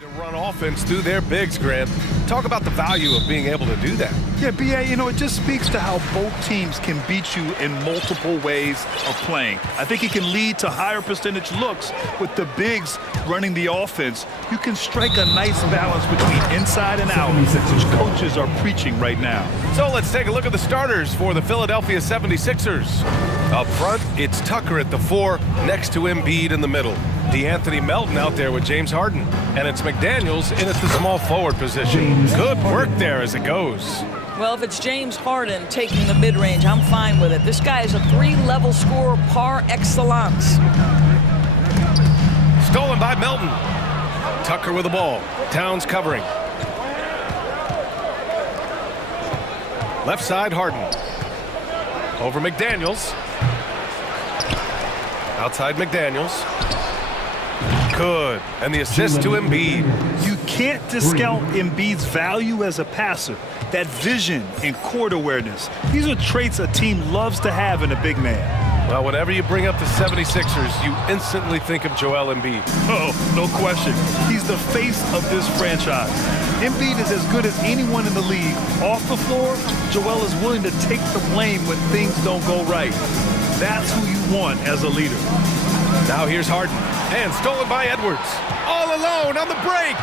To run offense through their bigs, Grant. Talk about the value of being able to do that. Yeah, B.A., you know, it just speaks to how both teams can beat you in multiple ways of playing. I think it can lead to higher percentage looks with the bigs running the offense. You can strike a nice balance between inside and out, which coaches are preaching right now. So let's take a look at the starters for the Philadelphia 76ers. Up front, it's Tucker at the 4, next to Embiid in the middle. DeAnthony Melton out there with James Harden. And it's McDaniels in at the small forward position. Good work there as it goes. Well, if it's James Harden taking the mid-range, I'm fine with it. This guy is a 3-level scorer par excellence. Stolen by Melton. Tucker with the ball. Towns covering. Left side, Harden. Over McDaniels. Outside McDaniels. Good. And the assist to Embiid. You can't discount Embiid's value as a passer. That vision and court awareness. These are traits a team loves to have in a big man. Well, whenever you bring up the 76ers, you instantly think of Joel Embiid. Oh, no question. He's the face of this franchise. Embiid is as good as anyone in the league. Off the floor, Joel is willing to take the blame when things don't go right. That's who you want as a leader. Now here's Harden. And stolen by Edwards. All alone on the break.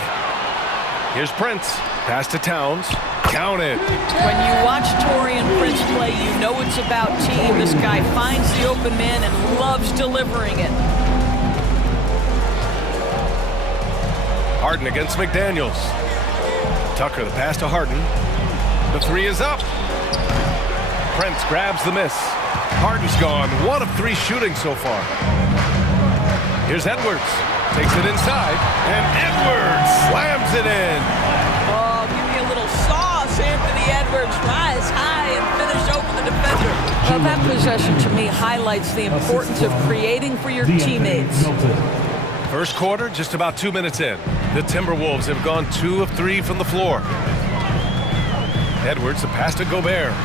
Here's Prince. Pass to Towns. Counted. When you watch Taurean Prince play, you know it's about team. This guy finds the open man and loves delivering it. Harden against McDaniels. Tucker, the pass to Harden. The 3 is up. Prince grabs the miss. Harden's gone. 1 of 3 shooting so far. Here's Edwards. Takes it inside. And Edwards slams it in. Oh, give me a little sauce, Anthony Edwards. Rise high and finish over the defender. Well, that possession to me highlights the importance of creating for your teammates. First quarter, just about 2 minutes in. The Timberwolves have gone 2 of 3 from the floor. Edwards, the pass to Gobert.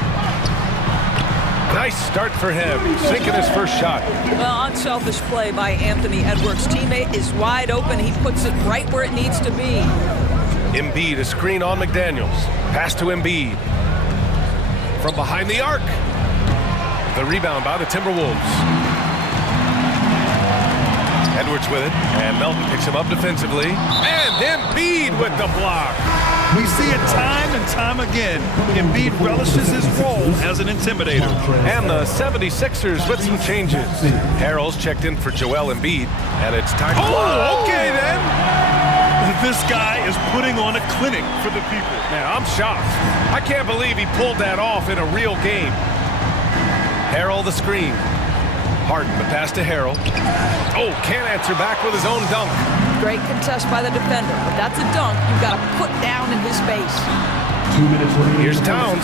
Nice start for him, sinking his first shot. Well, unselfish play by Anthony Edwards. Teammate is wide open. He puts it right where it needs to be. Embiid, a screen on McDaniels. Pass to Embiid. From behind the arc. The rebound by the Timberwolves. Edwards with it, and Melton picks him up defensively. And Embiid with the block. We see it time and time again. Embiid relishes his role as an intimidator. And the 76ers with some changes. Harrell's checked in for Joel Embiid, and it's time to... Oh, okay then. This guy is putting on a clinic for the people. Man, I'm shocked. I can't believe he pulled that off in a real game. Harrell the screen. Harden the pass to Harrell. Oh, can't answer back with his own dunk. Great contest by the defender, but that's a dunk you've got to put down in his face. 2 minutes. Here's Towns.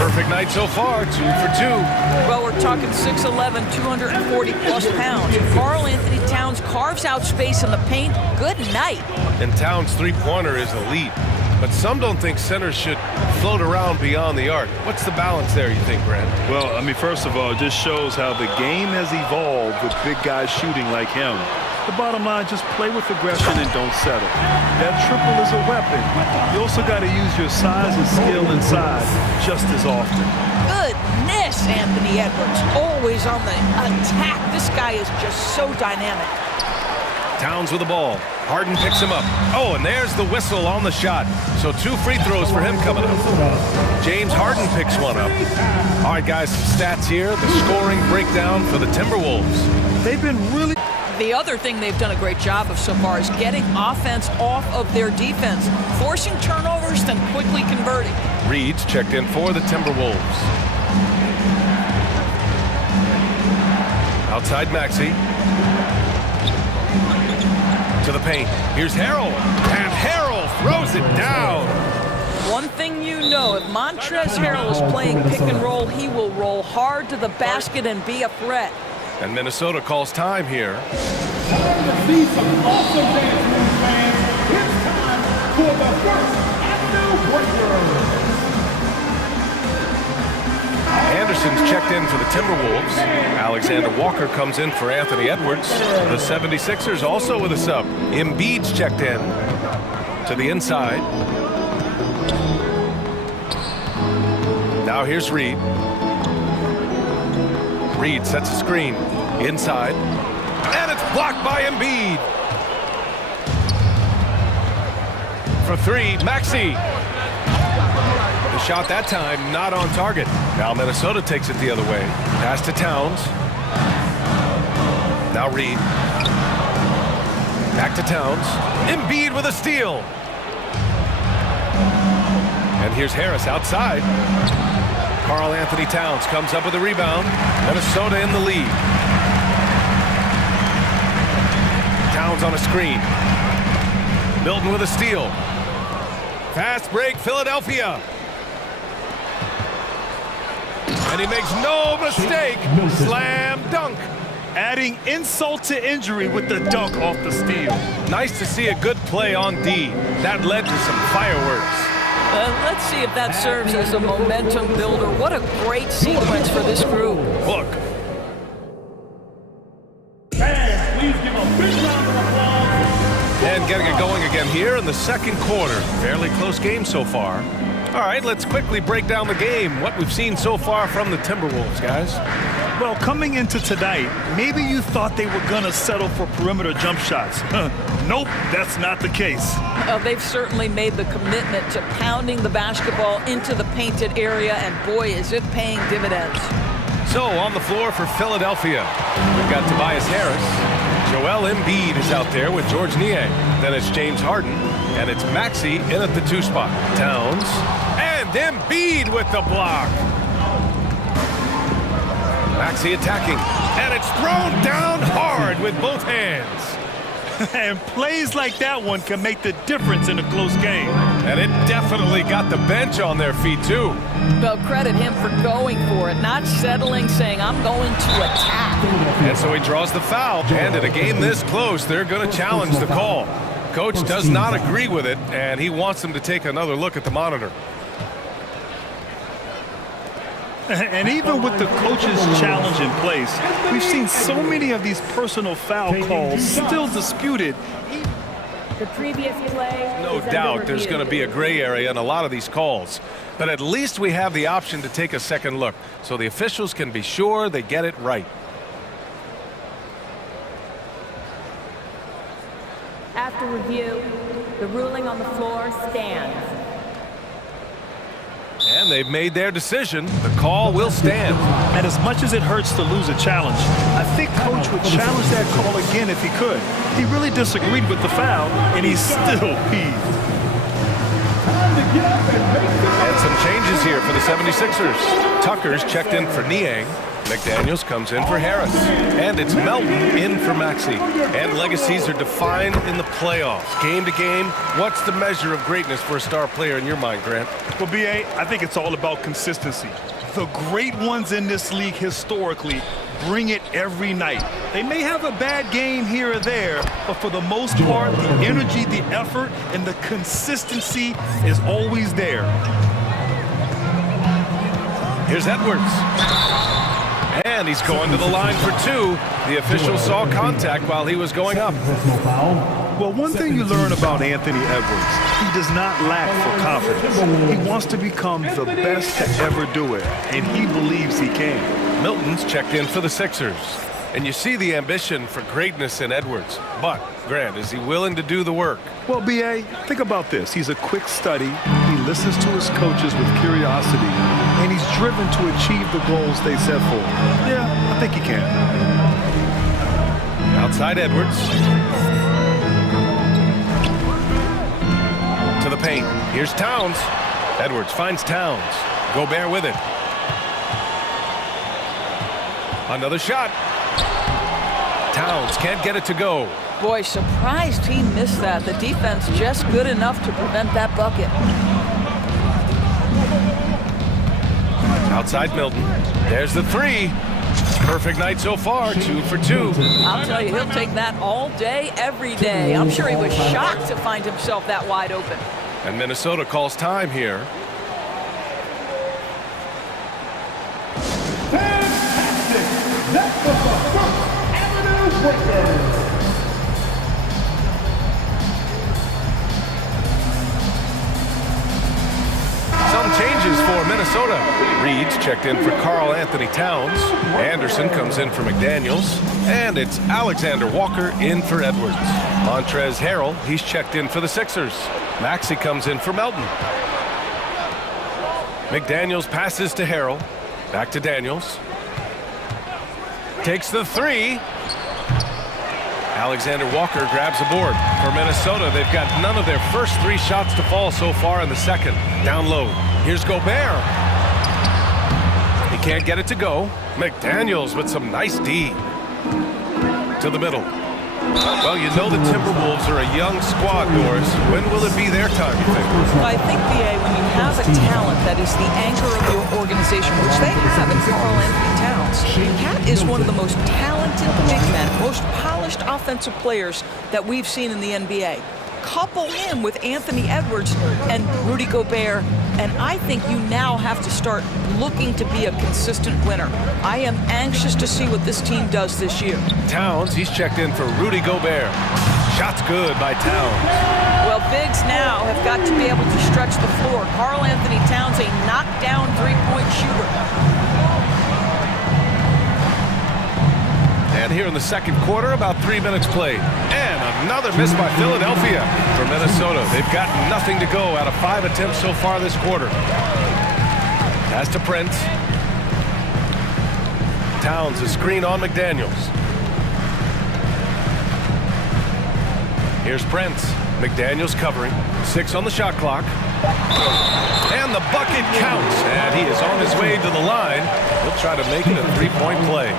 Perfect night so far, 2 for 2. Well, we're talking 6'11", 240-plus pounds. Karl Anthony Towns carves out space in the paint. Good night. And Towns' three-pointer is elite. But some don't think centers should float around beyond the arc. What's the balance there, you think, Grant? Well, I mean, first of all, it just shows how the game has evolved with big guys shooting like him. The bottom line, just play with aggression and don't settle. That triple is a weapon. You also got to use your size and skill inside just as often. Goodness, Anthony Edwards, always on the attack. This guy is just so dynamic. Towns with the ball. Harden picks him up. Oh, and there's the whistle on the shot. So 2 free throws for him coming up. James Harden picks one up. All right, guys, some stats here. The scoring breakdown for the Timberwolves. They've been really... The other thing they've done a great job of so far is getting offense off of their defense, forcing turnovers, then quickly converting. Reed's checked in for the Timberwolves. Outside Maxey. To the paint. Here's Harrell. And Harrell throws it down. One thing you know, if Montrezl Harrell is playing pick and roll, he will roll hard to the basket and be a threat. And Minnesota calls time here. Time to see some awesome dance moves, fans. It's time for the first Avenue Breaker. Anderson's checked in for the Timberwolves. Alexander Walker comes in for Anthony Edwards. The 76ers also with a sub. Embiid's checked in. To the inside. Now here's Reed. Reed sets a screen. Inside. And it's blocked by Embiid. For three, Maxey. The shot that time not on target. Now Minnesota takes it the other way. Pass to Towns. Now Reed. Back to Towns. Embiid with a steal. And here's Harris outside. Karl Anthony Towns comes up with a rebound. Minnesota in the lead. Towns on a screen. Milton with a steal. Fast break, Philadelphia. And he makes no mistake. Slam dunk. Adding insult to injury with the dunk off the steal. Nice to see a good play on D. That led to some fireworks. Let's see if that serves as a momentum builder. What a great sequence for this group. Look. Fans, please give a big round of applause. And getting it going again here in the second quarter. Fairly close game so far. All right, let's quickly break down the game. What we've seen so far from the Timberwolves, guys. Well, coming into tonight, maybe you thought they were going to settle for perimeter jump shots. Nope, that's not the case. They've certainly made the commitment to pounding the basketball into the painted area, and boy, is it paying dividends. So, on the floor for Philadelphia, we've got Tobias Harris. Joel Embiid is out there with George Niang. Then it's James Harden, and it's Maxey in at the 2 spot. Towns, and Embiid with the block. Maxey attacking, and it's thrown down hard with both hands. And plays like that one can make the difference in a close game. And it definitely got the bench on their feet, too. Well, credit him for going for it, not settling, saying, I'm going to attack. And so he draws the foul. And in a game this close, they're going to challenge the call. Coach does not agree with it, and he wants them to take another look at the monitor. And even with the coach's challenge in place, we've seen so many of these personal foul calls still disputed. The previous play. No doubt there's going to be a gray area in a lot of these calls. But at least we have the option to take a second look, so the officials can be sure they get it right. After review, the ruling on the floor stands. And they've made their decision. The call will stand. And as much as it hurts to lose a challenge, I think Coach would challenge that call again if he could. He really disagreed with the foul, and he's still peeved. And some changes here for the 76ers. Tucker's checked in for Niang. McDaniels comes in for Harris. And it's Melton in for Maxey. And legacies are defined in the playoffs. Game to game, what's the measure of greatness for a star player in your mind, Grant? Well, B.A., I think it's all about consistency. The great ones in this league historically bring it every night. They may have a bad game here or there, but for the most part, the energy, the effort, and the consistency is always there. Here's Edwards. And he's going to the line for 2. The official saw contact while he was going up. Well, one thing you learn about Anthony Edwards, he does not lack for confidence. He wants to become the best to ever do it, and he believes he can. Milton's checked in for the Sixers. And you see the ambition for greatness in Edwards. But, Grant, is he willing to do the work? Well, B.A., think about this. He's a quick study. He listens to his coaches with curiosity. And he's driven to achieve the goals they set for him. Yeah, I think he can. Outside Edwards. To the paint. Here's Towns. Edwards finds Towns. Gobert with it. Another shot. Towns can't get it to go. Boy, surprised he missed that. The defense just good enough to prevent that bucket. Outside Milton. There's the 3. Perfect night so far, 2 for 2. I'll tell you, he'll take that all day, every day. I'm sure he was shocked to find himself that wide open. And Minnesota calls time here. Fantastic! That was the First Avenue breaker. Minnesota. Reed's checked in for Karl Anthony Towns. Anderson comes in for McDaniels. And it's Alexander Walker in for Edwards. Montrezl Harrell, he's checked in for the Sixers. Maxey comes in for Melton. McDaniels passes to Harrell. Back to Daniels. Takes the three. Alexander Walker grabs a board. For Minnesota, they've got none of their first three shots to fall so far in the second. Down low. Here's Gobert. He can't get it to go. McDaniels with some nice D. To the middle. Well, you know the Timberwolves are a young squad, Doris. When will it be their time, you think? I think, B.A., when you have a talent that is the anchor of your organization, which they have in Karl Anthony Towns, Cat is one of the most talented big men, most polished offensive players that we've seen in the NBA. Couple him with Anthony Edwards and Rudy Gobert, and I think you now have to start looking to be a consistent winner. I am anxious to see what this team does this year. Towns, he's checked in for Rudy Gobert. Shot's good by Towns. Well, bigs now have got to be able to stretch the floor. Karl Anthony Towns, a knockdown three-point shooter. And here in the second quarter, about 3 minutes played. And another miss by Philadelphia. For Minnesota, they've got nothing to go out of 5 attempts so far this quarter. Pass to Prince. Towns, a screen on McDaniels. Here's Prince. McDaniels covering. 6 on the shot clock. And the bucket counts. And he is on his way to the line. He'll try to make it a three-point play.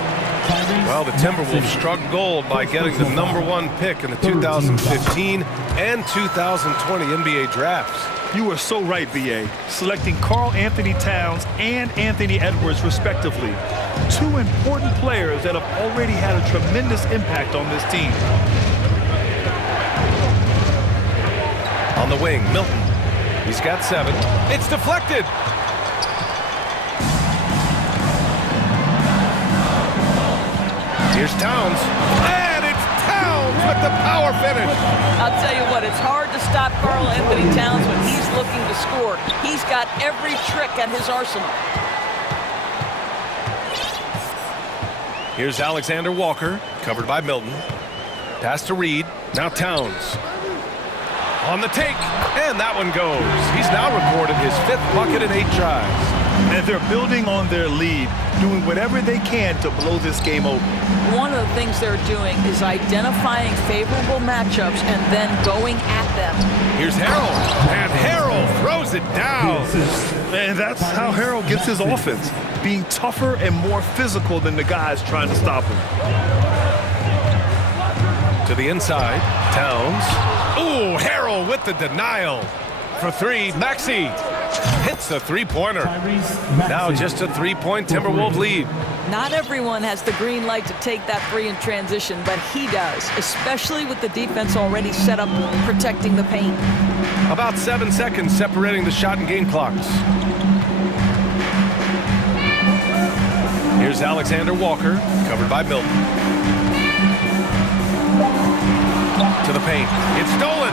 Well, the Timberwolves struck gold by getting the #1 pick in the 2015 and 2020 NBA drafts. You are so right, B.A. Selecting Karl Anthony Towns and Anthony Edwards, respectively. Two important players that have already had a tremendous impact on this team. On the wing, Milton. He's got 7. It's deflected. Here's Towns. And it's Towns with the power finish. I'll tell you what, it's hard to stop Karl Anthony Towns when he's looking to score. He's got every trick at his arsenal. Here's Alexander Walker, covered by Milton. Pass to Reed. Now Towns. On the take, and that one goes. He's now recorded his 5th bucket in 8 tries. And they're building on their lead, doing whatever they can to blow this game open. One of the things they're doing is identifying favorable matchups and then going at them. Here's Harrell, and Harrell throws it down. And that's how Harrell gets his offense, being tougher and more physical than the guys trying to stop him. To the inside, Towns. Ooh, Harrell with the denial. For 3, Maxey hits the three-pointer. Now just a 3-point Timberwolves lead. Not everyone has the green light to take that 3 in transition, but he does, especially with the defense already set up protecting the paint. About 7 seconds separating the shot and game clocks. Here's Alexander Walker, covered by Milton. To the paint. It's stolen.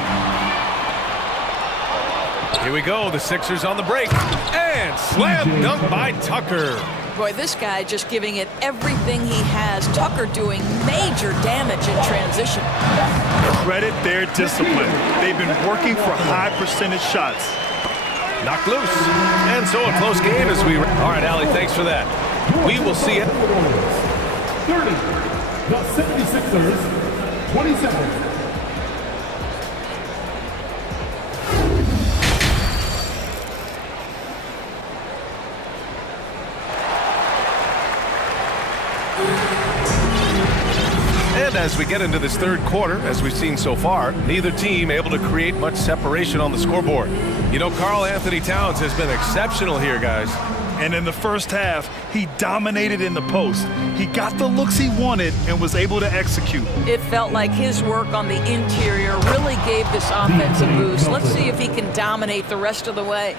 Here we go. The Sixers on the break. And slam dunk by Tucker. Boy, this guy just giving it everything he has. Tucker doing major damage in transition. Credit their discipline. They've been working for high percentage shots. Knocked loose. And so a close game as we... All right, Allie, thanks for that. We will see it. 30. The 76ers, 27. And as we get into this third quarter, as we've seen so far, neither team able to create much separation on the scoreboard. You know, Karl Anthony Towns has been exceptional here, guys. And in the first half, he dominated in the post. He got the looks he wanted and was able to execute. It felt like his work on the interior really gave this offense a boost. Let's see if he can dominate the rest of the way.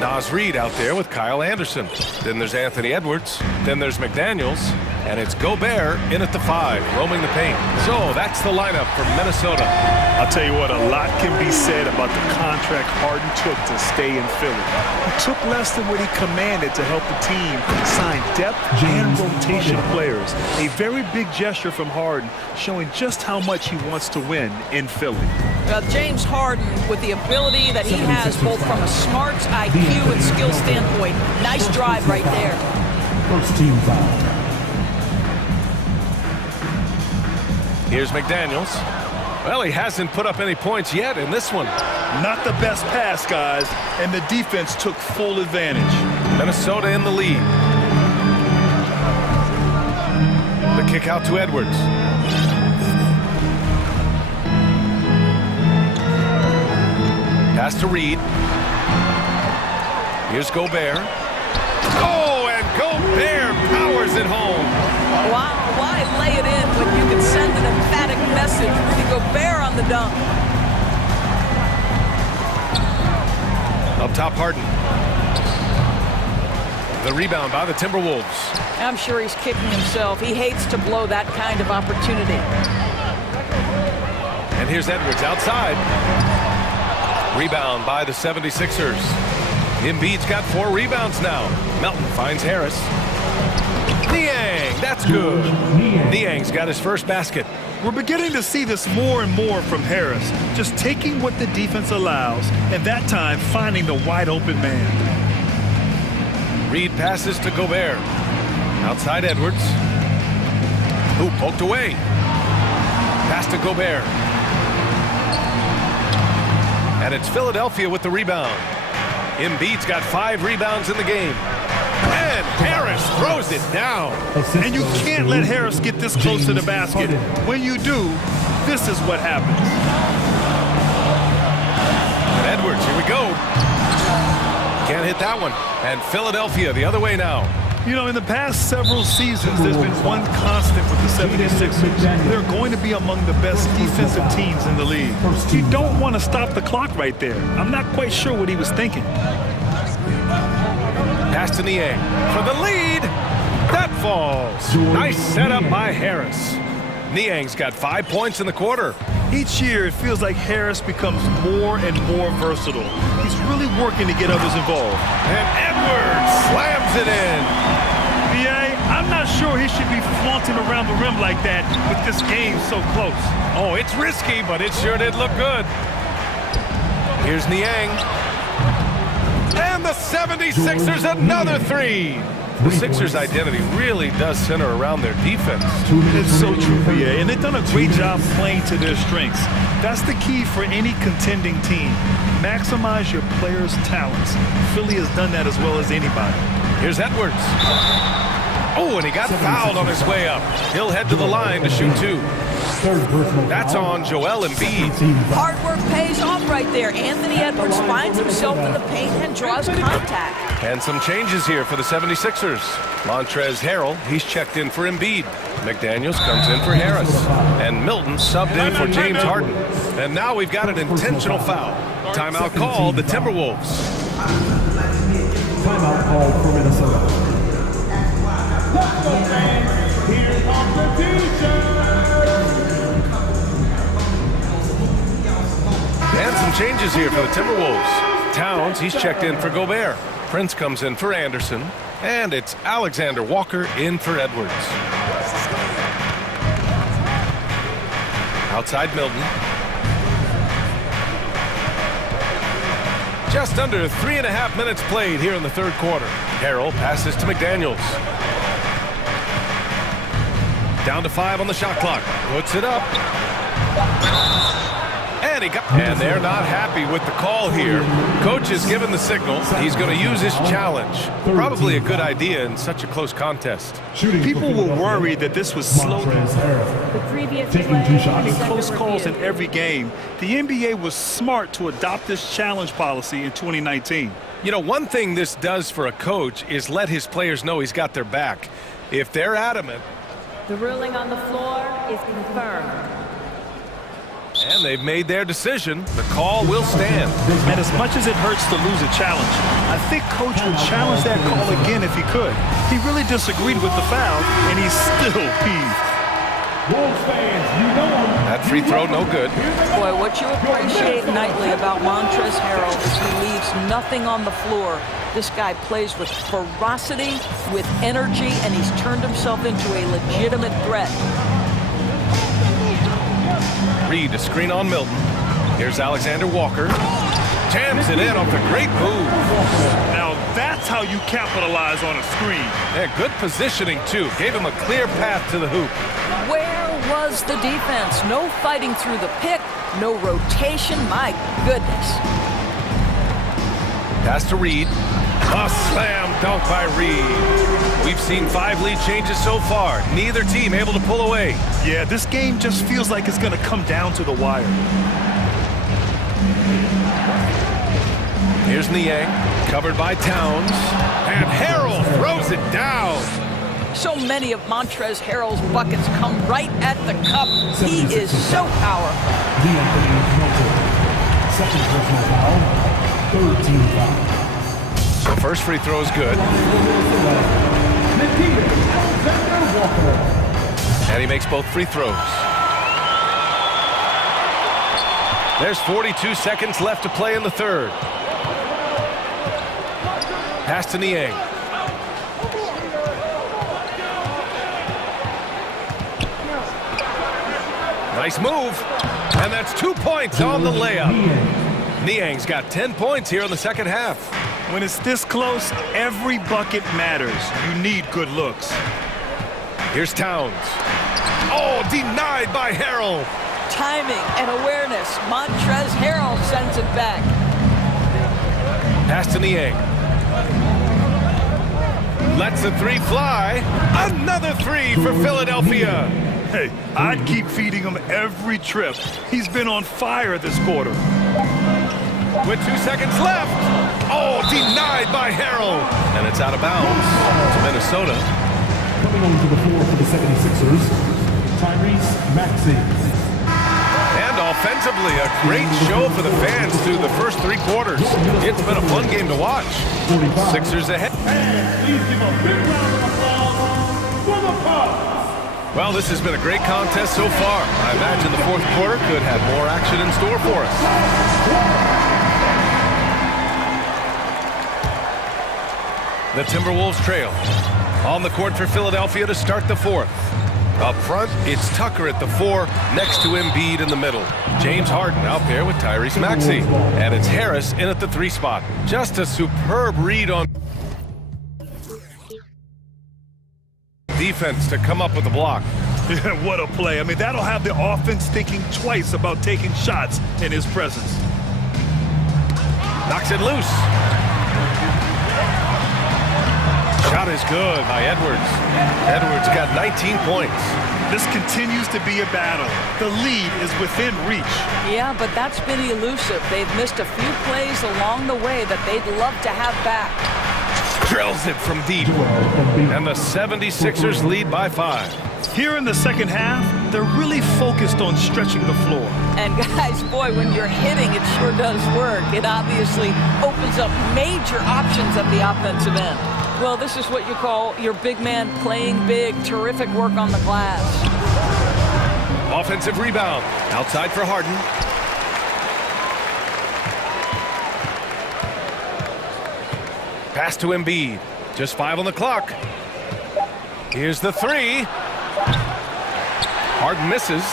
Naz Reid out there with Kyle Anderson. Then there's Anthony Edwards. Then there's McDaniels. And it's Gobert in at the 5, roaming the paint. So that's the lineup for Minnesota. I'll tell you what, a lot can be said about the contract Harden took to stay in Philly. He took less than what he commanded to help the team sign depth and rotation players. A very big gesture from Harden, showing just how much he wants to win in Philly. James Harden, with the ability that he has both from a smarts, IQ, and skill standpoint, nice drive right there. First team foul. Here's McDaniels. Well, he hasn't put up any points yet in this one. Not the best pass, guys, and the defense took full advantage. Minnesota in the lead. The kick out to Edwards. Pass to Reed. Here's Gobert. Oh, and Gobert powers it home. Wow, why lay it in when you can send an emphatic message? Rudy Gobert on the dunk. Up top, Harden. The rebound by the Timberwolves. I'm sure he's kicking himself. He hates to blow that kind of opportunity. And here's Edwards outside. Rebound by the 76ers. Embiid's got 4 rebounds now. Melton finds Harris. Niang, that's good. Niang's got his first basket. We're beginning to see this more and more from Harris, just taking what the defense allows, and that time finding the wide open man. Reed passes to Gobert. Outside Edwards. Who poked away. Pass to Gobert. And it's Philadelphia with the rebound. Embiid's got 5 rebounds in the game. And Harris throws it down. And you can't let Harris get this close to the basket. When you do, this is what happens. And Edwards, here we go. Can't hit that one. And Philadelphia the other way now. You know, in the past several seasons, there's been one constant with the 76ers. They're going to be among the best defensive teams in the league. You don't want to stop the clock right there. I'm not quite sure what he was thinking. Pass to Niang for the lead. That falls. Nice setup by Harris. Niang's got 5 points in the quarter. Each year, it feels like Harris becomes more and more versatile. He's really working to get others involved. And Edwards slams it in. I'm not sure he should be flaunting around the rim like that with this game so close. Oh, it's risky, but it sure did look good. Here's Niang. And the 76ers another 3. The Sixers' identity really does center around their defense. It's so true, BA, and they've done a great job playing to their strengths. That's the key for any contending team. Maximize your players' talents. Philly has done that as well as anybody. Here's Edwards. Oh, and he got fouled on his way up. He'll head to the line to shoot 2. That's on Joel Embiid. Hard work pays off right there. Anthony Edwards finds himself in the paint and draws contact. And some changes here for the 76ers. Montrezl Harrell, he's checked in for Embiid. McDaniels comes in for Harris. And Milton subbed in for James Harden. And now we've got an intentional foul. Timeout call, the Timberwolves. Timeout call for Minnesota. Here comes the t-shirt. And some changes here for the Timberwolves. Towns, he's checked in for Gobert. Prince comes in for Anderson. And it's Alexander Walker in for Edwards. Outside Milton. Just under 3.5 minutes played here in the third quarter. Harrell passes to McDaniels. Down to 5 on the shot clock. Puts it up. And they're not happy with the call here. Coach has given the signal. He's going to use his challenge. Probably a good idea in such a close contest. People were worried that this was slow. The previous play, In close calls in every game, the NBA was smart to adopt this challenge policy in 2019. You know, one thing this does for a coach is let his players know he's got their back. If they're adamant. The ruling on the floor is confirmed. And they've made their decision. The call will stand. And as much as it hurts to lose a challenge, I think Coach would challenge that call again if he could. He really disagreed with the foul, and he's still peeved. Wolves fans, you know That free throw, no good. Boy, what you appreciate nightly about Montrezl Harrell is he leaves nothing on the floor. This guy plays with ferocity, with energy, and he's turned himself into a legitimate threat. Reed, a screen on Milton. Here's Alexander Walker. Jams it in off the great move. Now that's how you capitalize on a screen. Yeah, good positioning, too. Gave him a clear path to the hoop. Where was the defense? No fighting through the pick, no rotation. My goodness. Pass to Reed. A slam dunk by Reed. We've seen 5 lead changes so far. Neither team able to pull away. Yeah, this game just feels like it's going to come down to the wire. Here's Niang, covered by Towns. And Harrell throws it down. So many of Montrezl Harrell's buckets come right at the cup. He is so powerful. Second personal foul, third team foul. So first free throw is good. And he makes both free throws. There's 42 seconds left to play in the third. Pass to Niang. Nice move. And that's 2 points on the layup. Niang's got 10 points here in the second half. When it's this close, every bucket matters. You need good looks. Here's Towns. Oh, denied by Harrell. Timing and awareness. Montrezl Harrell sends it back. Pass to Niang. Lets the three fly. Another three for Philadelphia. Hey, I'd keep feeding him every trip. He's been on fire this quarter. With 2 seconds left. Oh, denied by Harrell. And it's out of bounds to Minnesota. Coming onto the floor for the 76ers, Maxey. And offensively, a great show for the fans through the first 3 quarters. It's been a fun game to watch. Sixers ahead. And please give a big round of applause for the Bucks. Well, this has been a great contest so far. I imagine the fourth quarter could have more action in store for us. The Timberwolves trail. On the court for Philadelphia to start the fourth. Up front, it's Tucker at the 4, next to Embiid in the middle. James Harden out there with Tyrese Maxey. And it's Harris in at the 3 spot. Just a superb read on defense to come up with the block. Yeah, what a play. I mean, that'll have the offense thinking twice about taking shots in his presence. Knocks it loose. Shot is good by Edwards. Edwards got 19 points. This continues to be a battle. The lead is within reach. Yeah, but that's been elusive. They've missed a few plays along the way that they'd love to have back. Drills it from deep. And the 76ers lead by 5. Here in the second half, they're really focused on stretching the floor. And guys, boy, when you're hitting, it sure does work. It obviously opens up major options at the offensive end. Well, this is what you call your big man playing big. Terrific work on the glass. Offensive rebound. Outside for Harden. Pass to Embiid. Just 5 on the clock. Here's the 3. Harden misses.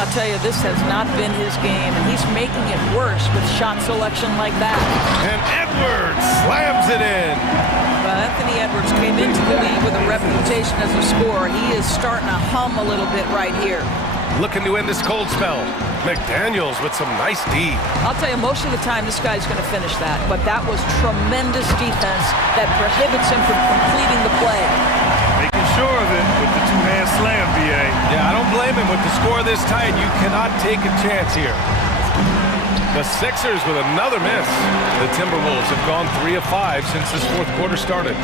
I'll tell you, this has not been his game, and he's making it worse with shot selection like that. And Edwards slams it in. Well, Anthony Edwards came into the league with a reputation as a scorer. He is starting to hum a little bit right here. Looking to end this cold spell. McDaniels with some nice D. I'll tell you, most of the time this guy's going to finish that, but that was tremendous defense that prohibits him from completing the play. Making sure of it with the two-hand slam, B.A. Yeah, I don't blame him. With the score this tight, you cannot take a chance here. The Sixers with another miss. The Timberwolves have gone 3 of 5 since this fourth quarter started.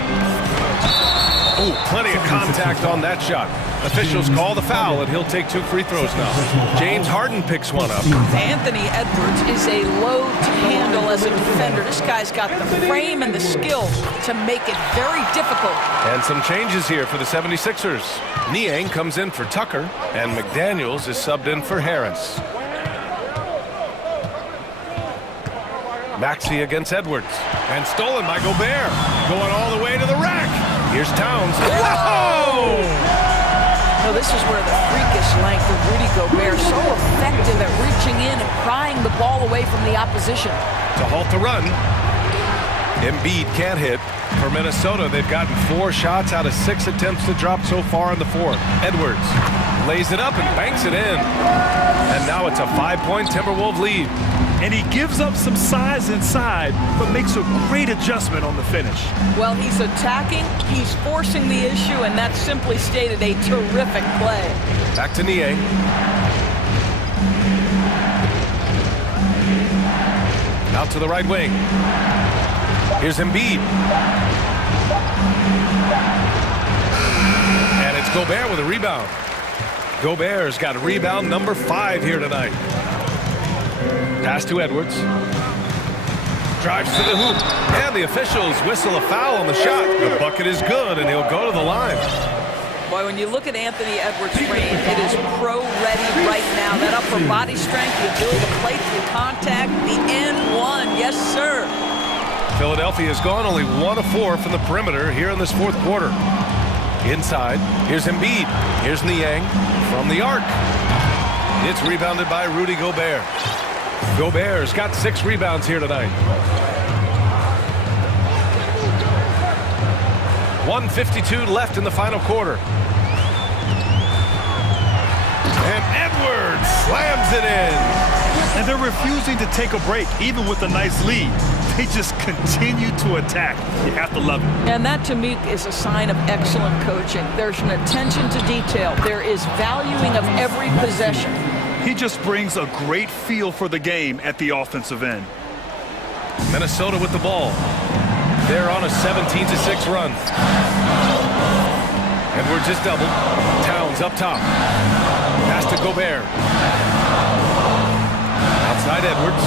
Ooh, plenty of contact on that shot. Officials call the foul, and he'll take 2 free throws now. James Harden picks one up. Anthony Edwards is a load to handle as a defender. This guy's got the frame and the skill to make it very difficult. And some changes here for the 76ers. Niang comes in for Tucker, and McDaniels is subbed in for Harris. Maxey against Edwards, and stolen by Gobert, going all the way to the rack. Here's Towns. Whoa! No, this is where the freakish length of Rudy Gobert, so effective at reaching in and prying the ball away from the opposition. To halt the run, Embiid can't hit. For Minnesota, they've gotten 4 shots out of 6 attempts to drop so far in the fourth. Edwards lays it up and banks it in. And now it's a 5-point Timberwolves lead. And he gives up some size inside, but makes a great adjustment on the finish. Well, he's attacking, he's forcing the issue, and that's simply stated a terrific play. Back to Niang. Out to the right wing. Here's Embiid. And it's Gobert with a rebound. Gobert's got rebound number 5 here tonight. Pass to Edwards. Drives to the hoop. And the officials whistle a foul on the shot. The bucket is good, and he'll go to the line. Boy, when you look at Anthony Edwards' frame, it is pro-ready right now. That upper body strength, the ability to play through contact, the N1, yes, sir. Philadelphia has gone only 1 of 4 from the perimeter here in this fourth quarter. Inside, here's Embiid. Here's Niang from the arc. It's rebounded by Rudy Gobert. Gobert's got 6 rebounds here tonight. 1:52 left in the final quarter. And Edwards slams it in. And they're refusing to take a break, even with a nice lead. They just continue to attack. You have to love it. And that, to me, is a sign of excellent coaching. There's an attention to detail. There is valuing of every possession. He just brings a great feel for the game at the offensive end. Minnesota with the ball. They're on a 17-6 run. Edwards is doubled. Towns up top. Pass to Gobert. Outside Edwards.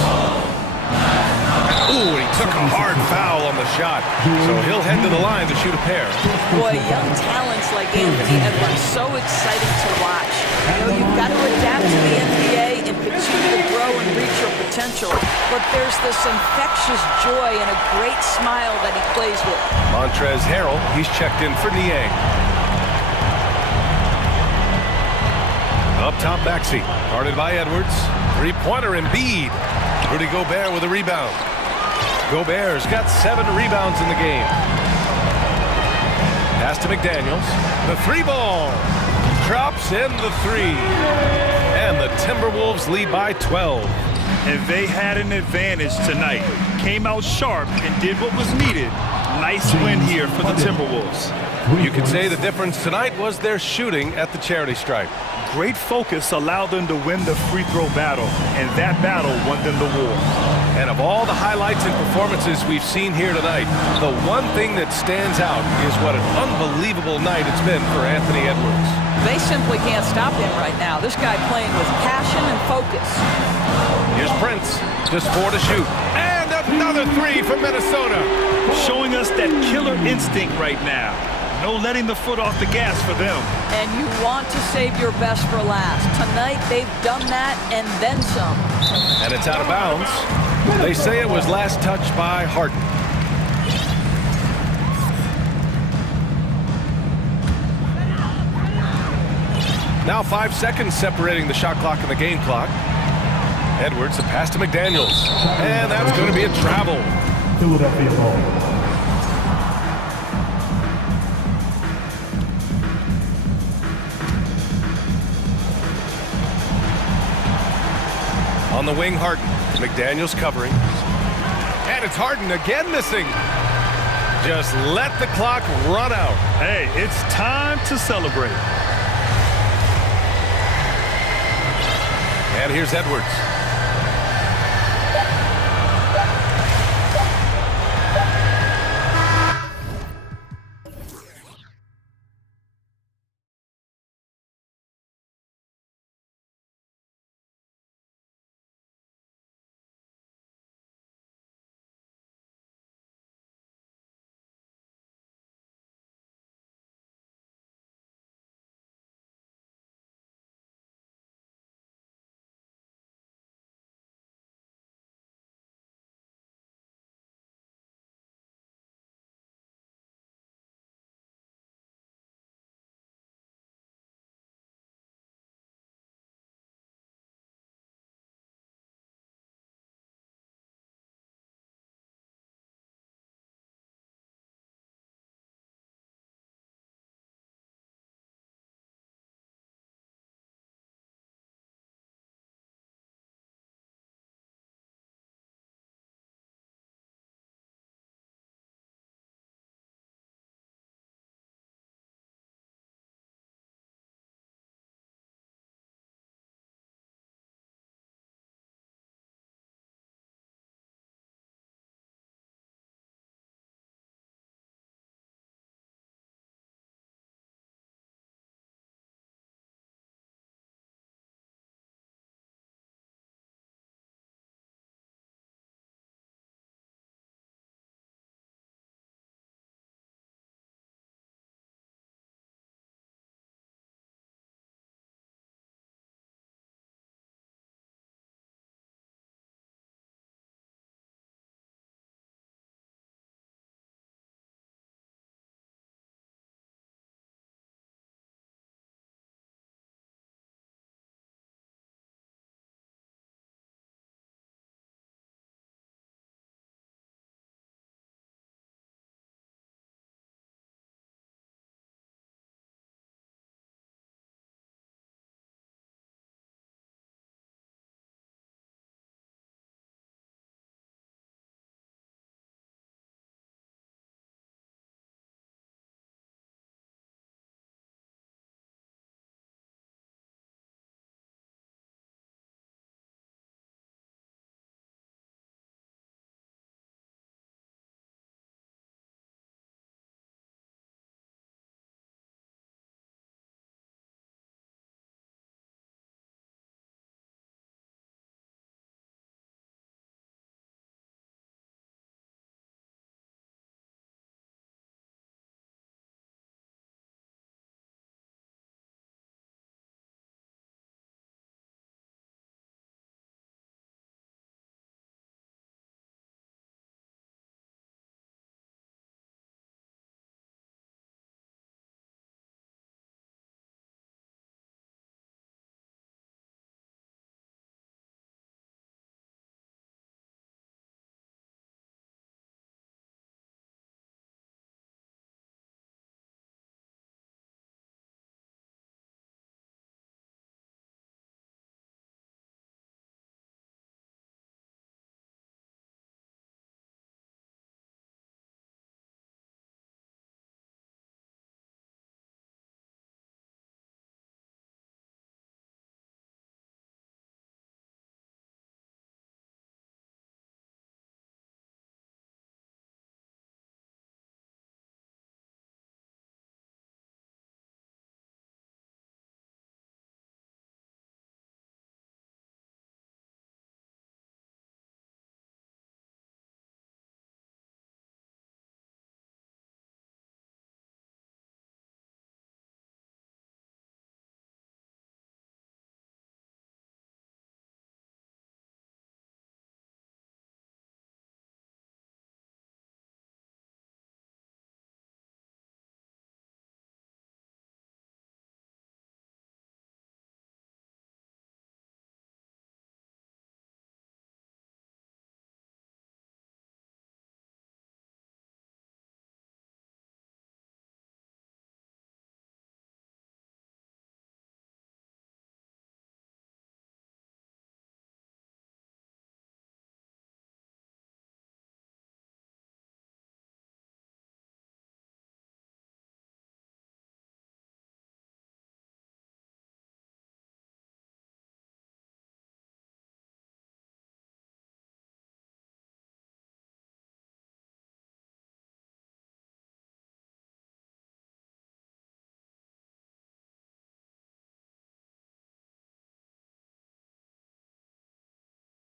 Ooh, he took a hard foul on the shot. So he'll head to the line to shoot a pair. Boy, young talents like Anthony Edwards, so exciting to watch. You know, you've got to adapt to the NBA and continue to grow and reach your potential. But there's this infectious joy and a great smile that he plays with. Montrezl Harrell, he's checked in for Niang. Up top, Maxey. Guarded by Edwards. 3-pointer Embiid. Rudy Gobert with a rebound. Gobert's got 7 rebounds in the game. Pass to McDaniels. The 3-ball. Drops in the 3. And the Timberwolves lead by 12. And they had an advantage tonight. Came out sharp and did what was needed. Nice win here for the Timberwolves. You could say the difference tonight was their shooting at the charity stripe. Great focus allowed them to win the free throw battle, and that battle won them the war. And of all the highlights and performances we've seen here tonight, the one thing that stands out is what an unbelievable night it's been for Anthony Edwards. They simply can't stop him right now. This guy playing with passion and focus. Here's Prince, just 4 to shoot. And another 3 from Minnesota. Showing us that killer instinct right now. No letting the foot off the gas for them. And you want to save your best for last. Tonight, they've done that and then some. And it's out of bounds. They say it was last touched by Harden. Now 5 seconds separating the shot clock and the game clock. Edwards, a pass to McDaniels. And that's going to be a travel. Philadelphia ball. On the wing, Harden. McDaniels covering. And it's Harden again missing. Just let the clock run out. Hey, it's time to celebrate. And here's Edwards.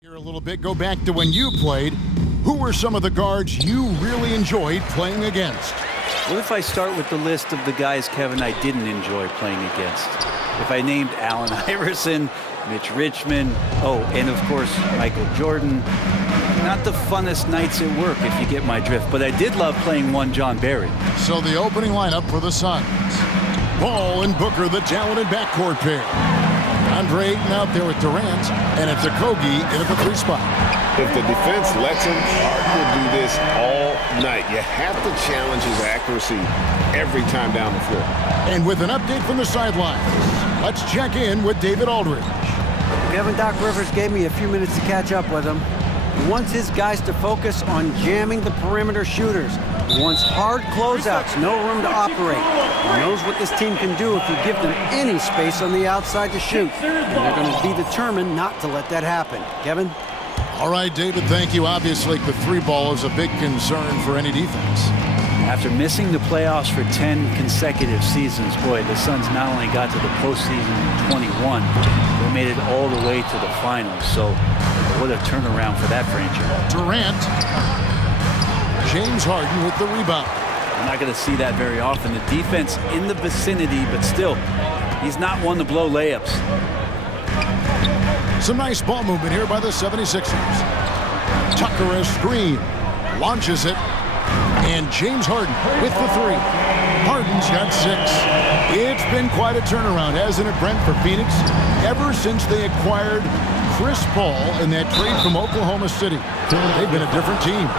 Here a little bit, go back to when you played. Who were some of the guards you really enjoyed playing against? What if I start with the list of the guys, Kevin, I didn't enjoy playing against? If I named Allen Iverson, Mitch Richmond, and of course, Michael Jordan. Not the funnest nights at work, if you get my drift, but I did love playing one John Barry. So the opening lineup for the Suns. Ball and Booker, the talented backcourt pair. Andre Ayton out there with Durant, and it's Okogie in at the 3 spot. If the defense lets him, Harden will do this all night. You have to challenge his accuracy every time down the floor. And with an update from the sidelines, let's check in with David Aldridge. Kevin, Doc Rivers gave me a few minutes to catch up with him. He wants his guys to focus on jamming the perimeter shooters. He wants hard closeouts, no room to operate. He knows what this team can do if you give them any space on the outside to shoot. And they're going to be determined not to let that happen. Kevin? All right, David, thank you. Obviously, the 3-ball is a big concern for any defense. After missing the playoffs for 10 consecutive seasons, boy, the Suns not only got to the postseason in 21, they made it all the way to the finals. So what a turnaround for that franchise. Durant. James Harden with the rebound. We're not going to see that very often. The defense in the vicinity, but still, he's not one to blow layups. Some nice ball movement here by the 76ers. Tucker a screen. Launches it. And James Harden with the 3. Harden's got 6. It's been quite a turnaround, hasn't it, Brent, for Phoenix? Ever since they acquired Chris Paul in that trade from Oklahoma City, they've been a different team.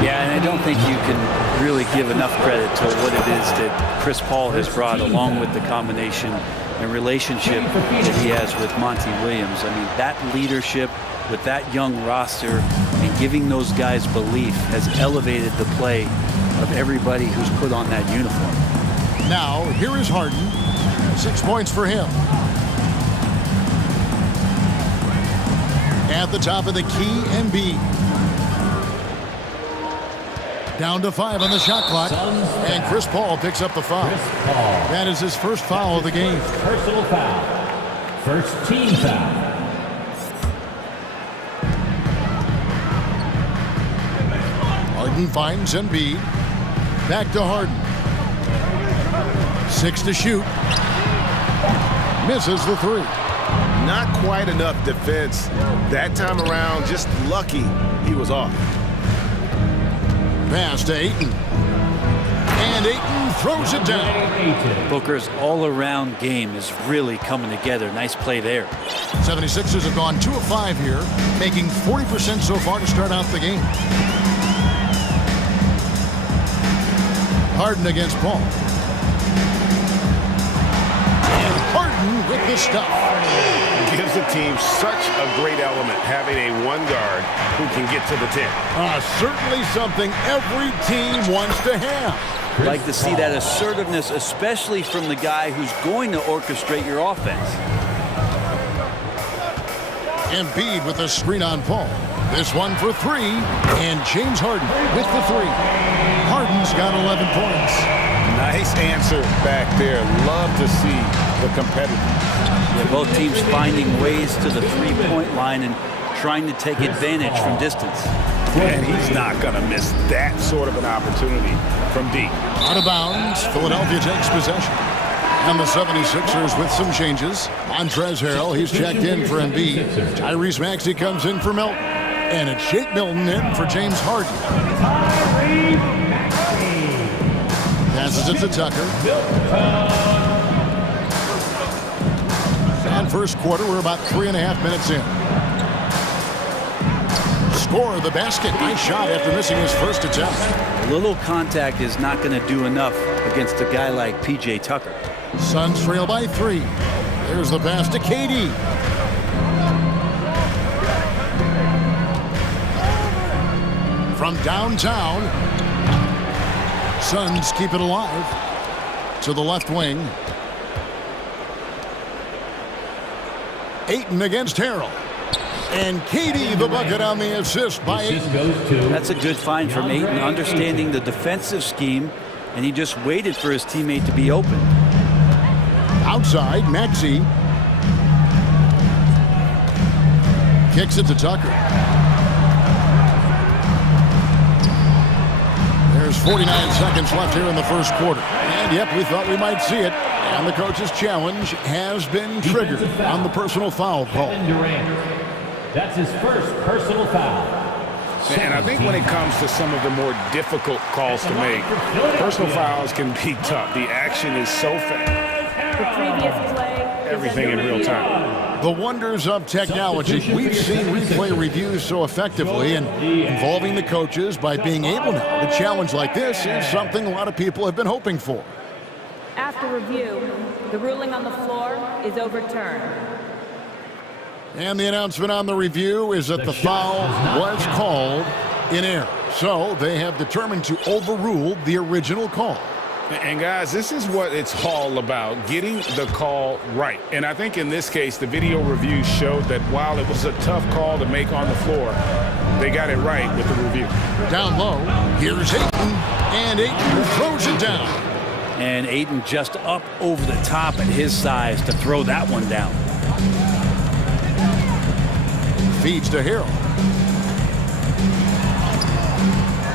Yeah, and I don't think you can really give enough credit to what it is that Chris Paul has brought, along with the combination and relationship that he has with Monty Williams. I mean, that leadership with that young roster and giving those guys belief has elevated the play of everybody who's put on that uniform. Now, here is Harden. 6 points for him. At the top of the key, Embiid. Down to 5 on the shot clock. And Chris Paul picks up the foul. That is his first foul of the game. Personal foul. First team foul. Harden finds Embiid. Back to Harden. 6 to shoot. Misses the 3. Not quite enough defense. That time around, just lucky he was off. Pass to Ayton. And Ayton throws it down. Booker's all-around game is really coming together. Nice play there. 76ers have gone 2 of 5 here, making 40% so far to start out the game. Harden against Paul. And Harden with the stuff. Gives the team such a great element having a 1 guard who can get to the 10. Certainly something every team wants to have. Like to see that assertiveness, especially from the guy who's going to orchestrate your offense. Embiid with a screen on Paul. This one for 3, and James Harden with the 3. Harden's got 11 points. Nice answer back there. Love to see the competitiveness. Yeah, both teams finding ways to the 3-point line and trying to take advantage from distance. And he's not going to miss that sort of an opportunity from deep. Out of bounds, Philadelphia takes possession. And the 76ers with some changes. Montrezl Harrell, he's checked in for Embiid. Tyrese Maxey comes in for Milton. And it's Shake Milton in for James Harden. Passes it to Tucker. And first quarter, we're about 3.5 minutes in. Score the basket. Nice shot after missing his first attempt. A little contact is not going to do enough against a guy like P.J. Tucker. Suns trail by 3. There's the pass to KD. From downtown, Suns keep it alive to the left wing. Ayton against Harrell. And KD the bucket on the assist by Ayton. That's a good find from Ayton, understanding the defensive scheme, and he just waited for his teammate to be open. Outside, Maxey. Kicks it to Tucker. There's 49 seconds left here in the first quarter. And yep, we thought we might see it. And the coach's challenge has been triggered on the personal foul call. That's his first personal foul. And I think when it comes to some of the more difficult calls to make, personal fouls can be tough. The action is so fast. The previous play. Everything in real time. The wonders of technology. We've seen replay reviews so effectively, and involving the coaches by being able now to challenge like this is something a lot of people have been hoping for. After review, the ruling on the floor is overturned. And the announcement on the review is that the foul was called in error. So they have determined to overrule the original call. And guys, this is what it's all about, getting the call right. And I think in this case, the video review showed that while it was a tough call to make on the floor, they got it right with the review. Down low, here's Ayton, and Ayton throws it down. And Ayton just up over the top at his size to throw that one down. Feeds to Harrell.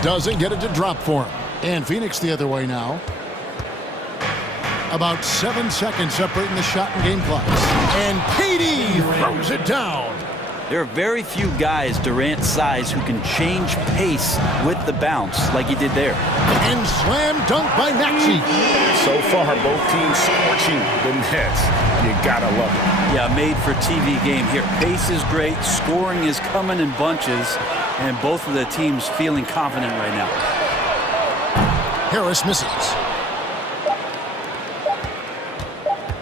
Doesn't get it to drop for him. And Phoenix the other way now. About 7 seconds separating the shot and game clock. And KD throws it down. There are very few guys Durant's size who can change pace with the bounce like he did there. And slam dunk by Maxey. So far, both teams scorching the nets. You gotta love it. Yeah, made for TV game here. Pace is great, scoring is coming in bunches, and both of the teams feeling confident right now. Harris misses.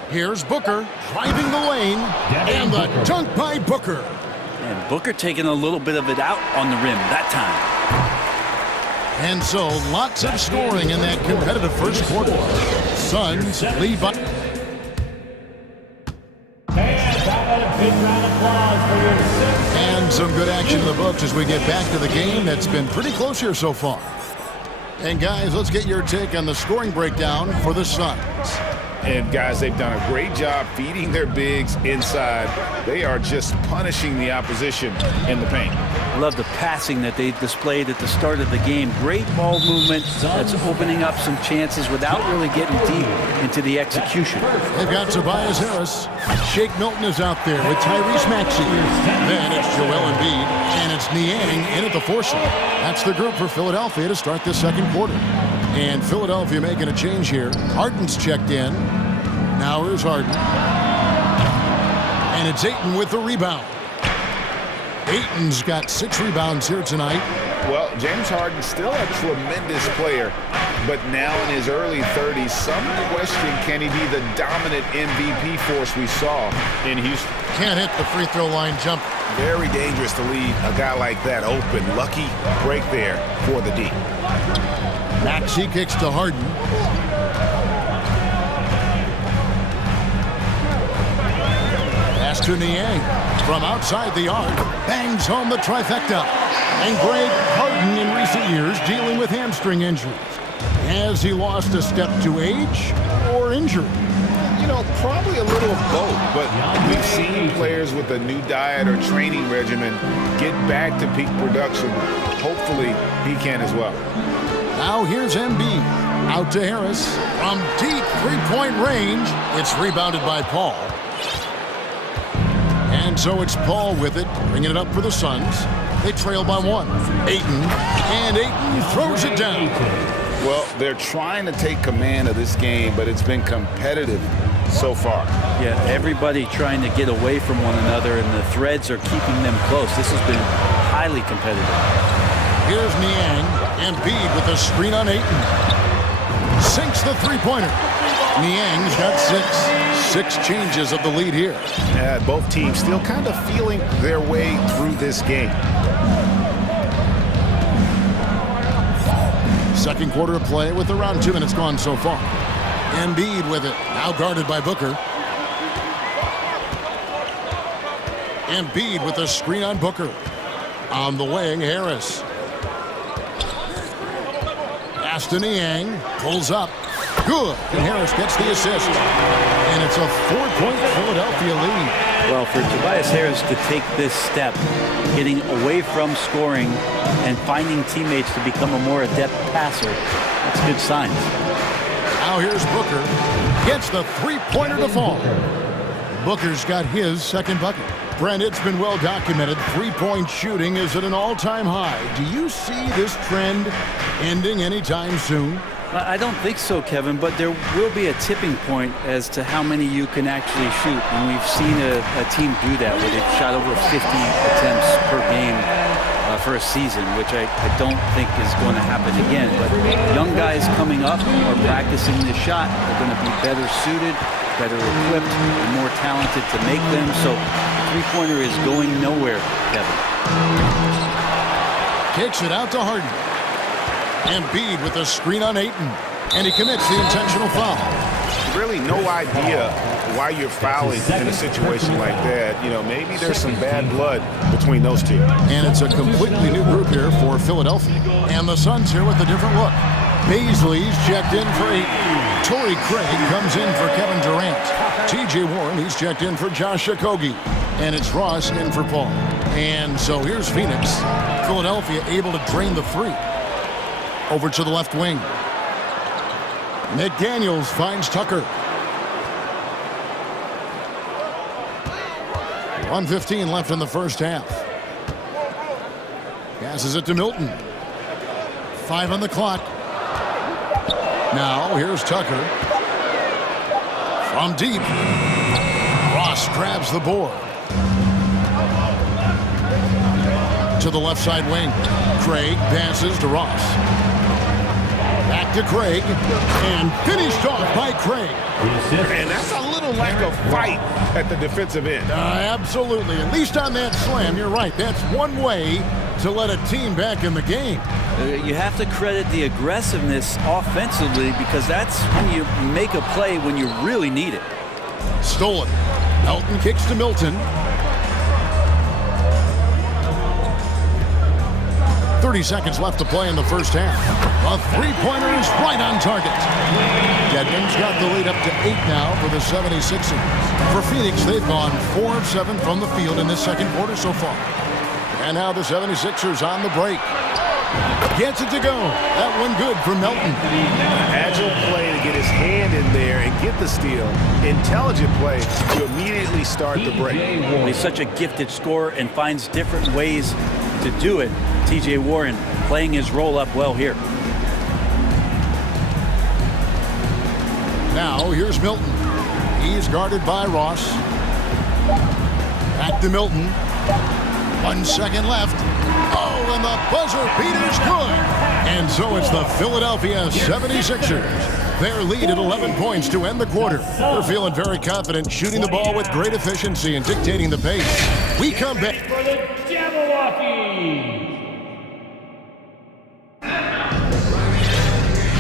Here's Booker driving the lane, and the dunk by Booker. And Booker taking a little bit of it out on the rim that time. And so lots of scoring in that competitive first quarter. Suns lead by. And some good action in the books as we get back to the game that's been pretty close here so far. And guys, let's get your take on the scoring breakdown for the Suns. And guys, they've done a great job feeding their bigs inside. They are just punishing the opposition in the paint. I love the passing that they displayed at the start of the game. Great ball movement that's opening up some chances without really getting deep into the execution. They've got Tobias Harris. Shake Milton is out there with Tyrese Maxey. Then it's Joel Embiid, and it's Niang in at the 4 slot. That's the group for Philadelphia to start this second quarter. And Philadelphia making a change here. Harden's checked in. Now here's Harden. And it's Ayton with the rebound. Ayton's got 6 rebounds here tonight. Well, James Harden's still a tremendous player, but now in his early 30s, some question, can he be the dominant MVP force we saw in Houston? Can't hit the free throw line jump. Very dangerous to leave a guy like that open. Lucky break there for the D. Maxey kicks to Harden. Pass to Niang. From outside the arc, bangs home the trifecta. And Greg Harden in recent years dealing with hamstring injuries. Has he lost a step to age or injury? You know, probably a little of both, but we've seen players with a new diet or training regimen get back to peak production. Hopefully, he can as well. Now here's Embiid. Out to Harris. From deep three-point range, it's rebounded by Paul. And so it's Paul with it, bringing it up for the Suns. They trail by 1. Ayton, and Ayton throws it down. Well, they're trying to take command of this game, but it's been competitive so far. Yeah, everybody trying to get away from one another, and the threads are keeping them close. This has been highly competitive. Here's Niang. Embiid with a screen on Ayton. Sinks the three-pointer. Niang's got 6 changes of the lead here. Both teams still kind of feeling their way through this game. Second quarter of play with around 2 minutes gone so far. Embiid with it, now guarded by Booker. Embiid with a screen on Booker. On the wing, Harris. Pass to Niang, pulls up. Good. And Harris gets the assist. And it's a 4-point Philadelphia lead. Well, for Tobias Harris to take this step, getting away from scoring and finding teammates to become a more adept passer, that's good signs. Now here's Booker. Gets the three-pointer to fall. Booker's got his second bucket. Brent, it's been well documented. Three-point shooting is at an all-time high. Do you see this trend ending anytime soon? I don't think so, Kevin, but there will be a tipping point as to how many you can actually shoot. And we've seen a team do that where they've shot over 50 attempts per game for a season, which I don't think is going to happen again. But young guys coming up are practicing this shot. They're going to be better suited, better equipped, and more talented to make them. So three-pointer is going nowhere, Kevin. Kicks it out to Harden. Embiid with a screen on Ayton, and he commits the intentional foul. Really no idea why you're fouling in a situation like that. You know, maybe there's some bad blood between those two. And it's a completely new group here for Philadelphia. And the Suns here with a different look. Paisley's checked in for Ayton. Torrey Craig comes in for Kevin Durant. T.J. Warren, he's checked in for Josh Okogie. And it's Ross in for Paul. And so here's Phoenix. Philadelphia able to drain the three. Over to the left wing. McDaniels finds Tucker. 1:15 left in the first half. Passes it to Milton. 5 on the clock. Now here's Tucker. From deep. Ross grabs the board. To the left side wing. Craig passes to Ross. Back to Craig, and finished off by Craig. And that's a little lack of fight at the defensive end. Absolutely. At least on that slam, you're right. That's one way to let a team back in the game. You have to credit the aggressiveness offensively because that's when you make a play when you really need it. Stolen. Melton kicks to Milton. 30 seconds left to play in the first half. A three-pointer is right on target. Dedmon's got the lead up to 8 now for the 76ers. For Phoenix, they've gone 4 of 7 from the field in this second quarter so far. And now the 76ers on the break. Gets it to go. That one good for Melton. Agile play to get his hand in there and get the steal. Intelligent play to immediately start the break. He's such a gifted scorer and finds different ways to do it. T.J. Warren playing his role up well here. Now here's Milton. He's guarded by Ross. Back to Milton. 1 second left. Oh, and the buzzer beater's good. And so it's the Philadelphia 76ers. Their lead at 11 points to end the quarter. They're feeling very confident, shooting the ball with great efficiency and dictating the pace. We come back. For the Jabberwockies.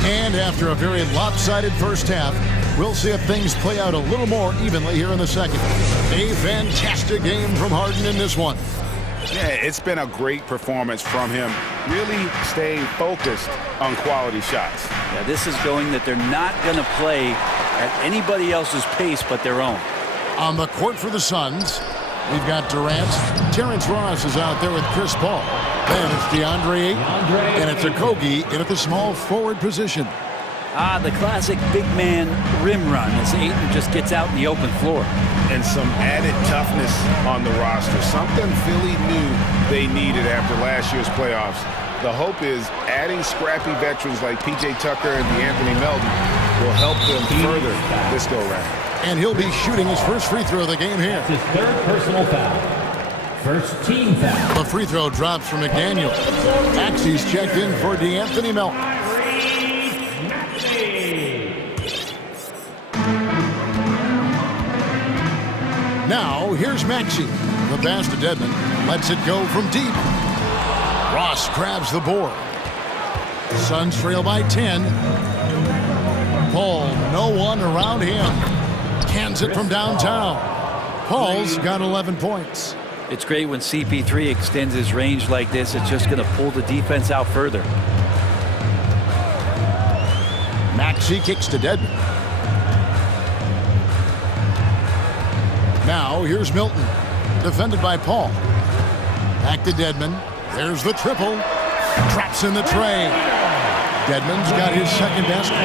And after a very lopsided first half, we'll see if things play out a little more evenly here in the second. A fantastic game from Harden in this one. Yeah, it's been a great performance from him, really staying focused on quality shots. Yeah, this is showing that they're not going to play at anybody else's pace but their own. On the court for the Suns, we've got Durant. Terrence Ross is out there with Chris Paul. Then it's DeAndre Ayton, and it's Okogie in at the small forward position. The classic big man rim run as Ayton just gets out in the open floor. And some added toughness on the roster. Something Philly knew they needed after last year's playoffs. The hope is adding scrappy veterans like P.J. Tucker and DeAnthony Melton will help them further this go-round. And he'll be shooting his first free throw of the game here. His third personal foul. First team foul. The free throw drops from McDaniel. Axie's checked in for DeAnthony Melton. Now, here's Maxey. The pass to Dedmon. Lets it go from deep. Ross grabs the board. Suns trail by 10. Paul, no one around him. Cans it from downtown. Paul's got 11 points. It's great when CP3 extends his range like this. It's just going to pull the defense out further. Maxey kicks to Dedmon. Now here's Milton, defended by Paul. Back to Dedmon. There's the triple. Traps in the tray. Dedmon's got his second basket.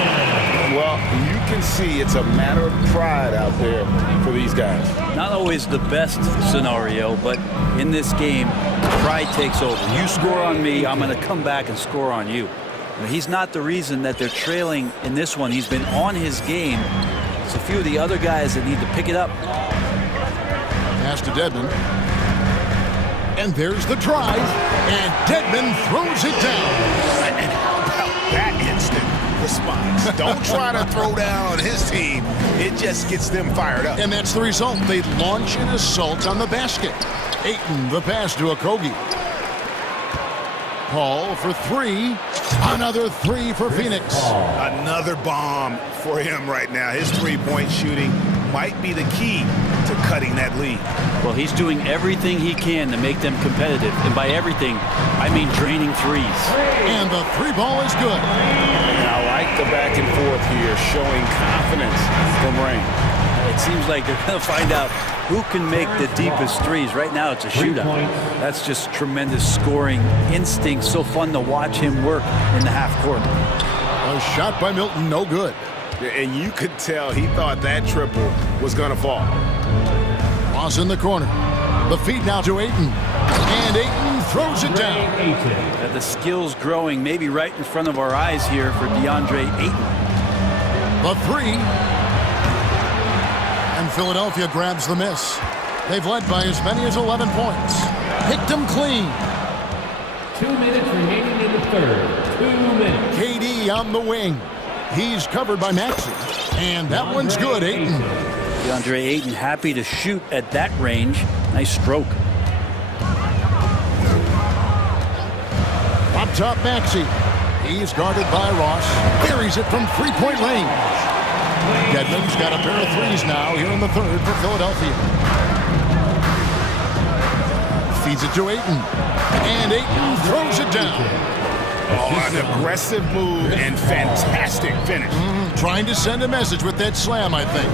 Well, you can see it's a matter of pride out there for these guys. Not always the best scenario, but in this game, pride takes over. You score on me, I'm going to come back and score on you. He's not the reason that they're trailing in this one. He's been on his game. It's a few of the other guys that need to pick it up. Pass to Dedmon. And there's the drive. And Dedmon throws it down. And how about that instant response? Don't try to throw down on his team. It just gets them fired up. And that's the result. They launch an assault on the basket. Ayton, the pass to Okogie. Paul for three. Another three for Phoenix. Another bomb for him right now. His three-point shooting might be the key to cutting that lead. Well, he's doing everything he can to make them competitive. And by everything, I mean draining threes. And the three ball is good. And I like the back and forth here, showing confidence from Rain. It seems like they're going to find out who can make the deepest threes. Right now, it's a shootout. That's just tremendous scoring instinct. So fun to watch him work in the half court. A shot by Milton, no good. And you could tell he thought that triple was going to fall. Loss in the corner. The feed now to Ayton. And Ayton throws it down. The skills growing maybe right in front of our eyes here for DeAndre Ayton. The three. And Philadelphia grabs the miss. They've led by as many as 11 points. Picked them clean. 2 minutes remaining in the third. 2 minutes. KD on the wing. He's covered by Maxey. And that one's good, Ayton. DeAndre Ayton happy to shoot at that range. Nice stroke. Up top, Maxey. He's guarded by Ross. Buries it from three-point range. Dedmon's got a pair of threes now here in the third for Philadelphia. Feeds it to Ayton. And Ayton throws it down. Oh, an aggressive move and fantastic finish. Trying to send a message with that slam, I think.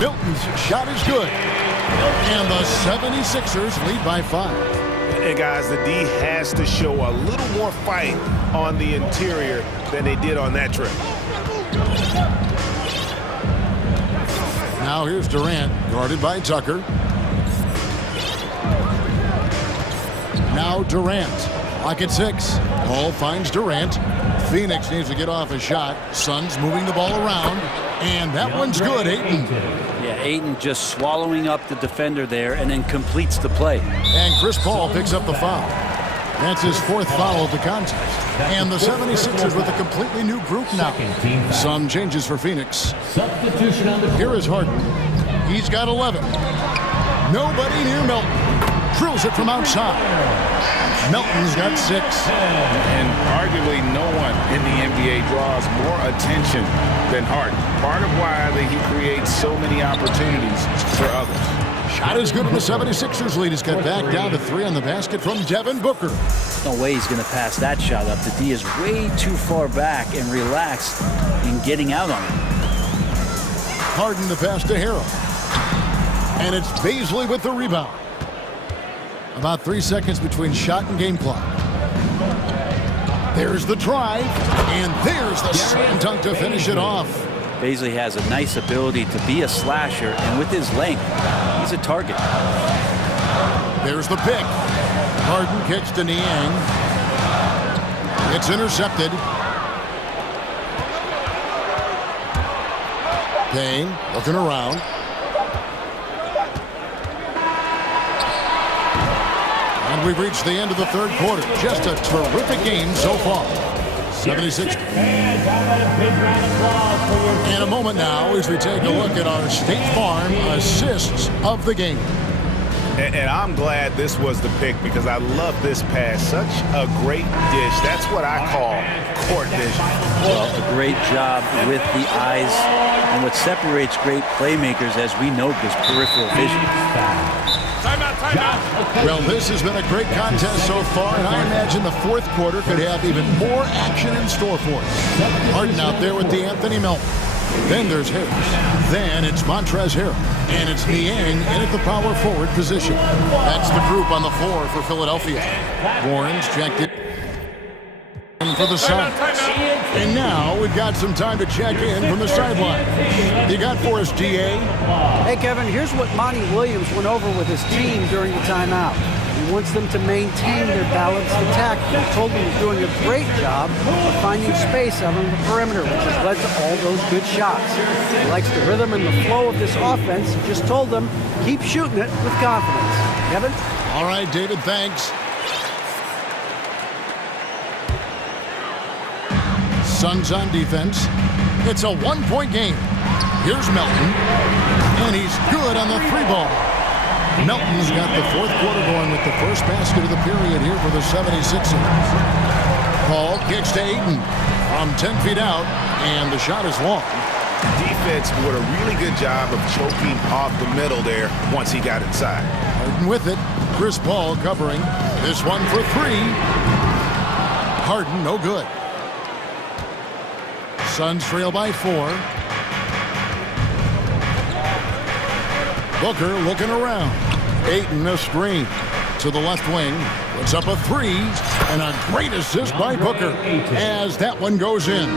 Milton's shot is good. And the 76ers lead by 5. And guys, the D has to show a little more fight on the interior than they did on that trip. Now here's Durant, guarded by Tucker. Now Durant. Clock at 6. Paul finds Durant. Phoenix needs to get off a shot. Suns moving the ball around. And that one's good, Ayton. Yeah, Ayton just swallowing up the defender there and then completes the play. And Chris Paul picks up the foul. That's his fourth foul of the contest. And the 76ers with a completely new group now. Some changes for Phoenix. Substitution on the court. Here is Harden. He's got 11. Nobody near Milton. Drills it from outside. Milton's got 6. And arguably no one in the NBA draws more attention than Harden. Part of why he creates so many opportunities for others. Shot is good, and the 76ers lead is cut back down to 3 on the basket from Devin Booker. No way he's going to pass that shot up. The D is way too far back and relaxed in getting out on it. Harden the pass to Harrell. And it's Baisley with the rebound. About 3 seconds between shot and game clock. There's the drive, and there's the slam dunk to finish it off. Baisley has a nice ability to be a slasher, and with his length, he's a target. There's the pick. Harden kicks to Niang. It's intercepted. Payne looking around. And we've reached the end of the third quarter. Just a terrific game so far. 76. In a moment now as we take a look at our State Farm assists of the game. And I'm glad this was the pick because I love this pass. Such a great dish. That's what I call court vision. Well, a great job with the eyes. And what separates great playmakers, as we know, is peripheral vision. Timeout, timeout. Well, this has been a great contest so far, and I imagine the fourth quarter could have even more action in store for us. Harden out there with the Anthony Melton. Then there's Harris. Then it's Montrezl Harrell. And it's Niang in at the power forward position. That's the group on the floor for Philadelphia. Warren's checked it for the Suns. And now we've got some time to check in from the sideline. You got for us, DA? Hey, Kevin, here's what Monty Williams went over with his team during the timeout. He wants them to maintain their balanced attack. He told them he's doing a great job of finding space out on the perimeter, which has led to all those good shots. He likes the rhythm and the flow of this offense. He just told them, keep shooting it with confidence. Kevin? All right, David, thanks. Suns on defense. It's a one-point game. Here's Melton, and he's good on the three ball. Melton's got the fourth quarter going with the first basket of the period here for the 76ers. Paul kicks to Ayton from 10 feet out, and the shot is long. Defense did a really good job of choking off the middle there once he got inside. Harden with it. Chris Paul covering. This one for three. Harden, no good. Suns trail by 4. Booker looking around. Ayton a screen to the left wing. Puts up a 3. And a great assist by Booker as that one goes in.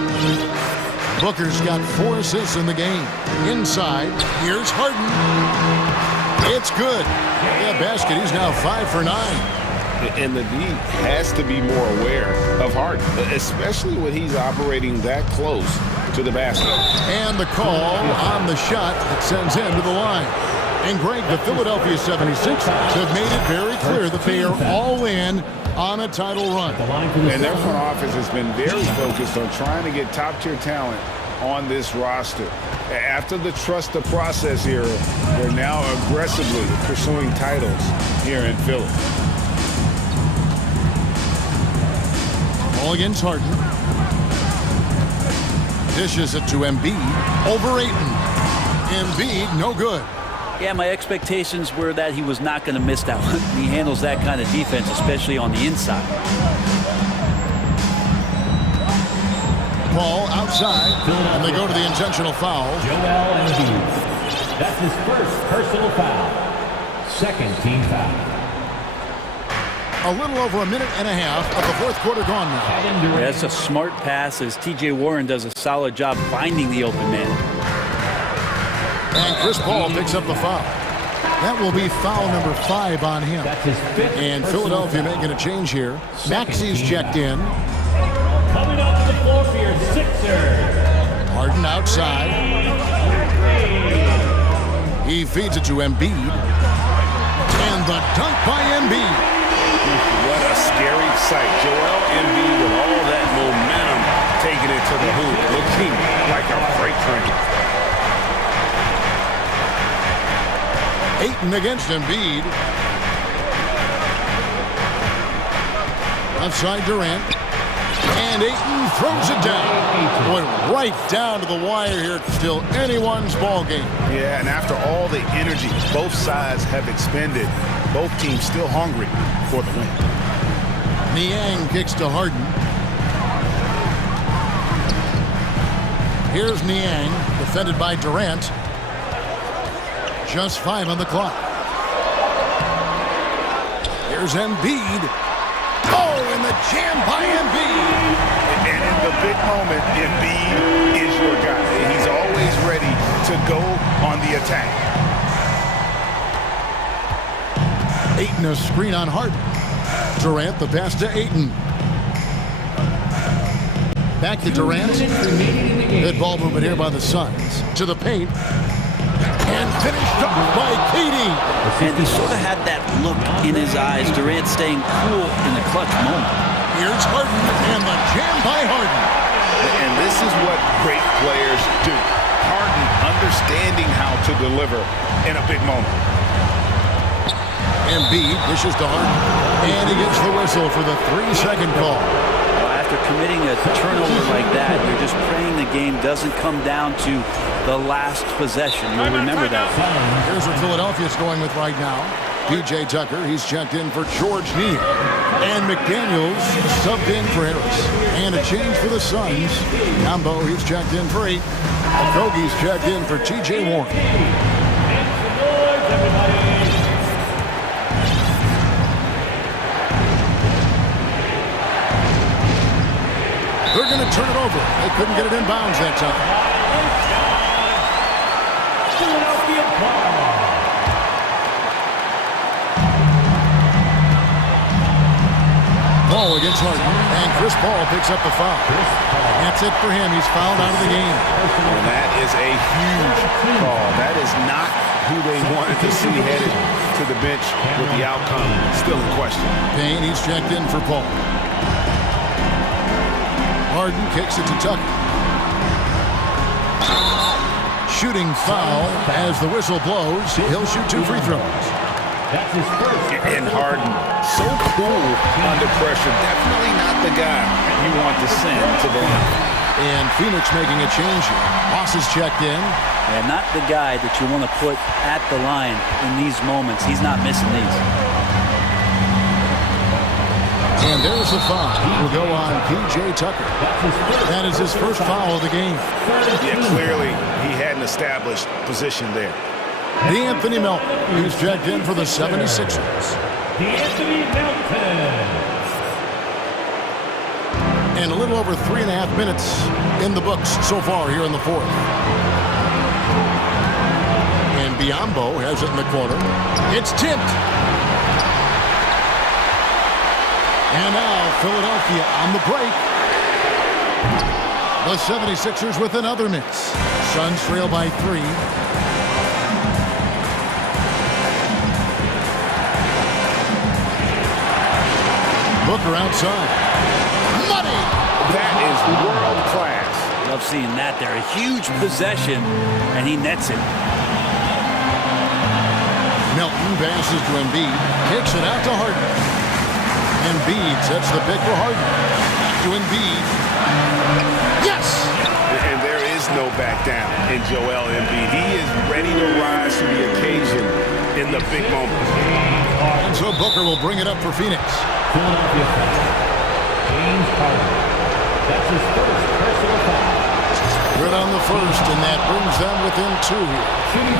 Booker's got 4 assists in the game. Inside, here's Harden. It's good. That basket, he's now 5 for 9. And the D has to be more aware of Harden, especially when he's operating that close to the basket. And the call on the shot that sends him to the line. And Greg, the Philadelphia 76ers have made it very clear that they are all in on a title run. And their front office has been very focused on trying to get top-tier talent on this roster. After the trust the process era, they're now aggressively pursuing titles here in Philly. Ball against Harden. Dishes it to Embiid. Over Ayton. Embiid, no good. Yeah, my expectations were that he was not going to miss that one. He handles that kind of defense, especially on the inside. Paul outside, and they go to the intentional foul. Joel Embiid. That's his first personal foul. Second team foul. A little over a minute and a half of the fourth quarter gone now. Yeah, that's a smart pass as T.J. Warren does a solid job finding the open man. And Chris Paul picks up the foul. That will be foul number 5 on him. And Philadelphia making a change here. Maxi's checked in. Coming up to the floor for your Sixers. Harden outside. He feeds it to Embiid. And the dunk by Embiid. What a scary sight. Joel Embiid with all that momentum taking it to the hoop, looking like a freight train. Ayton against Embiid. Left side Durant. And Ayton throws it down. Went right down to the wire here. Still anyone's ball game. Yeah, and after all the energy both sides have expended, both teams still hungry for the win. Niang kicks to Harden. Here's Niang, defended by Durant. Just 5 on the clock. Here's Embiid. Oh, and the jam by Embiid. And in the big moment, Embiid is your guy. He's always ready to go on the attack. Ayton a screen on Harden. Durant the pass to Ayton. Back to Durant. Good ball movement here by the Suns. To the paint. And finished up by KD. And he sort of had that look in his eyes. Durant staying cool in the clutch moment. Here's Harden and the jam by Harden. And this is what great players do. Harden understanding how to deliver in a big moment. Embiid dishes to Harden. And he gets the whistle for the 3-second call. After committing a turnover like that, you're just praying the game doesn't come down to the last possession. You'll remember that. Here's what Philadelphia's going with right now. P.J. Tucker, he's checked in for George Neal. And McDaniels subbed in for Harris. And a change for the Suns. Combo, he's checked in for 8. Okogie's checked in for T.J. Warren. They're going to turn it over. They couldn't get it in bounds that time. Paul against Harden, and Chris Paul picks up the foul. That's it for him. He's fouled out of the game. And that is a huge call. That is not who they wanted to see headed to the bench with the outcome still in question. Payne, he's checked in for Paul. Harden kicks it to Tucker. Shooting foul as the whistle blows. He'll shoot 2 free throws. That's his first. And Harden, so cool under pressure. Definitely not the guy you want to send to the line. And Phoenix making a change here. Moss is checked in. And not the guy that you want to put at the line in these moments. He's not missing these. And there's the foul. Will go on P.J. Tucker. That is his first foul of the game. Yeah, clearly he hadn't established position there. D'Anthony Melton, who's checked in for the 76ers. D'Anthony Melton. And a little over 3.5 minutes in the books so far here in the fourth. And Biyombo has it in the corner. It's tipped. And now Philadelphia on the break. The 76ers with another miss. Suns trail by 3. Booker outside. Money! That is world class. Love seeing that there. A huge possession, and he nets it. Melton passes to Embiid. Kicks it out to Harden. Embiid sets the pick for Harden. Back to Embiid. Yes! And there is no back down in Joel Embiid. He is ready to rise to the occasion in the big moments. And so Booker will bring it up for Phoenix. Philadelphia foul. James Harden. That's his first personal foul. Good on the first, and that brings them within 2 here.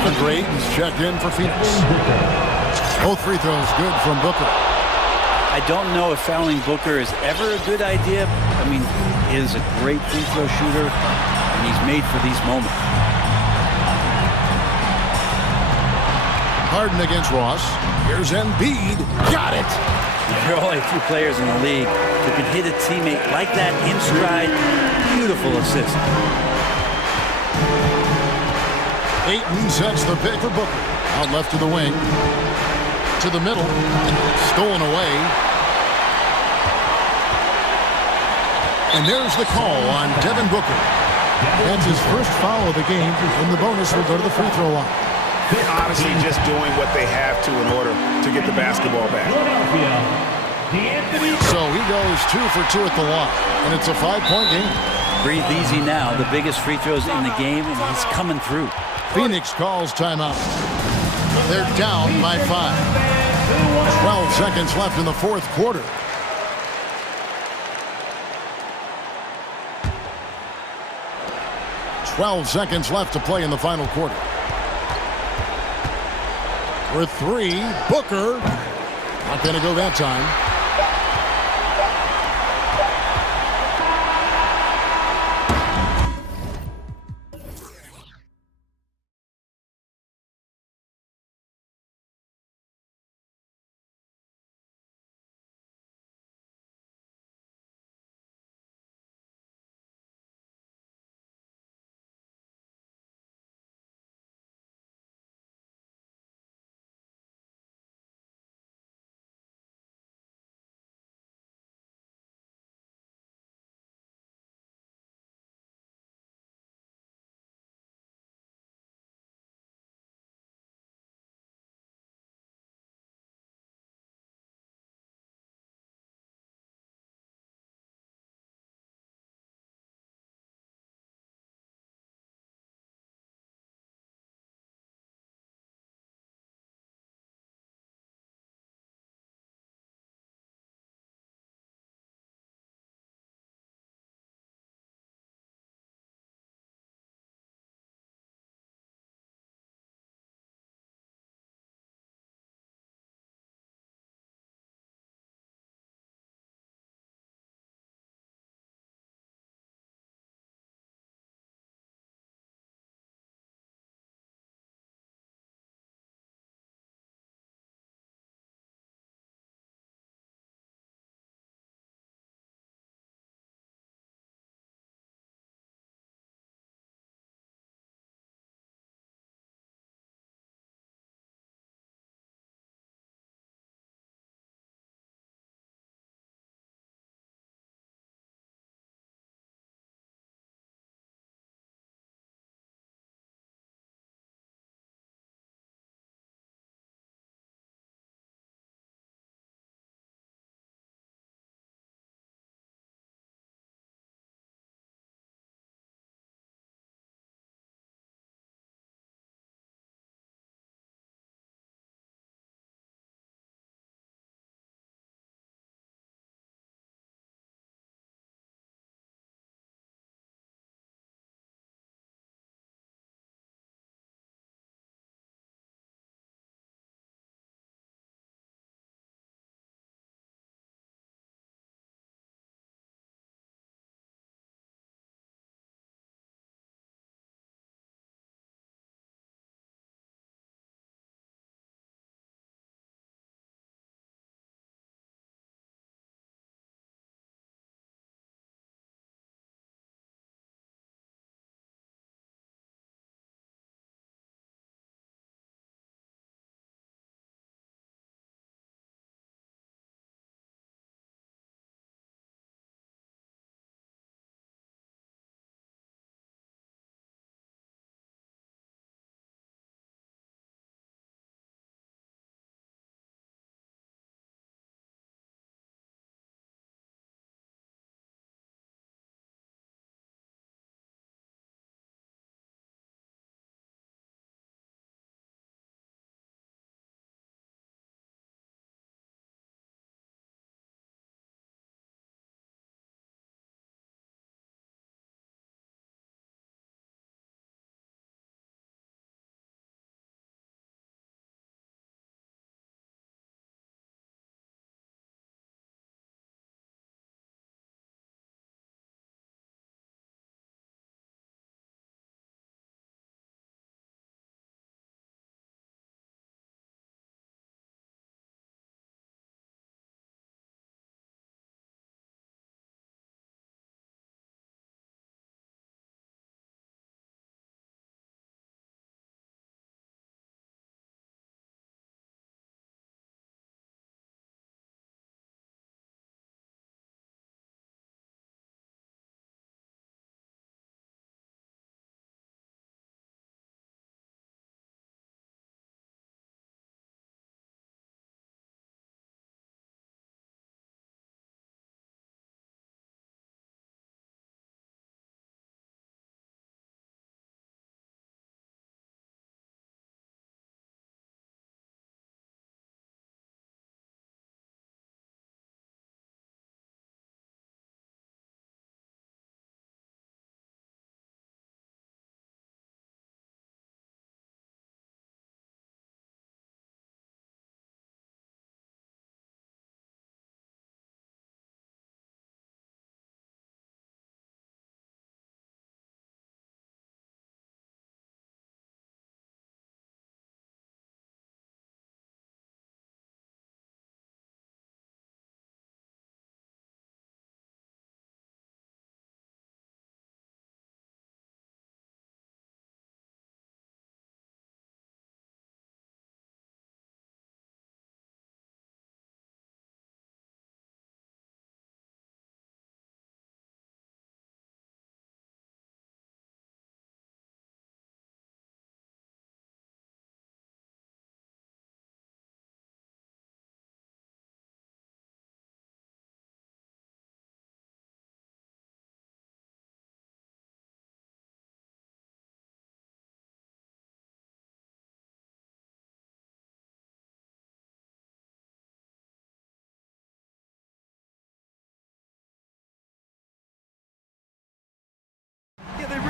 The great is checked in for Phoenix. Both free throws good from Booker. I don't know if fouling Booker is ever a good idea. I mean, he is a great free throw shooter, and he's made for these moments. Harden against Ross. Here's Embiid. Got it! There are only a few players in the league who can hit a teammate like that in stride. Beautiful assist. Ayton sets the pick for Booker. Out left to the wing. To the middle. Stolen away. And there's the call on Devin Booker. That's his first foul of the game, and the bonus will go to the free throw line. Honestly, just doing what they have to in order to get the basketball back. So he goes 2 for 2 at the line, and it's a 5-point game. Breathe easy now. The biggest free throws in the game, and he's coming through. Phoenix calls timeout. They're down by 5. 12 seconds left in the fourth quarter. "12 seconds left to play in the final quarter. For 3, Booker. Not going to go that time.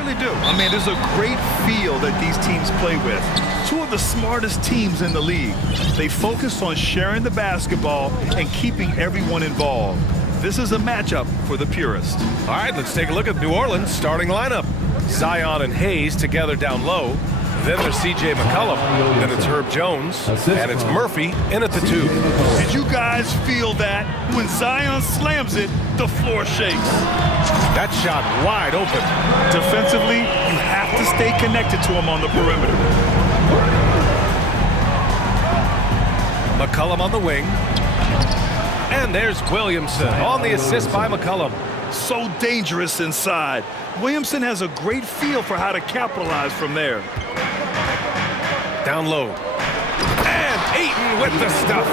really do. I mean, there's a great feel that these teams play with. Two of the smartest teams in the league. They focus on sharing the basketball and keeping everyone involved. This is a matchup for the purist. All right, let's take a look at New Orleans' starting lineup. Zion and Hayes together down low. Then there's C.J. McCollum. Then it's Herb Jones. And it's Murphy in at the 2. Did you guys feel that? When Zion slams it, the floor shakes. That shot wide open. Defensively, you have to stay connected to him on the perimeter. McCollum on the wing. And there's Williamson on the assist by McCollum. So dangerous inside. Williamson has a great feel for how to capitalize from there. Down low. And Ayton with the stuff.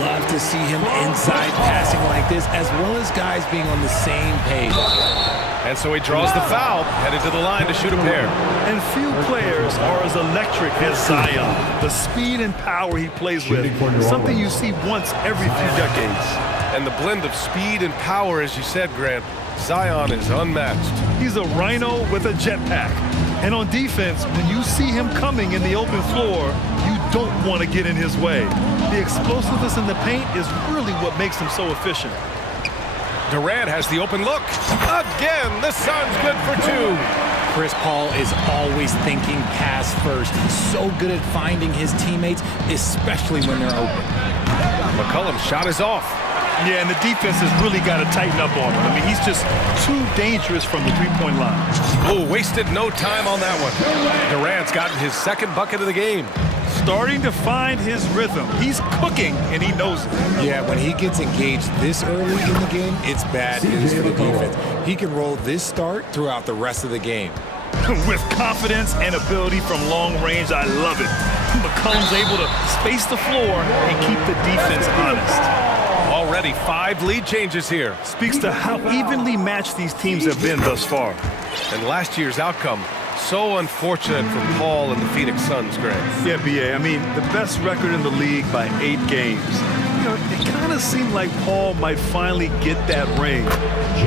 Love to see him inside passing like this, as well as guys being on the same page. And so he draws the foul, headed to the line to shoot a pair. And few players are as electric as Zion. The speed and power he plays with, something you see once every few decades. And the blend of speed and power, as you said, Grant, Zion is unmatched. He's a rhino with a jetpack. And on defense, when you see him coming in the open floor, you don't want to get in his way. The explosiveness in the paint is really what makes him so efficient. Durant has the open look. Again, the Suns good for 2. Chris Paul is always thinking pass first. He's so good at finding his teammates, especially when they're open. McCollum's shot is off. Yeah, and the defense has really got to tighten up on him. I mean, he's just too dangerous from the three-point line. Oh, wasted no time on that one. Durant's gotten his second bucket of the game. Starting to find his rhythm. He's cooking, and he knows it. Yeah, when he gets engaged this early in the game, it's bad news for the defense. He can roll this start throughout the rest of the game. With confidence and ability from long range, I love it. McCollum's able to space the floor and keep the defense honest. Already 5 lead changes here. Speaks to how evenly matched these teams have been thus far. And last year's outcome, so unfortunate for Paul and the Phoenix Suns, Grant. Yeah, B.A., I mean, the best record in the league by 8 games. You know, it kind of seemed like Paul might finally get that ring.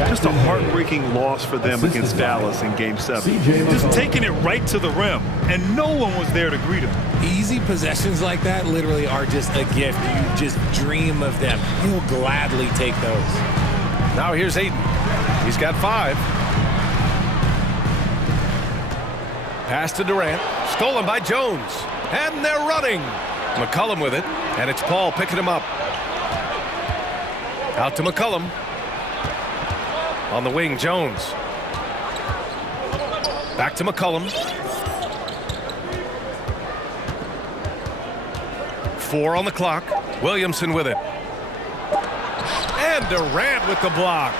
Just a heartbreaking loss for them against Dallas in Game 7. Just taking it right to the rim, and no one was there to greet him. Easy possessions like that literally are just a gift. You just dream of them. He'll gladly take those. Now here's Ayton. He's got 5. Pass to Durant. Stolen by Jones. And they're running. McCollum with it. And it's Paul picking him up. Out to McCollum. On the wing, Jones. Back to McCollum. 4 on the clock. Williamson with it. And Durant with the block.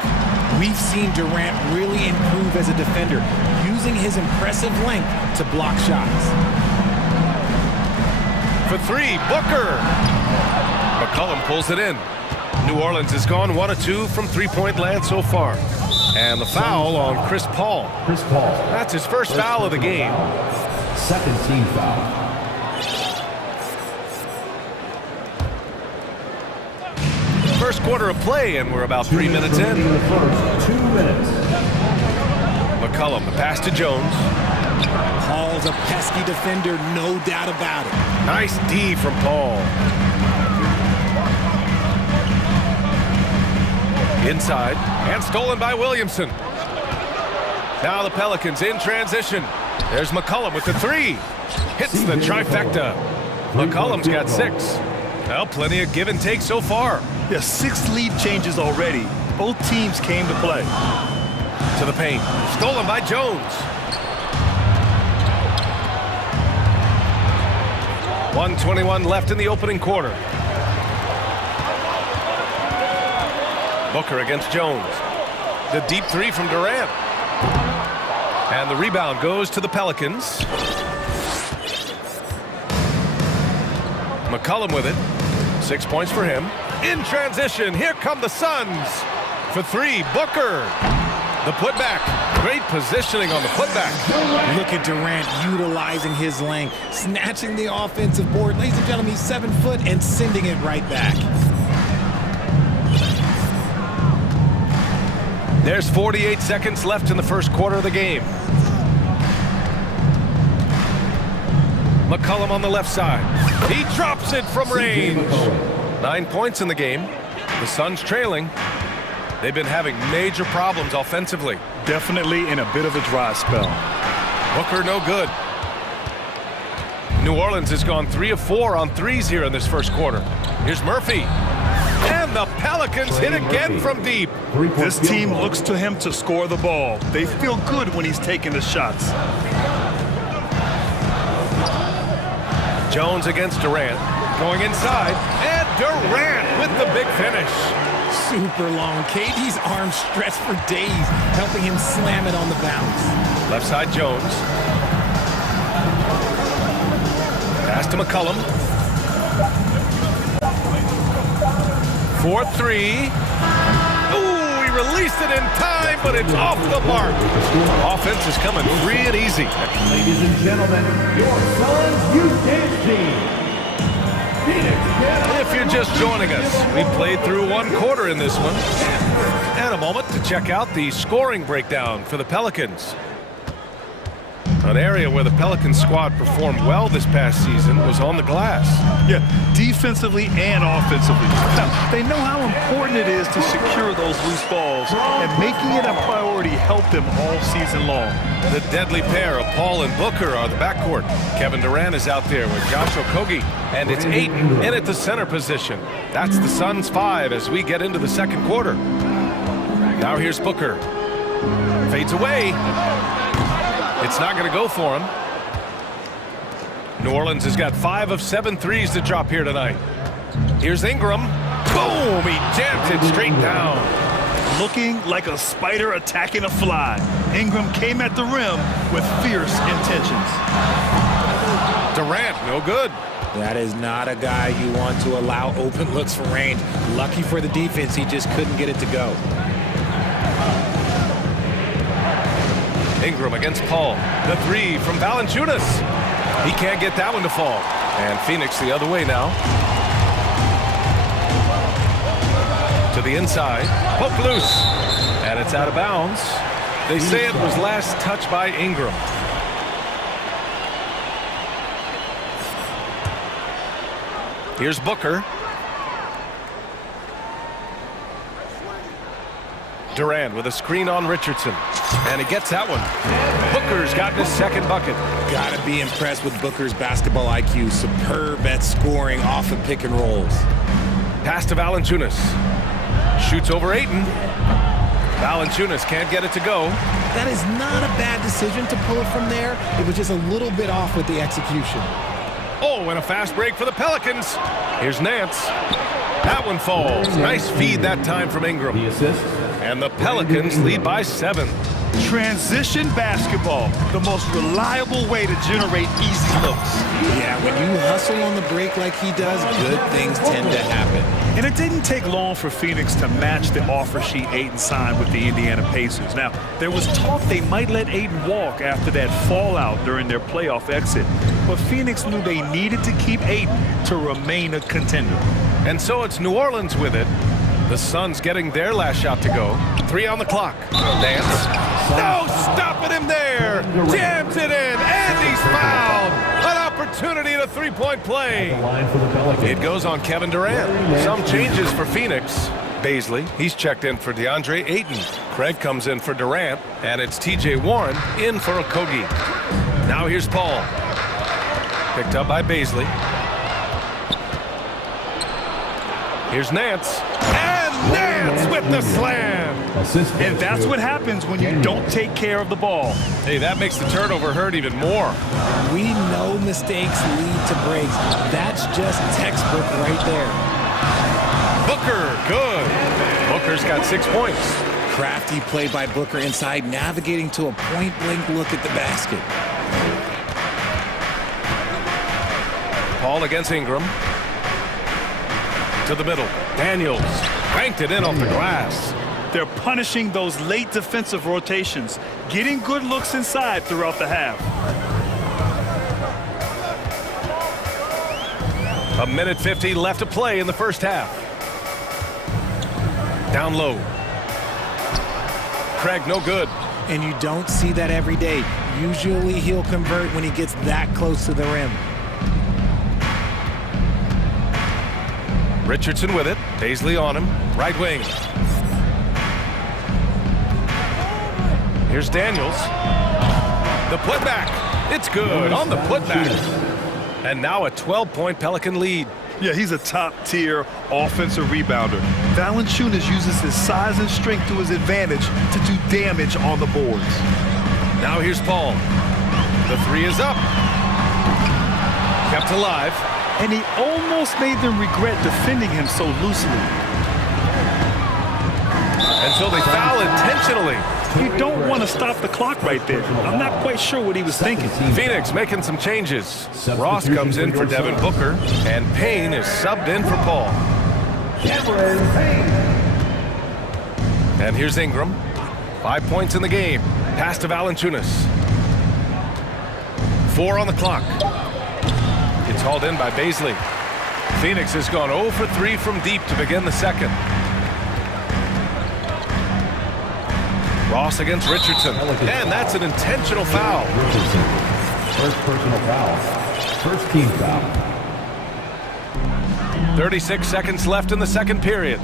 We've seen Durant really improve as a defender, using his impressive length to block shots. For 3, Booker. McCollum pulls it in. New Orleans has gone 1 of 2 from three-point land so far. And the foul on Chris Paul. Chris Paul. That's his first foul of the game. Second team foul. First quarter of play, and we're about 3 minutes in. The first 2 minutes. McCollum, the pass to Jones. Paul's a pesky defender, no doubt about it. Nice D from Paul. Inside, and stolen by Williamson. Now the Pelicans in transition. There's McCollum with the 3. Hits the trifecta. McCollum's got 6. Well, plenty of give and take so far. Yeah, 6 lead changes already. Both teams came to play. To the paint. Stolen by Jones. 1:21 left in the opening quarter. Booker against Jones. The deep 3 from Durant. And the rebound goes to the Pelicans. McCollum with it. 6 points for him. In transition, here come the Suns. For 3, Booker. The putback. Great positioning on the putback. Look at Durant utilizing his length, snatching the offensive board. Ladies and gentlemen, he's 7 foot and sending it right back. There's 48 seconds left in the first quarter of the game. McCollum on the left side. He drops it from range. 9 points in the game. The Suns trailing. They've been having major problems offensively. Definitely in a bit of a dry spell. Booker no good. New Orleans has gone 3 of 4 on threes here in this first quarter. Here's Murphy. And the Pelicans hit again from deep. This team looks to him to score the ball. They feel good when he's taking the shots. Jones against Durant. Going inside. And Durant with the big finish. Super long. KD's arms stretched for days, helping him slam it on the bounce. Left side Jones. Pass to McCollum. 4-3. Ooh, he released it in time, but it's off the mark. Offense is coming free and easy. Ladies and gentlemen, your Suns Youth Dance Team. If you're just joining us, we played through 1 quarter in this one. And a moment to check out the scoring breakdown for the Pelicans. An area where the Pelicans squad performed well this past season was on the glass. Yeah, defensively and offensively. Now, they know how important it is to secure those loose balls, and making it a priority helped them all season long. The deadly pair of Paul and Booker are the backcourt. Kevin Durant is out there with Josh Okogie, and it's Ayton in at the center position. That's the Suns' 5 as we get into the second quarter. Now here's Booker. Fades away. It's not going to go for him. New Orleans has got 5 of 7 threes to drop here tonight. Here's Ingram. Boom! He jams it straight down. Looking like a spider attacking a fly. Ingram came at the rim with fierce intentions. Durant, no good. That is not a guy you want to allow open looks from range. Lucky for the defense, he just couldn't get it to go. Ingram against Paul. The 3 from Valanciunas. He can't get that one to fall. And Phoenix the other way now. To the inside. Poke loose. And it's out of bounds. They say it was last touched by Ingram. Here's Booker. Durant with a screen on Richardson. And he gets that one. Booker's gotten his second bucket. Gotta be impressed with Booker's basketball IQ. Superb at scoring off of pick and rolls. Pass to Valanciunas. Shoots over Ayton. Valanciunas can't get it to go. That is not a bad decision to pull it from there. It was just a little bit off with the execution. Oh, and a fast break for the Pelicans. Here's Nance. That one falls. Nice feed that time from Ingram. The assist. And the Pelicans lead by 7. Transition basketball, the most reliable way to generate easy looks. Yeah, when you hustle on the break like he does, good things tend to happen. And it didn't take long for Phoenix to match the offer sheet Ayton signed with the Indiana Pacers. Now, there was talk they might let Ayton walk after that fallout during their playoff exit. But Phoenix knew they needed to keep Ayton to remain a contender. And so it's New Orleans with it. The Suns getting their last shot to go. 3 on the clock. Nance. No, stopping him there. Jams it in, and he's fouled. An opportunity at a 3-point play. It goes on Kevin Durant. Some changes for Phoenix. Baisley, he's checked in for DeAndre Ayton. Craig comes in for Durant, and it's T.J. Warren in for Okogie. Now here's Paul. Picked up by Baisley. Here's Nance. And Nance with the slam. And that's what happens when you don't take care of the ball. Hey, that makes the turnover hurt even more. We know mistakes lead to breaks. That's just textbook right there. Booker, good. Booker's got 6 points. Crafty play by Booker inside, navigating to a point-blank look at the basket. Paul against Ingram. To the middle. Daniels banked it in off the glass. They're punishing those late defensive rotations, getting good looks inside throughout the half. 1:50 left to play in the first half. Down low. Craig, no good. And you don't see that every day. Usually he'll convert when he gets that close to the rim. Richardson with it. Paisley on him. Right wing. Here's Daniels. The putback. It's good on the putback. And now a 12-point Pelican lead. Yeah, he's a top-tier offensive rebounder. Valanciunas uses his size and strength to his advantage to do damage on the boards. Now here's Paul. The three is up. Kept alive. And he almost made them regret defending him so loosely. Until they foul intentionally. You don't want to stop the clock right there. I'm not quite sure what he was thinking. Phoenix making some changes. Ross comes in for Devin Booker, and Payne is subbed in for Paul. And here's Ingram. 5 points in the game. Pass to Valanciunas. 4 on the clock. It's hauled in by Paisley. Phoenix has gone 0 for 3 from deep to begin the second. Ross against Richardson. And that's an intentional foul. First personal foul. First team foul. 36 seconds left in the second period.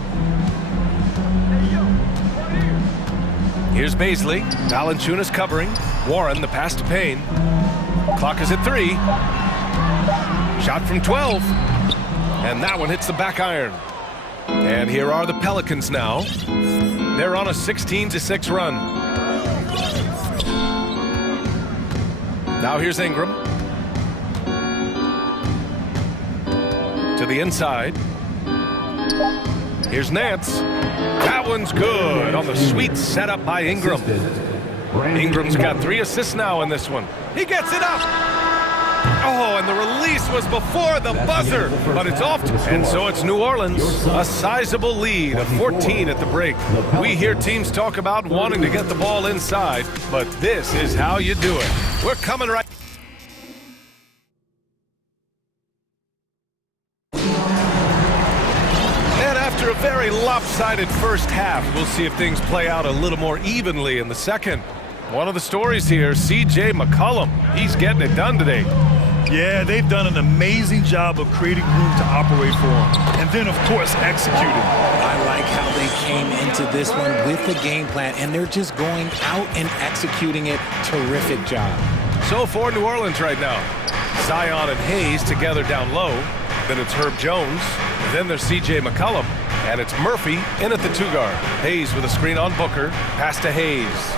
Here's Paisley. Valanciunas covering. Warren, the pass to Payne. Clock is at 3. Shot from 12. And that one hits the back iron. And here are the Pelicans now. They're on a 16-6 run. Now here's Ingram. To the inside. Here's Nance. That one's good on the sweet setup by Ingram. Ingram's got 3 assists now in this one. He gets it up. Oh, and the release was before the buzzer, but it's off. And so it's New Orleans, a sizable lead of 14 at the break. We hear teams talk about wanting to get the ball inside, but this is how you do it. We're coming right. And after a very lopsided first half, we'll see if things play out a little more evenly in the second. One of the stories here, C.J. McCollum. He's getting it done today. Yeah, they've done an amazing job of creating room to operate for him. And then, of course, executing. I like how they came into this one with the game plan, and they're just going out and executing it. Terrific job. So for New Orleans right now, Zion and Hayes together down low. Then it's Herb Jones. Then there's C.J. McCollum. And it's Murphy in at the 2-guard. Hayes with a screen on Booker. Pass to Hayes.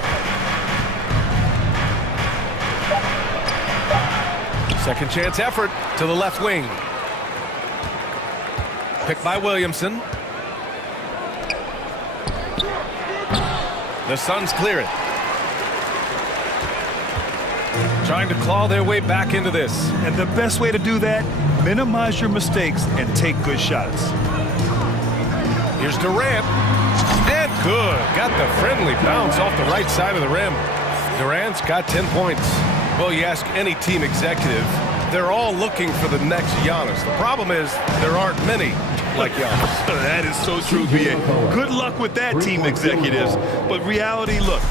Second chance effort to the left wing. Picked by Williamson. The Suns clear it. Trying to claw their way back into this. And the best way to do that, minimize your mistakes and take good shots. Here's Durant. And good. Got the friendly bounce off the right side of the rim. Durant's got 10 points. Well, you ask any team executive, they're all looking for the next Giannis. The problem is there aren't many like Giannis. That is so true, B.A. Good luck with that, team executives. But reality, look,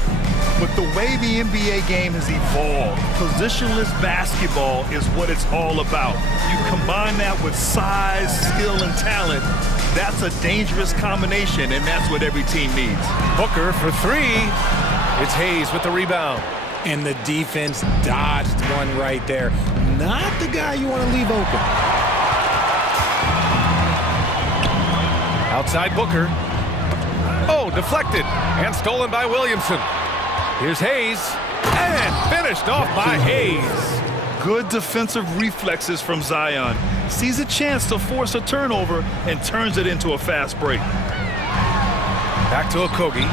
with the way the NBA game has evolved, positionless basketball is what it's all about. You combine that with size, skill, and talent, that's a dangerous combination, and that's what every team needs. Booker for 3. It's Hayes with the rebound. And the defense dodged one right there. Not the guy you want to leave open. Outside Booker. Oh, deflected and stolen by Williamson. Here's Hayes. And finished off by Hayes. Good defensive reflexes from Zion. Sees a chance to force a turnover and turns it into a fast break. Back to Okogie.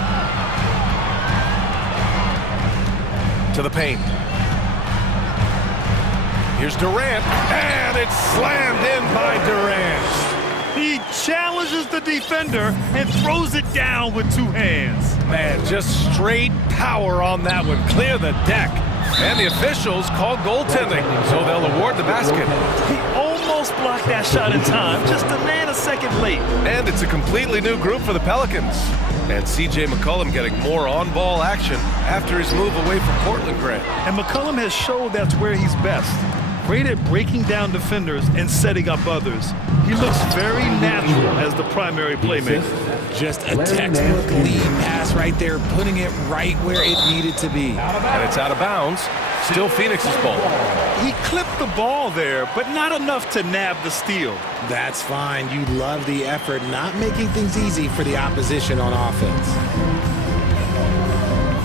To the paint. Here's Durant, and it's slammed in by Durant. He challenges the defender and throws it down with 2 hands. Man, just straight power on that one. Clear the deck. And the officials call goaltending, so they'll award the basket. He almost blocked that shot in time, just a nanosecond late. And it's a completely new group for the Pelicans. And C.J. McCollum getting more on-ball action after his move away from Portland Grant. And McCollum has showed that's where he's best. great at breaking down defenders and setting up others. He looks very natural as the primary playmaker. Just a textbook lead pass right there, putting it right where it needed to be. And it's out of bounds. Still Phoenix's ball. He clipped the ball there, but not enough to nab the steal. That's fine. You love the effort, not making things easy for the opposition on offense.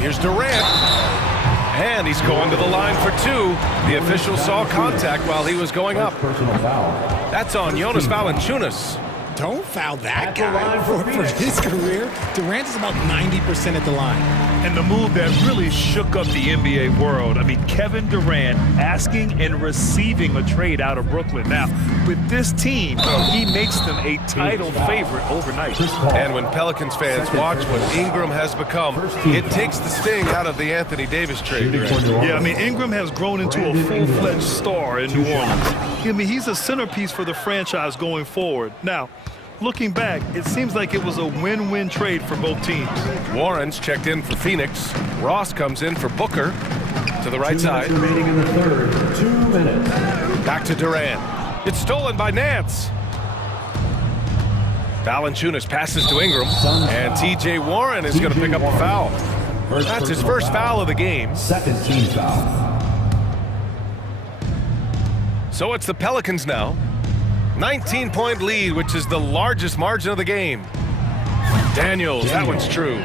Here's Durant. And he's going to the line for two. The official saw contact while he was going up. That's on Jonas Valanciunas. Don't foul that guy for his career. Durant is about 90% at the line. And the move that really shook up the NBA world. I mean, Kevin Durant asking and receiving a trade out of Brooklyn. Now, with this team, he makes them a title favorite overnight. And when Pelicans fans watch what Ingram has become, it takes the sting out of the Anthony Davis trade. Yeah, I mean, Ingram has grown into a full-fledged star in New Orleans. I mean, he's a centerpiece for the franchise going forward. Now, looking back, it seems like it was a win-win trade for both teams. Warren's checked in for Phoenix. Ross comes in for Booker to the right side. Remaining in the third, 2 minutes. Back to Durant. It's stolen by Nance. Valanciunas passes to Ingram, and T.J. Warren is going to pick up the foul. That's his first foul of the game. Second team foul. So it's the Pelicans now. 19-point lead, which is the largest margin of the game. Daniels, that one's true.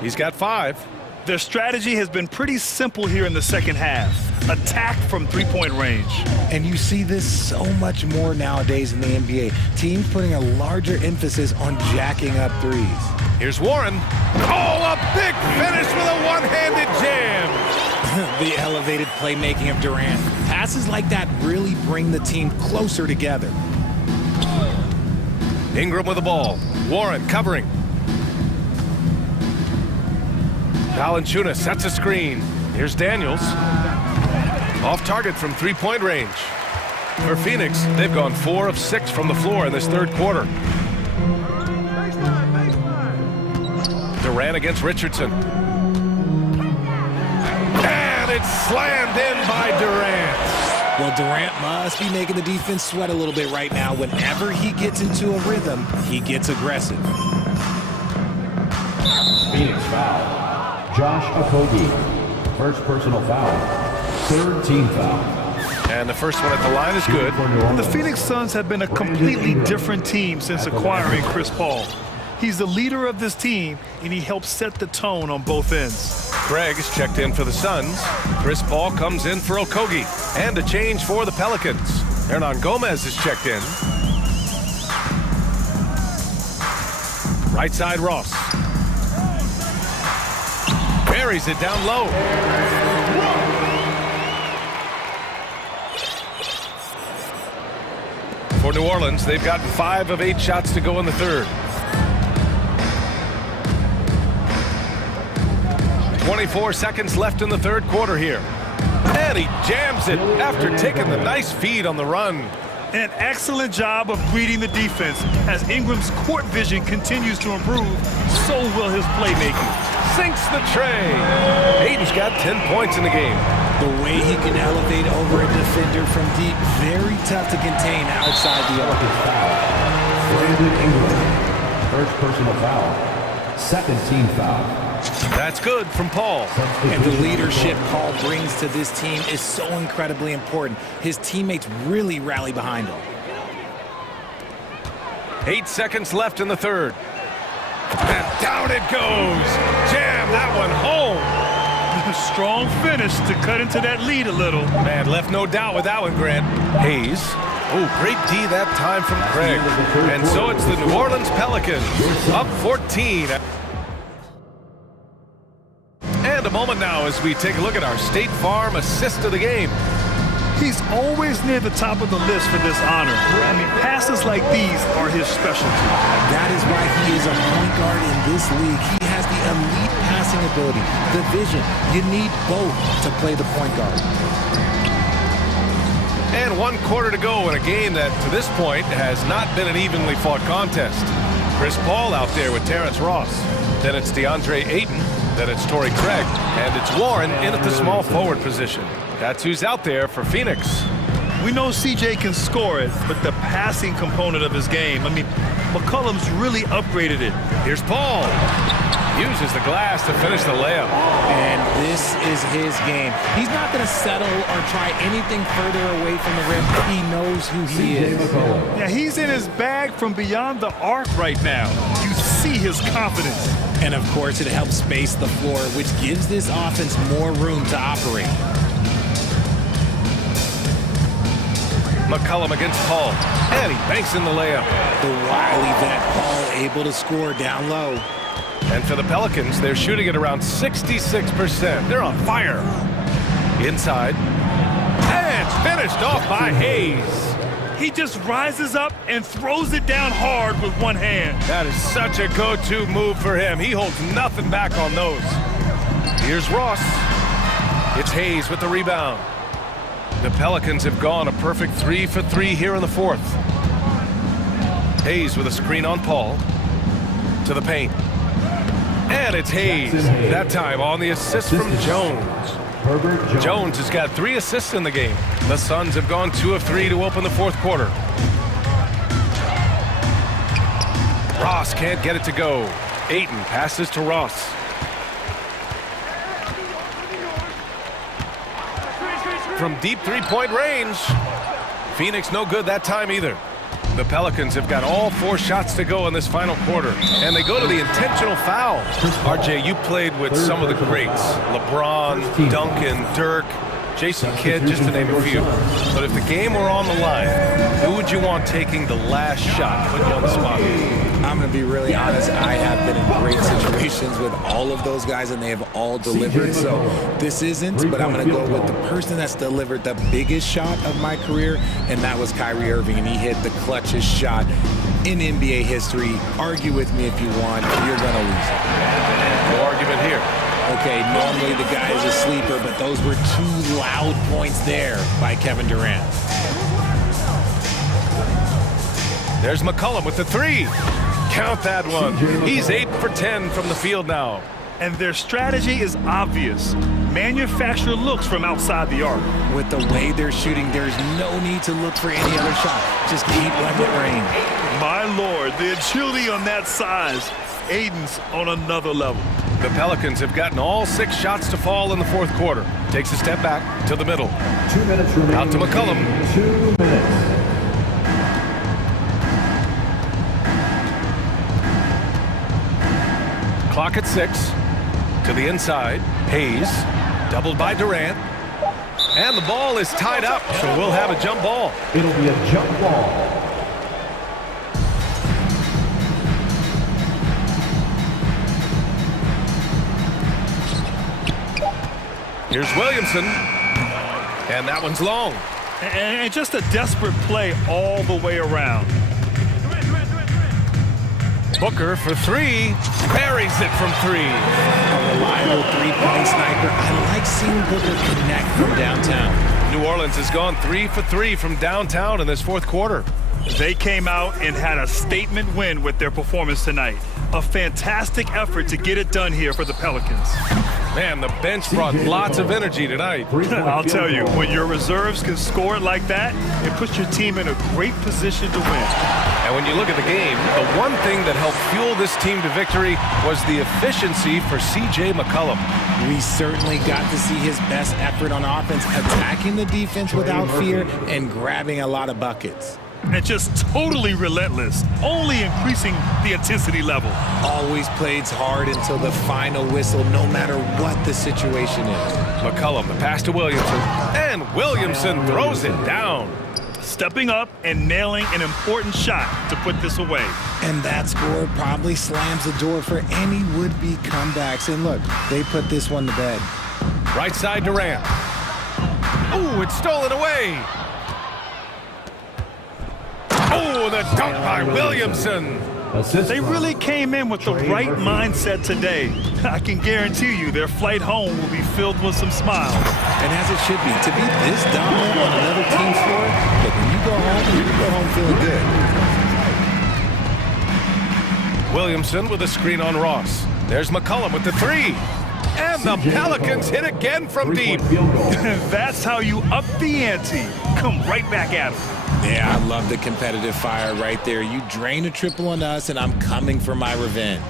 He's got 5. Their strategy has been pretty simple here in the second half. Attack from three-point range. And you see this so much more nowadays in the NBA. Teams putting a larger emphasis on jacking up threes. Here's Warren. Oh, a big finish with a one-handed jam. The elevated playmaking of Durant. Passes like that really bring the team closer together. Ingram with the ball. Warren covering. Valanciunas sets a screen. Here's Daniels. Off target from three-point range. For Phoenix, they've gone 4 of 6 from the floor in this third quarter. Durant against Richardson. And it's slammed in by Durant. Well, Durant must be making the defense sweat a little bit right now. Whenever he gets into a rhythm, he gets aggressive. Phoenix foul. Josh Okogie. First personal foul. Third team foul. And the first one at the line is good. The Phoenix Suns have been a completely different team since acquiring Chris Paul. He's the leader of this team, and he helps set the tone on both ends. Craig is checked in for the Suns. Chris Paul comes in for Okogie. And a change for the Pelicans. Hernan Gomez is checked in. Right side, Ross. Buries it down low. For New Orleans, they've gotten 5 of 8 shots to go in the third. 24 seconds left in the third quarter here. And he jams it after taking the nice feed on the run. An excellent job of reading the defense. As Ingram's court vision continues to improve, so will his playmaking. Sinks the tray. Aiden's got 10 points in the game. The way he can elevate over a defender from deep, very tough to contain outside the arc. Brandon Ingram. First personal foul. Second team foul. That's good from Paul. And the leadership Paul brings to this team is so incredibly important. His teammates really rally behind him. 8 seconds left in the third. And down it goes. Jam that one home. Strong finish to cut into that lead a little. Man, left no doubt with that one, Grant. Hayes. Oh, great D that time from Craig. And so it's the New Orleans Pelicans up 14. And a moment now as we take a look at our State Farm assist of the game. He's always near the top of the list for this honor. I mean, passes like these are his specialty. That is why he is a point guard in this league. He has the elite passing ability, the vision. You need both to play the point guard. And 1 quarter to go in a game that, to this point, has not been an evenly fought contest. Chris Paul out there with Terrence Ross. Then it's DeAndre Ayton. Then it's Torrey Craig. And it's Warren in at the small forward position. That's who's out there for Phoenix. We know CJ can score it, but the passing component of his game, I mean, McCollum's really upgraded it. Here's Paul. Uses the glass to finish the layup. And this is his game. He's not going to settle or try anything further away from the rim. He knows who he is. Yeah, he's in his bag from beyond the arc right now. You see his confidence. And of course, it helps space the floor, which gives this offense more room to operate. McCollum against Paul. And he banks in the layup. The wily vet Paul able to score down low. And for the Pelicans, they're shooting at around 66%. They're on fire. Inside. And finished off by Hayes. He just rises up and throws it down hard with one hand. That is such a go-to move for him. He holds nothing back on those. Here's Ross. It's Hayes with the rebound. The Pelicans have gone a perfect 3 for 3 here in the fourth. Hayes with a screen on Paul. To the paint. And it's Hayes, that time on the assist from Jones. Jones has got 3 assists in the game. The Suns have gone 2 of 3 to open the fourth quarter. Ross can't get it to go. Ayton passes to Ross. From deep three-point range. Phoenix no good that time either. The Pelicans have got all 4 shots to go in this final quarter, and they go to the intentional foul. RJ, you played with some of the greats. LeBron, Duncan, Dirk, Jason Kidd, just to name a few. But if the game were on the line, who would you want taking the last shot? Put you on the spot. I'm going to be really honest. I have been in great situations with all of those guys, and they have all delivered. So this isn't, but I'm going to go with the person that's delivered the biggest shot of my career, and that was Kyrie Irving, and he hit the clutchest shot in NBA history. Argue with me if you want. You're going to lose. No argument here. Okay, normally the guy is a sleeper, but those were 2 loud points there by Kevin Durant. There's McCollum with the 3. Count that one. He's 8 for 10 from the field now. And their strategy is obvious. Manufacture looks from outside the arc. With the way they're shooting, there's no need to look for any other shot. Just keep letting it rain. My Lord, the agility on that size. Aiden's on another level. The Pelicans have gotten all 6 shots to fall in the fourth quarter. Takes a step back to the middle. 2 minutes remaining. Out to McCollum. 2 minutes. Clock at 6. To the inside. Hayes. Doubled by Durant. And the ball is tied up, so we'll have a jump ball. It'll be a jump ball. Here's Williamson. And that one's long. And just a desperate play all the way around. Booker for 3. Buries it from 3. A reliable 3-point sniper. I like seeing Booker connect from downtown. New Orleans has gone 3 for 3 from downtown in this fourth quarter. They came out and had a statement win with their performance tonight. A fantastic effort to get it done here for the Pelicans. Man, the bench brought lots of energy tonight. I'll tell you, when your reserves can score it like that, it puts your team in a great position to win. And when you look at the game, the one thing that helped fuel this team to victory was the efficiency for C.J. McCollum. We certainly got to see his best effort on offense, attacking the defense without fear and grabbing a lot of buckets. And just totally relentless, only increasing the intensity level. Always plays hard until the final whistle, no matter what the situation is. McCollum, the pass to Williamson, and Williamson throws it down. Stepping up and nailing an important shot to put this away. And that score probably slams the door for any would-be comebacks. And look, they put this one to bed. Right side Durant. Ooh, it's stolen away. Oh, the dunk by Williamson. They really came in with the right mindset today. I can guarantee you their flight home will be filled with some smiles. And as it should be, to be this dominant on another team's floor, look, when you go home feeling good. Williamson with a screen on Ross. There's McCollum with the 3. And the Pelicans hit again from deep. That's how you up the ante. Come right back at them. Yeah, I love the competitive fire right there. You drain a triple on us, and I'm coming for my revenge.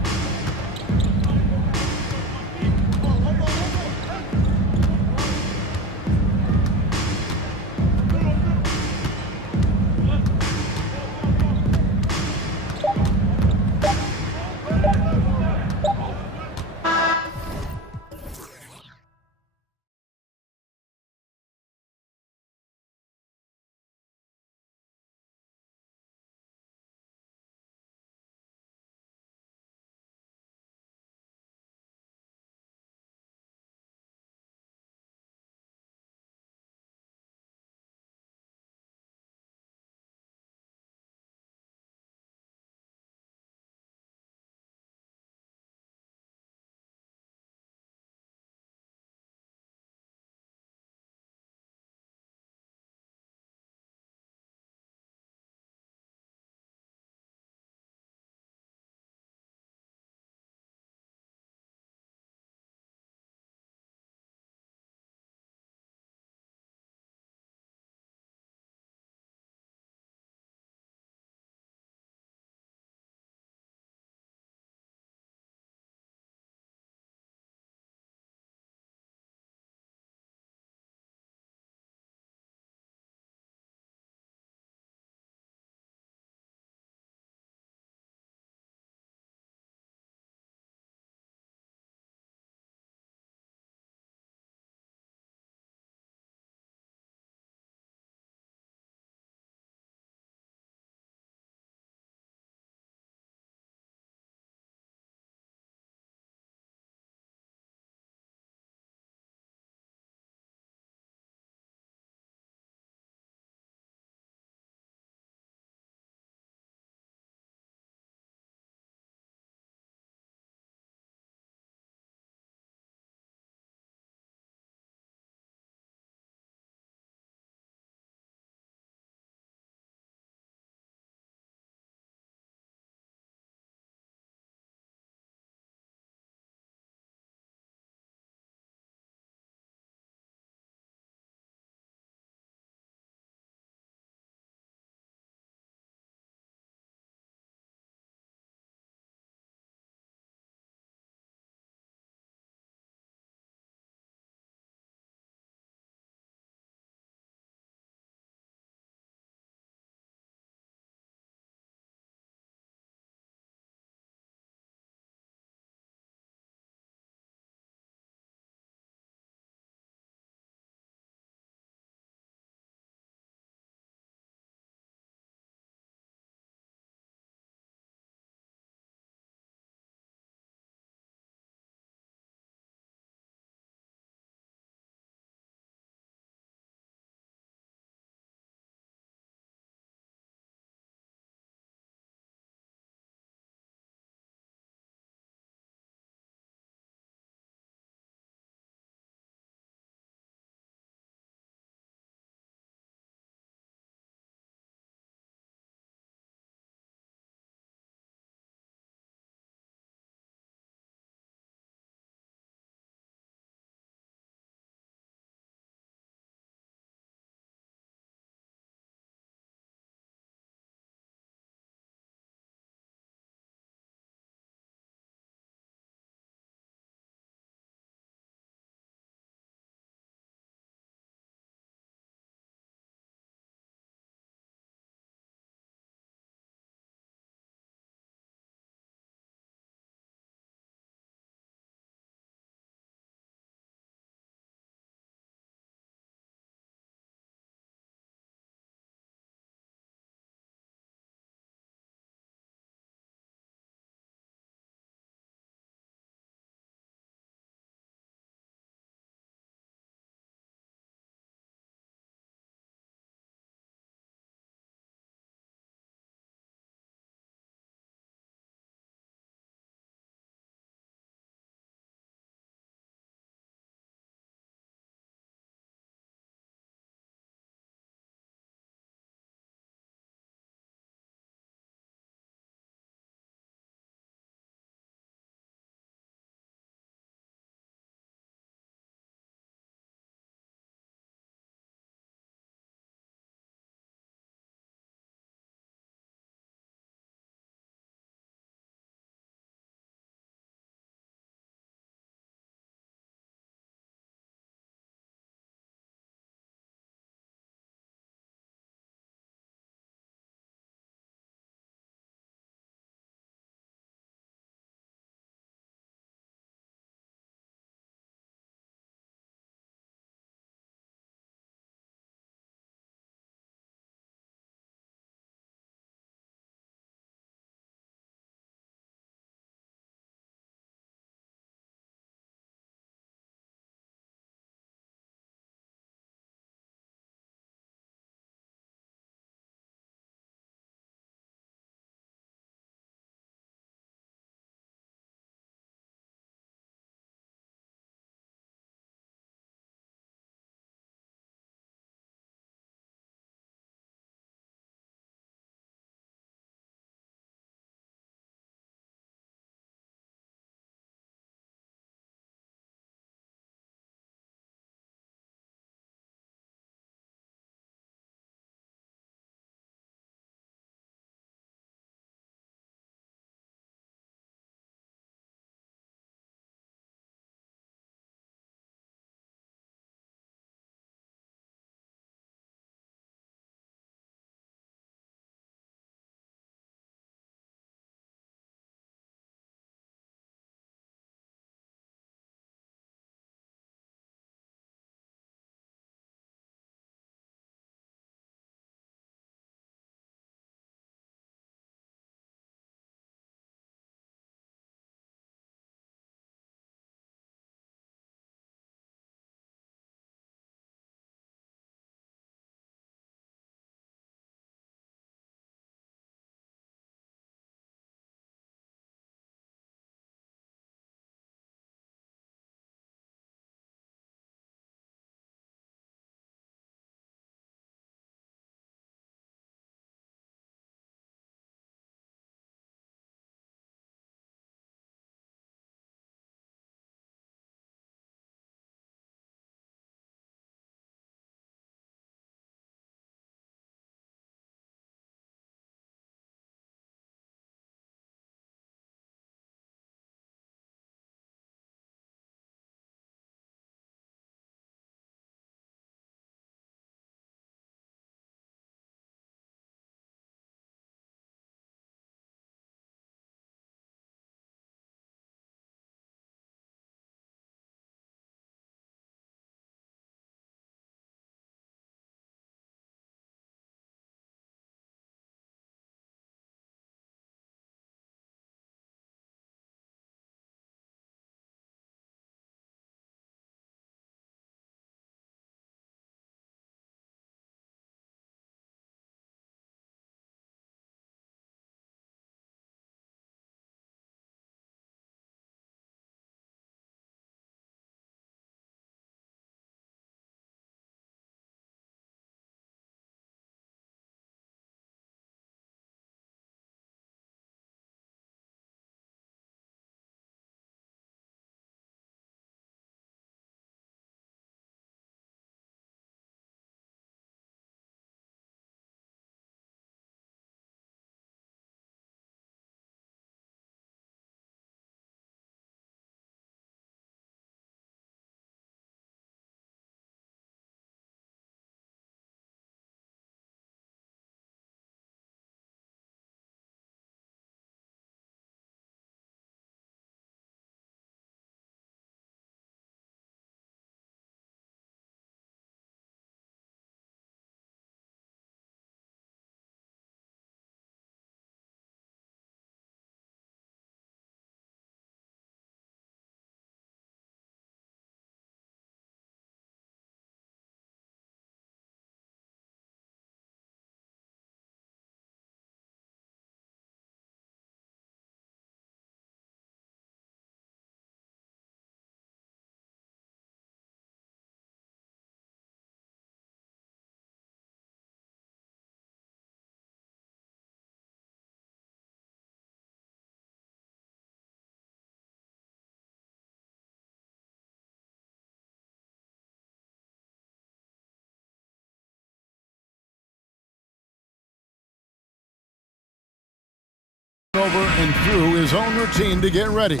over and through his own routine to get ready.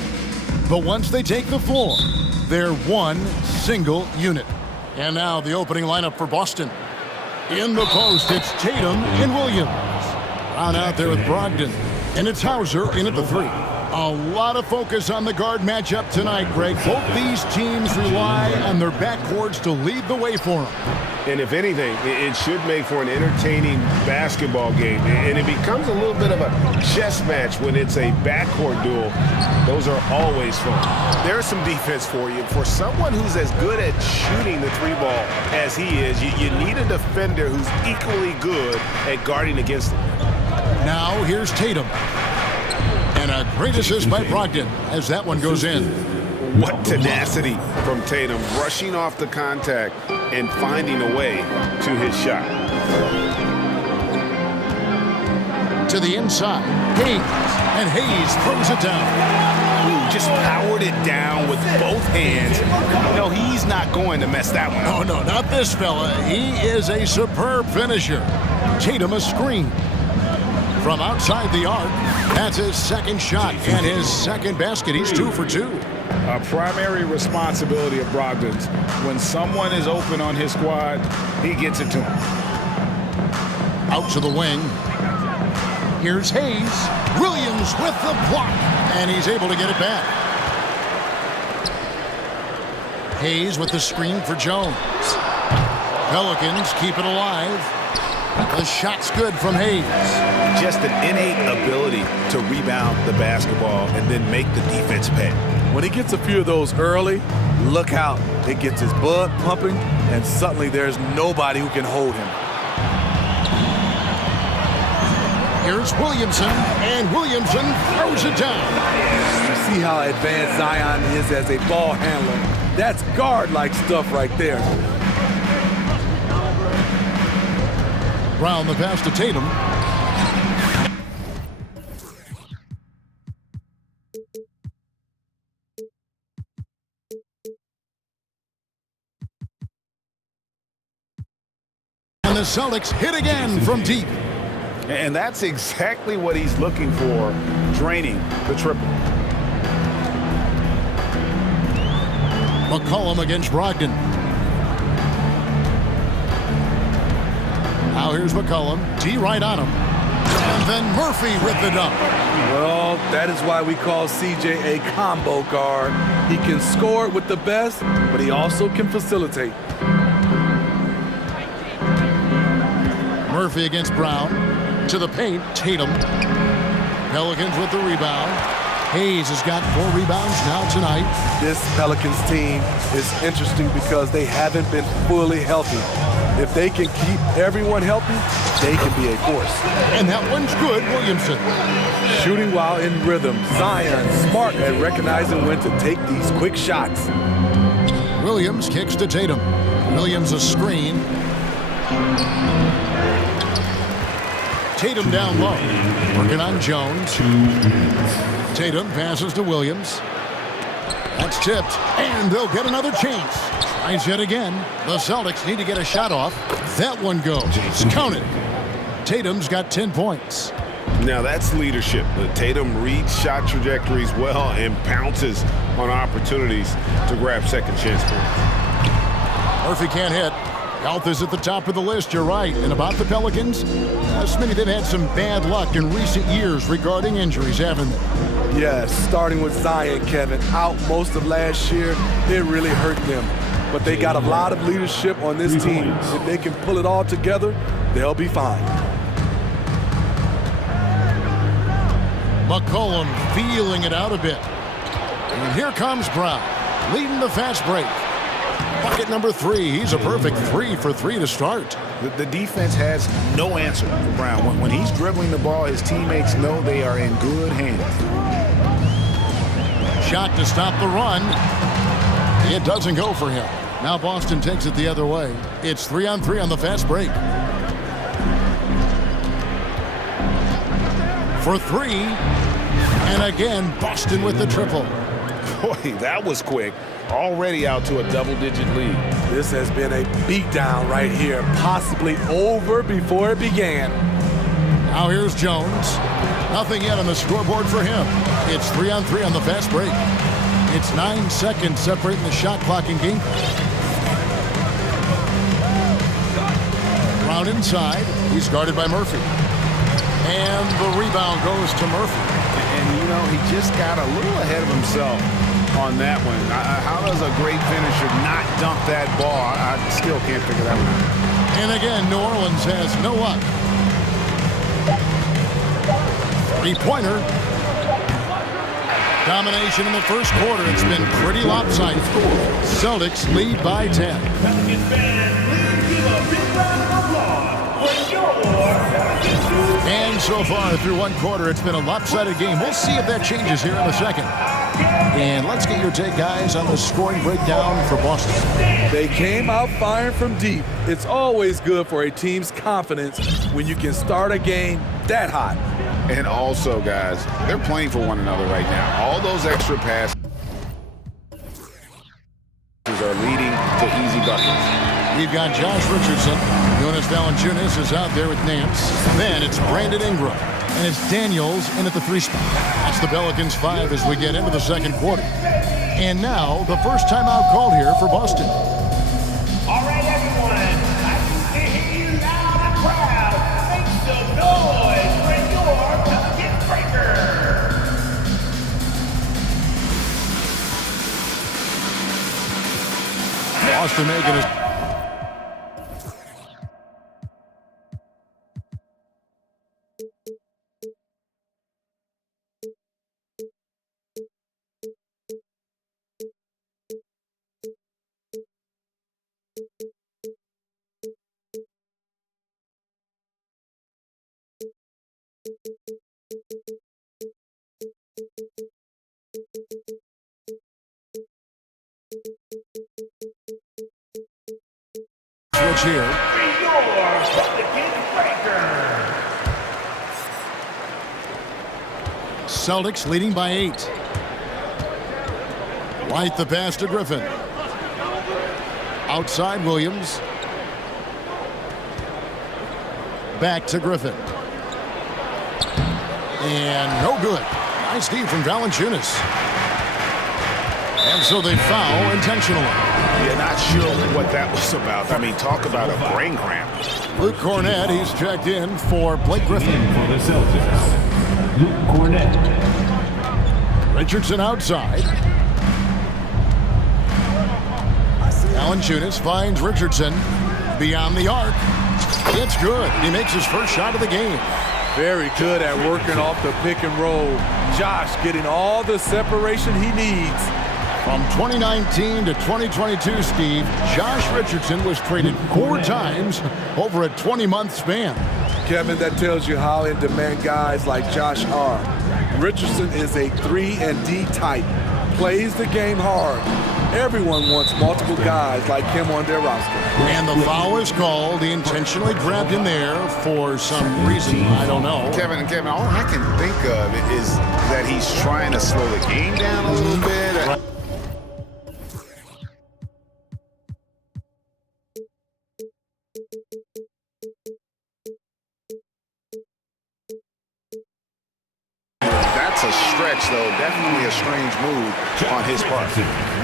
But once they take the floor, they're one single unit. And now the opening lineup for Boston. In the post, it's Tatum and Williams. Brown out there with Brogdon. And it's Hauser in at the 3. A lot of focus on the guard matchup tonight, Greg. Both these teams rely on their backcourts to lead the way for them. And if anything, it should make for an entertaining basketball game. And it becomes a little bit of a chess match when it's a backcourt duel. Those are always fun. There's some defense for you. For someone who's as good at shooting the 3-ball as he is, you need a defender who's equally good at guarding against him. Now here's Tatum. And a great assist by Brogdon as that one goes in. What tenacity from Tatum, rushing off the contact and finding a way to his shot. To the inside, Hayes, and Hayes throws it down. Ooh, just powered it down with both hands. No, he's not going to mess that one up. Oh, no, not this fella. He is a superb finisher. Tatum a screen. From outside the arc, that's his second shot and his second basket. He's 2 for 2. A primary responsibility of Brogdon's. When someone is open on his squad, he gets it to him. Out to the wing. Here's Hayes. Williams with the block, and he's able to get it back. Hayes with the screen for Jones. Pelicans keep it alive. The shot's good from Hayes. Just an innate ability to rebound the basketball and then make the defense pay. When he gets a few of those early, look out. It gets his blood pumping, and suddenly there's nobody who can hold him. Here's Williamson, and Williamson throws it down. You see how advanced Zion is as a ball handler. That's guard-like stuff right there. Brown the pass to Tatum. And the Celtics hit again from deep. And that's exactly what he's looking for, draining the triple. McCollum against Brogdon. Now here's McCollum. D right on him. And then Murphy with the dunk. Well, that is why we call CJ a combo guard. He can score with the best, but he also can facilitate. Murphy against Brown. To the paint, Tatum. Pelicans with the rebound. Hayes has got 4 rebounds now tonight. This Pelicans team is interesting because they haven't been fully healthy. If they can keep everyone healthy, they can be a force. And that one's good, Williamson. Shooting while in rhythm. Zion smart at recognizing when to take these quick shots. Williams kicks to Tatum. Williams a screen. Tatum down low. Working on Jones. Tatum passes to Williams. That's tipped, and they'll get another chance. Tries yet again. The Celtics need to get a shot off. That one goes. It's counted. Tatum's got 10 points. Now that's leadership. Tatum reads shot trajectories well and pounces on opportunities to grab second chance points. Murphy can't hit. Health is at the top of the list, you're right. And about the Pelicans, Smitty, they've had some bad luck in recent years regarding injuries, haven't they? Yes, starting with Zion, Kevin, out most of last year, it really hurt them. But they got a lot of leadership on this team. If they can pull it all together, they'll be fine. McCollum feeling it out a bit. And here comes Brown, leading the fast break. Bucket number 3. He's a perfect 3 for 3 to start. The defense has no answer for Brown. When he's dribbling the ball, his teammates know they are in good hands. Shot to stop the run. It doesn't go for him. Now Boston takes it the other way. It's 3-on-3 on the fast break. For 3. And again, Boston with the triple. Boy, that was quick. Already out to a double-digit lead. This has been a beatdown right here, possibly over before it began. Now here's Jones. Nothing yet on the scoreboard for him. It's 3-on-3 on the fast break. It's 9 seconds separating the shot clock and game. Round inside. He's guarded by Murphy. And the rebound goes to Murphy. And, you know, he just got a little ahead of himself on that one. How does a great finisher not dump that ball? I still can't figure that one out. And again, New Orleans has no luck. Three-pointer. Domination in the first quarter. It's been pretty lopsided. Celtics lead by 10. And so far through one quarter, it's been a lopsided game. We'll see if that changes here in the second. And let's get your take, guys, on the scoring breakdown for Boston. They came out firing from deep. It's always good for a team's confidence when you can start a game that hot. And also, guys, they're playing for one another right now. All those extra passes are leading to easy buckets. We've got Josh Richardson. Jonas Valanciunas is out there with Nance. Then it's Brandon Ingram. And it's Daniels in at the 3 spot. That's the Pelicans 5 as we get into the second quarter. And now the first timeout called here for Boston. All right, everyone. I can hear you loud and proud. Make some noise for your bucket breaker. Boston making his... Switch here. Celtics leading by 8. White the pass to Griffin. Outside Williams. Back to Griffin. And no good. Nice deep from Valanciunas. And so they foul intentionally. You're not sure what that was about. I mean, talk about a brain cramp. Luke Cornett, he's checked in for Blake Griffin. For the Celtics, Luke Cornett. Richardson outside. Valanciunas finds Richardson beyond the arc. It's good. He makes his first shot of the game. Very good at working off the pick and roll. Josh getting all the separation he needs. From 2019 to 2022, Steve, Josh Richardson was traded 4 times over a 20-month span. Kevin, that tells you how in demand guys like Josh are. Richardson is a 3-and-D type, plays the game hard. Everyone wants multiple guys like him on their roster. And the foul is called. He intentionally grabbed in there for some reason. I don't know. Kevin, all I can think of is that he's trying to slow the game down a little bit. That's a stretch, though. Definitely a strange move on his part.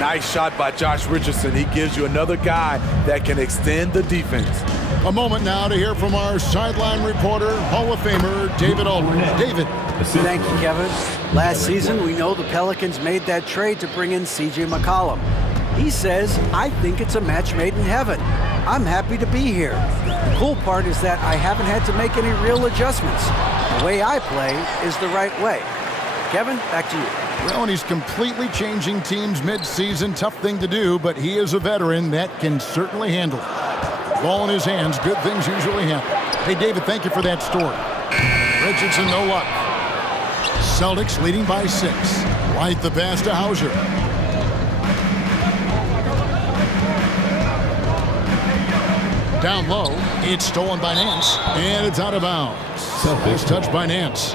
Nice shot by Josh Richardson. He gives you another guy that can extend the defense. A moment now to hear from our sideline reporter, Hall of Famer David Aldridge. David. Thank you, Kevin. Last season, we know the Pelicans made that trade to bring in C.J. McCollum. He says, I think it's a match made in heaven. I'm happy to be here. The cool part is that I haven't had to make any real adjustments. The way I play is the right way. Kevin, back to you. Well, and he's completely changing teams mid-season. Tough thing to do, but he is a veteran that can certainly handle it. Ball in his hands, good things usually happen. Hey, David, thank you for that story. Richardson, no luck. Celtics leading by 6. White the pass to Hauser. Down low, it's stolen by Nance, and it's out of bounds. First touch by Nance.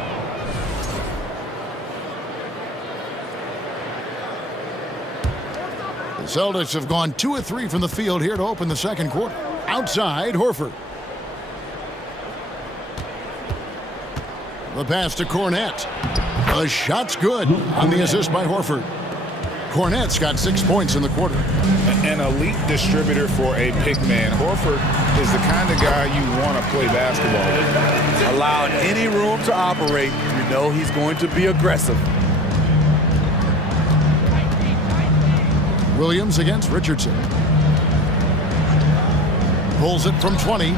The Celtics have gone 2 of 3 from the field here to open the second quarter. Outside, Horford. The pass to Cornette. The shot's good on the assist by Horford. Cornette's got 6 points in the quarter. An elite distributor for a big man. Horford is the kind of guy you want to play basketball with. Allowed any room to operate, you know he's going to be aggressive. Williams against Richardson. Pulls it from 20.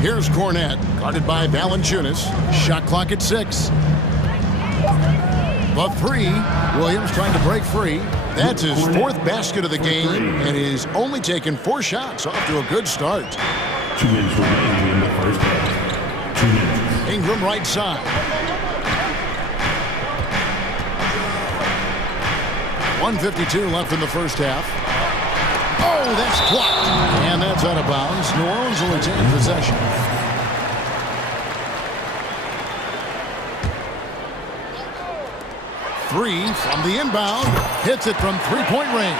Here's Cornette, guarded by Valanciunas. Shot clock at 6. The 3, Williams trying to break free. That's his 4th basket of the game, and he's only taken 4 shots. Off to a good start. 2 minutes remaining in the first half. 2 minutes. Ingram right side. 1:52 left in the first half. Oh, that's blocked. And that's out of bounds. New Orleans will retain possession. Three from the inbound. Hits it from three-point range.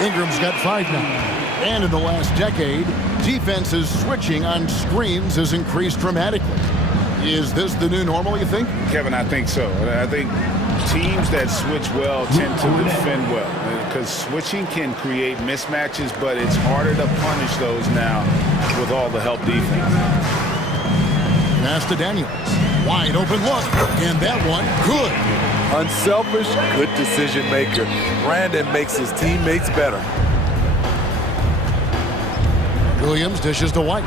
Ingram's got 5 now. And in the last decade, defenses switching on screens has increased dramatically. Is this the new normal, you think? Kevin, I think so. I think teams that switch well tend to defend well, because switching can create mismatches, but it's harder to punish those now with all the help defense. Pass to Daniels. Wide open look, and that one good. Unselfish, good decision maker. Brandon makes his teammates better. Williams dishes to White,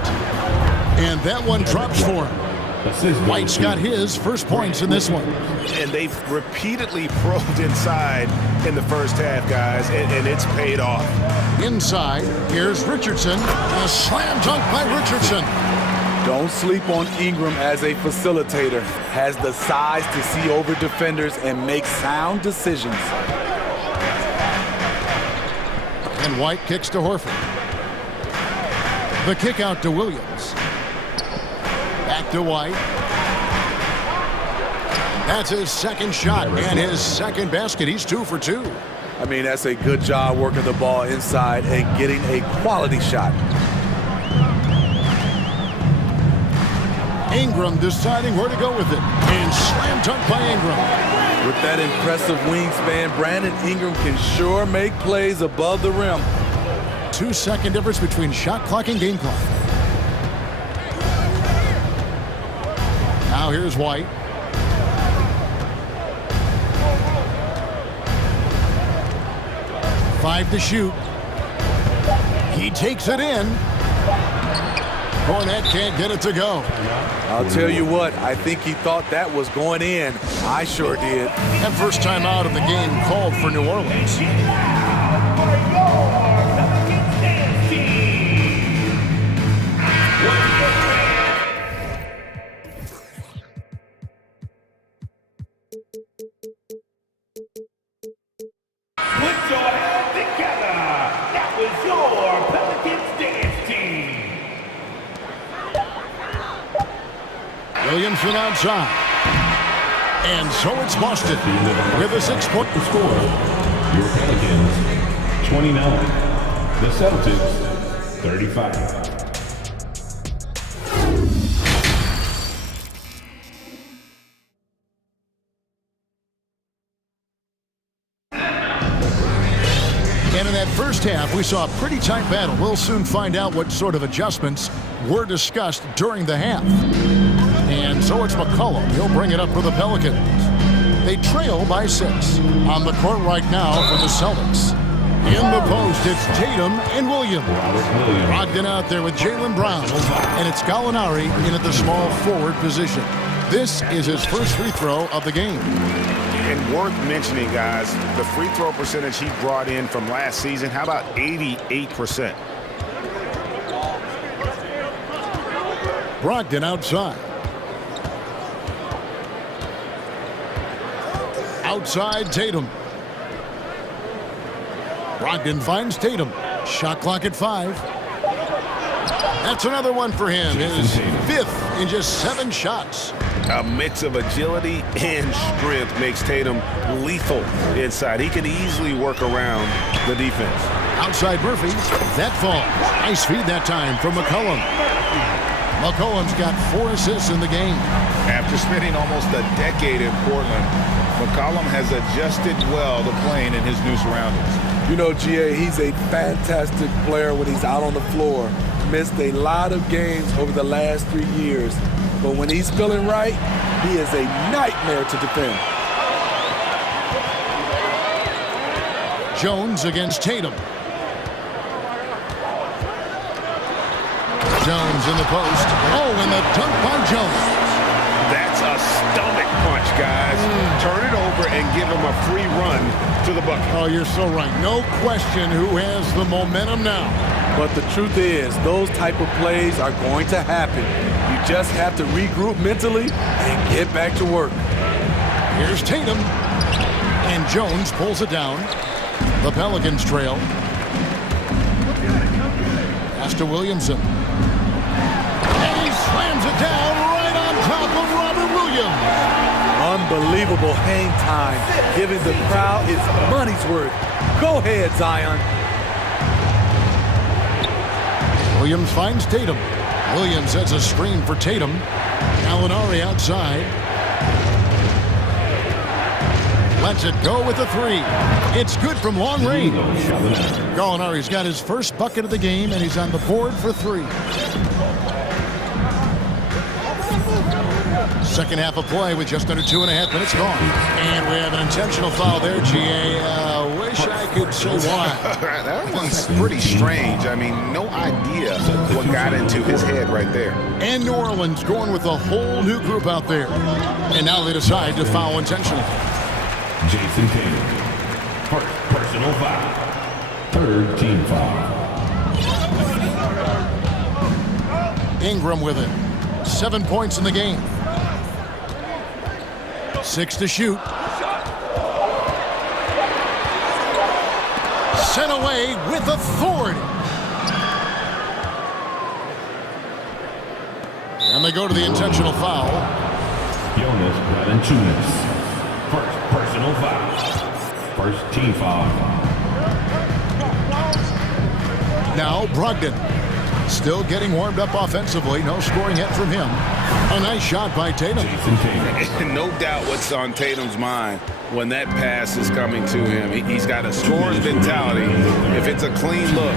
and that one drops for him. White's got his first points in this one. And they've repeatedly probed inside in the first half, guys, and it's paid off. Inside, here's Richardson. A slam dunk by Richardson. Don't sleep on Ingram as a facilitator. Has the size to see over defenders and make sound decisions. And White kicks to Horford. The kick out to Williams. Back to White. That's his second shot and his second basket. He's 2 for 2. I mean, that's a good job working the ball inside and getting a quality shot. Ingram deciding where to go with it. And slam dunk by Ingram. With that impressive wingspan, Brandon Ingram can sure make plays above the rim. 2-second difference between shot clock and game clock. Now here's White. Five to shoot. He takes it in. Cornette can't get it to go. I'll tell you what, I think he thought that was going in. I sure did. And first time out of the game called for New Orleans. Put your hands together. That was your Pelicans dance team. Williams from outside. And so it's Boston with a 6-point score. Your Pelicans 29. The Celtics 35. And in that first half, we saw a pretty tight battle. We'll soon find out what sort of adjustments were discussed during the half. And so it's McCollum. He'll bring it up for the Pelicans. They trail by 6. On the court right now for the Celtics. In the post, it's Tatum and Williams. Brogdon out there with Jaylen Brown. And it's Gallinari in at the small forward position. This is his first free throw of the game. And worth mentioning, guys, the free throw percentage he brought in from last season, how about 88%? Brogdon outside. Outside Tatum. Brogdon finds Tatum. Shot clock at 5. That's another one for him. His 5th in just 7 shots. A mix of agility and strength makes Tatum lethal inside. He can easily work around the defense. Outside Murphy. That falls. Nice feed that time from McCollum. McCollum's got 4 assists in the game. After spending almost a decade in Portland, McCollum has adjusted well to playing in his new surroundings. You know, GA, he's a fantastic player when he's out on the floor. Missed a lot of games over the last 3 years. But when he's feeling right, he is a nightmare to defend. Jones against Tatum. Jones in the post. Oh, and the dunk by Jones. That's a stomach punch, guys. Turn it over and give him a free run to the bucket. Oh, you're so right. No question who has the momentum now. But the truth is, those type of plays are going to happen. You just have to regroup mentally and get back to work. Here's Tatum. And Jones pulls it down. The Pelicans trail. Pass to Williamson. And he slams it down right on top of Robert Williams. Unbelievable hang time, giving the crowd its money's worth. Go ahead, Zion. Williams finds Tatum. Williams sets a screen for Tatum. Gallinari outside. Lets it go with a 3. It's good from long range. Gallinari's got his first bucket of the game, and he's on the board for 3. Second half of play with just under 2.5 minutes gone. And we have an intentional foul there, GA. Wish I could say why. That one's pretty strange. I mean, no idea what got into his head right there. And New Orleans going with a whole new group out there. And now they decide to foul intentionally. Jason Tatum. First personal foul. Third team foul. Ingram with it. 7 points in the game. 6 to shoot. Sent away with authority. And they go to the intentional foul. Jonas Valanciunas. First personal foul. First team foul. Now Brogdon. Still getting warmed up offensively. No scoring yet from him. A nice shot by Tatum. No doubt what's on Tatum's mind when that pass is coming to him. He's got a scorer's mentality. If it's a clean look,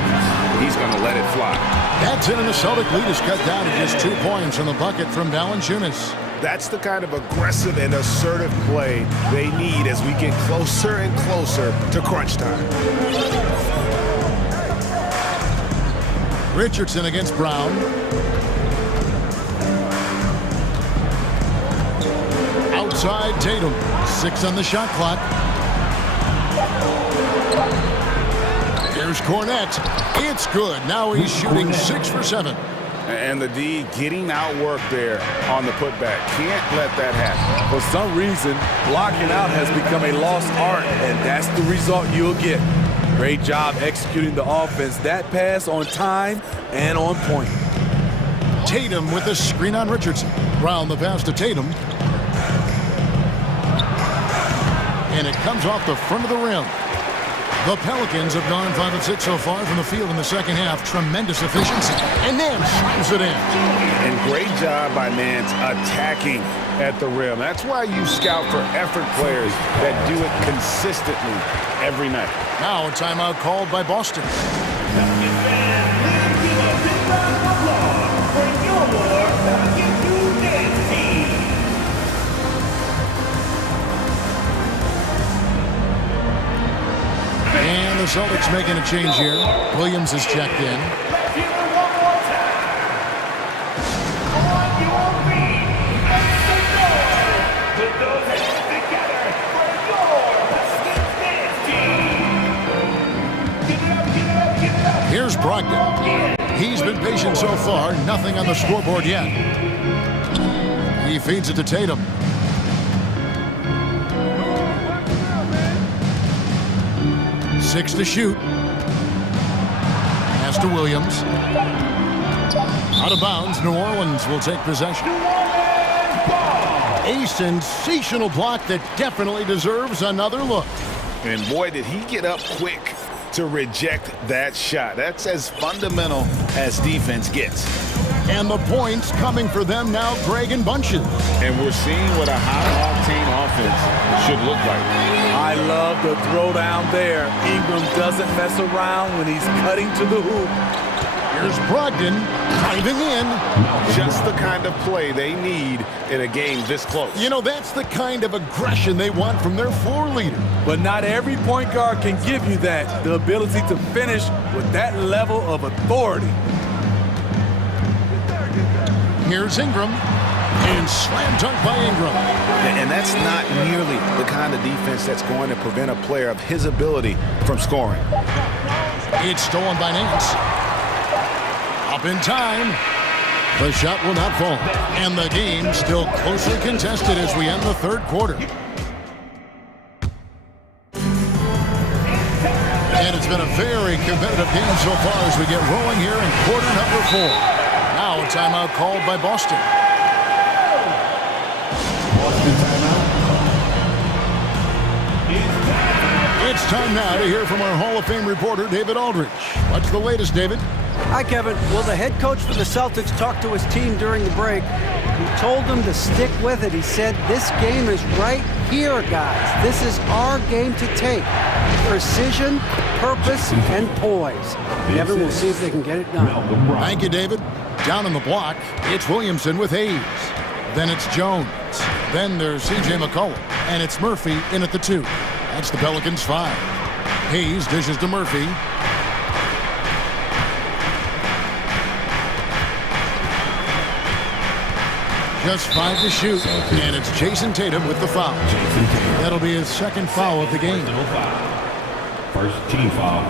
he's going to let it fly. That's it, and the Celtic lead is cut down to just 2 points on the bucket from Valanciunas. That's the kind of aggressive and assertive play they need as we get closer and closer to crunch time. Richardson against Brown. Outside Tatum. 6 on the shot clock. Here's Cornette. It's good. Now he's shooting 6 for 7. And the D getting outworked there on the putback. Can't let that happen. For some reason, blocking out has become a lost art, and that's the result you'll get. Great job executing the offense. That pass on time and on point. Tatum with a screen on Richardson. Brown the pass to Tatum. And it comes off the front of the rim. The Pelicans have gone 5 of 6 so far from the field in the second half. Tremendous efficiency. And Nance slams it in. And great job by Nance attacking at the rim. That's why you scout for effort players that do it consistently every night. Now a timeout called by Boston. And the Celtics making a change here. Williams is checked in. Here's Brogdon. He's been patient so far. Nothing on the scoreboard yet. He feeds it to Tatum. Six to shoot. Pass to Williams. Out of bounds. New Orleans will take possession. A sensational block that definitely deserves another look. And boy, did he get up quick to reject that shot. That's as fundamental as defense gets. And the points coming for them now, Greg, in bunches. And we're seeing what a high-octane offense should look like. I love the throwdown there. Ingram doesn't mess around when he's cutting to the hoop. Here's Brogdon diving in. Just the kind of play they need in a game this close. You know, that's the kind of aggression they want from their floor leader. But not every point guard can give you that, the ability to finish with that level of authority. Here's Ingram, and slam dunk by Ingram. And that's not nearly the kind of defense that's going to prevent a player of his ability from scoring. It's stolen by Nance. Up in time. The shot will not fall. And the game still closely contested as we end the third quarter. And it's been a very competitive game so far as we get rolling here in quarter number 4. Now a timeout called by Boston. Boston timeout. It's time now to hear from our Hall of Fame reporter, David Aldridge. What's the latest, David? Hi, Kevin. Well, the head coach for the Celtics talked to his team during the break. He told them to stick with it. He said, this game is right here, guys. This is our game to take. Precision, purpose, and poise. Kevin, we'll see if they can get it done. Thank you, David. Down on the block, it's Williamson with Hayes. Then it's Jones. Then there's C.J. McCollum. And it's Murphy in at the 2. That's the Pelicans' 5. Hayes dishes to Murphy. Just 5 to shoot, and it's Jason Tatum with the foul. That'll be his second foul of the game. First team foul.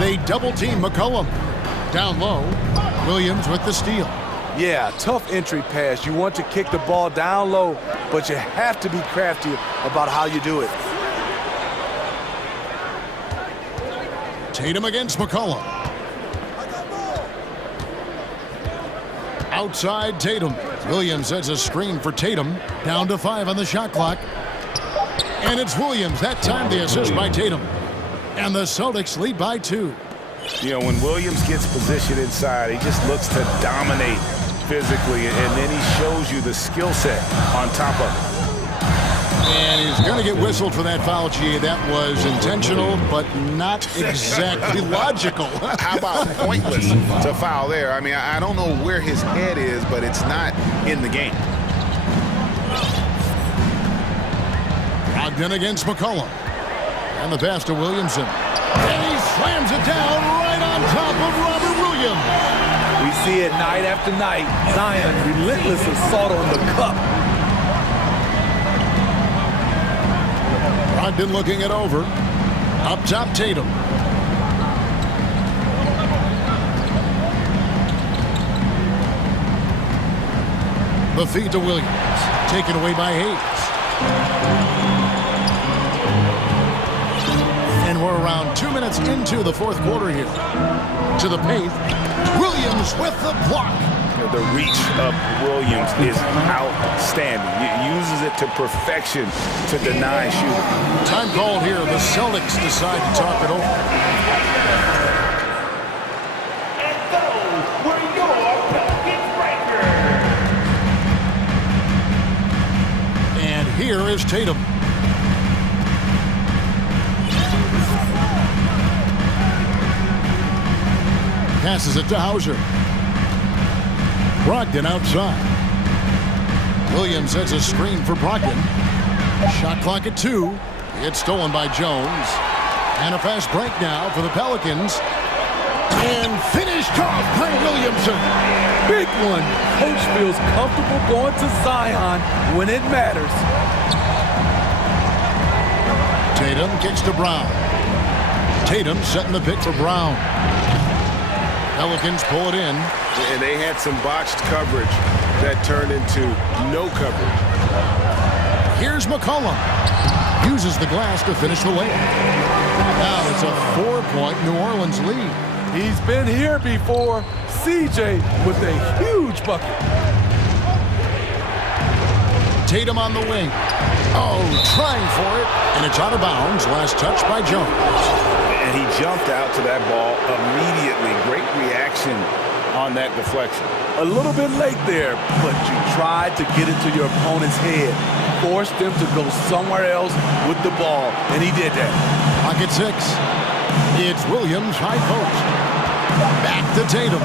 They double-team McCollum. Down low, Williams with the steal. Yeah, tough entry pass. You want to kick the ball down low, but you have to be crafty about how you do it. Tatum against McCollum. Outside Tatum. Williams sets a screen for Tatum. Down to 5 on the shot clock. And it's Williams. That time the assist by Tatum. And the Celtics lead by 2. You know, when Williams gets positioned inside, he just looks to dominate physically, and then he shows you the skill set on top of it. And he's going to get whistled for that foul, G. That was intentional, but not exactly logical. How about pointless to foul there? I mean, I don't know where his head is, but it's not in the game. Brogdon against McCollum. And the pass to Williamson. And he slams it down right on top of Robert Williams. We see it night after night. Zion, relentless assault on the cup. Brogdon looking it over. Up top, Tatum. The feed to Williams. Taken away by Hayes. And we're around 2 minutes into the fourth quarter here. To the paint. Williams with the block. The reach of Williams is outstanding. He uses it to perfection to deny shooting. Time called here. The Celtics decide to talk it over. And those were your Pelicans breakers. And here is Tatum. Passes it to Hauser. Brogdon outside. Williams sets a screen for Brogdon. Shot clock at 2. It's stolen by Jones. And a fast break now for the Pelicans. And finished off by Williamson. Big one. Coach feels comfortable going to Zion when it matters. Tatum kicks to Brown. Tatum setting the pick for Brown. Pelicans pull it in. And they had some botched coverage that turned into no coverage. Here's McCollum. Uses the glass to finish the layup. Now it's a 4-point New Orleans lead. He's been here before. CJ with a huge bucket. Tatum on the wing. Oh, trying for it. And it's out of bounds. Last touch by Jones. and he jumped out to that ball immediately. Great reaction on that deflection. A little bit late there, but you tried to get into your opponent's head. Forced them to go somewhere else with the ball, and he did that. Pocket 6. It's Williams, high post. Back to Tatum.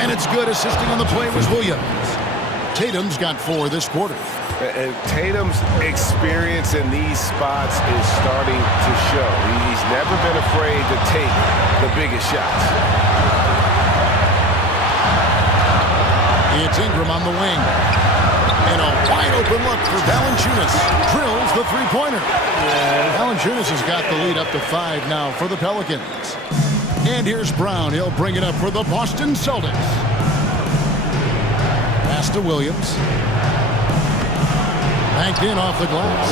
And it's good. Assisting on the play was Williams. Tatum's got 4 this quarter. And Tatum's experience in these spots is starting to show. He's never been afraid to take the biggest shots. It's Ingram on the wing. And a wide open look for Valanciunas. Drills the three-pointer. Valanciunas has got the lead up to 5 now for the Pelicans. And here's Brown. He'll bring it up for the Boston Celtics. Pass to Williams. Banked in off the glass.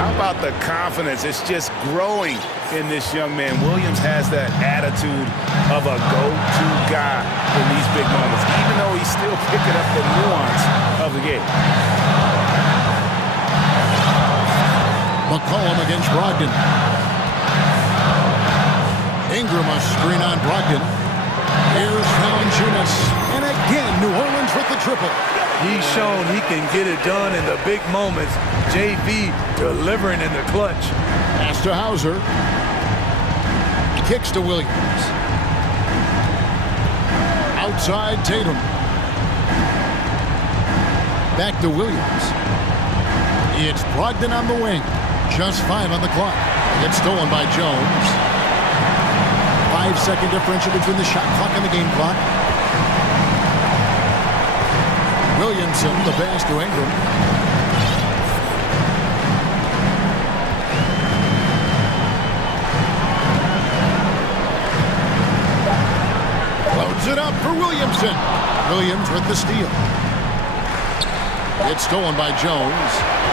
How about the confidence? It's just growing in this young man. Williams has that attitude of a go-to guy in these big moments, even though he's still picking up the nuance of the game. McCollum against Brogdon. Ingram a screen on Brogdon. Here's Valanciunas. And again, New Orleans with the triple. He's shown he can get it done in the big moments. JV delivering in the clutch. Pass to Hauser. Kicks to Williams. Outside Tatum. Back to Williams. It's Brogdon on the wing. Just 5 on the clock. Gets stolen by Jones. 5-second differential between the shot clock and the game clock. Williamson, the pass to Ingram. Loads it up for Williamson. Williams with the steal. It's stolen by Jones.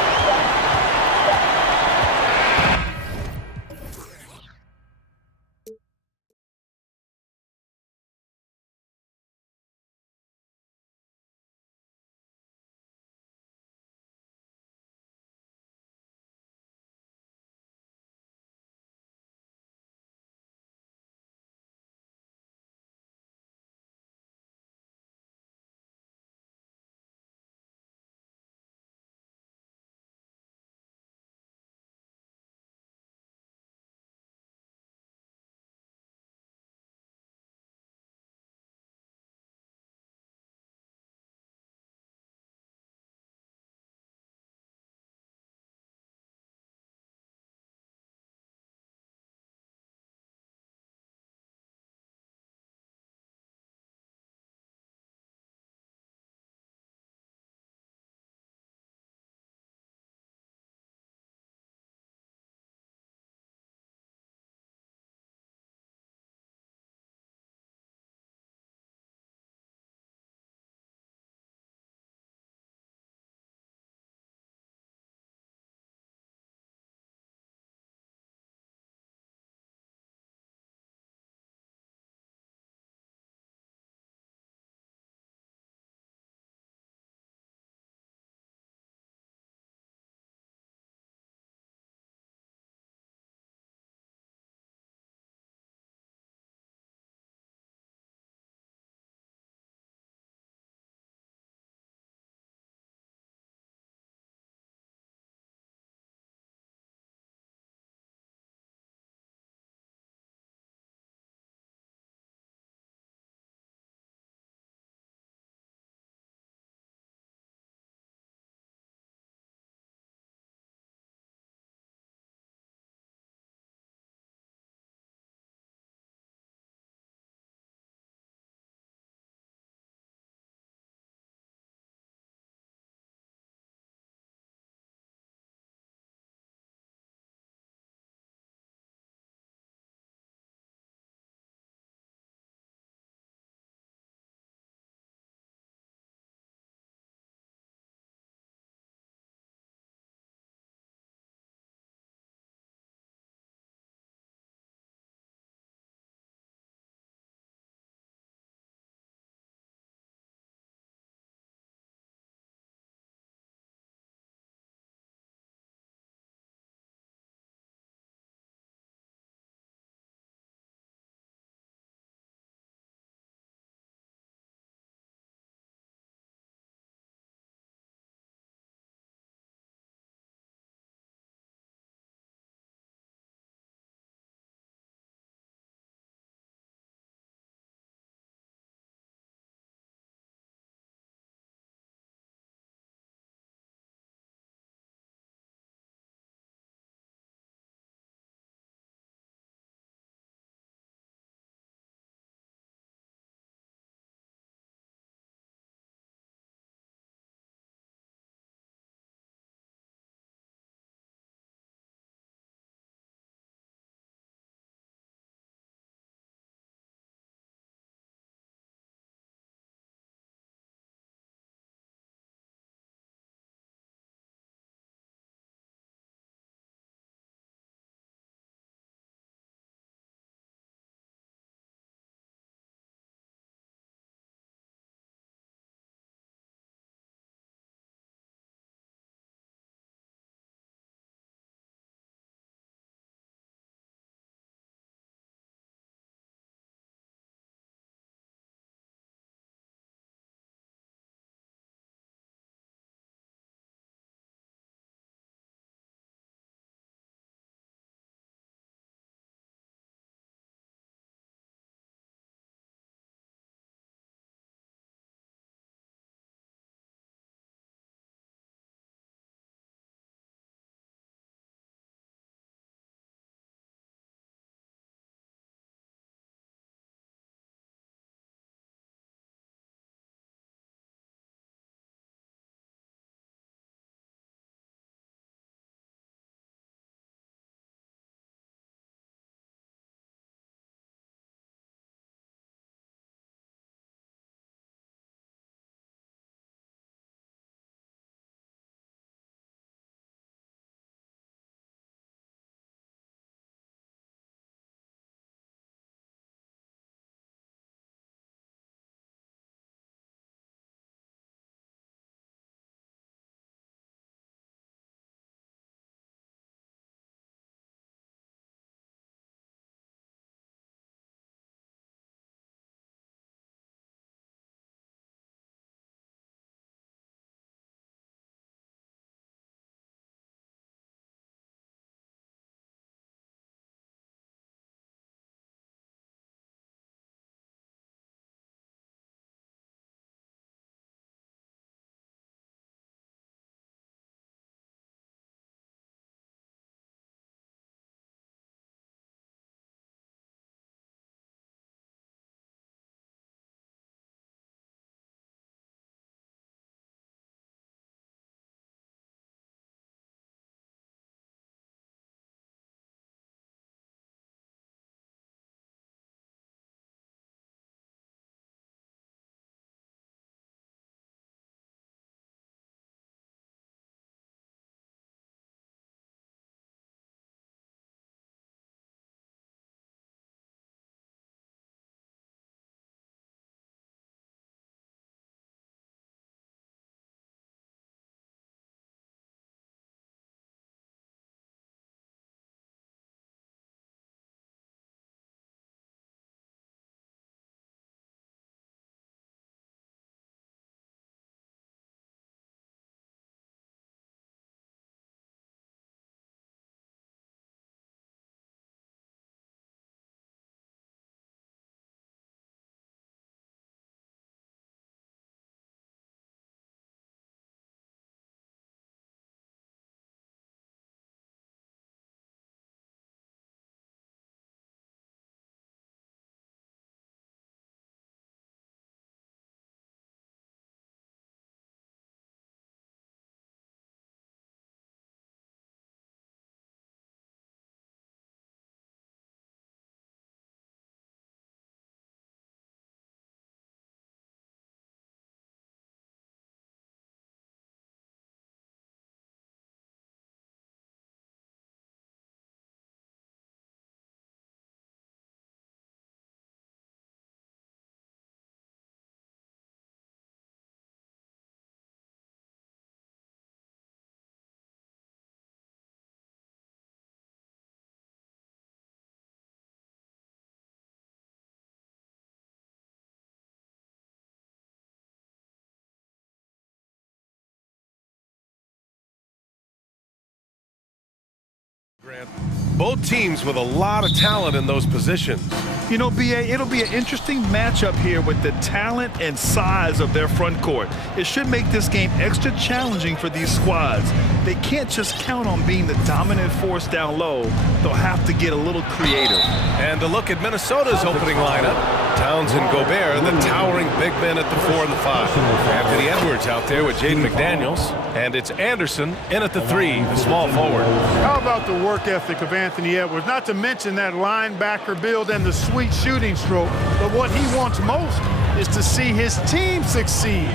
Both teams with a lot of talent in those positions. You know, B.A., it'll be an interesting matchup here with the talent and size of their front court. It should make this game extra challenging for these squads. They can't just count on being the dominant force down low. They'll have to get a little creative. And a look at Minnesota's opening lineup. Towns and Gobert, the towering big men at the 4 and the 5. Anthony Edwards out there with Jaden McDaniels. And it's Anderson in at the 3, the small forward. How about the work ethic of Anthony Edwards? Not to mention that linebacker build and the sweet shooting stroke. But what he wants most is to see his team succeed.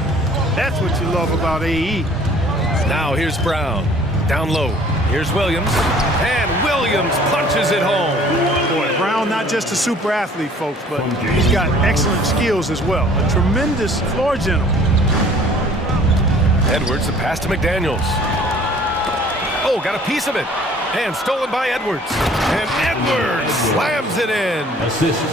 That's what you love about AE. Now here's Brown. Down low. Here's Williams. And Williams punches it home. Boy, Brown not just a super athlete, folks, but he's got excellent skills as well. A tremendous floor general. Edwards, the pass to McDaniels. Oh, got a piece of it. And stolen by Edwards. And Edwards slams it in.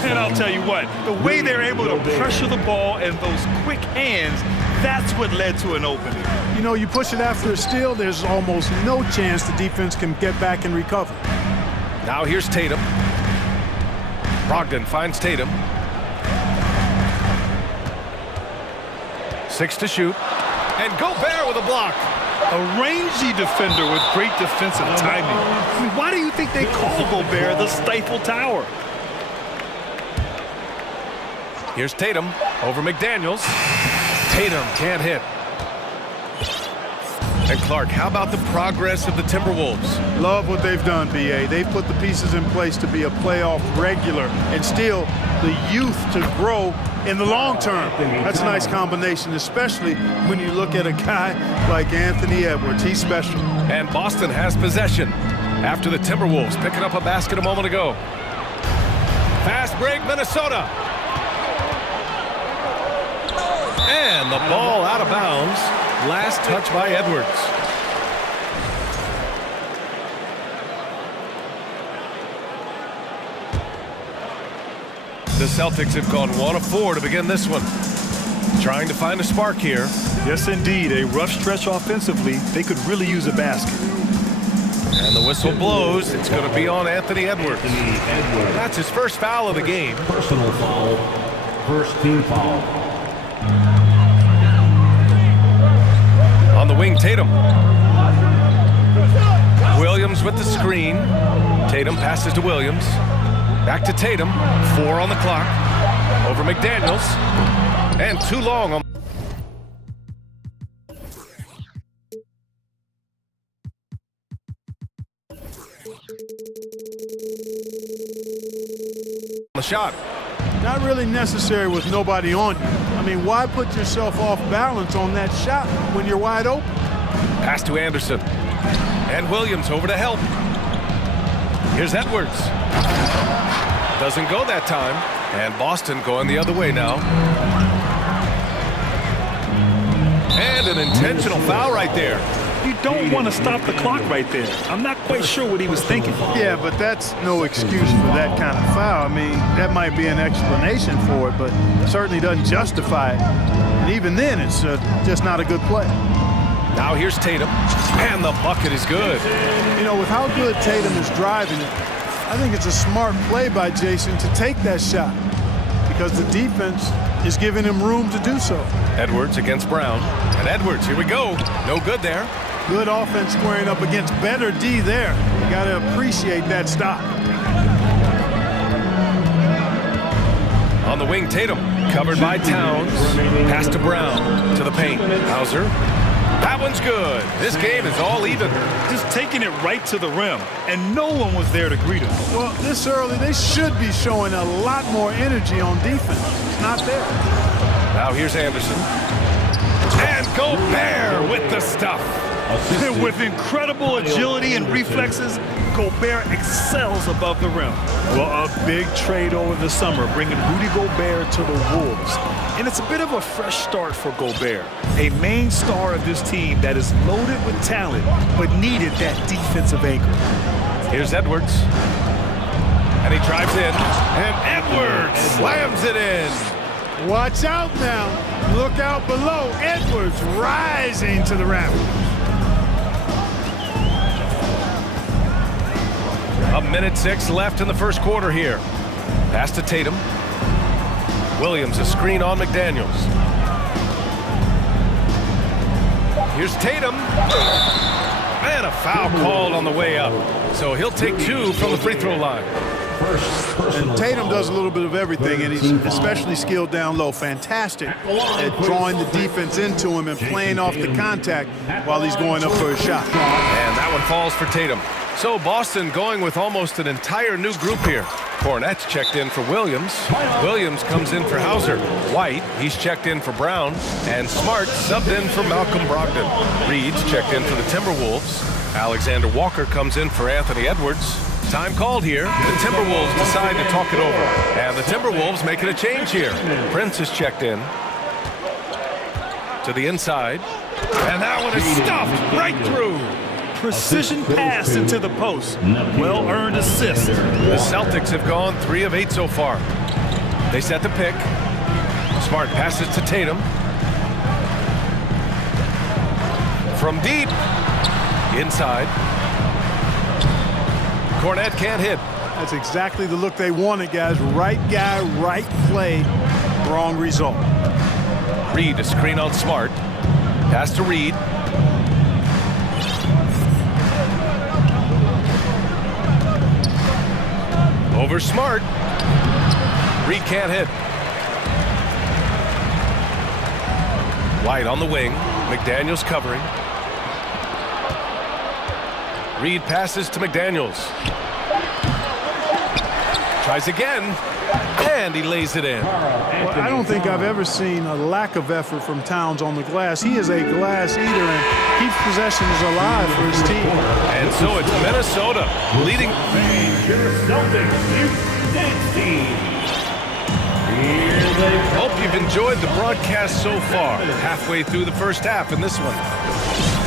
And I'll tell you what, the way they're able to pressure the ball and those quick hands, that's what led to an opening. You know, you push it after a steal, there's almost no chance the defense can get back and recover. Now here's Tatum. Brogdon finds Tatum. 6 to shoot. And Gobert with a block. A rangy defender with great defensive timing. I mean, why do you think they call Gobert the Stifle Tower? Here's Tatum over McDaniels. Tatum can't hit. And Clark, how about the progress of the Timberwolves? Love what they've done, B.A. They've put the pieces in place to be a playoff regular and still the youth to grow in the long term. That's a nice combination, especially when you look at a guy like Anthony Edwards. He's special. And Boston has possession after the Timberwolves picking up a basket a moment ago. Fast break, Minnesota. And the ball out of bounds. Last touch by Edwards. The Celtics have gone 1 of 4 to begin this one. Trying to find a spark here. Yes, indeed. A rough stretch offensively. They could really use a basket. And the whistle blows. It's going to be on Anthony Edwards. That's his first foul of the game. Personal foul. First team foul. On the wing, Tatum. Williams with the screen. Tatum passes to Williams. Back to Tatum. 4 on the clock. Over McDaniels. And too long on the shot. Not really necessary with nobody on you. I mean, why put yourself off balance on that shot when you're wide open? Pass to Anderson. And Williams over to help. Here's Edwards. Doesn't go that time. And Boston going the other way now. And an intentional foul right there. You don't want to stop the clock right there. I'm not quite sure what he was thinking. Yeah, but that's no excuse for that kind of foul. I mean, that might be an explanation for it, but it certainly doesn't justify it. And even then, it's just not a good play. Now here's Tatum, and the bucket is good. You know, with how good Tatum is driving it, I think it's a smart play by Jason to take that shot because the defense is giving him room to do so. Edwards against Brown, and Edwards, here we go. No good there. Good offense squaring up against better D there. You got to appreciate that stop. On the wing, Tatum, covered by Towns. Pass to Brown, to the paint. Hauser. That one's good. This game is all even. Just taking it right to the rim, and no one was there to greet him. Well, this early, they should be showing a lot more energy on defense. It's not there. Now here's Anderson. And Gobert with the stuff. With incredible agility and reflexes, Gobert excels above the rim. Well, a big trade over the summer, bringing Rudy Gobert to the Wolves. And it's a bit of a fresh start for Gobert, a main star of this team that is loaded with talent, but needed that defensive anchor. Here's Edwards. And he drives in. And Edwards slams it in. Watch out now. Look out below. Edwards rising to the rafters. minute 6 left in the first quarter here. Pass to Tatum. Williams, a screen on McDaniels. Here's Tatum. And a foul called on the way up. So he'll take 2 from the free throw line. And Tatum does a little bit of everything, and he's especially skilled down low. Fantastic at drawing the defense into him and playing off the contact while he's going up for a shot. And that one falls for Tatum. So Boston going with almost an entire new group here. Cornette's checked in for Williams. Williams comes in for Hauser. White, he's checked in for Brown. And Smart subbed in for Malcolm Brogdon. Reed's checked in for the Timberwolves. Alexander Walker comes in for Anthony Edwards. Time called here. The Timberwolves decide to talk it over. And the Timberwolves making a change here. Prince is checked in. To the inside. And that one is stuffed right through. Precision pass into the post. Well-earned assist. The Celtics have gone 3 of 8 so far. They set the pick. Smart passes to Tatum. From deep. Inside. Cornette can't hit. That's exactly the look they wanted, guys. Right guy, right play, wrong result. Reed, a screen on Smart. Pass to Reed. Over Smart. Reed can't hit. White on the wing. McDaniels covering. Reed passes to McDaniels. Tries again, and he lays it in. Well, I don't think I've ever seen a lack of effort from Towns on the glass. He is a glass eater and keeps possessions alive for his team. And so it's Minnesota leading. Hope you've enjoyed the broadcast so far. Halfway through the first half in this one.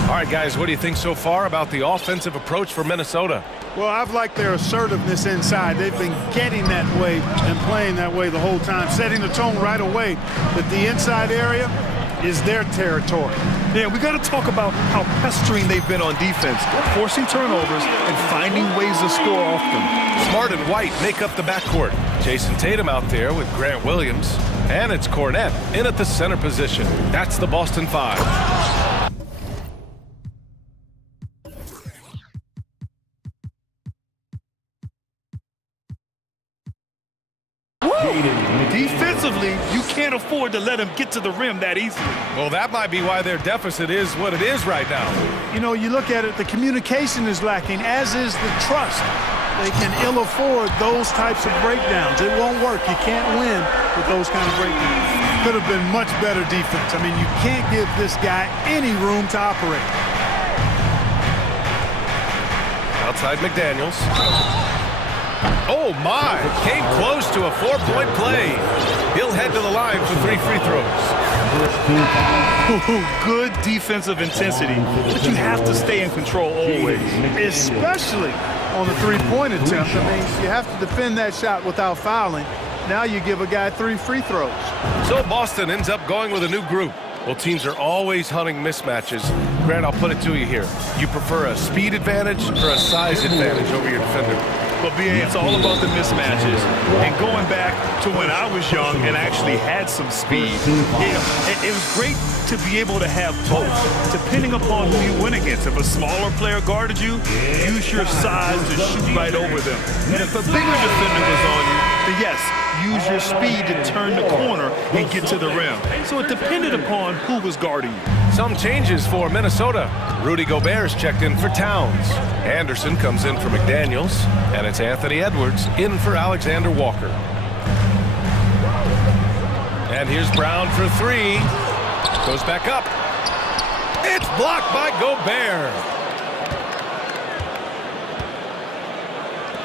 All right, guys, what do you think so far about the offensive approach for Minnesota? Well, I've liked their assertiveness inside. They've been getting that way and playing that way the whole time, setting the tone right away that the inside area is their territory. Yeah, we got to talk about how pestering they've been on defense, forcing turnovers and finding ways to score off them. Smart and White make up the backcourt. Jason Tatum out there with Grant Williams. And it's Cornette in at the center position. That's the Boston 5. Defensively, you can't afford to let him get to the rim that easily. Well, that might be why their deficit is what it is right now. You know, you look at it, the communication is lacking, as is the trust. They can ill afford those types of breakdowns. It won't work. You can't win with those kind of breakdowns. Could have been much better defense. I mean, you can't give this guy any room to operate. Outside McDaniels. Oh, my. Came close to a 4-point play. He'll head to the line for 3 free throws. Good defensive intensity, but you have to stay in control always. Especially on the three-point attempt. I mean, you have to defend that shot without fouling. Now you give a guy 3 free throws. So Boston ends up going with a new group. Well, teams are always hunting mismatches. Grant, I'll put it to you here. You prefer a speed advantage or a size advantage over your defender? But BA, it's all about the mismatches. And going back to when I was young and actually had some speed, it was great to be able to have both, depending upon who you went against. If a smaller player guarded you, use your size to shoot right over them. And if a bigger defender was on you, then yes, use your speed to turn the corner and get to the rim. So it depended upon who was guarding you. Some changes for Minnesota. Rudy Gobert's checked in for Towns. Anderson comes in for McDaniels. And it's Anthony Edwards in for Alexander Walker. And here's Brown for 3. Goes back up. It's blocked by Gobert.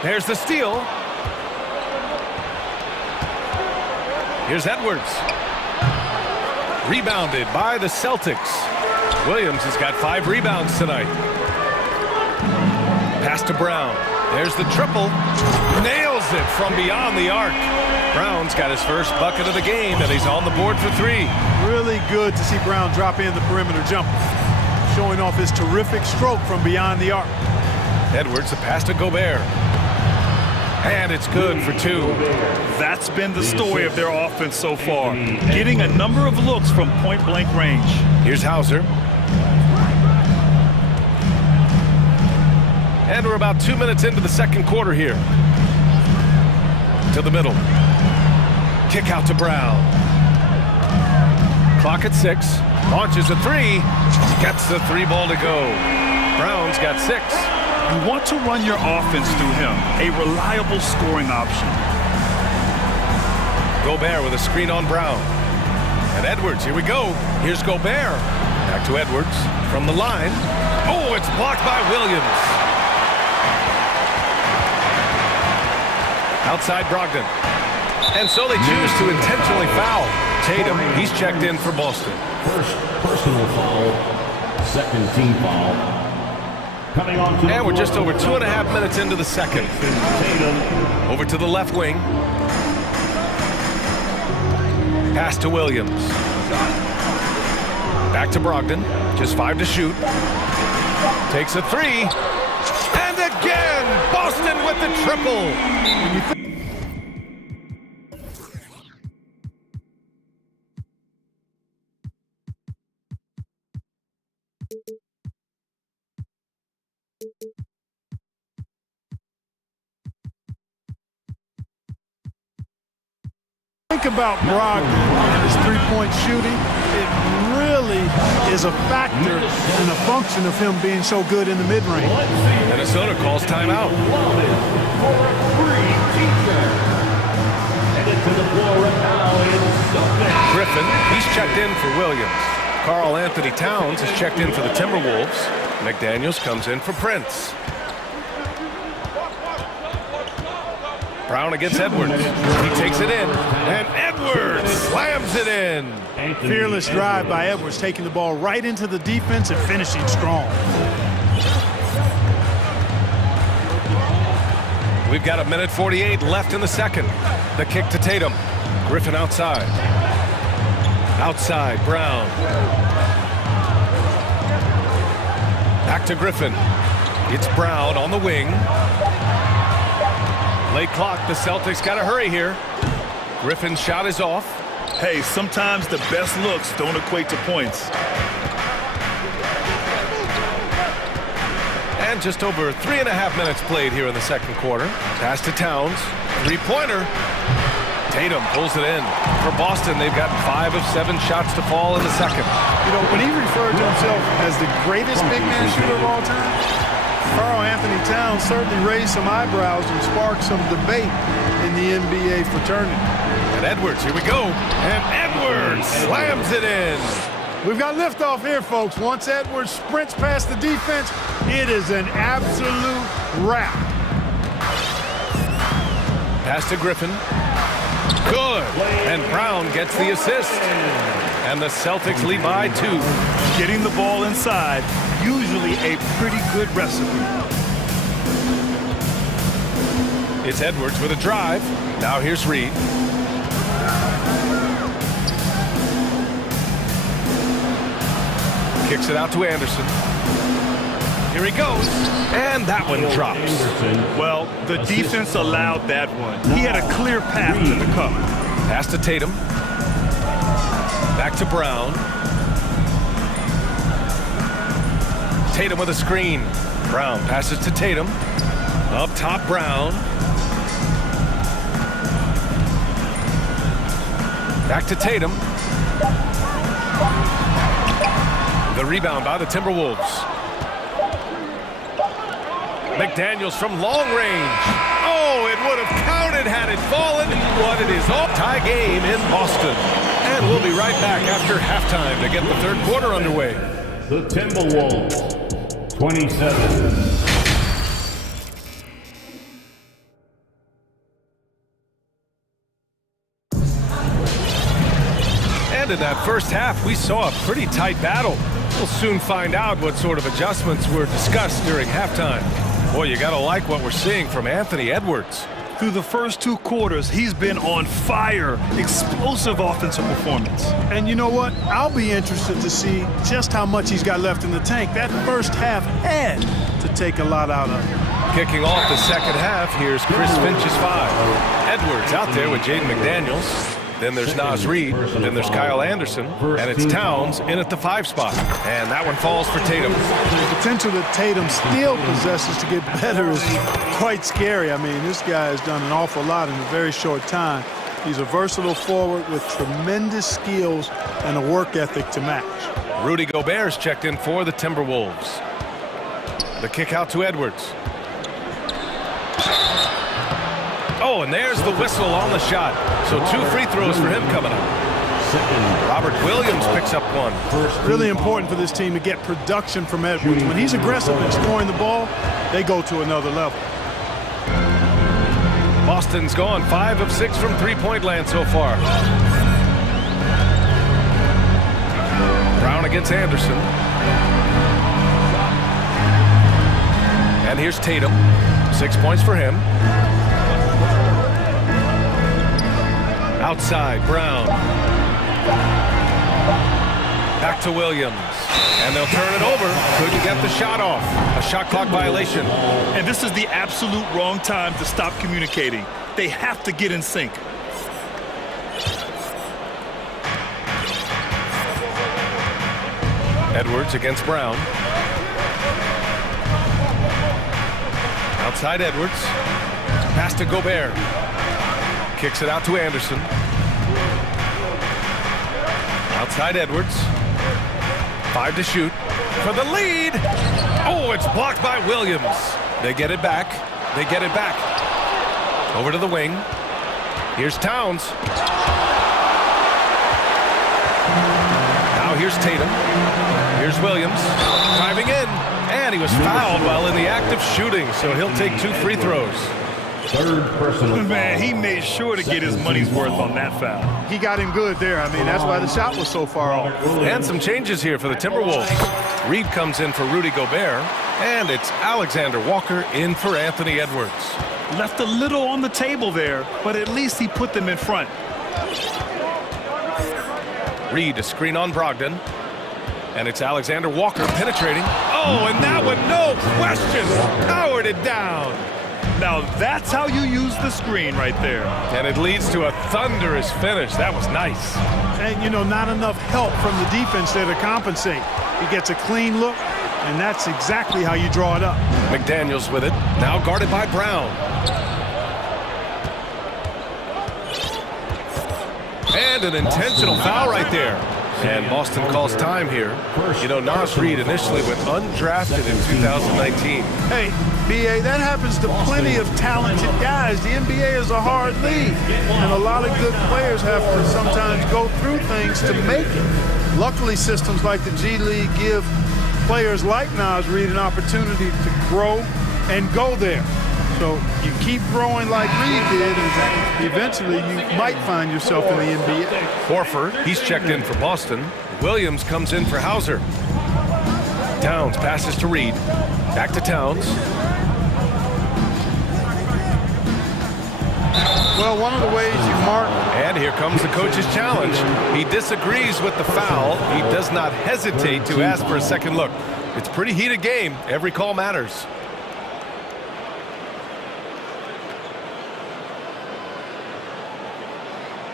There's the steal. Here's Edwards. Rebounded by the Celtics. Williams has got 5 rebounds tonight. Pass to Brown. There's the triple. Nails it from beyond the arc. Brown's got his first bucket of the game, and he's on the board for 3. Really good to see Brown drop in the perimeter jumper, showing off his terrific stroke from beyond the arc. Edwards, the pass to Gobert. And it's good for 2. That's been the story of their offense so far, getting a number of looks from point-blank range. Here's Hauser. And we're about 2 minutes into the second quarter here. To the middle. Kick out to Brown. Clock at 6. Launches a 3. Gets the 3 ball to go. Brown's got 6. You want to run your offense through him, a reliable scoring option. Gobert with a screen on Brown. And Edwards, here we go. Here's Gobert. Back to Edwards from the line. Oh, it's blocked by Williams. Outside Brogdon. And so they choose to intentionally foul Tatum. He's checked in for Boston. First personal foul, second team foul. Coming on to and we're just over 2.5 minutes into the second. Over to the left wing. Pass to Williams. Back to Brogdon. Just 5 to shoot. Takes a 3. And again, Boston with the triple. Think about Brogdon and his three-point shooting. It really is a factor and a function of him being so good in the mid-range. Minnesota calls timeout. Griffin, he's checked in for Williams. Karl Anthony Towns has checked in for the Timberwolves. McDaniels comes in for Prince. Brown against Edwards. He takes it in, and Edwards slams it in. Fearless drive by Edwards, taking the ball right into the defense and finishing strong. We've got 1:48 left in the second. The kick to Tatum. Griffin outside. Outside, Brown. Back to Griffin. It's Brown on the wing. Late clock, the Celtics got to hurry here. Griffin's shot is off. Hey, sometimes the best looks don't equate to points. And just over 3.5 minutes played here in the second quarter. Pass to Towns. Three-pointer. Tatum pulls it in. For Boston, they've gotten 5 of 7 shots to fall in the second. You know, when he referred to himself as the greatest big man shooter of all time, Karl Anthony Towns certainly raised some eyebrows and sparked some debate in the NBA fraternity. And Edwards, here we go. And Edwards slams it in. We've got liftoff here, folks. Once Edwards sprints past the defense, it is an absolute wrap. Pass to Griffin. Good. And Brown gets the assist. And the Celtics lead by 2. Getting the ball inside, usually a pretty good recipe. It's Edwards with a drive. Now here's Reed. Kicks it out to Anderson. Here he goes. And that one drops. Well, the defense allowed that one. He had a clear path to the cup. Pass to Tatum. Back to Brown. Tatum with a screen. Brown passes to Tatum. Up top, Brown. Back to Tatum. The rebound by the Timberwolves. McDaniels from long range. Oh, it would have counted had it fallen. But it is all tie game in Boston. And we'll be right back after halftime to get the third quarter underway. The Timberwolves, 27. And in that first half, we saw a pretty tight battle. We'll soon find out what sort of adjustments were discussed during halftime. Boy, you gotta like what we're seeing from Anthony Edwards. Through the first 2 quarters, he's been on fire. Explosive offensive performance. And you know what? I'll be interested to see just how much he's got left in the tank. That first half had to take a lot out of him. Kicking off the second half, here's Chris Finch's 5. Edwards out there with Jaden McDaniels. Then there's Naz Reid. Then there's Kyle Anderson. And it's Towns in at the 5 spot. And that one falls for Tatum. The potential that Tatum still possesses to get better is quite scary. I mean, this guy has done an awful lot in a very short time. He's a versatile forward with tremendous skills and a work ethic to match. Rudy Gobert's checked in for the Timberwolves. The kick out to Edwards. Oh, and there's the whistle on the shot. So 2 free throws for him coming up. Robert Williams picks up 1. Really important for this team to get production from Edwards. When he's aggressive in scoring the ball, they go to another level. Boston's gone 5 of 6 from three-point land so far. Brown against Anderson. And here's Tatum. 6 points for him. Outside, Brown. Back to Williams. And they'll turn it over. Couldn't get the shot off. A shot clock violation. And this is the absolute wrong time to stop communicating. They have to get in sync. Edwards against Brown. Outside Edwards. Pass to Gobert. Kicks it out to Anderson. Outside Edwards. 5 to shoot. For the lead. Oh, it's blocked by Williams. They get it back. They get it back. Over to the wing. Here's Towns. Now here's Tatum. Here's Williams. Driving in. And he was fouled while in the act of shooting, so he'll take 2 free throws. Third personal foul. Man, he made sure to get his money's worth on that foul. He got him good there. I mean, that's why the shot was so far off. And some changes here for the Timberwolves. Reid comes in for Rudy Gobert, and it's Alexander Walker in for Anthony Edwards. Left a little on the table there, but at least he put them in front. Reid a screen on Brogdon, and it's Alexander Walker penetrating. Oh, and that one, no question, powered it down. Now that's how you use the screen right there. And it leads to a thunderous finish. That was nice. And, you know, not enough help from the defense there to compensate. He gets a clean look, and that's exactly how you draw it up. McDaniels with it, now guarded by Brown. And an intentional foul right there. And Boston calls time here. You know, Naz Reid initially went undrafted in 2019. Hey, B.A., that happens to plenty of talented guys. The NBA is a hard league, and a lot of good players have to sometimes go through things to make it. Luckily, systems like the G League give players like Naz Reid an opportunity to grow and go there. So you keep growing like Reid did, and eventually you might find yourself in the NBA. Horford, he's checked in for Boston. Williams comes in for Hauser. Towns passes to Reid. Back to Towns. Well, one of the ways you mark... And here comes the coach's challenge. He disagrees with the foul. He does not hesitate to ask for a second look. It's a pretty heated game. Every call matters.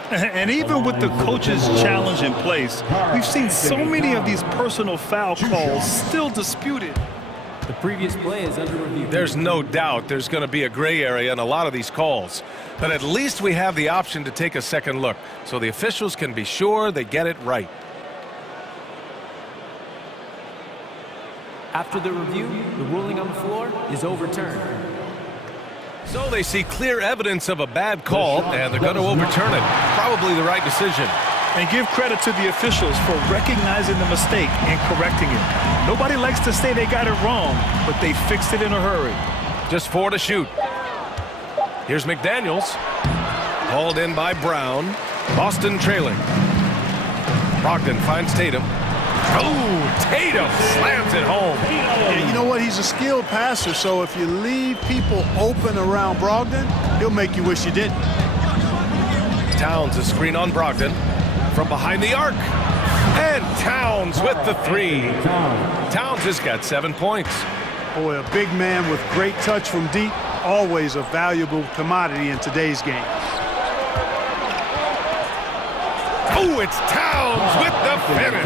And even with the coach's challenge in place, we've seen so many of these personal foul calls still disputed. The previous play is under review. There's no doubt there's going to be a gray area in a lot of these calls. But at least we have the option to take a second look, so the officials can be sure they get it right. After the review, the ruling on the floor is overturned. So they see clear evidence of a bad call, and they're going to overturn it. Probably the right decision. And give credit to the officials for recognizing the mistake and correcting it. Nobody likes to say they got it wrong, but they fixed it in a hurry. Just 4 to shoot. Here's McDaniels. Hauled in by Brown. Boston trailing. Brogdon finds Tatum. Oh, Tatum slams it home. And you know what? He's a skilled passer, so if you leave people open around Brogdon, he'll make you wish you didn't. Towns a screen on Brogdon from behind the arc. And Towns with the 3. Towns has got 7 points. Boy, a big man with great touch from deep, always a valuable commodity in today's game. Oh, it's Towns with the finish.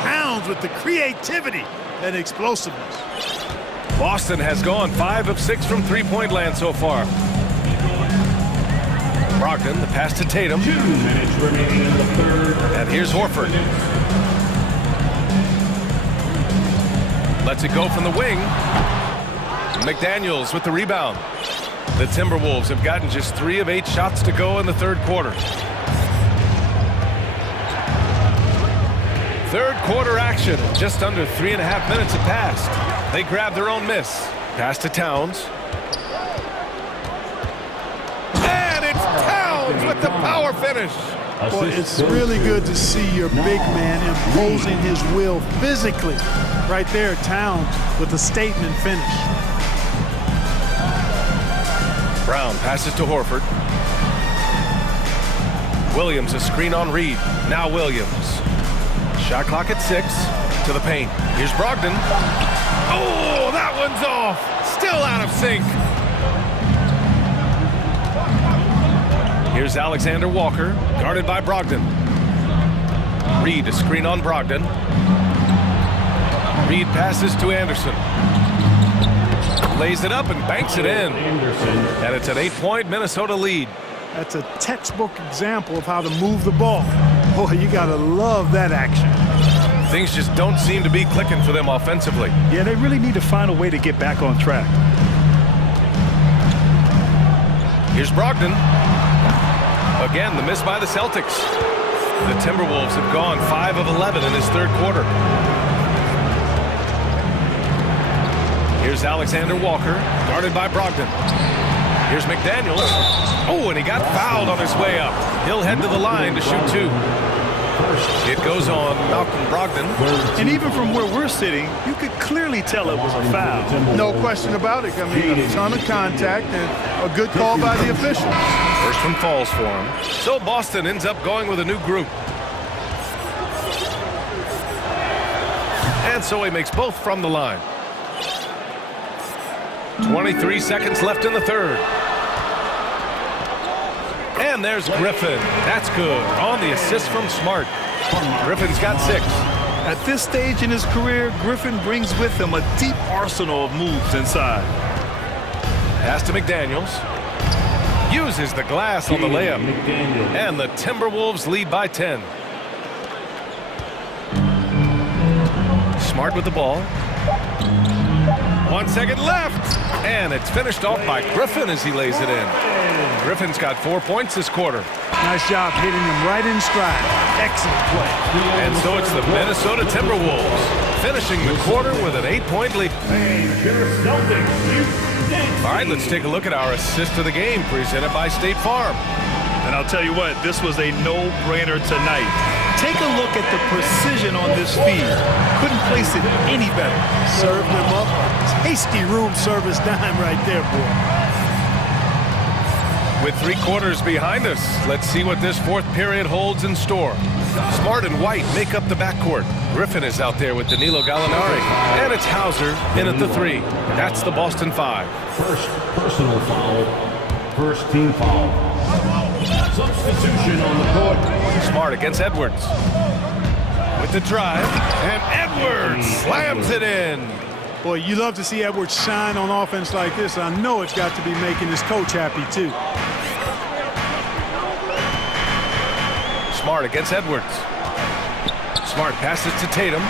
Towns with the creativity and explosiveness. Boston has gone 5 of 6 from three-point land so far. Brogdon, the pass to Tatum. 2 minutes remaining in the third. And here's Horford. Lets it go from the wing. McDaniels with the rebound. The Timberwolves have gotten just 3 of 8 shots to go in the third quarter. Third quarter action. Just under 3.5 minutes have passed. They grab their own miss. Pass to Towns. And it's Towns with the power finish. Boy, it's really good to see your big man imposing his will physically. Right there, Towns with a statement finish. Brown passes to Horford. Williams, a screen on Reed. Now Williams. Shot clock at 6. To the paint. Here's Brogdon. Oh, that one's off. Still out of sync. Here's Alexander Walker, guarded by Brogdon. Reed, a screen on Brogdon. Reed passes to Anderson. Lays it up and banks it in. And it's an 8-point Minnesota lead. That's a textbook example of how to move the ball. Boy, you gotta love that action. Things just don't seem to be clicking for them offensively. Yeah, they really need to find a way to get back on track. Here's Brogdon. Again, the miss by the Celtics. The Timberwolves have gone 5 of 11 in this third quarter. Here's Alexander Walker, guarded by Brogdon. Here's McDaniels. Oh, and he got fouled on his way up. He'll head to the line to shoot 2. It goes on Malcolm Brogdon. And even from where we're sitting, you could clearly tell it was a foul. No question about it. I mean, a ton of contact and a good call by the officials. First one falls for him. So Boston ends up going with a new group. And so he makes both from the line. 23 seconds left in the third. And there's Griffin. That's good. On the assist from Smart. Griffin's got 6. At this stage in his career, Griffin brings with him a deep arsenal of moves inside. Pass to McDaniels. Uses the glass on the layup. And the Timberwolves lead by 10. Smart with the ball. 1 second left. And it's finished off by Griffin as he lays it in. Griffin's got 4 points this quarter. Nice job hitting him right in stride. Excellent play. And so it's the Minnesota Timberwolves finishing the quarter with an 8-point lead. All right, let's take a look at our assist of the game presented by State Farm. And I'll tell you what, this was a no-brainer tonight. Take a look at the precision on this feed. Couldn't place it any better. Served him up a tasty room service dime right there, boy. With 3 quarters behind us, let's see what this fourth period holds in store. Smart and White make up the backcourt. Griffin is out there with Danilo Gallinari. And it's Hauser in at the 3. That's the Boston 5. First personal foul. First team foul. Substitution on the court. Smart against Edwards. With the drive. And Edwards slams it in. Boy, you love to see Edwards shine on offense like this. I know it's got to be making his coach happy, too. Smart against Edwards. Smart passes to Tatum.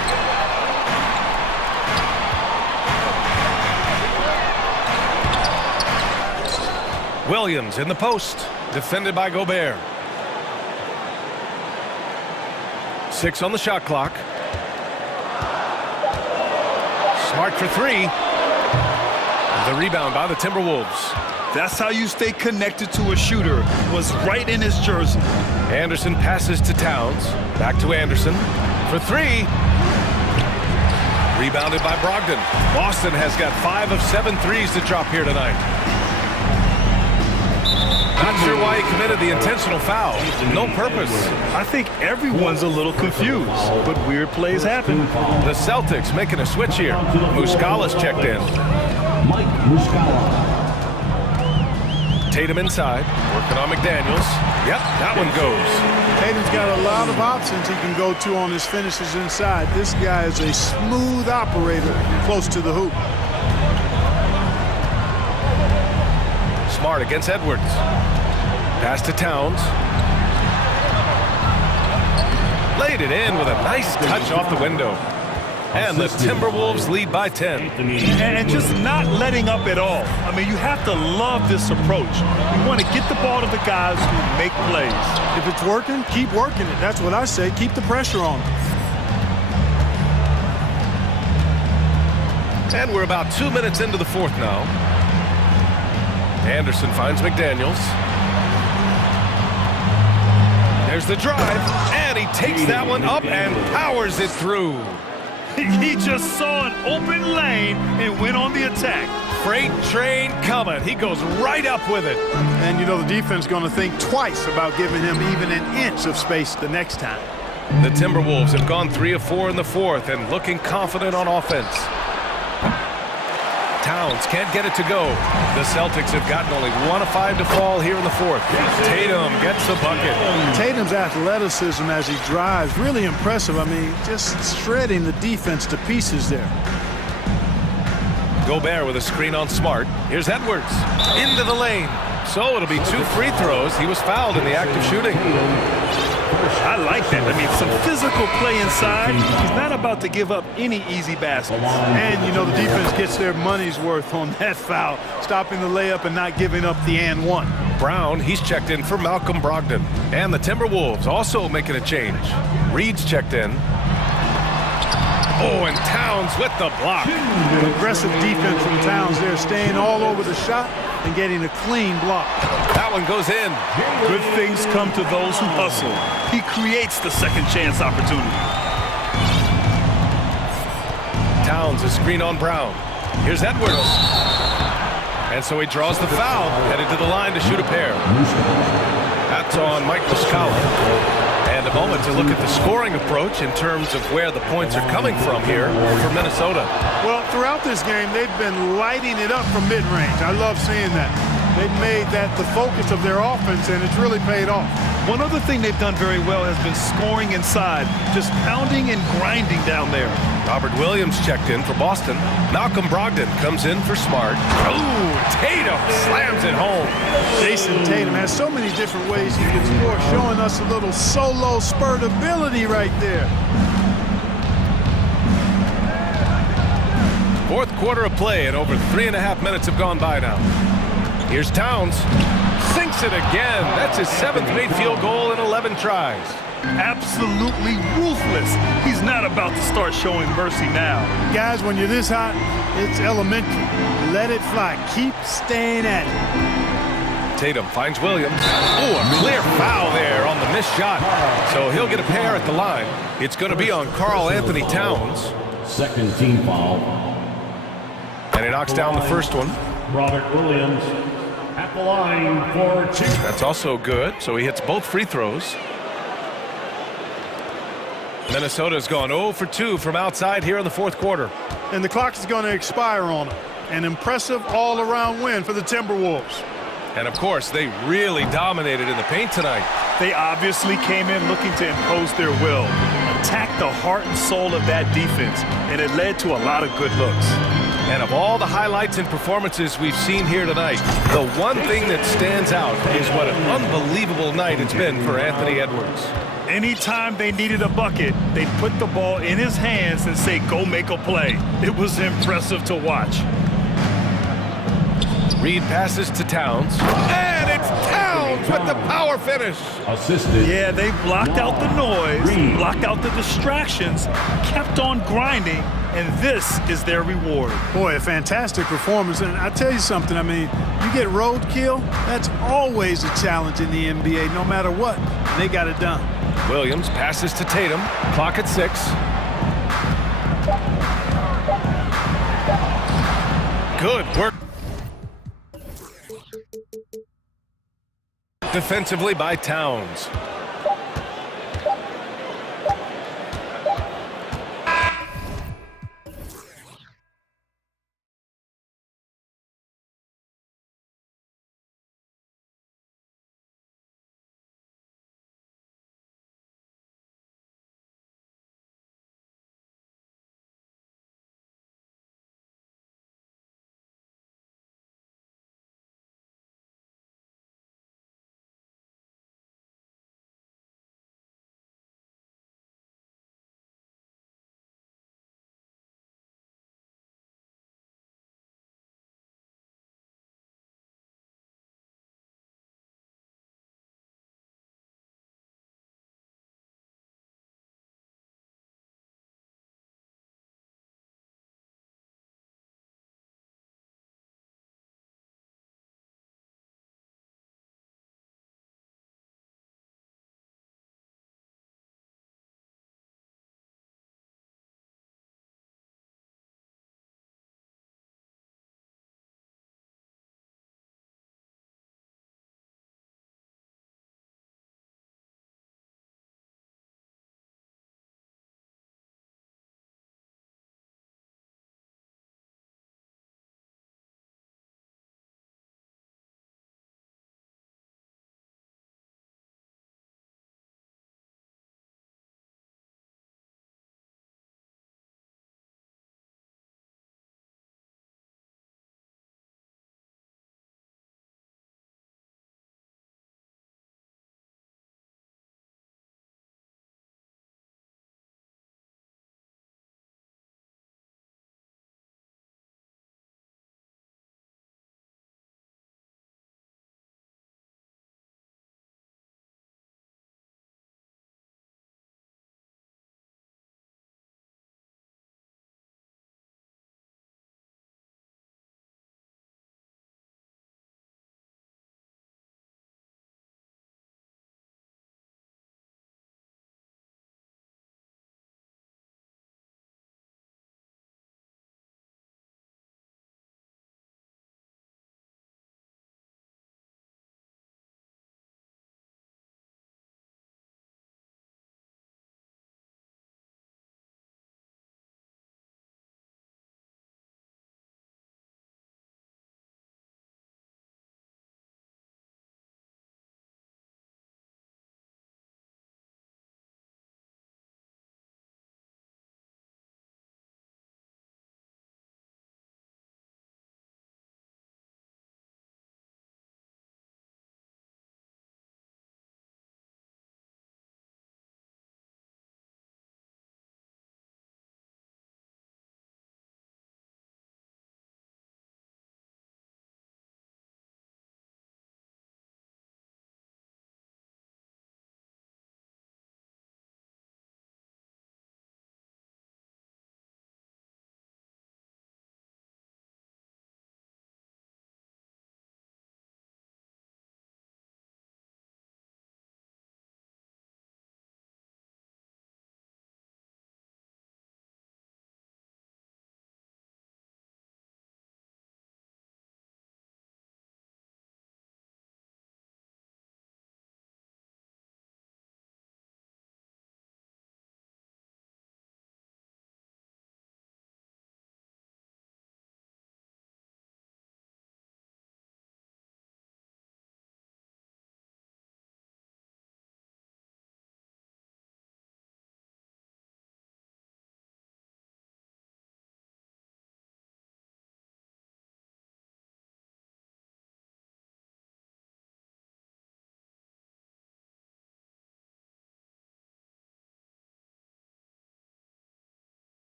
Williams in the post. Defended by Gobert. 6 on the shot clock. Smart for 3. The rebound by the Timberwolves. That's how you stay connected to a shooter. Was right in his jersey. Anderson passes to Towns. Back to Anderson for 3. Rebounded by Brogdon. Boston has got 5 of 7 threes to drop here tonight. Not sure why he committed the intentional foul. No purpose. I think everyone's a little confused, but weird plays happen. The Celtics making a switch here. Muscala's checked in. Mike Muscala. Tatum inside, working on McDaniels. Yep, that one goes. Tatum's got a lot of options he can go to on his finishes inside. This guy is a smooth operator close to the hoop. Smart against Edwards. Pass to Towns. Laid it in with a nice touch off the window. And the Timberwolves lead by 10. And just not letting up at all. I mean, you have to love this approach. You want to get the ball to the guys who make plays. If it's working, keep working it. That's what I say. Keep the pressure on. And we're about 2 minutes into the fourth now. Anderson finds McDaniels. There's the drive, and he takes that one up and powers it through. He just saw an open lane and went on the attack. Freight train coming. He goes right up with it. And, you know, the defense is going to think twice about giving him even an inch of space the next time. The Timberwolves have gone 3 of 4 in the fourth and looking confident on offense. Towns can't get it to go. The Celtics have gotten only 1 of 5 to fall here in the fourth. Tatum gets the bucket. Tatum's athleticism as he drives, really impressive. I mean, just shredding the defense to pieces there. Gobert with a screen on Smart. Here's Edwards into the lane. So it'll be 2 free throws. He was fouled in the act of shooting. I like that. I mean, some physical play inside. He's not about to give up any easy baskets. And, you know, the defense gets their money's worth on that foul, stopping the layup and not giving up the and one. Brown, he's checked in for Malcolm Brogdon. And the Timberwolves also making a change. Reed's checked in. Oh, and Towns with the block. Aggressive defense from Towns there, staying all over the shot and getting a clean block. That one goes in. Good things come to those who hustle. He creates the second chance opportunity. Towns, a screen on Brown. Here's Edwards. And so he draws the foul, headed to the line to shoot a pair. That's on Mike Muscala. And a moment to look at the scoring approach in terms of where the points are coming from here for Minnesota. Well, throughout this game, they've been lighting it up from mid-range. I love seeing that. They've made that the focus of their offense, and it's really paid off. One other thing they've done very well has been scoring inside, just pounding and grinding down there. Robert Williams checked in for Boston. Malcolm Brogdon comes in for Smart. Ooh, Tatum slams it home. Jason Tatum has so many different ways he can score, showing us a little solo spurt ability right there. Fourth quarter of play, and over 3.5 minutes have gone by now. Here's Towns. Sinks it again. That's his 7th made field goal in 11 tries. Absolutely ruthless. He's not about to start showing mercy now. Guys, when you're this hot, it's elementary. Let it fly. Keep staying at it. Tatum finds Williams. Oh, a clear foul there on the missed shot. So he'll get a pair at the line. It's going to be on Karl Anthony Towns. Second team foul. And he knocks down the first one. Robert Williams at the line for 2. That's also good. So he hits both free throws. Minnesota's gone 0 for 2 from outside here in the fourth quarter. And the clock is going to expire on it. An impressive all-around win for the Timberwolves. And, of course, they really dominated in the paint tonight. They obviously came in looking to impose their will, attack the heart and soul of that defense, and it led to a lot of good looks. And of all the highlights and performances we've seen here tonight, the one thing that stands out is what an unbelievable night it's been for Anthony Edwards. Anytime they needed a bucket, they'd put the ball in his hands and say, go make a play. It was impressive to watch. Reed passes to Towns. And it's Towns with the power finish. Assisted. Yeah, they blocked out the noise, blocked out the distractions, kept on grinding, and this is their reward. Boy, a fantastic performance. And I tell you something, I mean, you get roadkill, that's always a challenge in the NBA, no matter what. They got it done. Williams passes to Tatum. Clock at 6. Good work. defensively by Towns.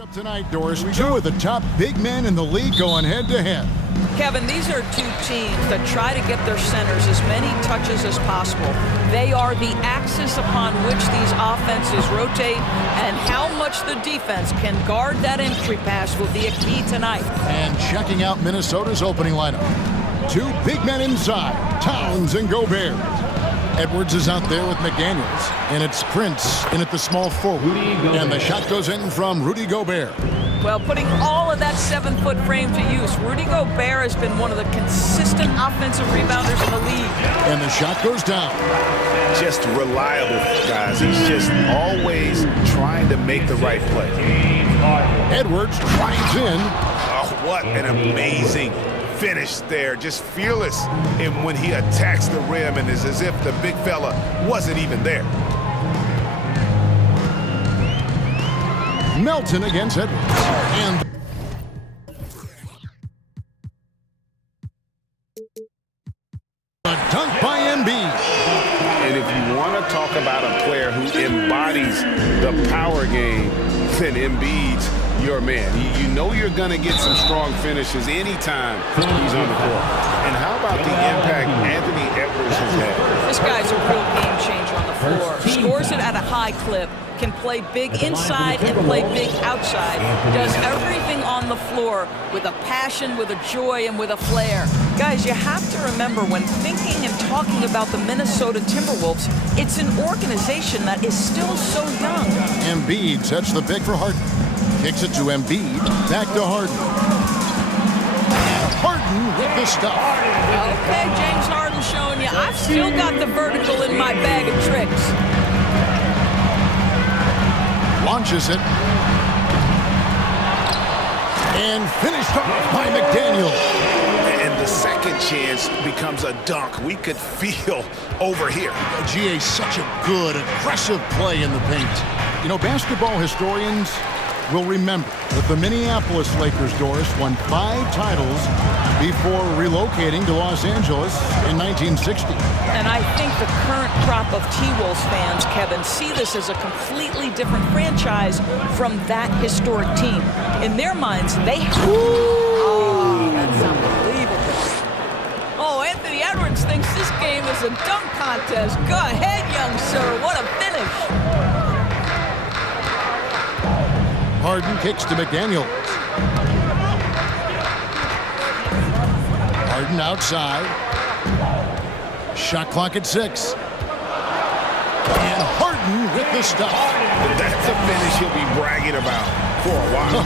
Up tonight, Doris, two of the top big men in the league going head-to-head. Kevin, these are two teams that try to get their centers as many touches as possible. They are the axis upon which these offenses rotate, and how much the defense can guard that entry pass will be a key tonight. And checking out Minnesota's opening lineup. Two big men inside, Towns and Gobert. Edwards is out there with McDaniels, and it's Prince in at the small forward. And the shot goes in from Rudy Gobert. Well, putting all of that 7-foot frame to use, Rudy Gobert has been one of the consistent offensive rebounders in the league. And the shot goes down. Just reliable, guys. He's just always trying to make the right play. Edwards drives in. Oh, what an amazing finish there. Just fearless and when he attacks the rim, and it's as if the big fella wasn't even there. Melton against Edwards. And a dunk by Embiid. And if you want to talk about a player who embodies the power game, then Embiid's your man. You know you're going to get some strong finishes anytime he's on the court. And how about the impact Anthony Edwards has had? This guy's a real game changer on the floor. Scores it at a high clip, can play big inside and play big outside, does everything on the floor with a passion, with a joy, and with a flair. Guys, you have to remember when thinking and talking about the Minnesota Timberwolves, it's an organization that is still so young. Embiid sets the pick for Harden. Kicks it to Embiid, back to Harden. And Harden with the stuff. Okay, James Harden showing you, I've still got the vertical in my bag of tricks. Launches it. And finished off by McDaniel. And the second chance becomes a dunk. We could feel over here. GA, such a good, aggressive play in the paint. You know, basketball historians will remember that the Minneapolis Lakers, Doris, won 5 titles before relocating to Los Angeles in 1960. And I think the current crop of T-Wolves fans, Kevin, see this as a completely different franchise from that historic team. In their minds, they... Oh, that's unbelievable. Oh, Anthony Edwards thinks this game is a dunk contest. Go ahead, young sir. What a finish. Harden kicks to McDaniels. Harden outside. Shot clock at 6. And Harden with the stop. That's a finish he'll be bragging about for a while.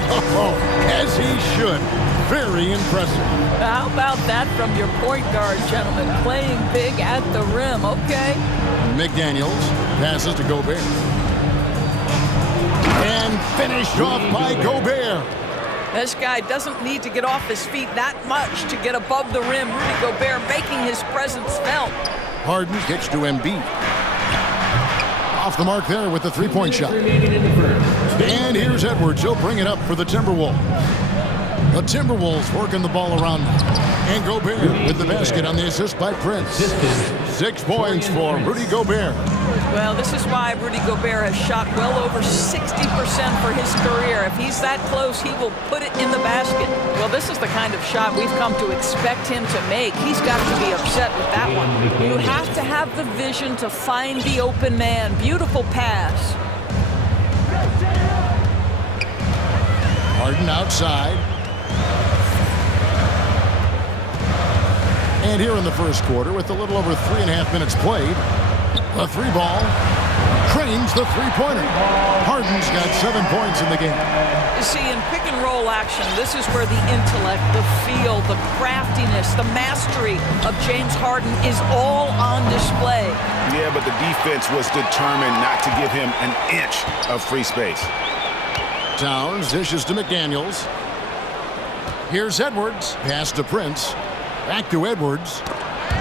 As he should. Very impressive. How about that from your point guard, gentlemen? Playing big at the rim, okay? McDaniels passes to Gobert. And finished off by Gobert. This guy doesn't need to get off his feet that much to get above the rim. Rudy Gobert making his presence felt. Harden kicks to Embiid. Off the mark there with the three-point shot. And here's Edwards. He'll bring it up for the Timberwolves. The Timberwolves working the ball around now. And Gobert with the basket on the assist by Prince. 6 points for Rudy Gobert. Well, this is why Rudy Gobert has shot well over 60% for his career. If he's that close, he will put it in the basket. Well, this is the kind of shot we've come to expect him to make. He's got to be upset with that one. You have to have the vision to find the open man. Beautiful pass. Harden outside. And here in the first quarter, with a little over 3.5 minutes played, a 3-ball trains the three-pointer. Harden's got 7 points in the game. You see, in pick-and-roll action, this is where the intellect, the feel, the craftiness, the mastery of James Harden is all on display. Yeah, but the defense was determined not to give him an inch of free space. Towns dishes to McDaniels. Here's Edwards. Pass to Prince. Back to Edwards.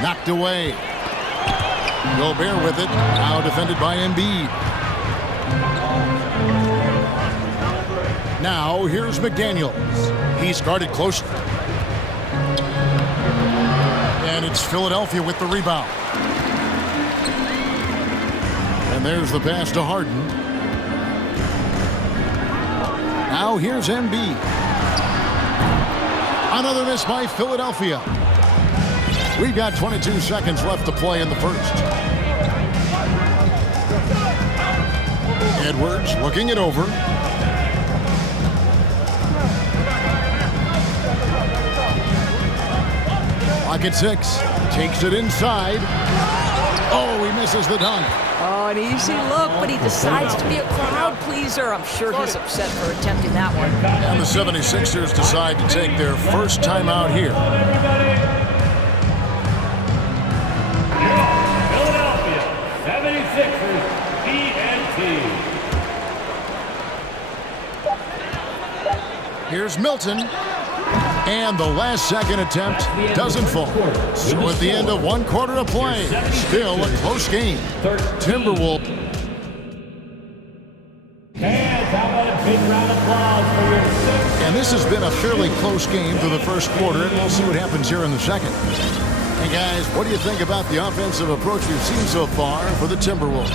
Knocked away. Gobert with it. Now defended by Embiid. Now here's McDaniels. He's guarded closely. And it's Philadelphia with the rebound. And there's the pass to Harden. Now here's Embiid. Another miss by Philadelphia. We've got 22 seconds left to play in the first. Edwards looking it over. Clock at 6. Takes it inside. Oh, he misses the dunk. Oh, an easy look, but he decides to be a crowd pleaser. I'm sure he's upset for attempting that one. And the 76ers decide to take their first time out here. Philadelphia 76ers TNT. Here's Milton. And the last second attempt doesn't fall. So at the end of 1 quarter of play, still a close game. Timberwolves. And this has been a fairly close game for the first quarter, and we'll see what happens here in the second. Hey guys, what do you think about the offensive approach we've seen so far for the Timberwolves?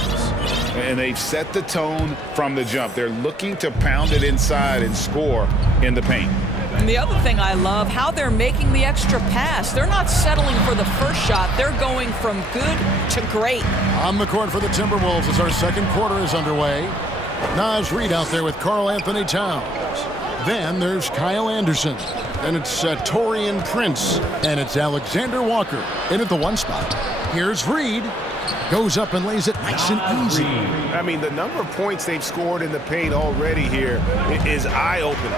And they've set the tone from the jump. They're looking to pound it inside and score in the paint. And the other thing I love, how they're making the extra pass. They're not settling for the first shot. They're going from good to great. On the court for the Timberwolves as our second quarter is underway. Naz Reid out there with Karl Anthony Towns. Then there's Kyle Anderson. Then it's Taurean Prince. And it's Alexander Walker in at the 1 spot. Here's Reid. Goes up and lays it nice and easy. I mean, the number of points they've scored in the paint already here is eye-opening.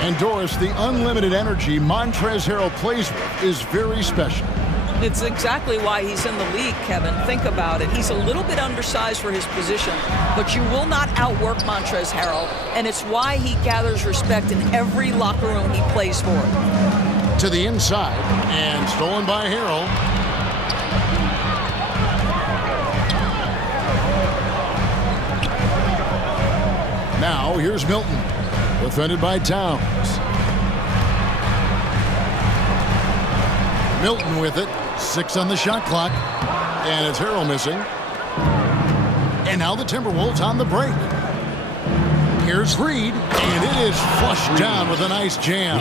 And Doris, the unlimited energy Montrezl Harrell plays with is very special. It's exactly why he's in the league, Kevin. Think about it. He's a little bit undersized for his position, but you will not outwork Montrezl Harrell, and it's why he gathers respect in every locker room he plays for. To the inside, and stolen by Harrell. Now, here's Milton, defended by Towns. Milton with it, 6 on the shot clock, and it's Harrell missing. And now the Timberwolves on the break. Here's Reid, and it is flushed down with a nice jam.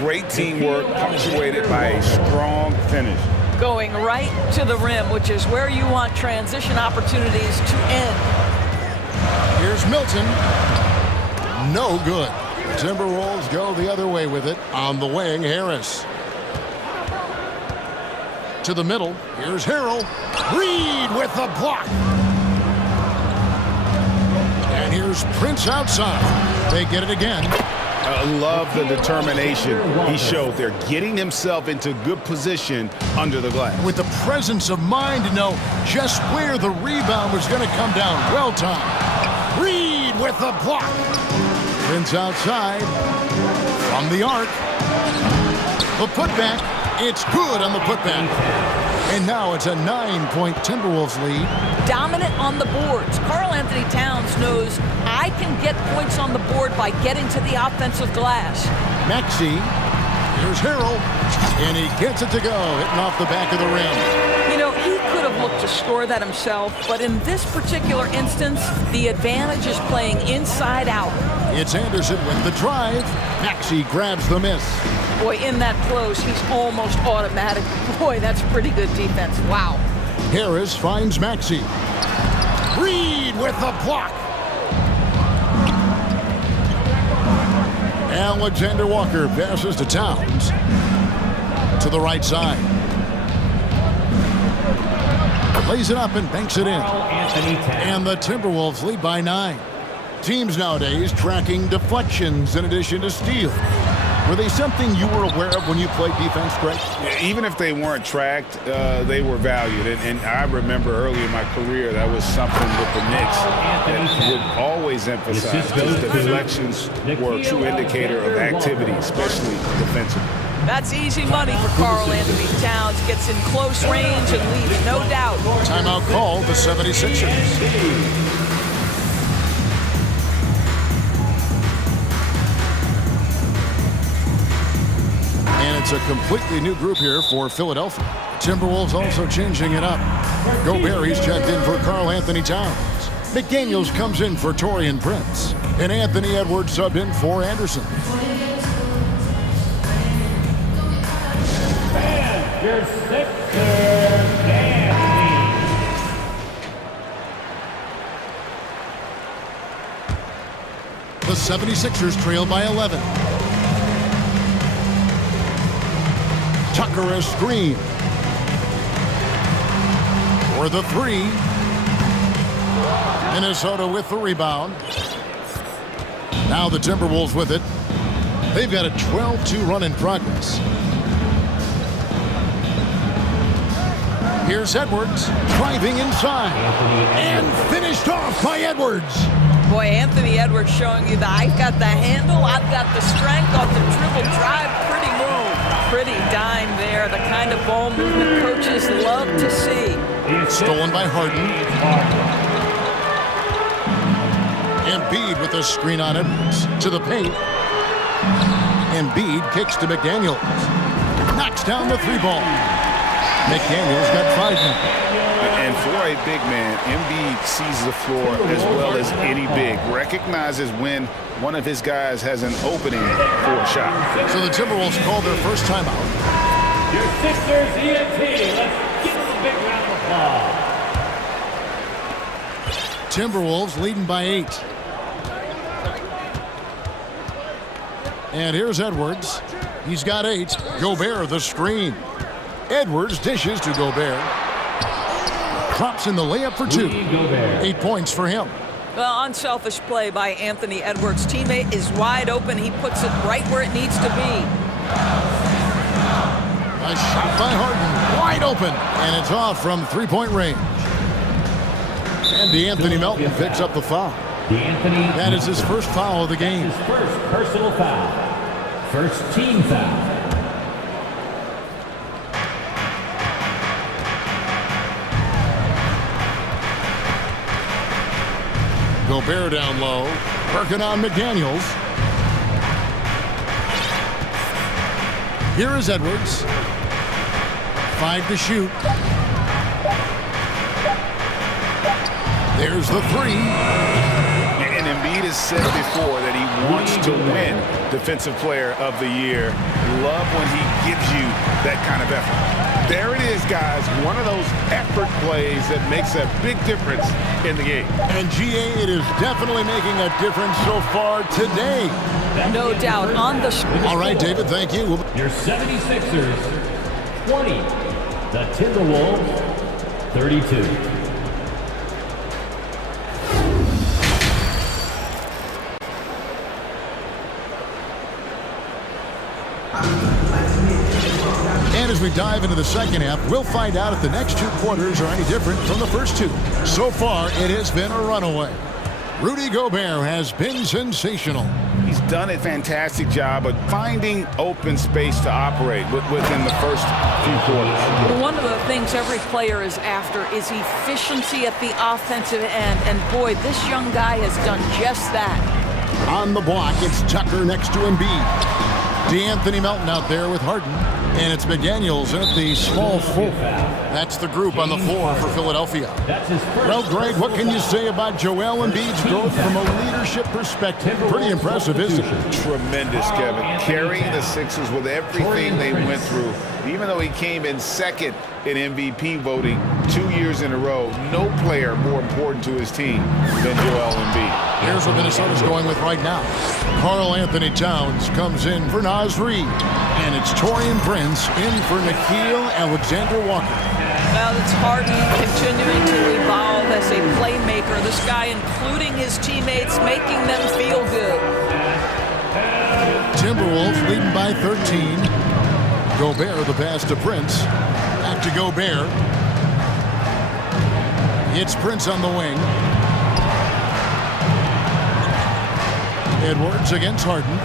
Great teamwork, punctuated by a strong finish. Going right to the rim, which is where you want transition opportunities to end. Here's Milton. No good. The Timberwolves go the other way with it. On the wing, Harris. To the middle. Here's Harrell. Reid with the block. And here's Prince outside. They get it again. I love the determination he showed there, getting himself into good position under the glass. With the presence of mind to know just where the rebound was going to come down. Well timed. Reid with the block. Prince outside. From the arc. The putback. It's good on the putback. And now it's a 9-point Timberwolves lead. Dominant on the boards. Karl Anthony Towns knows I can get points on the board by getting to the offensive glass. Maxey. Here's Harrell. And he gets it to go, hitting off the back of the rim. You know, he could have looked to score that himself, but in this particular instance, the advantage is playing inside out. It's Anderson with the drive. Maxey grabs the miss. Boy, in that close, he's almost automatic. Boy, that's pretty good defense. Wow. Harris finds Maxey. Reid with the block. Alexander Walker passes to Towns. To the right side. Lays it up and banks it in. And the Timberwolves lead by 9. Teams nowadays tracking deflections in addition to steals. Were they something you were aware of when you played defense, Greg? Even if they weren't tracked, they were valued. And I remember early in my career, that was something with the Knicks that would always emphasize. Because deflections were a true indicator of activity, especially defensively. That's easy money for Karl Anthony Towns. Gets in close range and leads, no doubt. Timeout call, the 76ers. And it's a completely new group here for Philadelphia. Timberwolves also changing it up. Gobert, he's checked in for Karl Anthony Towns. McDaniels comes in for Taurean Prince, and Anthony Edwards sub in for Anderson. And your Sixers, The 76ers trail by 11. Tucker a screen. For the three. Minnesota with the rebound. Now the Timberwolves with it. They've got a 12-2 run in progress. Here's Edwards driving inside. And finished off by Edwards. Boy, Anthony Edwards showing you that I've got the handle, I've got the strength off the dribble drive. Pretty move. Pretty dime there. The kind of ball movement coaches love to see. Stolen by Harden. Embiid with a screen on Edwards. To the paint. Embiid kicks to McDaniels. Knocks down the three ball. McDaniels got 5 now. And for a big man, Embiid sees the floor as well as any big. Recognizes when one of his guys has an opening for a shot. So the Timberwolves call their first timeout. Your Sixers ENT. Let's give them a big round of applause. Timberwolves leading by 8. And here's Edwards. He's got 8. Gobert the screen. Edwards dishes to Gobert. Drops in the layup for 2. 8 points for him. Well, unselfish play by Anthony Edwards. Teammate is wide open. He puts it right where it needs to be. A shot by Harden. Wide open. And it's off from three-point range. And DeAnthony Melton picks up the foul. That is his first foul of the game. His first personal foul. First team foul. Gobert down low, working on McDaniels. Here is Edwards. 5 to shoot. There's the 3. And Embiid has said before that he wants to win Defensive Player of the Year. Love when he gives you that kind of effort. There it is, guys. One of those effort plays that makes a big difference in the game. And GA, it is definitely making a difference so far today. No doubt. On the All right, David, thank you. Your 76ers, 20. The Timberwolves, 32. And as we dive into the second half, we'll find out if the next 2 quarters are any different from the first 2. So far, it has been a runaway. Rudy Gobert has been sensational. He's done a fantastic job of finding open space to operate within the first few quarters. One of the things every player is after is efficiency at the offensive end. And boy, this young guy has done just that. On the block, it's Tucker next to Embiid. DeAnthony Melton out there with Harden. And it's McDaniels at the small 4. That's the group on the floor for Philadelphia. Well, Greg, what can you say about Joel Embiid's growth from a leadership perspective? Pretty impressive, isn't it? Tremendous, Kevin. Carrying the Sixers with everything they went through. Even though he came in second in MVP voting 2 years in a row, no player more important to his team than Joel Embiid. Here's what Minnesota's going with right now. Karl Anthony Towns comes in for Naz Reid. And it's Taurean Prince in for Nickeil Alexander-Walker. Well, it's Harden continuing to evolve as a playmaker. This guy, including his teammates, making them feel good. Timberwolves leading by 13. Gobert the pass to Prince. Back to Gobert. It's Prince on the wing. Edwards against Harden.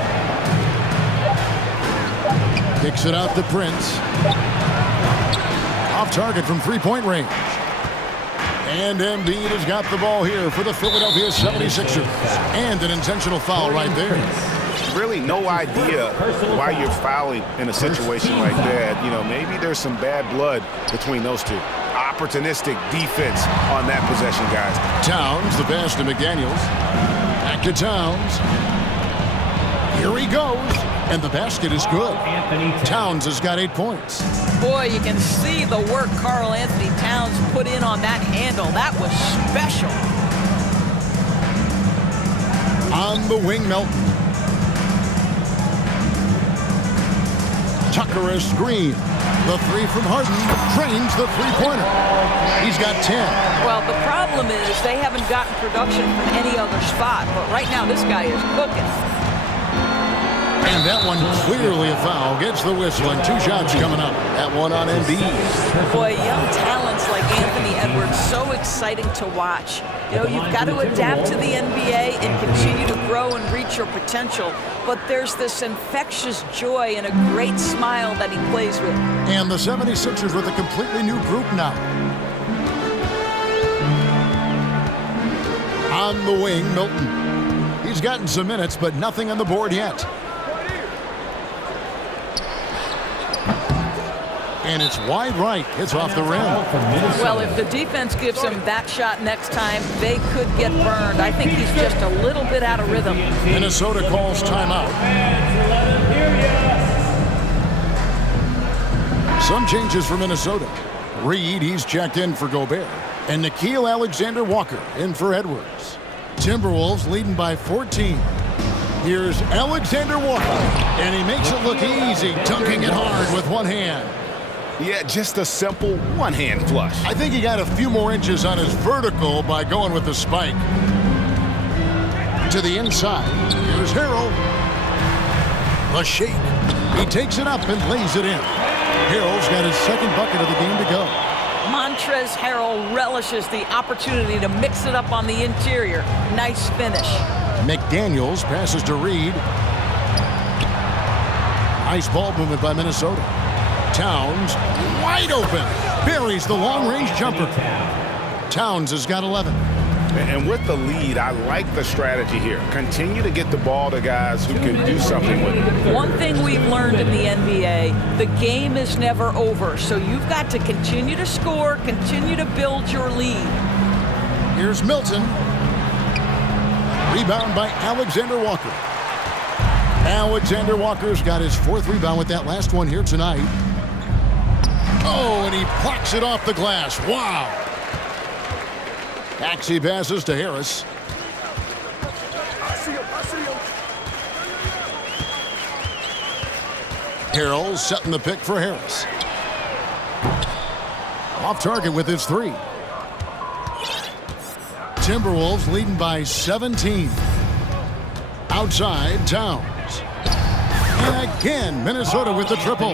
Kicks it out to Prince. Off target from three-point range. And Embiid has got the ball here for the Philadelphia 76ers. And an intentional foul right there. really no idea why you're fouling in a situation like that. You know, maybe there's some bad blood between those two. Opportunistic defense on that possession, guys. Towns, the pass to McDaniels. Back to Towns. Here he goes. And the basket is good. Towns has got 8 points. Boy, you can see the work Karl Anthony Towns put in on that handle. That was special. On the wing, Melton. Tucker a screen. The three from Harden drains the three-pointer. He's got 10. Well, the problem is they haven't gotten production from any other spot, but right now this guy is cooking. And that one clearly a foul. Gets the whistle, and 2 shots coming up. That one on Embiid. Boy, young talents like Anthony Edwards, so exciting to watch. You know, you've got to adapt to the NBA and continue to grow and reach your potential. But there's this infectious joy and a great smile that he plays with. And the 76ers with a completely new group now. On the wing, Milton. He's gotten some minutes, but nothing on the board yet. And it's wide right. It's off the rim. Well, if the defense gives him that shot next time, they could get burned. I think he's just a little bit out of rhythm. Minnesota calls timeout. Some changes for Minnesota. Reed, he's checked in for Gobert. And Nickeil Alexander-Walker in for Edwards. Timberwolves leading by 14. Here's Alexander-Walker. And he makes it look easy, dunking it hard with one hand. Yeah, just a simple one-hand flush. I think he got a few more inches on his vertical by going with the spike. To the inside. Here's Harrell. The shake. He takes it up and lays it in. Harrell's got his second bucket of the game to go. Montrezl Harrell relishes the opportunity to mix it up on the interior. Nice finish. McDaniels passes to Reed. Nice ball movement by Minnesota. Towns, wide open, buries the long-range jumper. Towns has got 11. And with the lead, I like the strategy here. Continue to get the ball to guys who can do something with it. One thing we've learned in the NBA, the game is never over. So you've got to continue to score, continue to build your lead. Here's Milton. Rebound by Alexander-Walker. Alexander-Walker's got his 4th rebound with that last one here tonight. Oh, and he plucks it off the glass. Wow. Maxey passes to Harris. Harrell setting the pick for Harris. Off target with his 3. Timberwolves leading by 17. Outside, Towns. And again, Minnesota with the triple.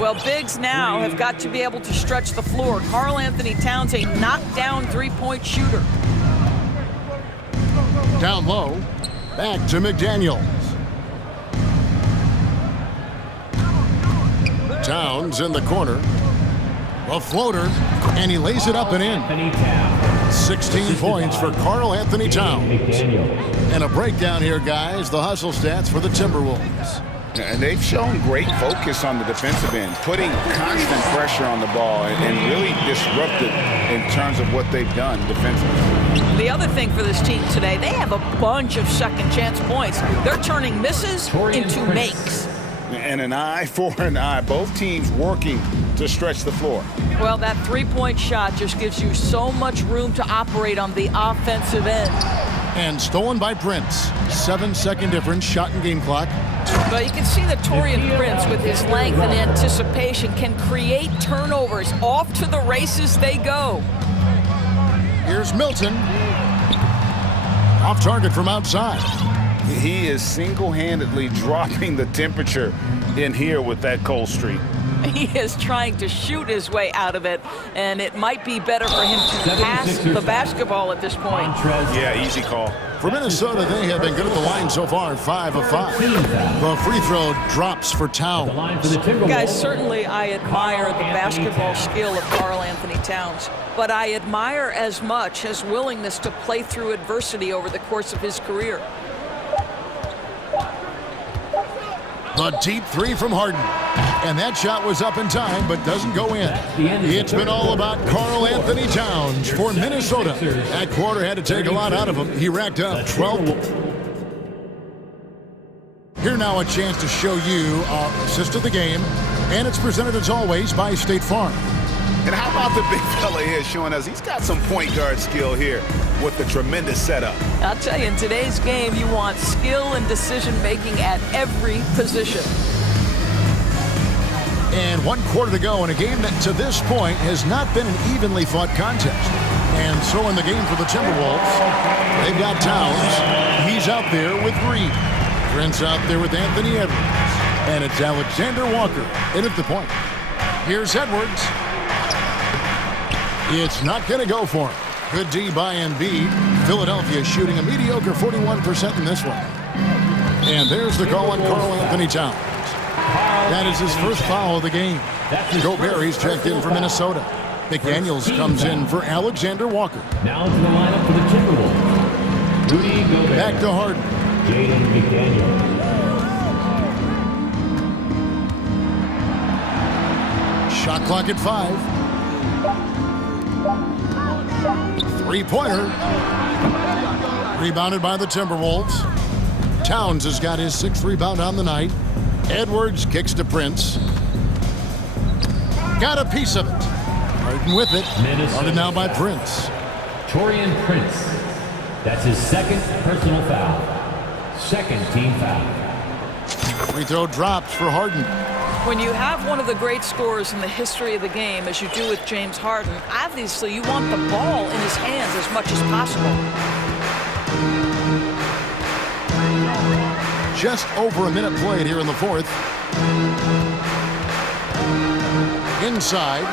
Well, bigs now have got to be able to stretch the floor. Karl Anthony Towns, a knockdown three-point shooter. Down low, back to McDaniels. Towns in the corner. A floater, and he lays it up and in. 16 points for Karl Anthony Towns. And a breakdown here, guys. The hustle stats for the Timberwolves. And they've shown great focus on the defensive end, putting constant pressure on the ball and really disrupted in terms of what they've done defensively. The other thing for this team today, they have a bunch of second chance points. They're turning misses into makes. And an eye for an eye. Both teams working to stretch the floor. Well, that three-point shot just gives you so much room to operate on the offensive end. And stolen by Prince. 7-second difference, shot and game clock. But you can see that Taurean Prince, with his length and anticipation, can create turnovers. Off to the races they go. Here's Milton. Off target from outside. He is single-handedly dropping the temperature in here with that cold streak. He is trying to shoot his way out of it, and it might be better for him to pass the basketball at this point. Yeah, easy call. For Minnesota, they have been good at the line so far, 5 of 5. The free throw drops for Towns. Guys, certainly I admire the basketball skill of Karl Anthony Towns, but I admire as much his willingness to play through adversity over the course of his career. The deep three from Harden. And that shot was up in time, but doesn't go in. It's been all about Karl Anthony Towns for Minnesota. That quarter had to take a lot out of him. He racked up 12. Here now a chance to show you our assist of the game. And it's presented as always by State Farm. And how about the big fella here showing us he's got some point guard skill here with the tremendous setup. I'll tell you, in today's game, you want skill and decision-making at every position. And 1 quarter to go in a game that to this point has not been an evenly fought contest. And so in the game for the Timberwolves, they've got Towns. He's out there with Reed. Prince out there with Anthony Edwards. And it's Alexander Walker in at the point. Here's Edwards. It's not going to go for him. Good D by Embiid. Philadelphia shooting a mediocre 41% in this one. And there's the call on Karl Anthony Towns. That is his first foul of the game. Gobert, he's checked in for Minnesota. McDaniels comes in for Alexander Walker. Now to the lineup for the Timberwolves. Rudy Gobert. Back to Harden. Jaden McDaniels. Shot clock at 5. Three-pointer. Rebounded by the Timberwolves. Towns has got his 6th rebound on the night. Edwards kicks to Prince. Got a piece of it. Harden with it. Guarded now by Prince. Taurean Prince. That's his 2nd personal foul. 2nd team foul. Free throw drops for Harden. When you have one of the great scorers in the history of the game, as you do with James Harden, obviously you want the ball in his hands as much as possible. Just over a minute played here in the 4th. Inside.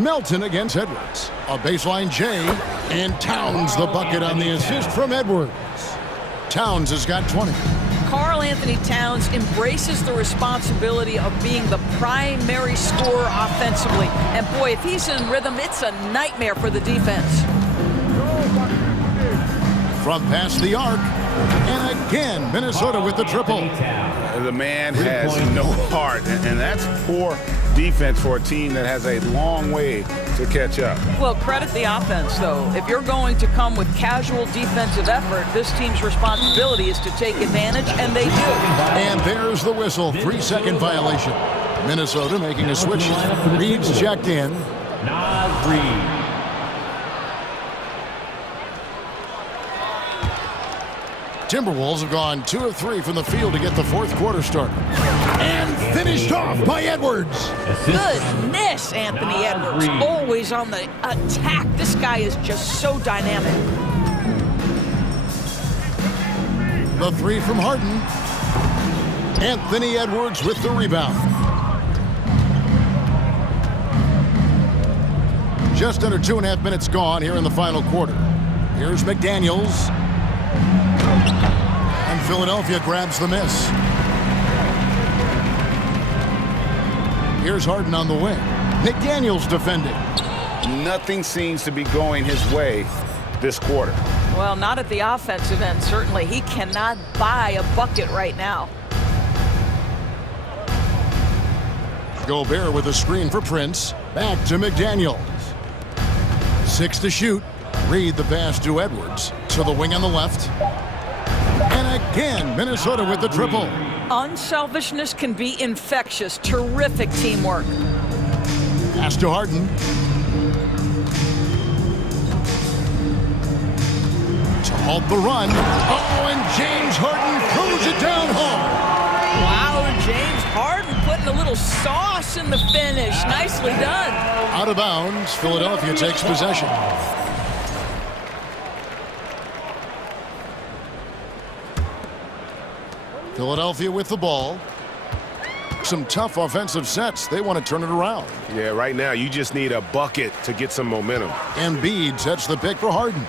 Melton against Edwards. A baseline J. And Towns the bucket on the assist from Edwards. Towns has got 20. Karl Anthony Towns embraces the responsibility of being the primary scorer offensively. And boy, if he's in rhythm, it's a nightmare for the defense. From past the arc. And again, Minnesota with the triple. The man has no heart, and that's poor defense for a team that has a long way to catch up. Well, credit the offense, though. If you're going to come with casual defensive effort, this team's responsibility is to take advantage, and they do. And there's the whistle. 3-second violation. Minnesota making a switch. Reed's checked in. Naz Reid. Timberwolves have gone 2 of 3 from the field to get the 4th quarter started. And finished off by Edwards. Goodness, Anthony Edwards. Always on the attack. This guy is just so dynamic. The 3 from Harden. Anthony Edwards with the rebound. Just under 2.5 minutes gone here in the final quarter. Here's McDaniels. And Philadelphia grabs the miss. Here's Harden on the wing. McDaniels defending. Nothing seems to be going his way this quarter. Well, not at the offensive end, certainly. He cannot buy a bucket right now. Gobert with a screen for Prince. Back to McDaniels. 6 to shoot. Reed the pass to Edwards. To the wing on the left. And again, Minnesota with the triple. Unselfishness can be infectious. Terrific teamwork. Pass to Harden. To halt the run. Oh, and James Harden throws it down hard. Wow, James Harden putting a little sauce in the finish. Nicely done. Out of bounds, Philadelphia takes possession. Philadelphia with the ball. Some tough offensive sets. They want to turn it around. Yeah, right now you just need a bucket to get some momentum. Embiid sets the pick for Harden.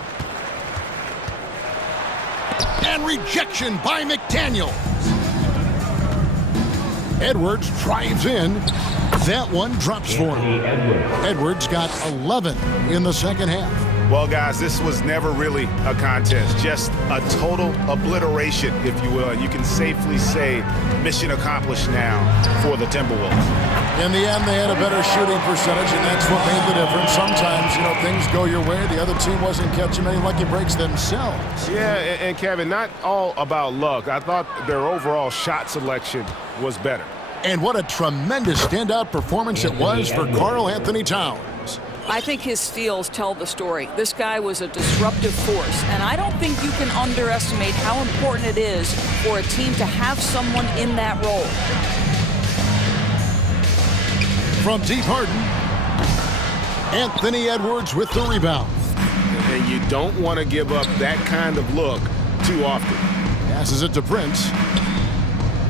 And rejection by McDaniels. Edwards drives in. That one drops for him. Edwards got 11 in the second half. Well, guys, this was never really a contest, just a total obliteration, if you will. And you can safely say mission accomplished now for the Timberwolves. In the end, they had a better shooting percentage, and that's what made the difference. Sometimes, things go your way. The other team wasn't catching many lucky breaks themselves. Yeah, and Kevin, not all about luck. I thought their overall shot selection was better. And what a tremendous standout performance it was for Karl Anthony Towns. I think his steals tell the story. This guy was a disruptive force, and I don't think you can underestimate how important it is for a team to have someone in that role. From deep, Harden. Anthony Edwards with the rebound. And you don't want to give up that kind of look too often. Passes it to Prince.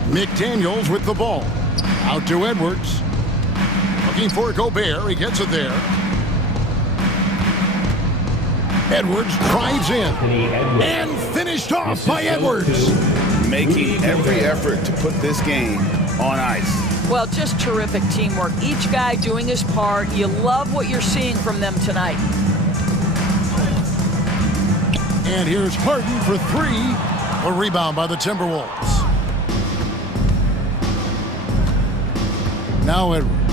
McDaniels with the ball. Out to Edwards. Looking for Gobert. He gets it there. Edwards drives in. And finished off by Edwards. Making every effort to put this game on ice. Well, just terrific teamwork. Each guy doing his part. You love what you're seeing from them tonight. And here's Harden for three. A rebound by the Timberwolves. Now Edwards.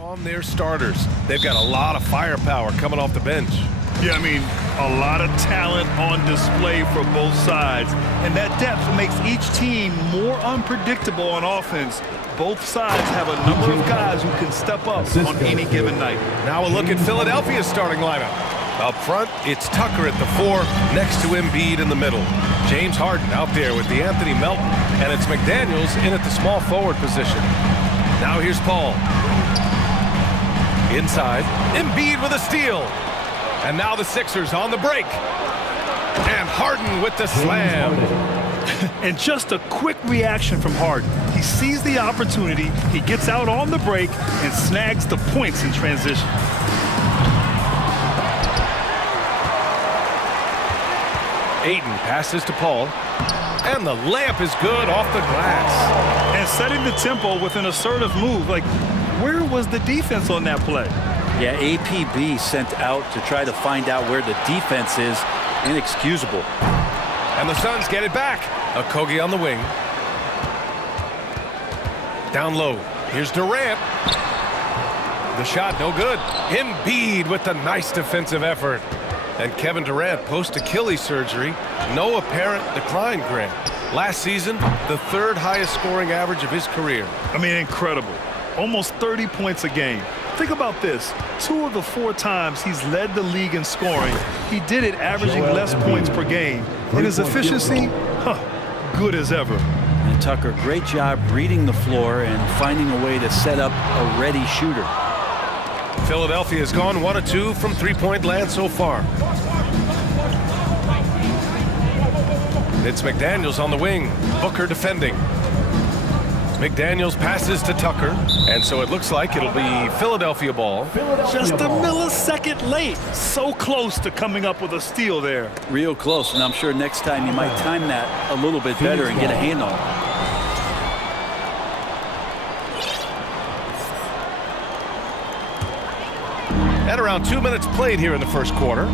on their starters. They've got a lot of firepower coming off the bench. Yeah, I mean, a lot of talent on display for both sides. And that depth makes each team more unpredictable on offense. Both sides have a number of guys who can step up on any given night. Now a look at Philadelphia's starting lineup. Up front, it's Tucker at the 4, next to Embiid in the middle. James Harden out there with the Anthony Melton, and it's McDaniels in at the small forward position. Now here's Paul. Inside, Embiid with a steal. And now the Sixers on the break. And Harden with the slam. And just a quick reaction from Harden. He sees the opportunity, he gets out on the break, and snags the points in transition. Ayton passes to Paul. And the layup is good off the glass. And setting the tempo with an assertive move. Like, where was the defense on that play? Yeah, APB sent out to try to find out where the defense is. Inexcusable. And the Suns get it back. Okogie on the wing. Down low. Here's Durant. The shot no good. Embiid with the nice defensive effort. And Kevin Durant post-Achilles surgery. No apparent decline, Grant. Last season, the 3rd highest scoring average of his career. I mean, incredible. Almost 30 points a game. Think about this. 2 of the 4 times he's led the league in scoring, he did it averaging less points per game. And his efficiency, good as ever. And Tucker, great job reading the floor and finding a way to set up a ready shooter. Philadelphia has gone 1 of 2 from three-point land so far. It's McDaniels on the wing. Booker defending. McDaniels passes to Tucker, and so it looks like it'll be Philadelphia ball. Just a millisecond late. So close to coming up with a steal there. Real close, and I'm sure next time you might time that a little bit better and get a hand on it. At around 2 minutes played here in the first quarter.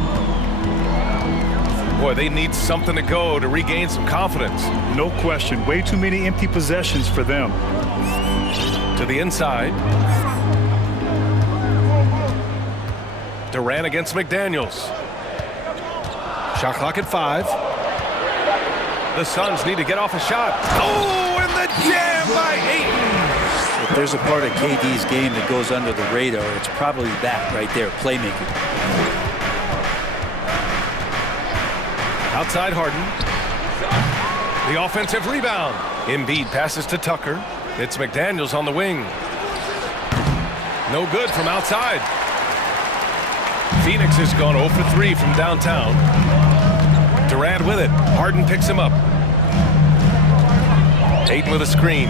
Boy, they need something to go to regain some confidence. No question. Way too many empty possessions for them. To the inside. Durant against McDaniels. Shot clock at 5. The Suns need to get off a shot. Oh, and the jam by Ayton. If there's a part of KD's game that goes under the radar, it's probably that right there, playmaking. Outside Harden. The offensive rebound. Embiid passes to Tucker. It's McDaniels on the wing. No good from outside. Phoenix has gone 0 for 3 from downtown. Durant with it. Harden picks him up. Ayton with a screen.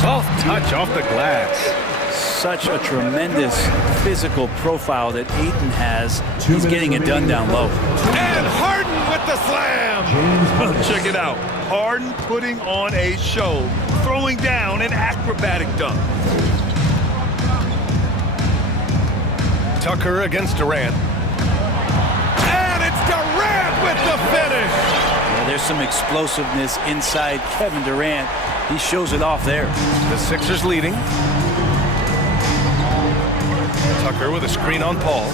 Soft touch off the glass. Such a tremendous physical profile that Ayton has. He's getting it done down low. And Harden with the slam. Check it out. Harden putting on a show, throwing down an acrobatic dunk. Tucker against Durant. And it's Durant with the finish. Yeah, there's some explosiveness inside Kevin Durant. He shows it off there. The Sixers leading. Tucker with a screen on Paul.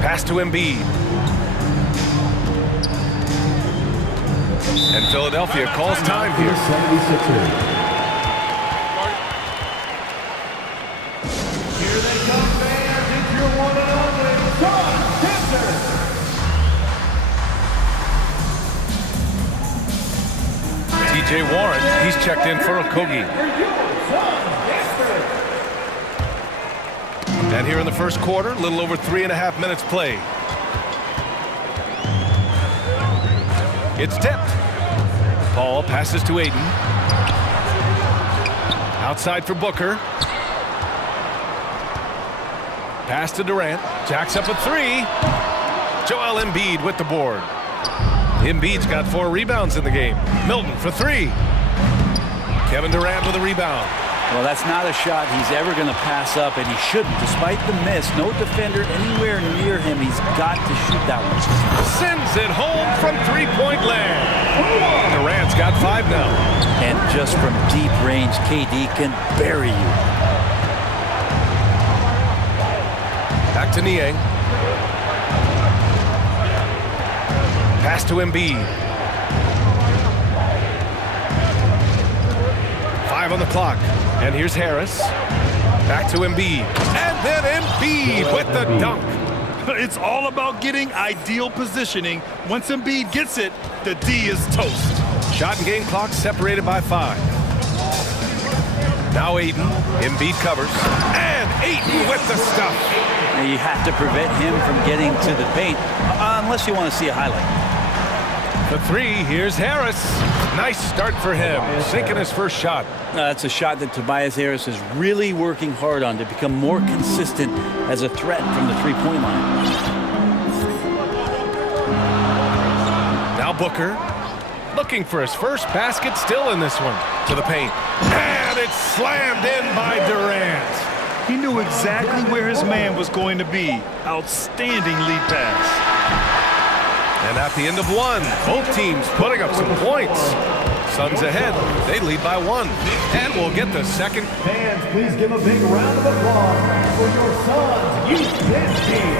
Pass to Embiid. And Philadelphia calls time here. Here they come, fans. It's your one and only TJ Warren, he's checked in for Okogie. And here in the first quarter, a little over 3.5 minutes played. It's tipped. Paul passes to Ayton. Outside for Booker. Pass to Durant. Jacks up a 3. Joel Embiid with the board. Embiid's got 4 rebounds in the game. Milton for 3. Kevin Durant with a rebound. Well, that's not a shot he's ever going to pass up, and he shouldn't. Despite the miss, no defender anywhere near him. He's got to shoot that one. Sends it home from three-point land. Durant's got 5 now. And just from deep range, KD can bury you. Back to Niang. Pass to Embiid. 5 on the clock. And here's Harris. Back to Embiid. And then Embiid with the dunk. It's all about getting ideal positioning. Once Embiid gets it, the D is toast. Shot and game clock separated by 5. Now Ayton. Embiid covers. And Ayton with the stuff. Now you have to prevent him from getting to the paint, unless you want to see a highlight. The 3, here's Harris. Nice start for him, sinking his first shot. That's a shot that Tobias Harris is really working hard on to become more consistent as a threat from the three-point line. Now Booker, looking for his first basket, still in this one. To the paint. And it's slammed in by Durant. He knew exactly where his man was going to be. Outstanding lead pass. And at the end of 1, both teams putting up some points. Suns ahead. They lead by 1. And we'll get the second. Fans, please give a big round of applause for your Suns Youth Dance Team.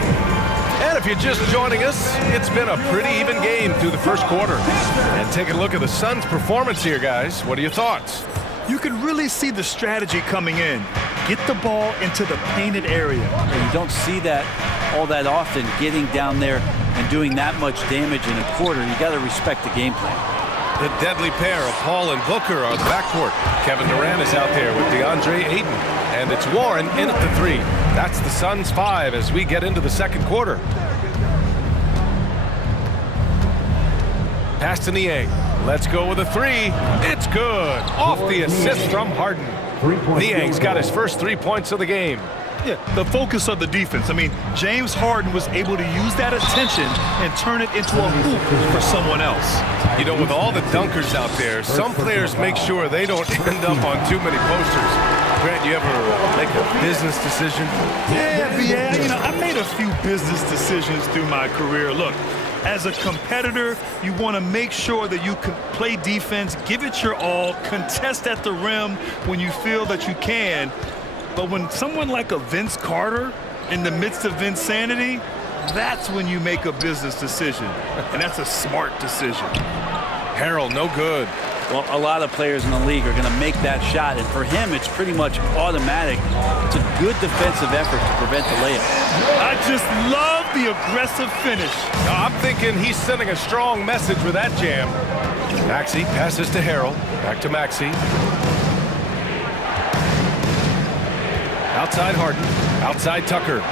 And if you're just joining us, it's been a pretty even game through the first quarter. And take a look at the Suns' performance here, guys. What are your thoughts? You can really see the strategy coming in. Get the ball into the painted area. You don't see that all that often, getting down there and doing that much damage in a quarter. You got to respect the game plan. The deadly pair of Paul and Booker on the backcourt. Kevin Durant is out there with DeAndre Ayton. And it's Warren in at the 3. That's the Suns' 5 as we get into the second quarter. Pass to Niang. Let's go with a 3. It's good. Off the assist from Harden. Niang's got his first 3 points of the game. Yeah, the focus of the defense. I mean, James Harden was able to use that attention and turn it into a hoop for someone else. You know, with all the dunkers out there, some players make sure they don't end up on too many posters. Grant, you ever make a business decision? Yeah, you know, I made a few business decisions through my career. Look, as a competitor, you want to make sure that you can play defense, give it your all, contest at the rim when you feel that you can. But when someone like a Vince Carter in the midst of insanity, that's when you make a business decision. And that's a smart decision. Harrell, no good. Well, a lot of players in the league are going to make that shot, and for him, it's pretty much automatic. It's a good defensive effort to prevent the layup. I just love the aggressive finish. I'm thinking he's sending a strong message with that jam. Maxey passes to Harrell. Back to Maxey. Outside Harden. Outside Tucker.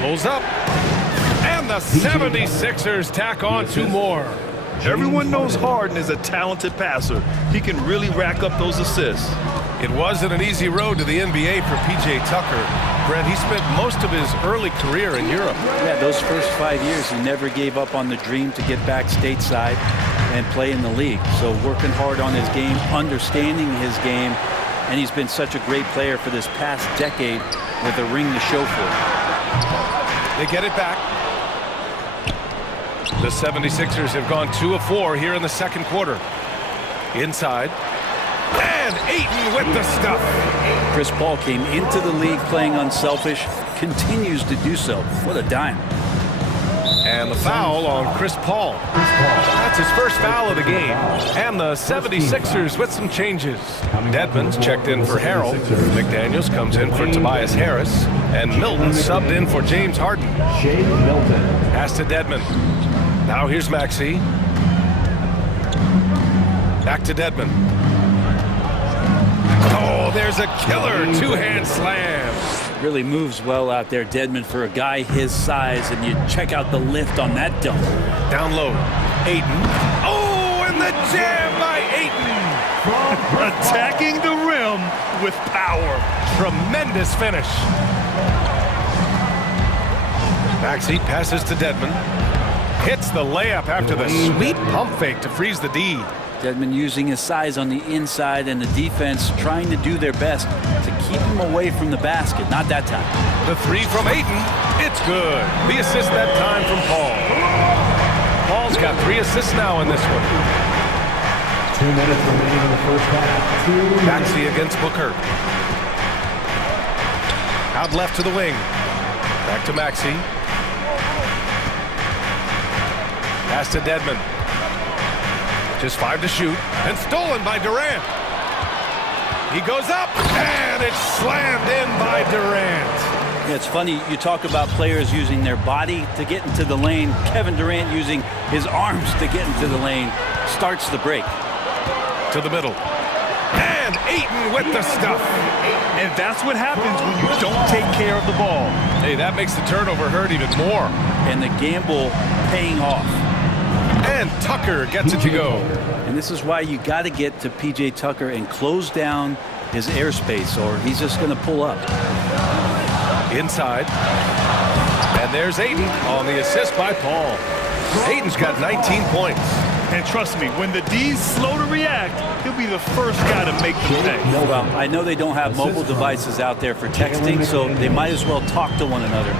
Pulls up. And the 76ers tack on 2 more. Everyone knows Harden is a talented passer. He can really rack up those assists. It wasn't an easy road to the NBA for P.J. Tucker. Brent, he spent most of his early career in Europe. Yeah, those first 5 years, he never gave up on the dream to get back stateside and play in the league. So working hard on his game, understanding his game, and he's been such a great player for this past decade with a ring to show for it. They get it back. The 76ers have gone 2 of 4 here in the second quarter. Inside. And Ayton with the stuff. Chris Paul came into the league playing unselfish, continues to do so. What a dime. And the foul on Chris Paul. That's his first foul of the game. And the 76ers with some changes. Dedmon's checked in for Harrell. McDaniels comes in for Tobias Harris. And Milton subbed in for James Harden. Pass to Dedmon. Now here's Maxey. Back to Dedmon. Oh, there's a killer 2-hand slam. Really moves well out there, Dedmon, for a guy his size, and you check out the lift on that dunk. Down low, Ayton. Oh, and the jam by Ayton. Attacking the rim with power. Tremendous finish. Maxey passes to Dedmon. Hits the layup after the sweet pump fake to freeze the D. Dedmon using his size on the inside and the defense trying to do their best to keep him away from the basket. Not that time. The three from Ayton. It's good. The assist that time from Paul. Paul's got 3 assists now in this one. 2 minutes remaining in the first half. Maxey against Booker. Out left to the wing. Back to Maxey. Pass to Dedmon. Just 5 to shoot. And stolen by Durant. He goes up, and it's slammed in by Durant. Yeah, it's funny, you talk about players using their body to get into the lane. Kevin Durant using his arms to get into the lane starts the break. To the middle. And Ayton with the stuff. And that's what happens when you don't take care of the ball. Hey, that makes the turnover hurt even more. And the gamble paying off. And Tucker gets it to go. And this is why you got to get to P.J. Tucker and close down his airspace, or he's just going to pull up. Inside. And there's Ayton on the assist by Paul. Ayton's got 19 points. And trust me, when the D's slow to react, he'll be the first guy to make the pay. Well, I know they don't have mobile devices out there for texting, so they might as well talk to one another.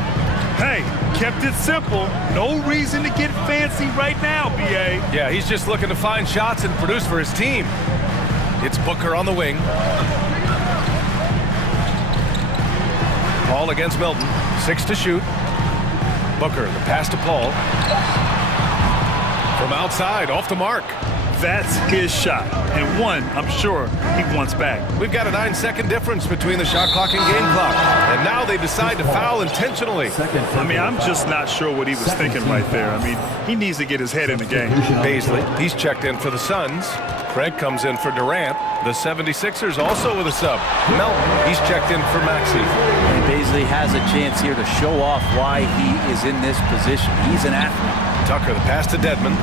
Hey, kept it simple. No reason to get fancy right now, B.A. Yeah, he's just looking to find shots and produce for his team. It's Booker on the wing. Paul against Milton. 6 to shoot. Booker, the pass to Paul. From outside, off the mark. That's his shot, and one I'm sure he wants back. We've got a 9-second difference between the shot clock and game clock, and now they decide to foul intentionally. I mean, I'm just not sure what he was thinking right there. I mean, he needs to get his head in the game. Baisley, he's checked in for the Suns. Craig comes in for Durant. The 76ers also with a sub. Melton, he's checked in for Maxey. And Baisley has a chance here to show off why he is in this position. He's an athlete. Tucker, the pass to Dedmon.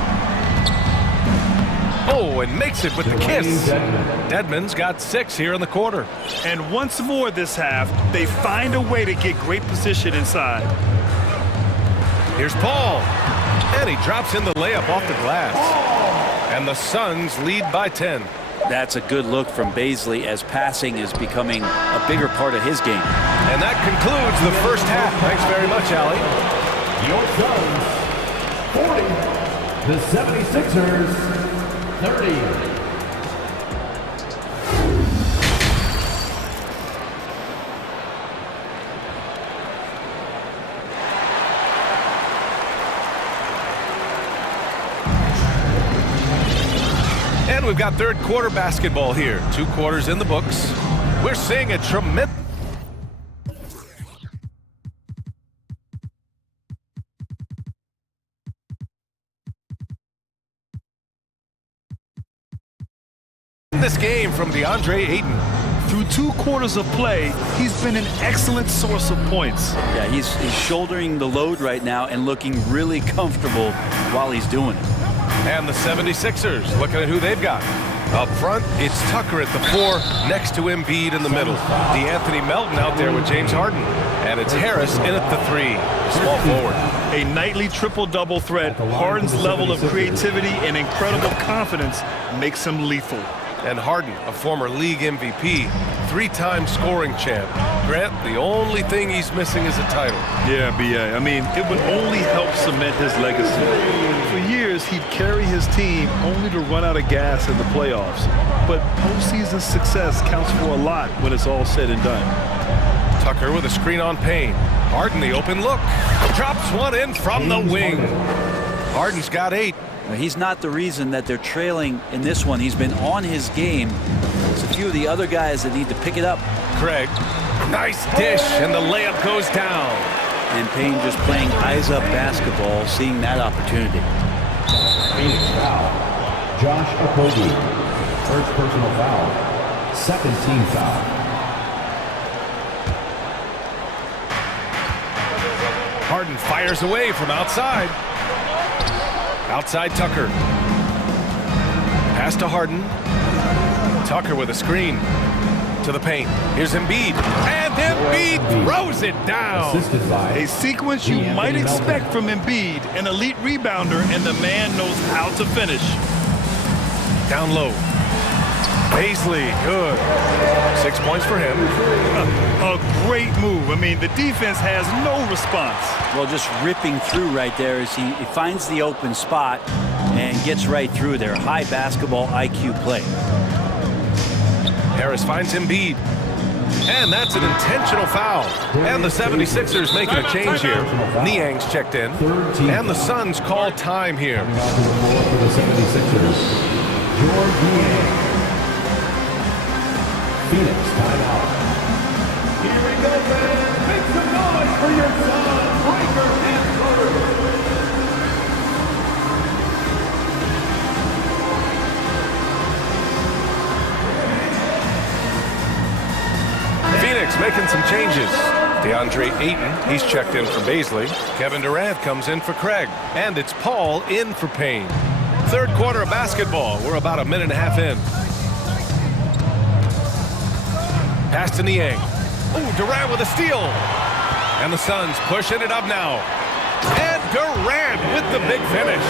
Oh, and makes it with the kiss. Dedmon's got 6 here in the quarter. And once more this half, they find a way to get great position inside. Here's Paul. And he drops in the layup off the glass. And the Suns lead by 10. That's a good look from Baisley as passing is becoming a bigger part of his game. And that concludes the first half. Thanks very much, Allie. Your Suns 40. The 76ers 30. And we've got third quarter basketball here. 2 quarters in the books. We're seeing a tremendous this game from DeAndre Ayton. Through 2 quarters of play, he's been an excellent source of points. Yeah, he's shouldering the load right now and looking really comfortable while he's doing it. And the 76ers, looking at who they've got. Up front, it's Tucker at the 4, next to Embiid in the middle. DeAnthony Melton out there with James Harden. And it's Harris in at the 3, small forward. A nightly triple-double threat. Harden's level of creativity and incredible confidence makes him lethal. And Harden, a former league MVP, 3-time scoring champ. Grant, the only thing he's missing is a title. Yeah, B.A. I mean, it would only help cement his legacy. For years, he'd carry his team only to run out of gas in the playoffs. But postseason success counts for a lot when it's all said and done. Tucker with a screen on Payne. Harden, the open look. Drops one in from the wing. Harden's got 8. He's not the reason that they're trailing in this one. He's been on his game. There's a few of the other guys that need to pick it up. Craig, nice dish, and the layup goes down. And Payne just playing eyes-up basketball, seeing that opportunity. Phoenix foul. Josh Okogie. First personal foul. Second team foul. Harden fires away from outside. Outside Tucker. Pass to Harden. Tucker with a screen to the paint. Here's Embiid. And Embiid throws it down. A sequence you might expect from Embiid, an elite rebounder, and the man knows how to finish. Down low. Paisley, good. 6 points for him. A great move. I mean, the defense has no response. Well, just ripping through right there as he finds the open spot and gets right through there. High basketball IQ play. Harris finds Embiid. And that's an intentional foul. And the 76ers making a change here. Niang's checked in. And the Suns call time here. For the 76ers, George Niang. Phoenix timeout. Here we go, fans. Make some noise for your son, Breaker and Floater. Phoenix making some changes. DeAndre Ayton, he's checked in for Paisley. Kevin Durant comes in for Craig. And it's Paul in for Payne. Third quarter of basketball. We're about a minute and a half in. Pass to Niang. Oh, Durant with a steal. And the Suns pushing it up now. And Durant with the big finish.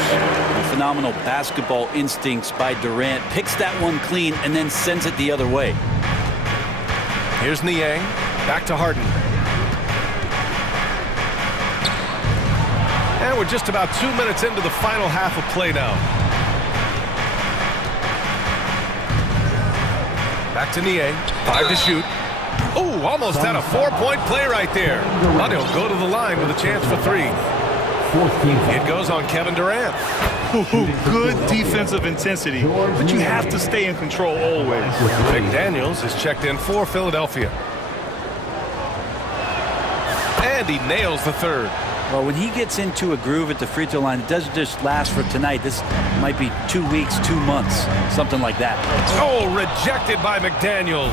Phenomenal basketball instincts by Durant. Picks that one clean and then sends it the other way. Here's Niang. Back to Harden. And we're just about 2 minutes into the final half of play now. Back to Niang. 5 to shoot. Oh, almost had a 4-point play right there. But he'll go to the line with a chance for 3. It goes on Kevin Durant. Good defensive intensity, but you have to stay in control always. McDaniels is checked in for Philadelphia. And he nails the third. Well, when he gets into a groove at the free throw line, it doesn't just last for tonight. This might be 2 weeks, 2 months, something like that. Oh, rejected by McDaniels.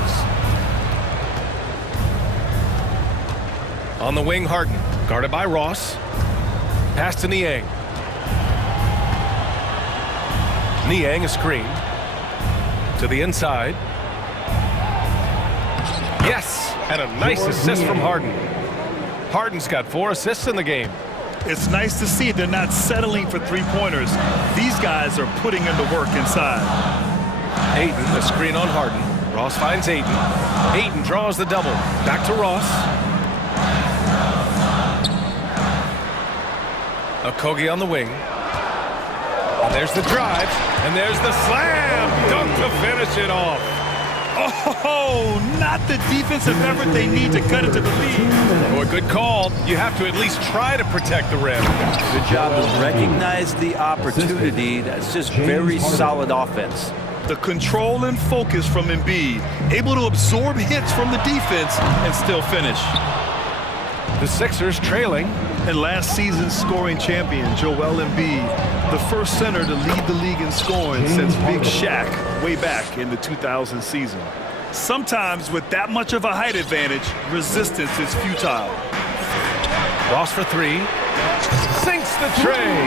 On the wing, Harden, guarded by Ross. Pass to Niang. Niang, a screen. To the inside. Yes, and a nice assist from Harden. Harden's got 4 assists in the game. It's nice to see they're not settling for three-pointers. These guys are putting in the work inside. Ayton, a screen on Harden. Ross finds Ayton. Ayton draws the double. Back to Ross. Okogie on the wing. And there's the drive. And there's the slam. Dunk to finish it off. Oh, not the defensive effort they need to cut into the lead. Oh, a good call. You have to at least try to protect the rim. Good job to recognize the opportunity. That's just very solid offense. The control and focus from Embiid, able to absorb hits from the defense and still finish. The Sixers trailing. And last season's scoring champion, Joel Embiid, the first center to lead the league in scoring since Big Shaq way back in the 2000 season. Sometimes with that much of a height advantage, resistance is futile. Ross for 3. Sinks the tray.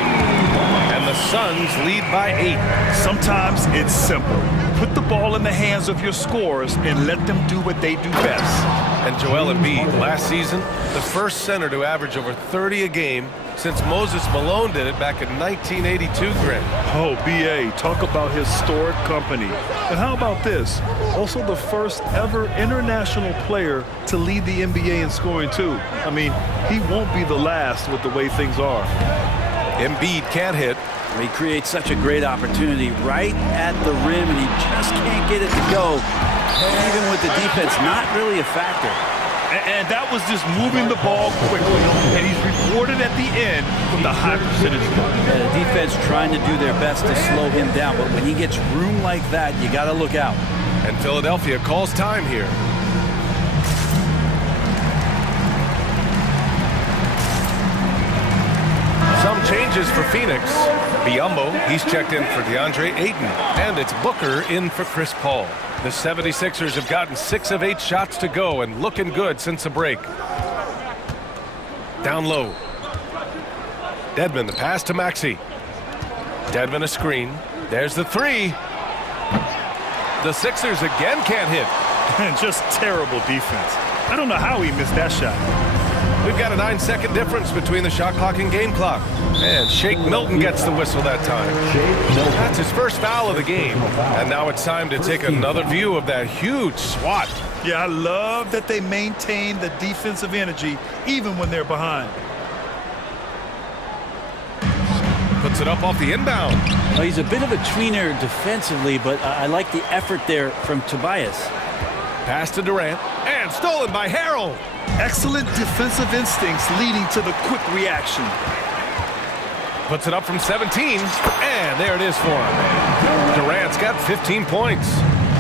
And the Suns lead by 8. Sometimes it's simple. Put the ball in the hands of your scorers and let them do what they do best. And Joel Embiid, last season, the first center to average over 30 a game since Moses Malone did it back in 1982, Greg. Oh, B.A., talk about historic company. And how about this? Also the first ever international player to lead the NBA in scoring, too. I mean, he won't be the last with the way things are. Embiid can't hit. He creates such a great opportunity right at the rim, and he just can't get it to go. Even with the defense, not really a factor. And that was just moving the ball quickly. And he's rewarded at the end with a high percentage. The defense trying to do their best to slow him down, but when he gets room like that, you got to look out. And Philadelphia calls time here. Some changes for Phoenix. Biyombo, he's checked in for DeAndre Ayton. And it's Booker in for Chris Paul. The 76ers have gotten 6 of 8 shots to go and looking good since the break. Down low. Dedmon, the pass to Maxey. Dedmon, a screen. There's the 3. The Sixers again can't hit. And just terrible defense. I don't know how he missed that shot. We've got a 9-second difference between the shot clock and game clock. And Shake Milton gets the whistle that time. That's his first foul of the game. And now it's time to take another view of that huge swat. Yeah, I love that they maintain the defensive energy even when they're behind. Puts it up off the inbound. Well, he's a bit of a tweener defensively, but I like the effort there from Tobias. Pass to Durant, and stolen by Harrell. Excellent defensive instincts leading to the quick reaction. Puts it up from 17, and there it is for him. Durant's got 15 points.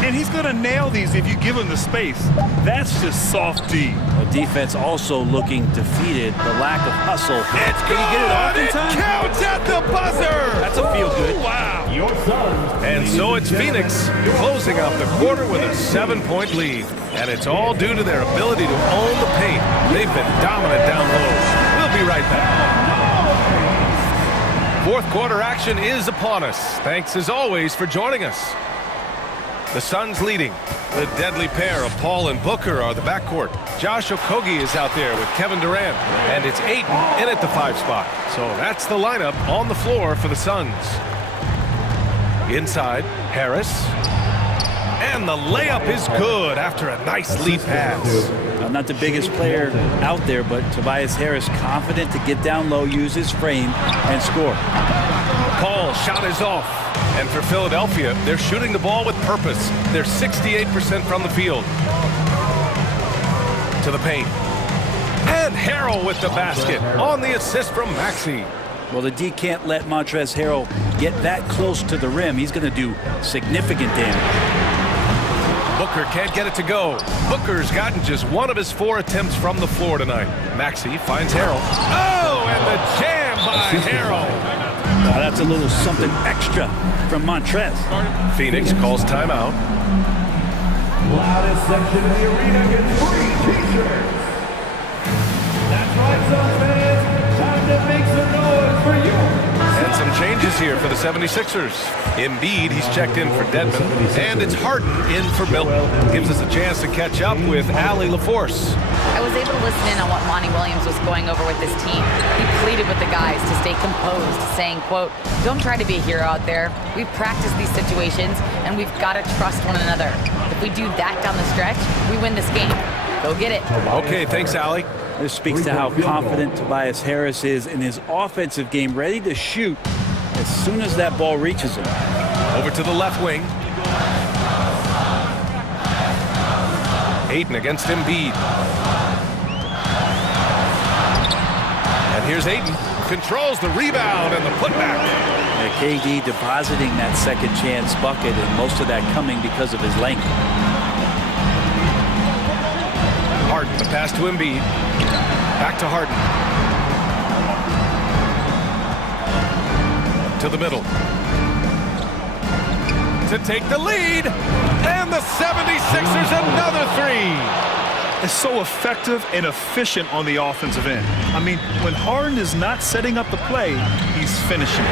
And he's going to nail these if you give him the space. That's just soft D. The defense also looking defeated. The lack of hustle. It's Can he get it off in It time? counts at the buzzer. That's a feel good. Wow. And so it's Phoenix closing out the quarter with a 7-point lead. And it's all due to their ability to own the paint. They've been dominant down low. We'll be right back. Fourth quarter action is upon us. Thanks as always for joining us. The Suns leading. The deadly pair of Paul and Booker are the backcourt. Josh Okogie is out there with Kevin Durant. And it's Ayton in at the 5 spot. So that's the lineup on the floor for the Suns. Inside, Harris. And the layup is good after a nice lead pass. Not the biggest player out there, but Tobias Harris confident to get down low, use his frame, and score. Paul's shot is off. And for Philadelphia, they're shooting the ball with purpose. They're 68% from the field. To the paint. And Harrell with the basket on the assist from Maxey. Well, the D can't let Montrezl Harrell get that close to the rim. He's going to do significant damage. Booker can't get it to go. Booker's gotten just one of his 4 attempts from the floor tonight. Maxey finds Harrell. Oh, and the jam by Harrell. That's a little something extra from Montrez. Phoenix calls timeout. Loudest section of the arena gets free t-shirts. That's right, Suns fans. Time to make some noise for you. And some changes here for the 76ers. Embiid, he's checked in for Dedmon. And it's Harden in for Milton. Gives us a chance to catch up with Allie LaForce. I was able to listen in on what Monty Williams was going over with this team. He pleaded with the guys to stay composed, saying, quote, "Don't try to be a hero out there. We've practiced these situations, and we've got to trust one another. If we do that down the stretch, we win this game. Go get it." Okay, thanks, Allie. This speaks to how confident Tobias Harris is in his offensive game, ready to shoot as soon as that ball reaches him. Over to the left wing. Ayton against Embiid. And here's Ayton. Controls the rebound and the putback. KD depositing that second chance bucket, and most of that coming because of his length. Harden, the pass to Embiid. Back to Harden. To the middle. To take the lead. And the 76ers another 3. It's so effective and efficient on the offensive end. I mean, when Harden is not setting up the play, he's finishing.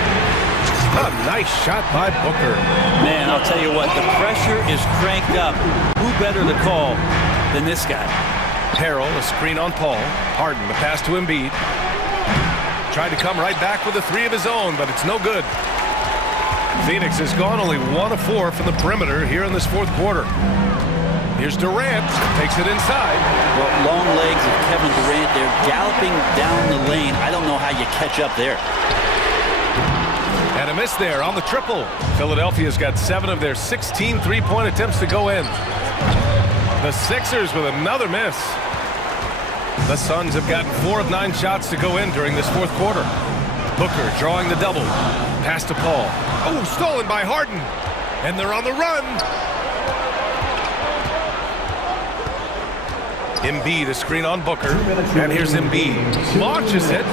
A nice shot by Booker. Man, I'll tell you what, the pressure is cranked up. Who better to call than this guy? Harrell, a screen on Paul. Harden, the pass to Embiid. Tried to come right back with a 3 of his own, but it's no good. Phoenix has gone only 1 of 4 from the perimeter here in this fourth quarter. Here's Durant, takes it inside. Well, long legs of Kevin Durant, they're galloping down the lane. I don't know how you catch up there. And a miss there on the triple. Philadelphia's got 7 of their 16 3-point attempts to go in. The Sixers with another miss. The Suns have gotten 4 of 9 shots to go in during this fourth quarter. Booker drawing the double. Pass to Paul. Oh, stolen by Harden. And they're on the run. Embiid, a screen on Booker. And here's Embiid. Launches it.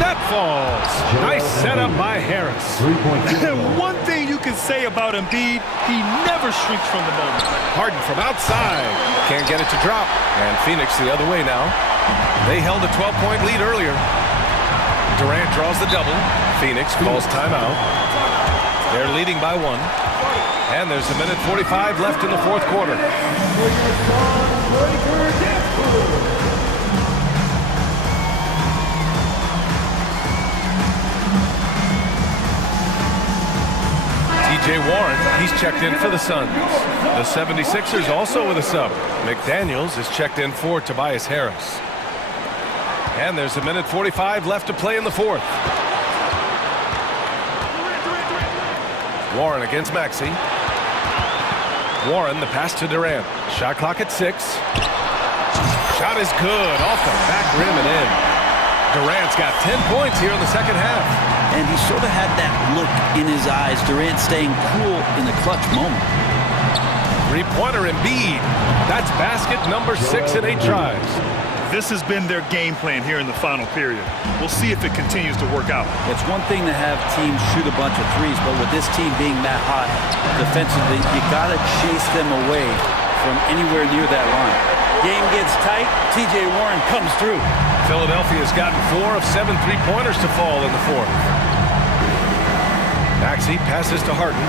That falls. Nice setup by Harris. One thing you can say about Embiid, he never shrinks from the moment. Harden from outside. Can't get it to drop. And Phoenix the other way now. They held a 12-point lead earlier. Durant draws the double. Phoenix calls timeout. They're leading by 1. And there's a minute 45 left in the fourth quarter. T.J. Warren, he's checked in for the Suns. The 76ers also with a sub. McDaniels is checked in for Tobias Harris. And there's a minute 45 left to play in the fourth. Warren against Maxey. Warren, the pass to Durant. Shot clock at 6. Shot is good, off the back rim and in. Durant's got 10 points here in the second half. And he sort of had that look in his eyes. Durant staying cool in the clutch moment. Three-pointer Embiid. That's basket number 6 in 8 tries. This has been their game plan here in the final period. We'll see if it continues to work out. It's one thing to have teams shoot a bunch of threes, but with this team being that hot defensively, you got to chase them away from anywhere near that line. Game gets tight, T.J. Warren comes through. Philadelphia's gotten 4 of 7 three-pointers to fall in the fourth. Maxey passes to Harden.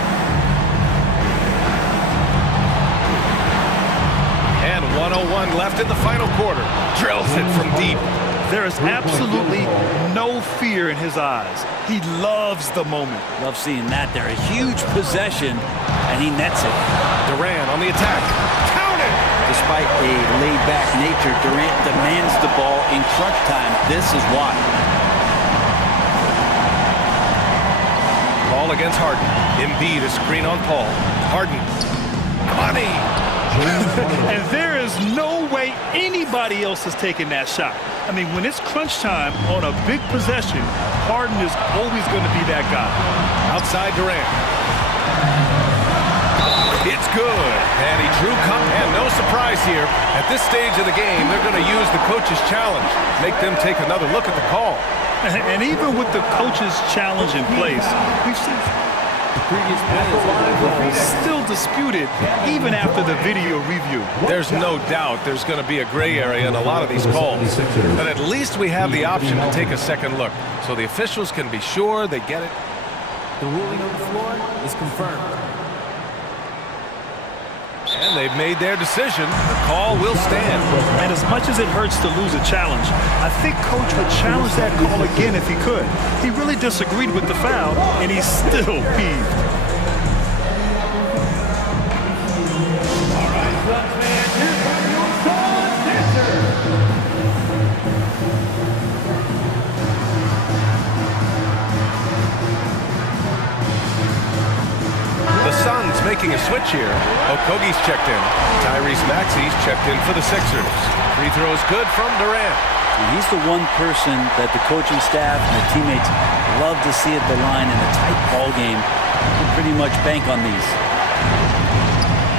And 1:01 left in the final quarter. Drills it from deep. There is absolutely no fear in his eyes. He loves the moment. Love seeing that. They're a huge possession, and he nets it. Durant on the attack. Count it! Despite a laid-back nature, Durant demands the ball in crunch time. This is why. Paul against Harden. Embiid, a screen on Paul. Harden. Money! And there is no way anybody else is taking that shot. I mean, when it's crunch time on a big possession, Harden is always going to be that guy. Outside Durant. It's good. And he drew and no surprise here. At this stage of the game, they're going to use the coach's challenge. Make them take another look at the call. And even with the coach's challenge in place, we've seen still disputed even after the video review. There's no doubt there's going to be a gray area in a lot of these calls. But at least we have the option to take a second look, so the officials can be sure they get it. The ruling on the floor is confirmed. And they've made their decision. The call will stand. And as much as it hurts to lose a challenge, I think Coach would challenge that call again if he could. He really disagreed with the foul, and he's still peeved. All right, Suns fans, here come your Suns answers. The Suns making a switch here. Okogie's checked in. Tyrese Maxey's checked in for the Sixers. Free throws good from Durant. And he's the one person that the coaching staff and the teammates love to see at the line in a tight ball game. You can pretty much bank on these.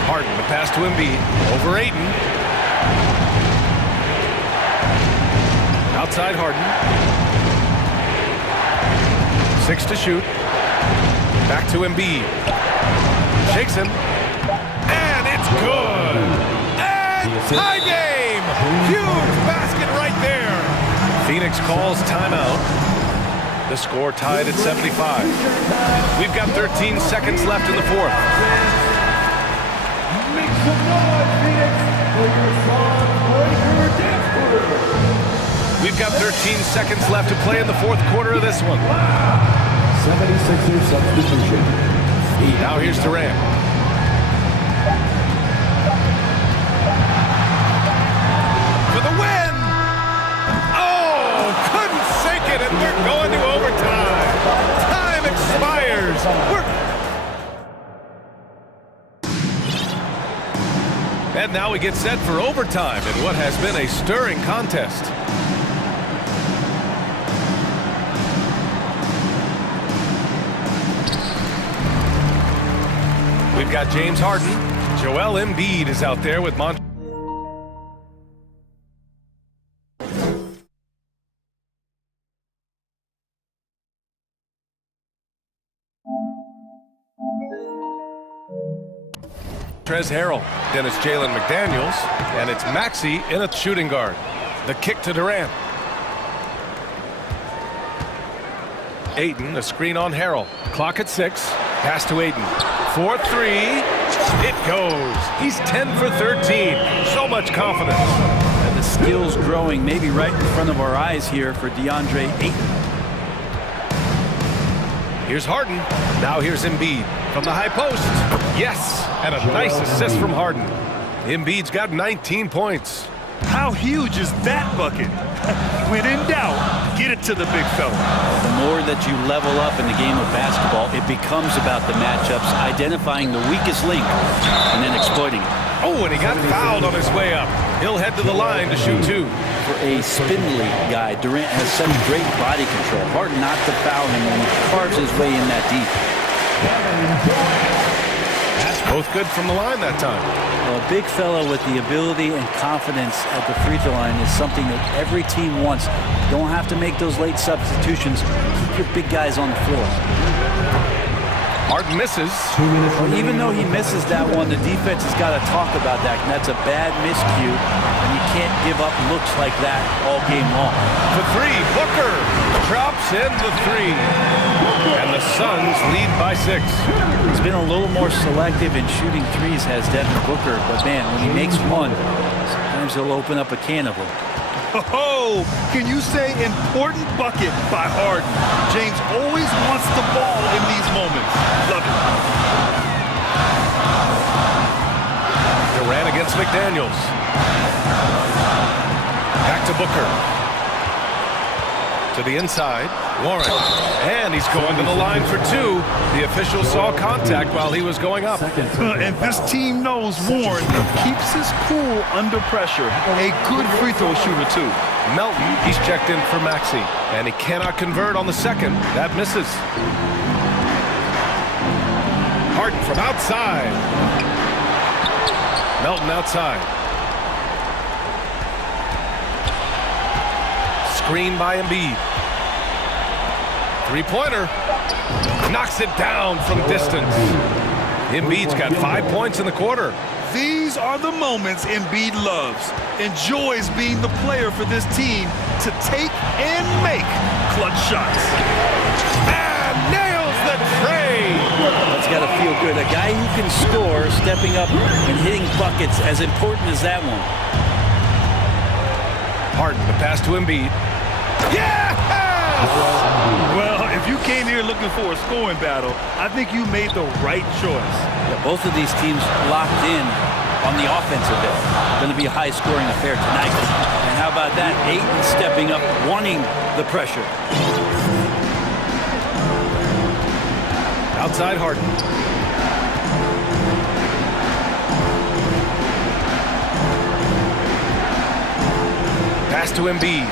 Harden, the pass to Embiid. Over Ayton. Outside Harden. 6 to shoot. Back to Embiid. Shakes him. And it's good. And tie game. Huge basket right there. Phoenix calls timeout. The score tied at 75. We've got 13 seconds left in the fourth. Make some noise, Phoenix, for your Suns breaker dance crew. We've got 13 seconds left to play in the fourth quarter of this one. 76ers substitution. Now here's Durant. For the win! Oh, couldn't sink it, and we're going to overtime. Time expires. And now we get set for overtime in what has been a stirring contest. We've got James Harden. Joel Embiid is out there with Montrezl. Harrell. Then it's Jalen McDaniels. And it's Maxey in a shooting guard. The kick to Durant. Ayton, a screen on Harrell. Clock at 6. Pass to Ayton. 4-3. It goes. He's 10 for 13. So much confidence. And the skills growing maybe right in front of our eyes here for DeAndre Ayton. Here's Harden. Now here's Embiid from the high post. Yes, and a nice assist from Harden. Embiid's got 19 points. How huge is that bucket? When in doubt, get it to the big fella. The more that you level up in the game of basketball, it becomes about the matchups, identifying the weakest link, and then exploiting it. Oh, and he got fouled on his way up. He'll head to the line to shoot two. For a spindly guy, Durant has such great body control. Hard not to foul him when he carves his way in that deep. That's both good from the line that time. Well, a big fella with the ability and confidence at the free throw line is something that every team wants. You don't have to make those late substitutions. Keep your big guys on the floor. Harden misses. Well, even though he misses that one, the defense has got to talk about that. And that's a bad miscue, and you can't give up looks like that all game long. For three, Booker drops in the three. And the Suns lead by 6. He's been a little more selective in shooting threes, has Devin Booker. But, man, when he makes one, sometimes he'll open up a can of them. Oh, can you say important bucket by Harden? James always wants the ball in these moments. Love it. Durant against McDaniels. Back to Booker. To the inside, Warren. And he's going to the line for 2. The official saw contact while he was going up. And this team knows Warren keeps his cool under pressure. A good free throw shooter, too. Melton, he's checked in for Maxey. And he cannot convert on the second. That misses. Harden from outside. Melton outside. Screen by Embiid. Three-pointer. Knocks it down from distance. Embiid's got 5 points in the quarter. These are the moments Embiid loves. Enjoys being the player for this team to take and make clutch shots. And nails the tray. That's got to feel good. A guy who can score, stepping up and hitting buckets, as important as that one. Harden, the pass to Embiid. Yes! Well, if you came here looking for a scoring battle, I think you made the right choice. Yeah, both of these teams locked in on the offensive end. Going to be a high-scoring affair tonight. And how about that? Ayton stepping up, wanting the pressure. Outside Harden. Pass to Embiid.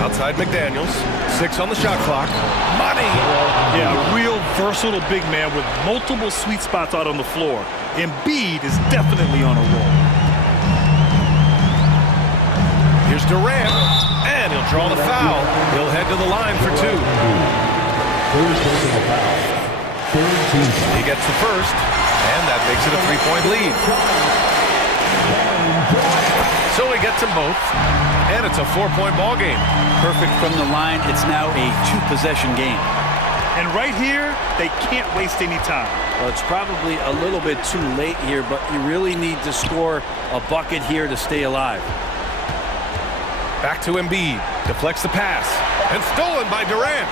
Outside McDaniels. 6 on the shot clock. Money! Yeah, a real versatile big man with multiple sweet spots out on the floor. Embiid is definitely on a roll. Here's Durant. And he'll draw the foul. He'll head to the line for 2. He gets the first. And that makes it a 3-point lead. So he gets them both. And it's a 4-point ball game. Perfect from the line. It's now a 2-possession game. And right here, they can't waste any time. Well, it's probably a little bit too late here, but you really need to score a bucket here to stay alive. Back to Embiid. Deflects the pass. And stolen by Durant.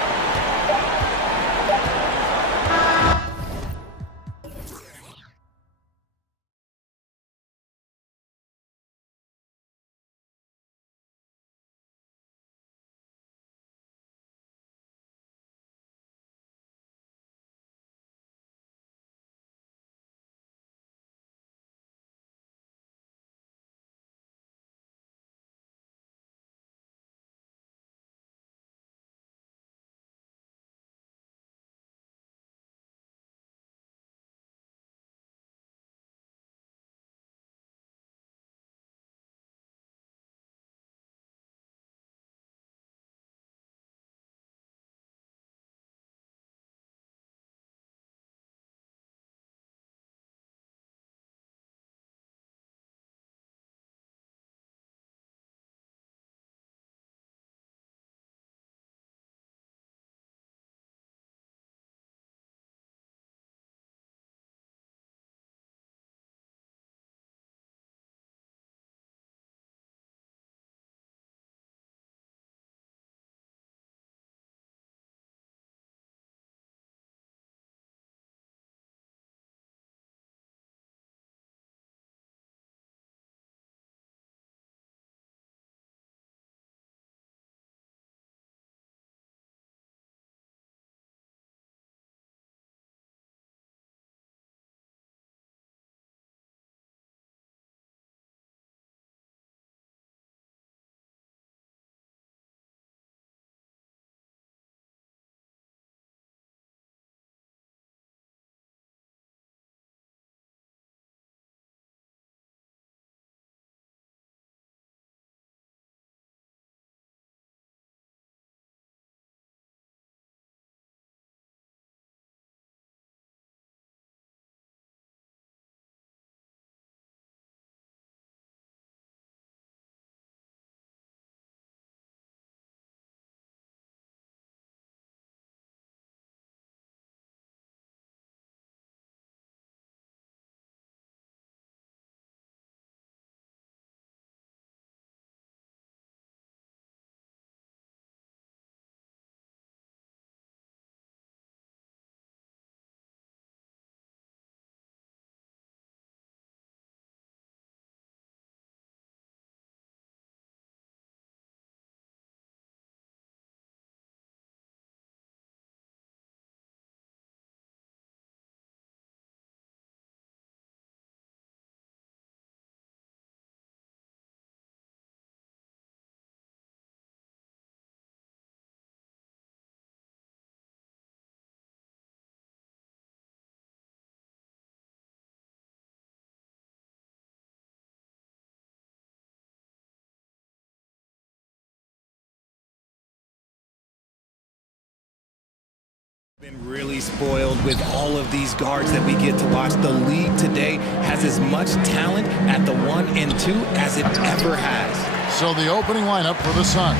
Been really spoiled with all of these guards that we get to watch. The league today has as much talent at the 1 and 2 as it ever has. So the opening lineup for the Suns.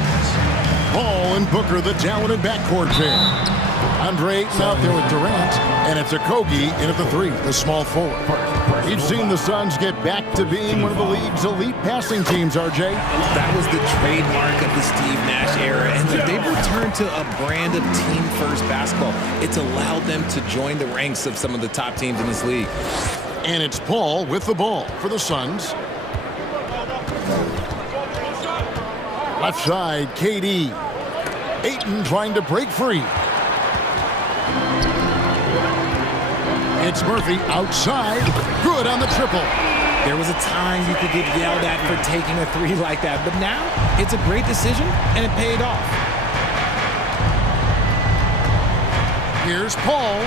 Paul and Booker, the talented backcourt pair. Andre Ayton out there with Durant, and it's Okogie in at the 3, the small forward. We've seen the Suns get back to being one of the league's elite passing teams, RJ. That was the trademark of the Steve Nash era, and they've returned to a brand of team-first basketball. It's allowed them to join the ranks of some of the top teams in this league. And it's Paul with the ball for the Suns. Left side, KD. Ayton trying to break free. It's Murphy outside. Good on the triple. There was a time you could get yelled at for taking a 3 like that, but now it's a great decision, and it paid off. Here's Paul.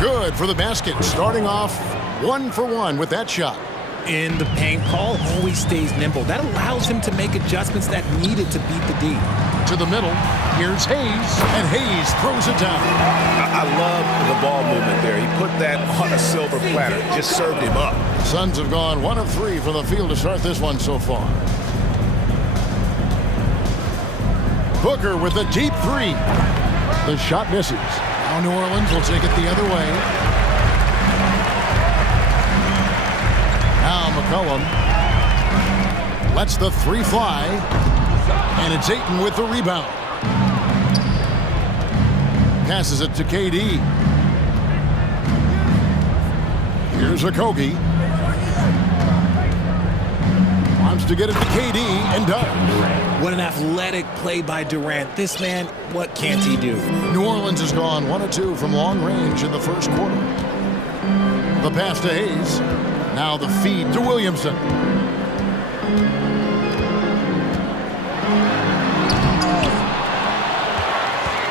Good for the basket. Starting off 1 for 1 with that shot. In the paint, Paul always stays nimble. That allows him to make adjustments that needed to beat the D. To the middle, here's Hayes, and Hayes throws it down. I love the ball movement there. He put that on a silver platter, just served him up. Suns have gone 1 of 3 from the field to start this one so far. Booker with a deep 3. The shot misses. Now New Orleans will take it the other way. Now McCollum lets the 3 fly, and it's Ayton with the rebound. Passes it to KD. Here's Okogie. Wants to get it to KD and does. What an athletic play by Durant. This man, what can't he do? New Orleans has gone 1 of 2 from long range in the first quarter. The pass to Hayes. Now the feed to Williamson.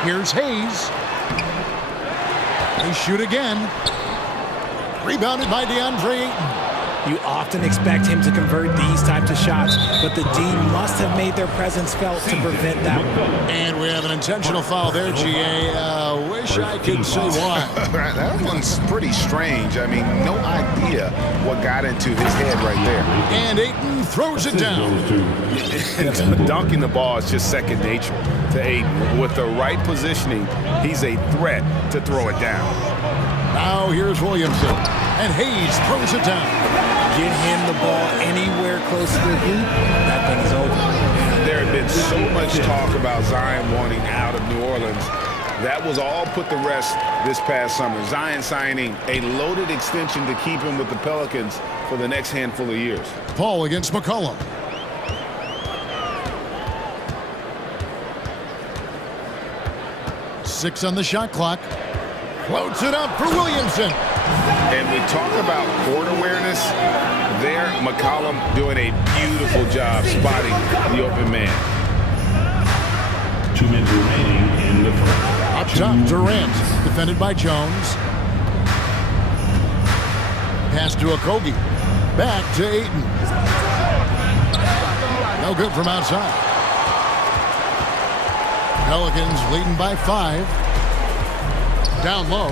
Here's Hayes. They shoot again. Rebounded by DeAndre Ayton. You often expect him to convert these types of shots, but the D must have made their presence felt to prevent that one. And we have an intentional foul there, GA. Wish I could say why. That one's pretty strange. I mean, no idea what got into his head right there. And Ayton throws it down. Dunking the ball is just second nature to Ayton. With the right positioning, he's a threat to throw it down. Now here's Williamson, and Hayes throws it down. Get him the ball anywhere close to the hoop, that thing is over. There had been so much talk about Zion wanting out of New Orleans. That was all put to rest this past summer. Zion signing a loaded extension to keep him with the Pelicans for the next handful of years. Paul against McCollum. Six on the shot clock. Floats it up for Williamson. And we talk about court awareness. There, McCollum doing a beautiful job spotting the open man. 2 minutes remaining in the first. Up top, Durant, defended by Jones. Pass to Okogie. Back to Ayton. No good from outside. Pelicans leading by 5. Down low.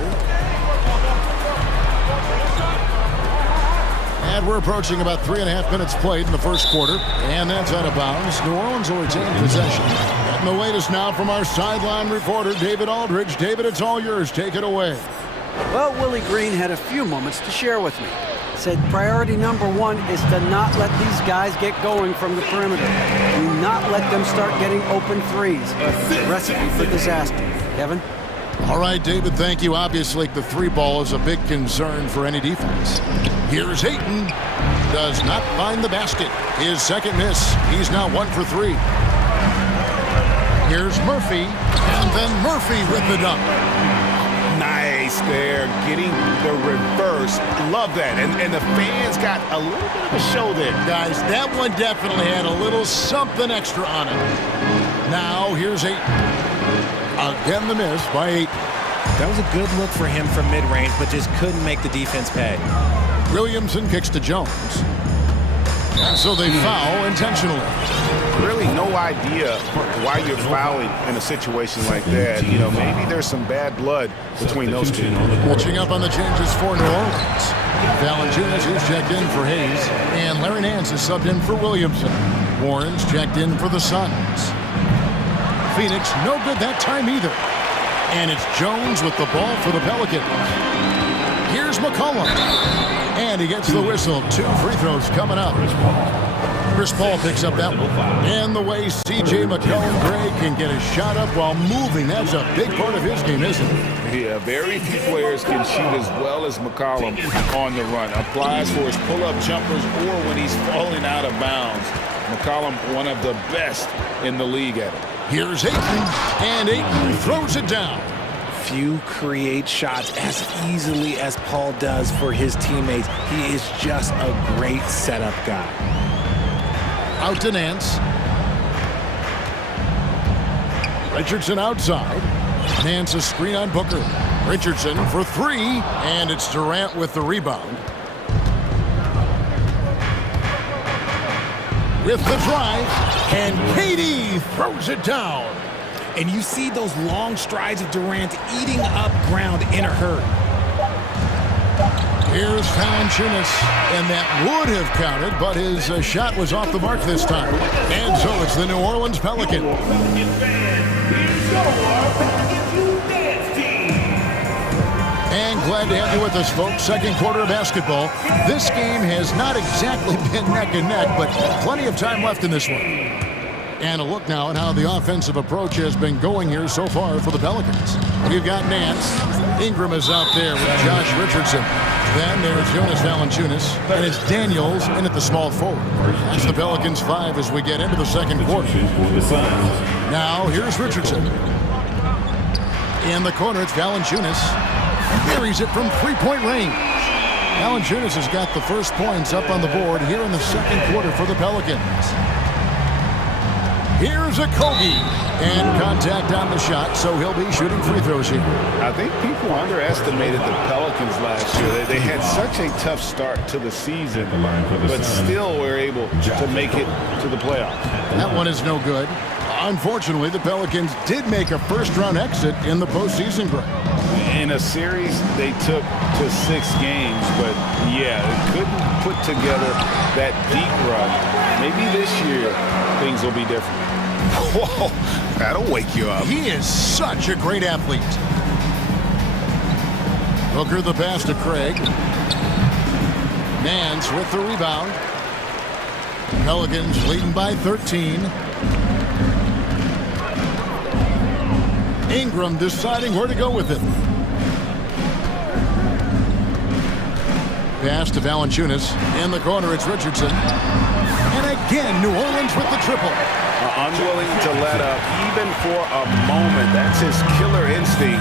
And we're approaching about 3.5 minutes played in the first quarter. And that's out of bounds. New Orleans will retain possession. Getting the latest now from our sideline reporter, David Aldridge. David, it's all yours. Take it away. Well, Willie Green had a few moments to share with me. Said priority number 1 is to not let these guys get going from the perimeter. Do not let them start getting open threes. It's a recipe for disaster. Kevin? All right, David, thank you. Obviously, the 3 ball is a big concern for any defense. Here's Ayton. Does not find the basket. His second miss. He's now 1 for 3. Here's Murphy. And then Murphy with the dunk. Nice there, getting the reverse. Love that. And the fans got a little bit of a show there. Guys, that one definitely had a little something extra on it. Now, here's Ayton. Again, the miss by Ayton. That was a good look for him from mid-range, but just couldn't make the defense pay. Williamson kicks to Jones. And so they foul intentionally. Really no idea why you're fouling in a situation like that. You know, maybe there's some bad blood between those two. Catching up on the changes for New Orleans. Valanciunas is checked in for Hayes, and Larry Nance is subbed in for Williamson. Warren's checked in for the Suns. Phoenix, no good that time either. And it's Jones with the ball for the Pelicans. Here's McCollum. And he gets the whistle. 2 free throws coming up. Chris Paul picks up that one. And the way C.J. McCollum-Gray can get a shot up while moving, that's a big part of his game, isn't it? Yeah, very few players can shoot as well as McCollum on the run. Applies for his pull-up jumpers or when he's falling out of bounds. McCollum, one of the best in the league at it. Here's Ayton, and Ayton throws it down. Few create shots as easily as Paul does for his teammates. He is just a great setup guy. Out to Nance. Richardson outside. Nance a screen on Booker. Richardson for 3, and it's Durant with the rebound. With the drive, and KD throws it down. And you see those long strides of Durant eating up ground in a hurry. Here's Valanciunas, and that would have counted, but his shot was off the mark this time. And so it's the New Orleans Pelicans. And glad to have you with us, folks. Second quarter of basketball. This game has not exactly been neck and neck, but plenty of time left in this one. And a look now at how the offensive approach has been going here so far for the Pelicans. You've got Nance. Ingram is out there with Josh Richardson. Then there's Jonas Valanciunas, and it's Daniels in at the small forward. That's the Pelicans 5 as we get into the second quarter. Now here's Richardson. In the corner, it's Valanciunas. Buries it from three-point range. Valanciunas has got the first points up on the board here in the second quarter for the Pelicans. Here's Okogie, and contact on the shot, so he'll be shooting free throws here. I think people underestimated the Pelicans last year. They had such a tough start to the season, but still were able to make it to the playoffs. That one is no good. Unfortunately, the Pelicans did make a first-round exit in the postseason break. In a series they took to 6 games, but yeah, they couldn't put together that deep run. Maybe this year things will be different. Whoa, that'll wake you up. He is such a great athlete. Booker the pass to Craig. Nance with the rebound. Pelicans leading by 13. Ingram deciding where to go with it. Pass to Valanciunas. In the corner, it's Richardson. And again, New Orleans with the triple. Unwilling to let up even for a moment. That's his killer instinct,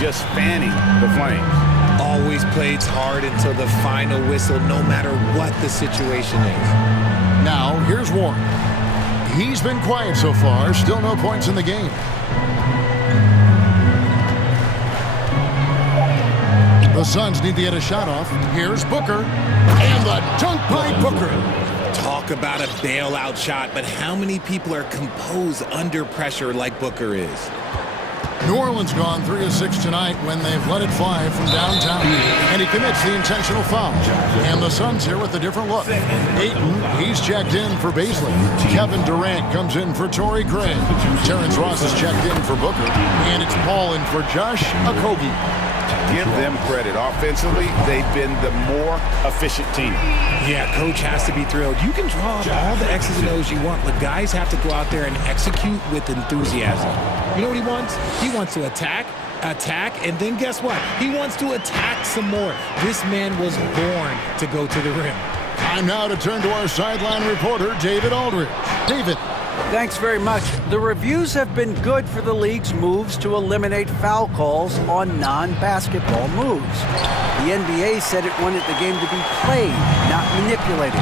just fanning the flames. Always plays hard until the final whistle, no matter what the situation is. Now, here's Warren. He's been quiet so far. Still no points in the game. The Suns need to get a shot off. Here's Booker. And the dunk by Booker. Talk about a bailout shot, but how many people are composed under pressure like Booker is? New Orleans gone 3 of 6 tonight when they've let it fly from downtown. And he commits the intentional foul. And the Suns here with a different look. Ayton, he's checked in for Baisley. Kevin Durant comes in for Torrey Craig. Terrence Ross is checked in for Booker. And it's Paul in for Josh Okogie. Give them credit. Offensively, they've been the more efficient team. Yeah, coach has to be thrilled. You can draw up all the X's and O's you want, but guys have to go out there and execute with enthusiasm. You know what he wants? He wants to attack, and then guess what? He wants to attack some more. This man was born to go to the rim. Time now to turn to our sideline reporter, David Aldridge. David. Thanks very much. The reviews have been good for the league's moves to eliminate foul calls on non-basketball moves. The NBA said it wanted the game to be played, not manipulated.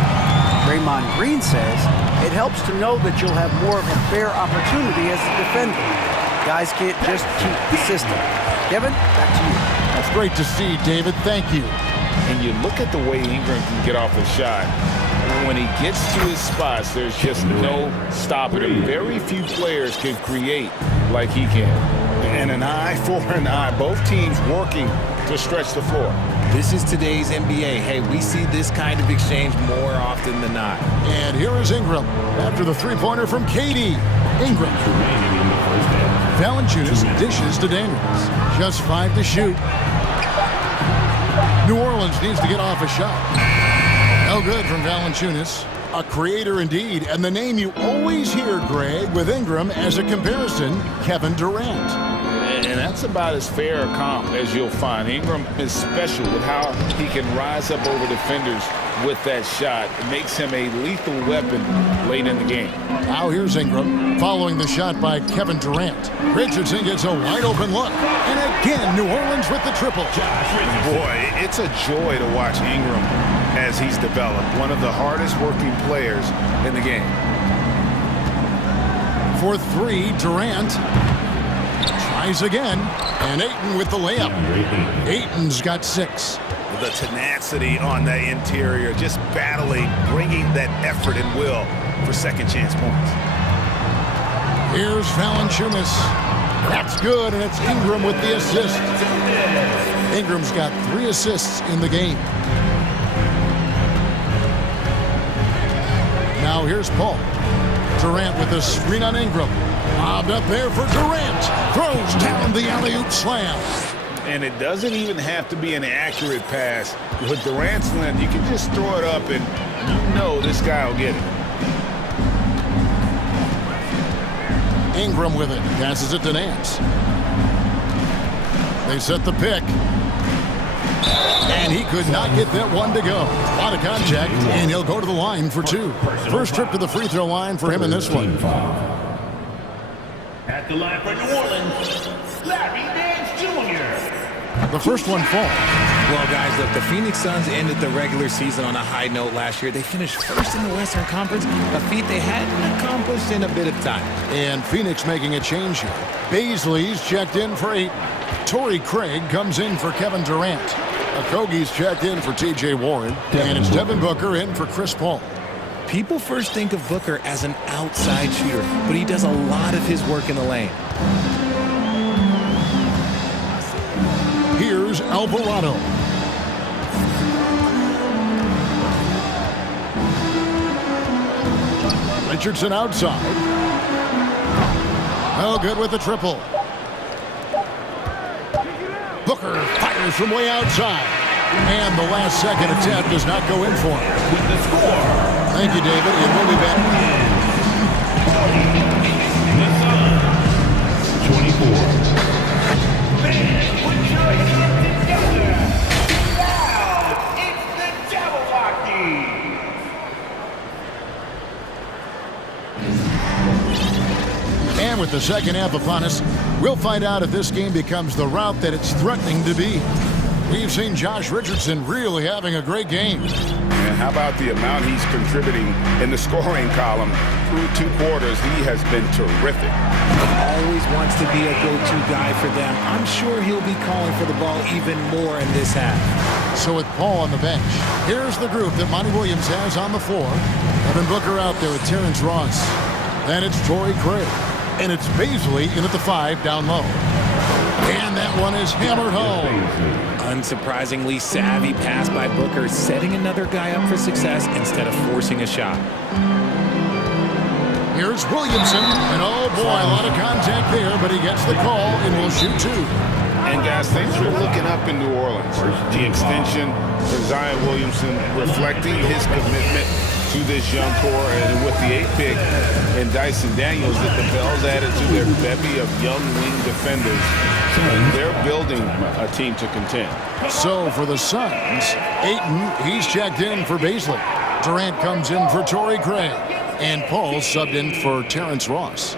Draymond Green says it helps to know that you'll have more of a fair opportunity as a defender. Guys can't just cheat the system. Kevin, back to you. That's great to see, David. Thank you. And you look at the way Ingram can get off a shot. And when he gets to his spots, there's just no stopping him. Very few players can create like he can. And an eye for an eye. Both teams working to stretch the floor. This is today's NBA. Hey, we see this kind of exchange more often than not. And here is Ingram after the three-pointer from KD. Ingram. Valanciunas dishes to Daniels. Just 5 to shoot. New Orleans needs to get off a shot. No good from Valanciunas. A creator indeed, and the name you always hear, Greg, with Ingram as a comparison, Kevin Durant. And that's about as fair a comp as you'll find. Ingram is special with how he can rise up over defenders with that shot. It makes him a lethal weapon late in the game. Now here's Ingram following the shot by Kevin Durant. Richardson gets a wide open look. And again, New Orleans with the triple. Boy, it's a joy to watch Ingram as he's developed. One of the hardest working players in the game. For 3, Durant tries again. And Ayton with the layup. Ayton's got 6. The tenacity on the interior, just battling, bringing that effort and will for second chance points. Here's Valanciunas. That's good, and it's Ingram with the assist. Ingram's got 3 assists in the game. Now here's Paul. Durant with a screen on Ingram. Lobbed up there for Durant. Throws down the alley-oop slam. And it doesn't even have to be an accurate pass. With Durant's length, you can just throw it up and you know this guy will get it. Ingram with it. Passes it to Nance. They set the pick. And he could not get that one to go. A lot of contact, and he'll go to the line for 2. First trip to the free throw line for him in this one. At the line for New Orleans, Larry Nance Jr. The first one falls. Well, guys, look, the Phoenix Suns ended the regular season on a high note last year. They finished first in the Western Conference, a feat they hadn't accomplished in a bit of time. And Phoenix making a change here. Baisley's checked in for 8. Torrey Craig comes in for Kevin Durant. Okogie's checked in for T.J. Warren. And it's Devin Booker in for Chris Paul. People first think of Booker as an outside shooter, but he does a lot of his work in the lane. Here's Alvarado. Richardson outside. Oh, good with the triple. Booker fires from way outside. And the last second attempt does not go in for him. With the score. Thank you, David. And we'll be back. The Suns, 24. Fans, put your hands together. Now, it's the Jabberwockies. And with the second half upon us, we'll find out if this game becomes the route that it's threatening to be. We've seen Josh Richardson really having a great game. And how about the amount he's contributing in the scoring column? Through 2 quarters, he has been terrific. Always wants to be a go-to guy for them. I'm sure he'll be calling for the ball even more in this half. So with Paul on the bench, here's the group that Monty Williams has on the floor. Devin Booker out there with Terrence Ross. Then it's Torrey Craig. And it's Baisley in at the 5 down low. And that one is hammered home. Unsurprisingly savvy pass by Booker, setting another guy up for success instead of forcing a shot. Here's Williamson, and oh boy, a lot of contact there, but he gets the call and will shoot 2. And guys, things are looking up in New Orleans. The extension for Zion Williamson reflecting his commitment to this young core, and with the 8th pick and Dyson Daniels, that the Bells added to their bevy of young wing defenders. They're building a team to contend. So for the Suns, Ayton, he's checked in for Baisley. Durant comes in for Torrey Craig. And Paul subbed in for Terrence Ross.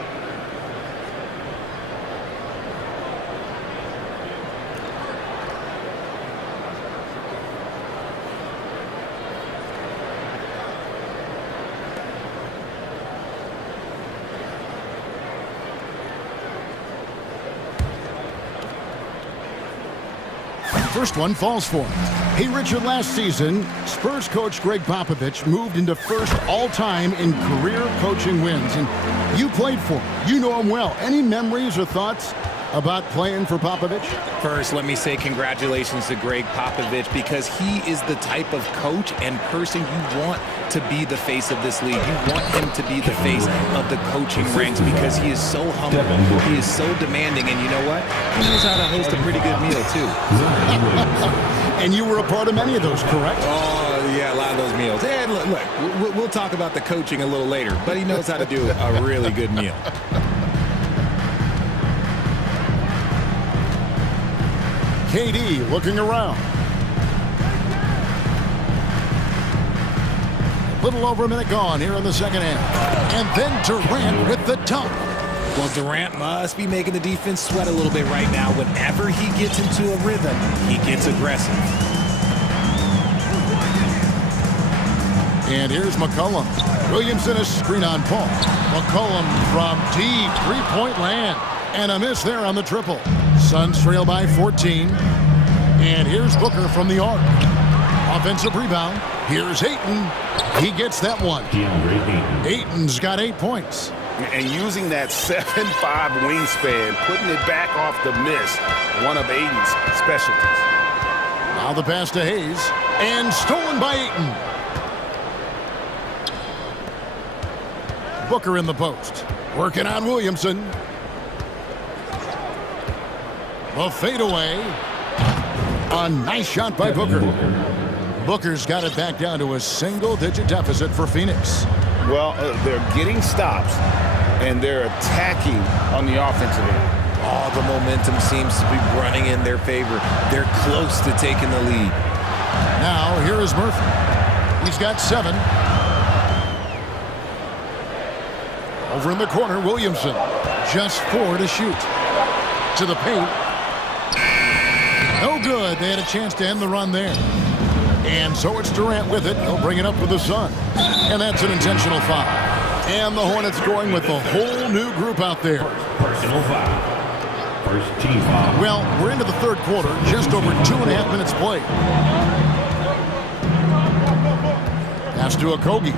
first one falls for him. Hey, Richard, last season, Spurs coach Greg Popovich moved into first all-time in career coaching wins. And you played for him. You know him well. Any memories or thoughts about playing for Popovich? First, let me say congratulations to Greg Popovich, because he is the type of coach and person you want to be the face of this league. You want him to be the face of the coaching ranks, because he is so humble, he is so demanding, and you know what? He knows how to host a pretty good meal, too. And you were a part of many of those, correct? Oh, yeah, a lot of those meals. And look, we'll talk about the coaching a little later, but he knows how to do a really good meal. KD looking around. A little over a minute gone here in the second half. And then Durant with the dunk. Well, Durant must be making the defense sweat a little bit right now. Whenever he gets into a rhythm, he gets aggressive. And here's McCollum. Williamson a screen on Paul. McCollum from deep three-point land. And a miss there on the triple. Suns trail by 14. And here's Booker from the arc. Offensive rebound. Here's Ayton. He gets that one. Ayton's got 8 points. And using that 7'5" wingspan, putting it back off the miss, one of Ayton's specialties. Now the pass to Hayes. And stolen by Ayton. Booker in the post. Working on Williamson. The fadeaway. A nice shot by Booker. Booker's got it back down to a single-digit deficit for Phoenix. Well, they're getting stops, and they're attacking on the offensive end. All the momentum seems to be running in their favor. They're close to taking the lead. Now, here is Murphy. He's got 7. Over in the corner, Williamson. Just 4 to shoot. To the paint. No good. They had a chance to end the run there. And so it's Durant with it. He'll bring it up for the Sun. And that's an intentional foul. And the Hornets going with a whole new group out there. Personal foul. First team foul. Well, we're into the third quarter. Just over 2.5 minutes played. Pass to Okogie.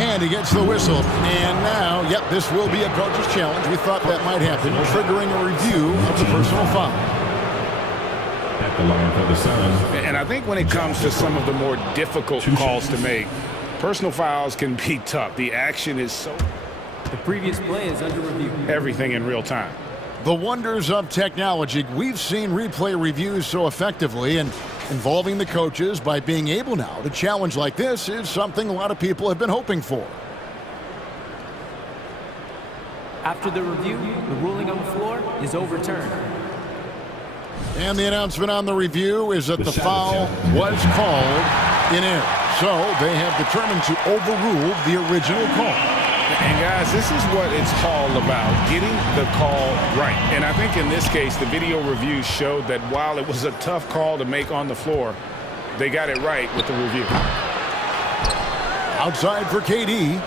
And he gets the whistle. And now, yep, this will be a coach's challenge. We thought that might happen, triggering a review of the personal foul. At the line for the Suns. And I think when it comes to some of the more difficult calls to make, personal fouls can be tough. The action is so... The previous play is under review. Everything in real time. The wonders of technology. We've seen replay reviews so effectively, and involving the coaches by being able now to challenge like this is something a lot of people have been hoping for. After the review, the ruling on the floor is overturned. And the announcement on the review is that the foul was called in error. So they have determined to overrule the original call. And guys, this is what it's all about, getting the call right. And I think in this case, the video review showed that while it was a tough call to make on the floor, they got it right with the review. Outside for KD.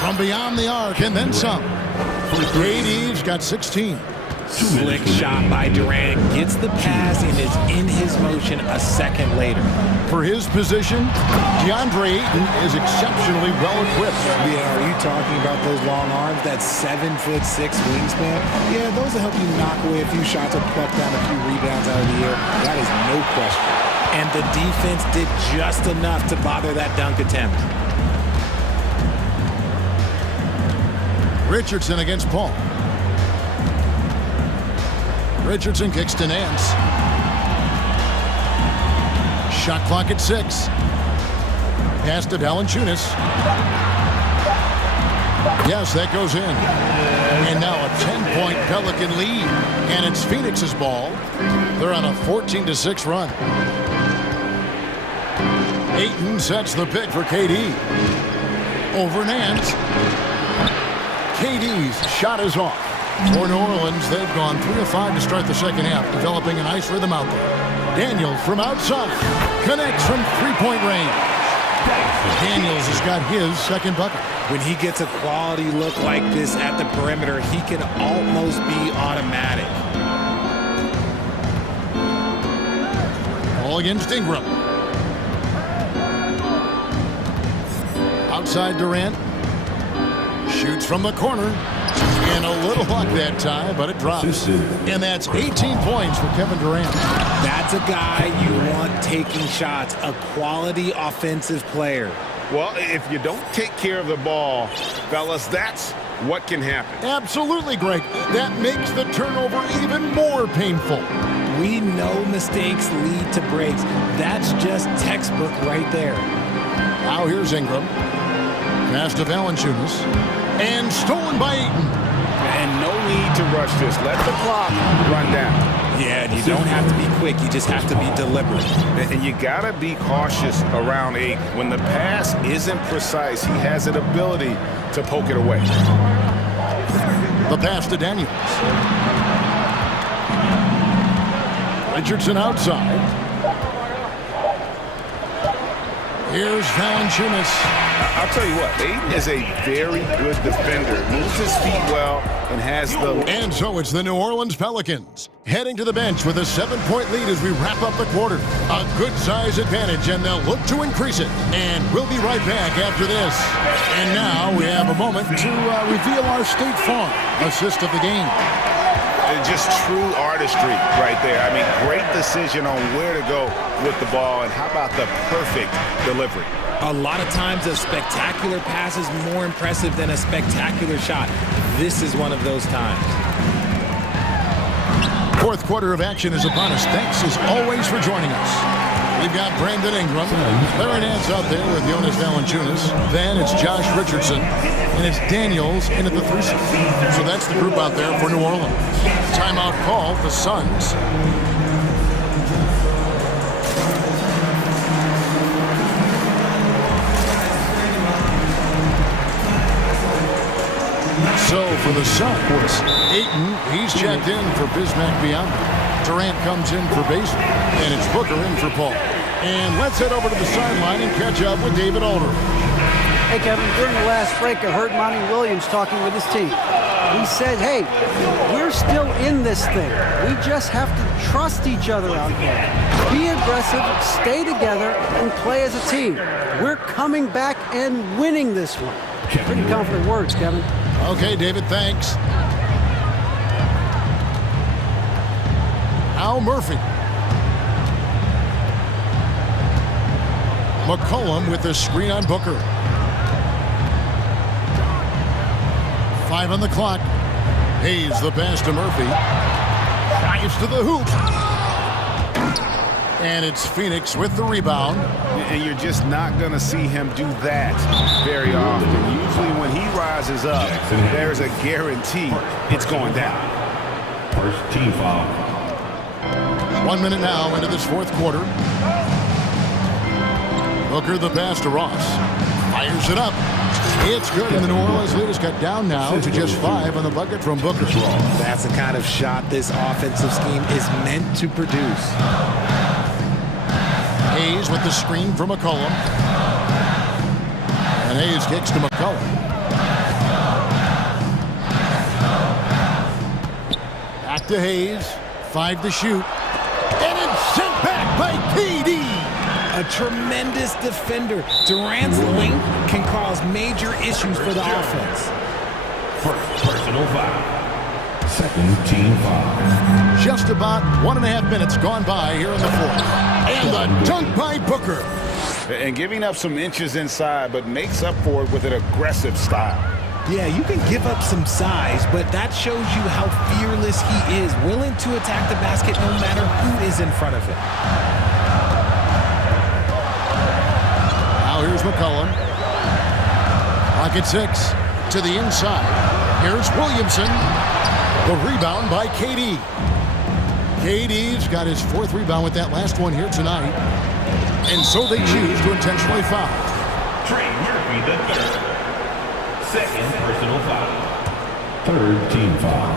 From beyond the arc and then some. KD's got 16. Slick shot by Durant. Gets the pass and is in his motion a second later. For his position, DeAndre Ayton is exceptionally well equipped. Yeah, are you talking about those long arms, that 7'6" wingspan? Yeah, those will help you knock away a few shots or pluck down a few rebounds out of the air. That is no question. And the defense did just enough to bother that dunk attempt. Richardson against Paul. Richardson kicks to Nance. Shot clock at 6. Pass to Valanciunas. Yes, that goes in. And now a 10-point Pelican lead. And it's Phoenix's ball. They're on a 14-6 run. Ayton sets the pick for KD. Over Nance. KD's shot is off. For New Orleans, they've gone 3 of 5 to start the second half, developing a nice rhythm out there. Daniels from outside connects from three-point range. Daniels has got his second bucket. When he gets a quality look like this at the perimeter, he can almost be automatic. Ball against Ingram. Outside Durant. Shoots from the corner. And a little luck that time, but it drops. And that's 18 points for Kevin Durant. That's a guy you want taking shots, a quality offensive player. Well, if you don't take care of the ball, fellas, that's what can happen. Absolutely, Greg. That makes the turnover even more painful. We know mistakes lead to breaks. That's just textbook right there. Now here's Ingram. Pass to Valanciunas. And stolen by Ayton. And no need to rush this. Let the clock run down. Yeah, and you don't have to be quick. You just have to be deliberate. And you got to be cautious around Ayton. When the pass isn't precise, he has an ability to poke it away. The pass to Daniels. Richardson outside. Here's Valanciunas. I'll tell you what, Ayton is a very good defender. Moves his feet well and has the... And so it's the New Orleans Pelicans heading to the bench with a 7-point lead as we wrap up the quarter. A good size advantage, and they'll look to increase it. And we'll be right back after this. And now we have a moment to reveal our State Farm assist of the game. Just true artistry right there. I mean, great decision on where to go with the ball, and how about the perfect delivery? A lot of times a spectacular pass is more impressive than a spectacular shot. This is one of those times. Fourth quarter of action is upon us. Thanks as always for joining us. We've got Brandon Ingram. Clarinets out there with Jonas Valanciunas. Then it's Josh Richardson. And it's Daniels in at the 3. So that's the group out there for New Orleans. Timeout call, the Suns. So for the Suns, Ayton, he's checked in for Bismack Biyombo. Durant comes in for Baszler, and it's Booker in for Paul. And let's head over to the sideline and catch up with David Aldridge. Hey, Kevin, during the last break, I heard Monty Williams talking with his team. He said, hey, we're still in this thing. We just have to trust each other out there. Be aggressive, stay together, and play as a team. We're coming back and winning this one. Pretty confident words, Kevin. Okay, David, thanks. Al Murphy. McCollum with the screen on Booker. 5 on the clock. Hayes the pass to Murphy. Drives to the hoop. And it's Phoenix with the rebound. And you're just not going to see him do that very often. Usually when he rises up, there's a guarantee it's going down. First team foul. 1 minute now into this fourth quarter. Booker the pass to Ross. Fires it up. It's good, and the New Orleans lead has cut down now to just 5 on the bucket from Booker. That's the kind of shot this offensive scheme is meant to produce. Hayes with the screen from McCollum. And Hayes kicks to McCollum. Back to Hayes. 5 to shoot. And it's sent back by KD. A tremendous defender. Durant's length can cause major issues for the offense. First personal foul. Second team foul. Just about 1.5 minutes gone by here in the fourth. And the dunk by Booker. And giving up some inches inside, but makes up for it with an aggressive style. Yeah, you can give up some size, but that shows you how fearless he is, willing to attack the basket no matter who is in front of him. Now here's McCollum. Pocket 6 to the inside. Here's Williamson. The rebound by KD. KD's got his 4th rebound with that last one here tonight. And so they choose to intentionally foul. Trey Murphy the third. Second personal foul. Third team foul.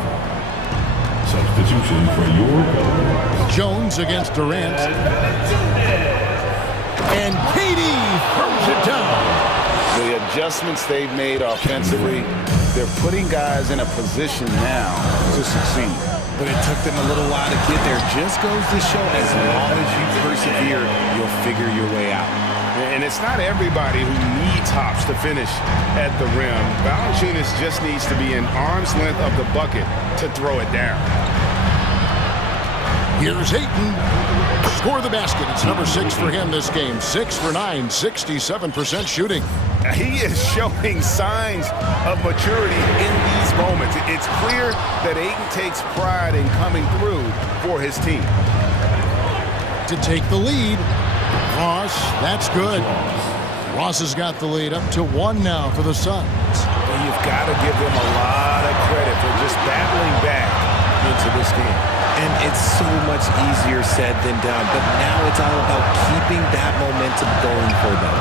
Substitution for your goal. Jones against Durant. And KD throws it down. The adjustments they've made offensively, they're putting guys in a position now to succeed. but it took them a little while to get there. Just goes to show, as long as you persevere, you'll figure your way out. And it's not everybody who needs hops to finish at the rim. Valanciunas just needs to be an arm's length of the bucket to throw it down. Here's Ayton. Score the basket. It's number 6 for him this game. 6 for 9, 67% shooting. He is showing signs of maturity in these moments. It's clear that Ayton takes pride in coming through for his team. To take the lead, Ross, that's good. Ross has got the lead up to 1 now for the Suns. Well, you've got to give them a lot of credit for just battling back into this game. And it's so much easier said than done, but now it's all about keeping that momentum going for them.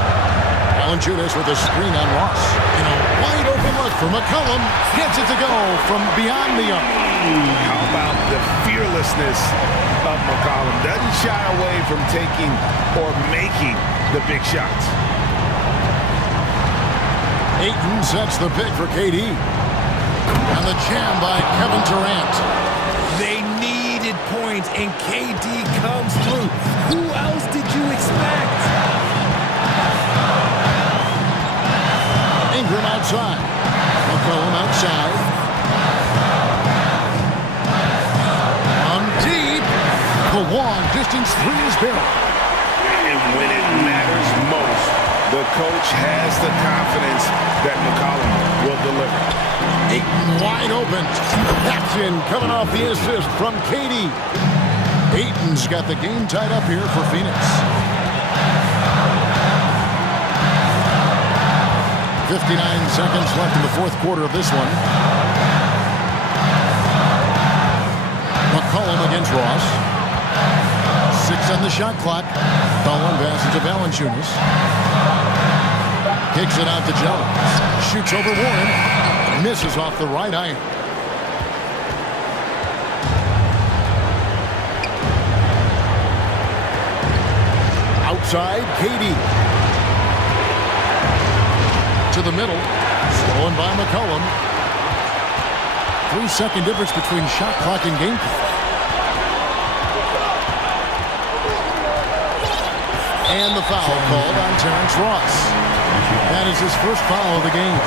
Valanciunas with a screen on Ross. And a wide open look for McCollum. Gets it to go from beyond the arc. How about the fearlessness of McCollum? Doesn't shy away from taking or making the big shots. Ayton sets the pick for KD. And the jam by Kevin Durant. They needed points, and KD comes through. Who else did you expect? Ingram outside. McCollum outside. On deep. The long distance three is big. And when it matters most, the coach has the confidence that McCollum will deliver. Ayton wide open. That's in, coming off the assist from KD. Ayton's got the game tied up here for Phoenix. 59 seconds left in the fourth quarter of this one. McCollum against Ross. 6 on the shot clock. Collin passes to Valanciunas. Kicks it out to Jones. Shoots over Warren. Misses off the right iron. Outside, KD. To the middle. Stolen by McCollum. 3-second difference between shot clock and game clock. And the foul called on Terrence Ross. That is his first foul of the game.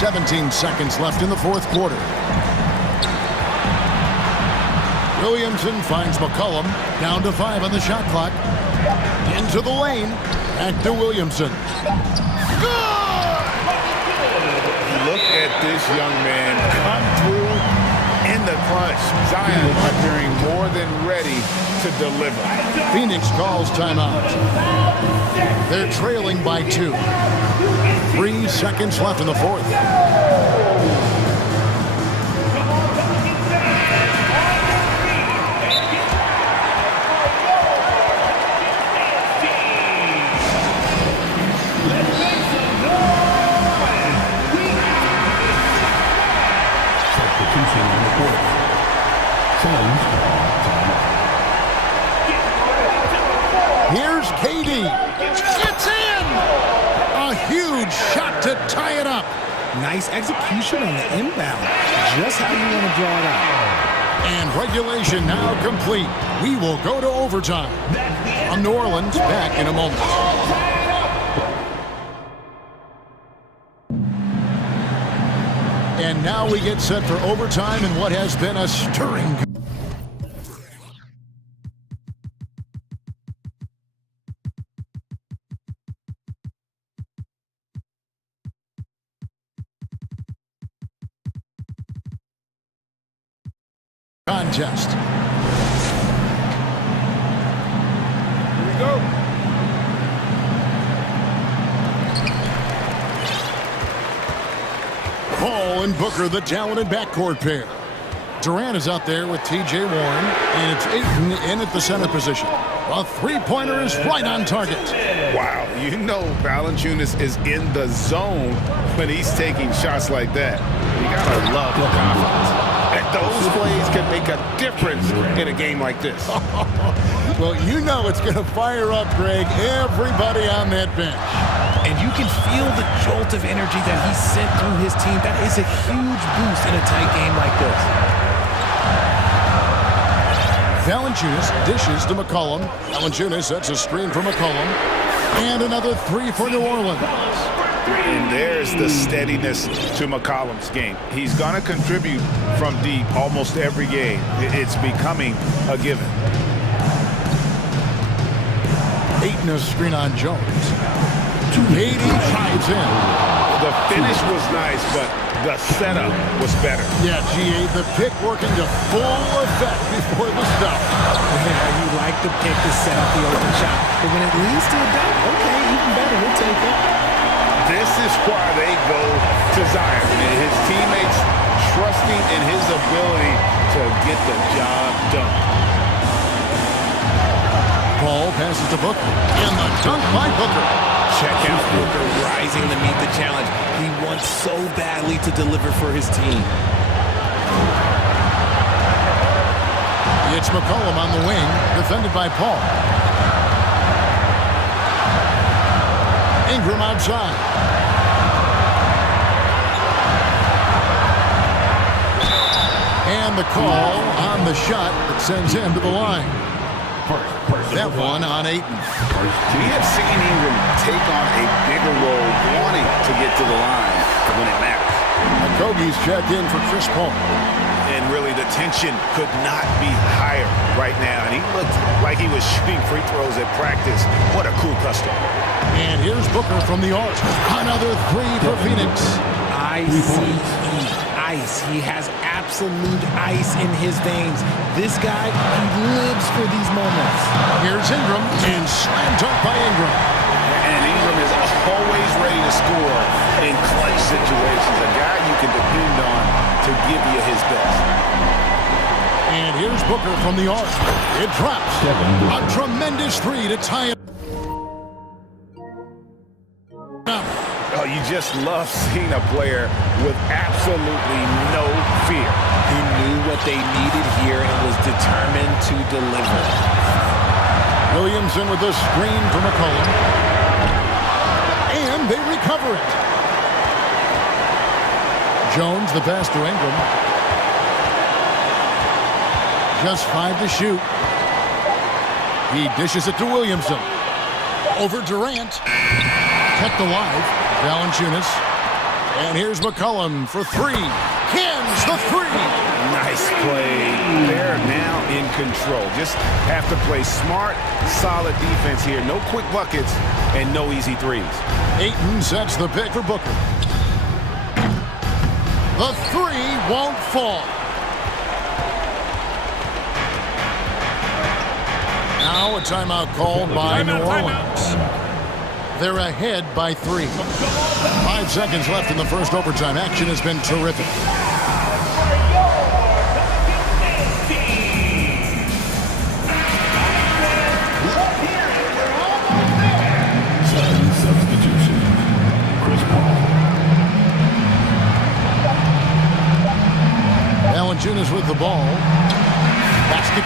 17 seconds left in the fourth quarter. Williamson finds McCollum. Down to 5 on the shot clock. Into the lane. Back to Williamson. Good! Look at this young man come through in the clutch. Zion appearing more than ready to deliver. Phoenix calls timeout. They're trailing by 2. 3 seconds left in the fourth. Here's KD. It's in! A huge shot to tie it up. Nice execution on the inbound. Just how you want to draw it out. And regulation now complete. We will go to overtime. On New Orleans, back in a moment. And now we get set for overtime in what has been a stirring contest. Here we go. Paul and Booker, the talented backcourt pair. Durant is out there with T.J. Warren, and it's Ayton in at the center position. A three-pointer is right on target. Wow, you know Valanciunas is in the zone when he's taking shots like that. You gotta love the confidence. Those plays can make a difference in a game like this. Well, you know it's going to fire up, Greg, everybody on that bench. And you can feel the jolt of energy that he sent through his team. That is a huge boost in a tight game like this. Valanciunas dishes to McCollum. Valanciunas sets a screen for McCollum. And another three for New Orleans. And there's the steadiness to McCollum's game. He's going to contribute from deep almost every game. It's becoming a given. Ayton a screen on Jones. KD drives in. The finish was nice, but the setup was better. Yeah, GA, the pick working to full effect before the stuff. Yeah, you like the pick to set up the open shot. But when it leads to a dunk, okay, even better, we'll take it. This is why they go to Zion. His teammates trusting in his ability to get the job done. Paul passes to Booker. And the dunk by Booker. Check out Booker rising to meet the challenge. He wants so badly to deliver for his team. It's McCollum on the wing, defended by Paul. Ingram outside. And the call on the shot that sends him to the line. That one on Ayton. We have seen Ingram take on a bigger role, wanting to get to the line when it matters. Okogie's checked in for Chris Paul. And really, the tension could not be higher right now. And he looked like he was shooting free throws at practice. What a cool customer. And here's Booker from the arc. Another three for Phoenix. Ice. He has absolute ice in his veins. This guy, he lives for these moments. Here's Ingram, and slam dunk by Ingram. And Ingram is always ready to score in clutch situations. A guy you can depend on to give you his best. And here's Booker from the arc. It drops. A tremendous three to tie it. Oh, you just love seeing a player with absolutely no fear. He knew what they needed here and was determined to deliver. Williamson with the screen for McCollum. And they recover it. Jones, the pass to Ingram. Just 5 to shoot. He dishes it to Williamson. Over Durant. Kept alive. Valanciunas. And here's McCollum for three. Cans the three. Nice play. They're now in control. Just have to play smart, solid defense here. No quick buckets and no easy threes. Ayton sets the pick for Booker. The three won't fall. Now a timeout called by New Orleans. They're ahead by 3. 5 seconds left in the first overtime. Action has been terrific. Substitution. Chris Paul. Valanciunas with the ball. Basket.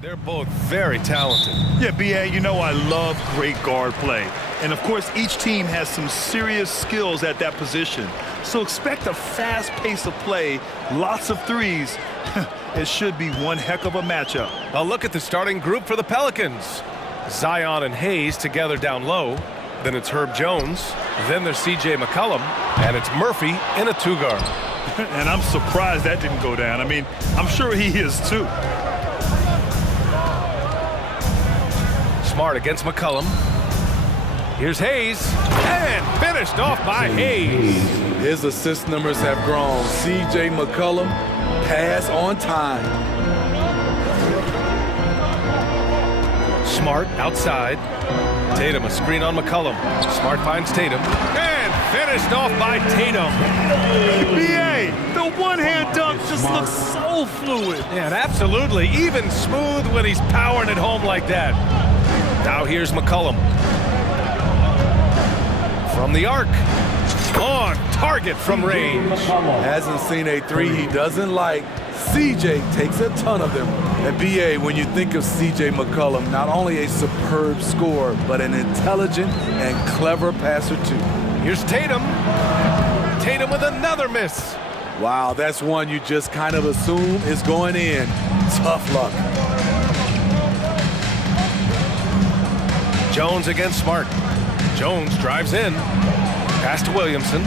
They're both very talented. Yeah, B.A., you know I love great guard play. And, of course, each team has some serious skills at that position. So expect a fast pace of play, lots of threes. It should be one heck of a matchup. A look at the starting group for the Pelicans. Zion and Hayes together down low. Then it's Herb Jones. Then there's C.J. McCollum. And it's Murphy in a two-guard. And I'm surprised that didn't go down. I mean, I'm sure he is, too. Smart against McCollum. Here's Hayes, and finished off by Hayes. His assist numbers have grown. C.J. McCollum, pass on time. Smart outside. Tatum, a screen on McCollum. Smart finds Tatum, and finished off by Tatum. B.A., the one-hand dunk just looks so fluid. Yeah, and absolutely, even smooth when he's powering it home like that. Now here's McCollum. From the arc. On target from range. Hasn't seen a three he doesn't like. CJ takes a ton of them. And B.A., when you think of C.J. McCollum, not only a superb scorer, but an intelligent and clever passer too. Here's Tatum. Tatum with another miss. Wow, that's one you just kind of assume is going in. Tough luck. Jones against Smart. Jones drives in. Pass to Williamson.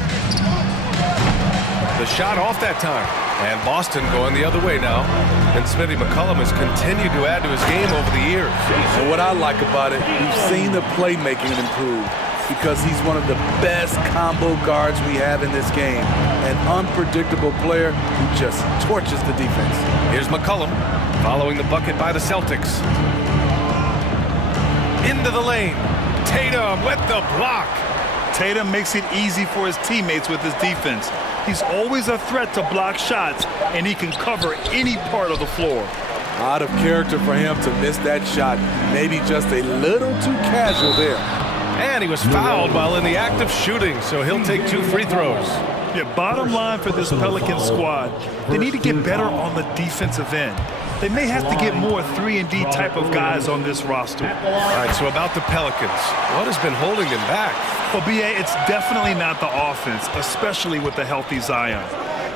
The shot off that time. And Boston going the other way now. And Smitty McCollum has continued to add to his game over the years. And what I like about it, we've seen the playmaking improve because he's one of the best combo guards we have in this game. An unpredictable player who just torches the defense. Here's McCollum following the bucket by the Celtics. Into the lane. Tatum with the block. Tatum makes it easy for his teammates with his defense. He's always a threat to block shots, and he can cover any part of the floor. Out of character for him to miss that shot. Maybe just a little too casual there. And he was fouled while in the act of shooting, so he'll take 2 free throws. Yeah, bottom line for this Pelican squad, they need to get better on the defensive end. They may have to get more 3-and-D type of guys on this roster. All right, so about the Pelicans, what has been holding them back? Well, B.A., it's definitely not the offense, especially with the healthy Zion.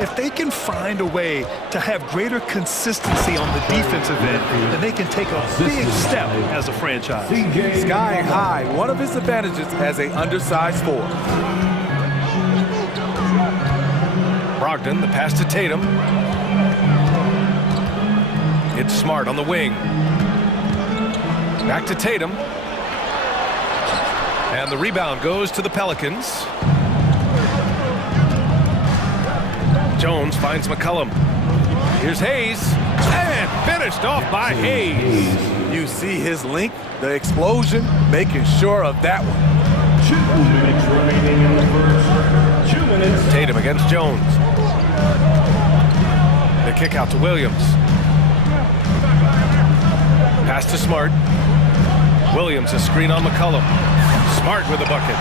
If they can find a way to have greater consistency on the defensive end, then they can take a big step as a franchise. Skying high, one of his advantages as an undersized forward. Brogdon, the pass to Tatum. It's Smart on the wing. Back to Tatum. And the rebound goes to the Pelicans. Jones finds McCollum. Here's Hayes. And finished off by Hayes. You see his length, the explosion, making sure of that one. 2 minutes remaining in the first. 2 minutes. Tatum against Jones. The kick out to Williams. Pass to Smart. Williams, a screen on McCollum. Smart with a bucket.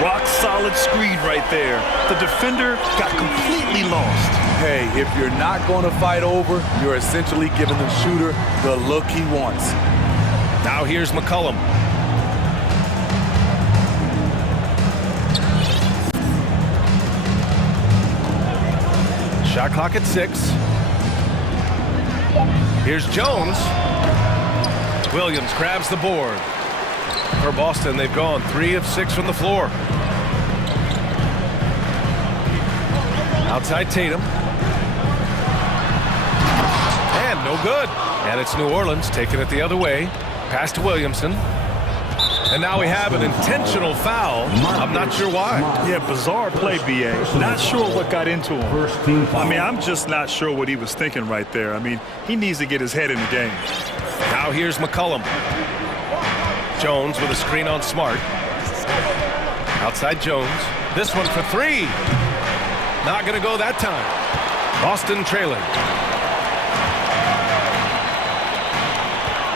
Rock solid screen right there. The defender got completely lost. Hey, if you're not going to fight over, you're essentially giving the shooter the look he wants. Now here's McCollum. Shot clock at 6. Here's Jones. Williams grabs the board. For Boston, they've gone 3 of 6 from the floor. Outside Tatum. And no good. And it's New Orleans taking it the other way. Pass to Williamson. And now we have an intentional foul. I'm not sure why. Yeah, bizarre play, B.A. Not sure what got into him. I mean, I'm just not sure what he was thinking right there. I mean, he needs to get his head in the game. Now here's McCollum. Jones with a screen on Smart. Outside Jones. This one for 3. Not going to go that time. Boston trailing.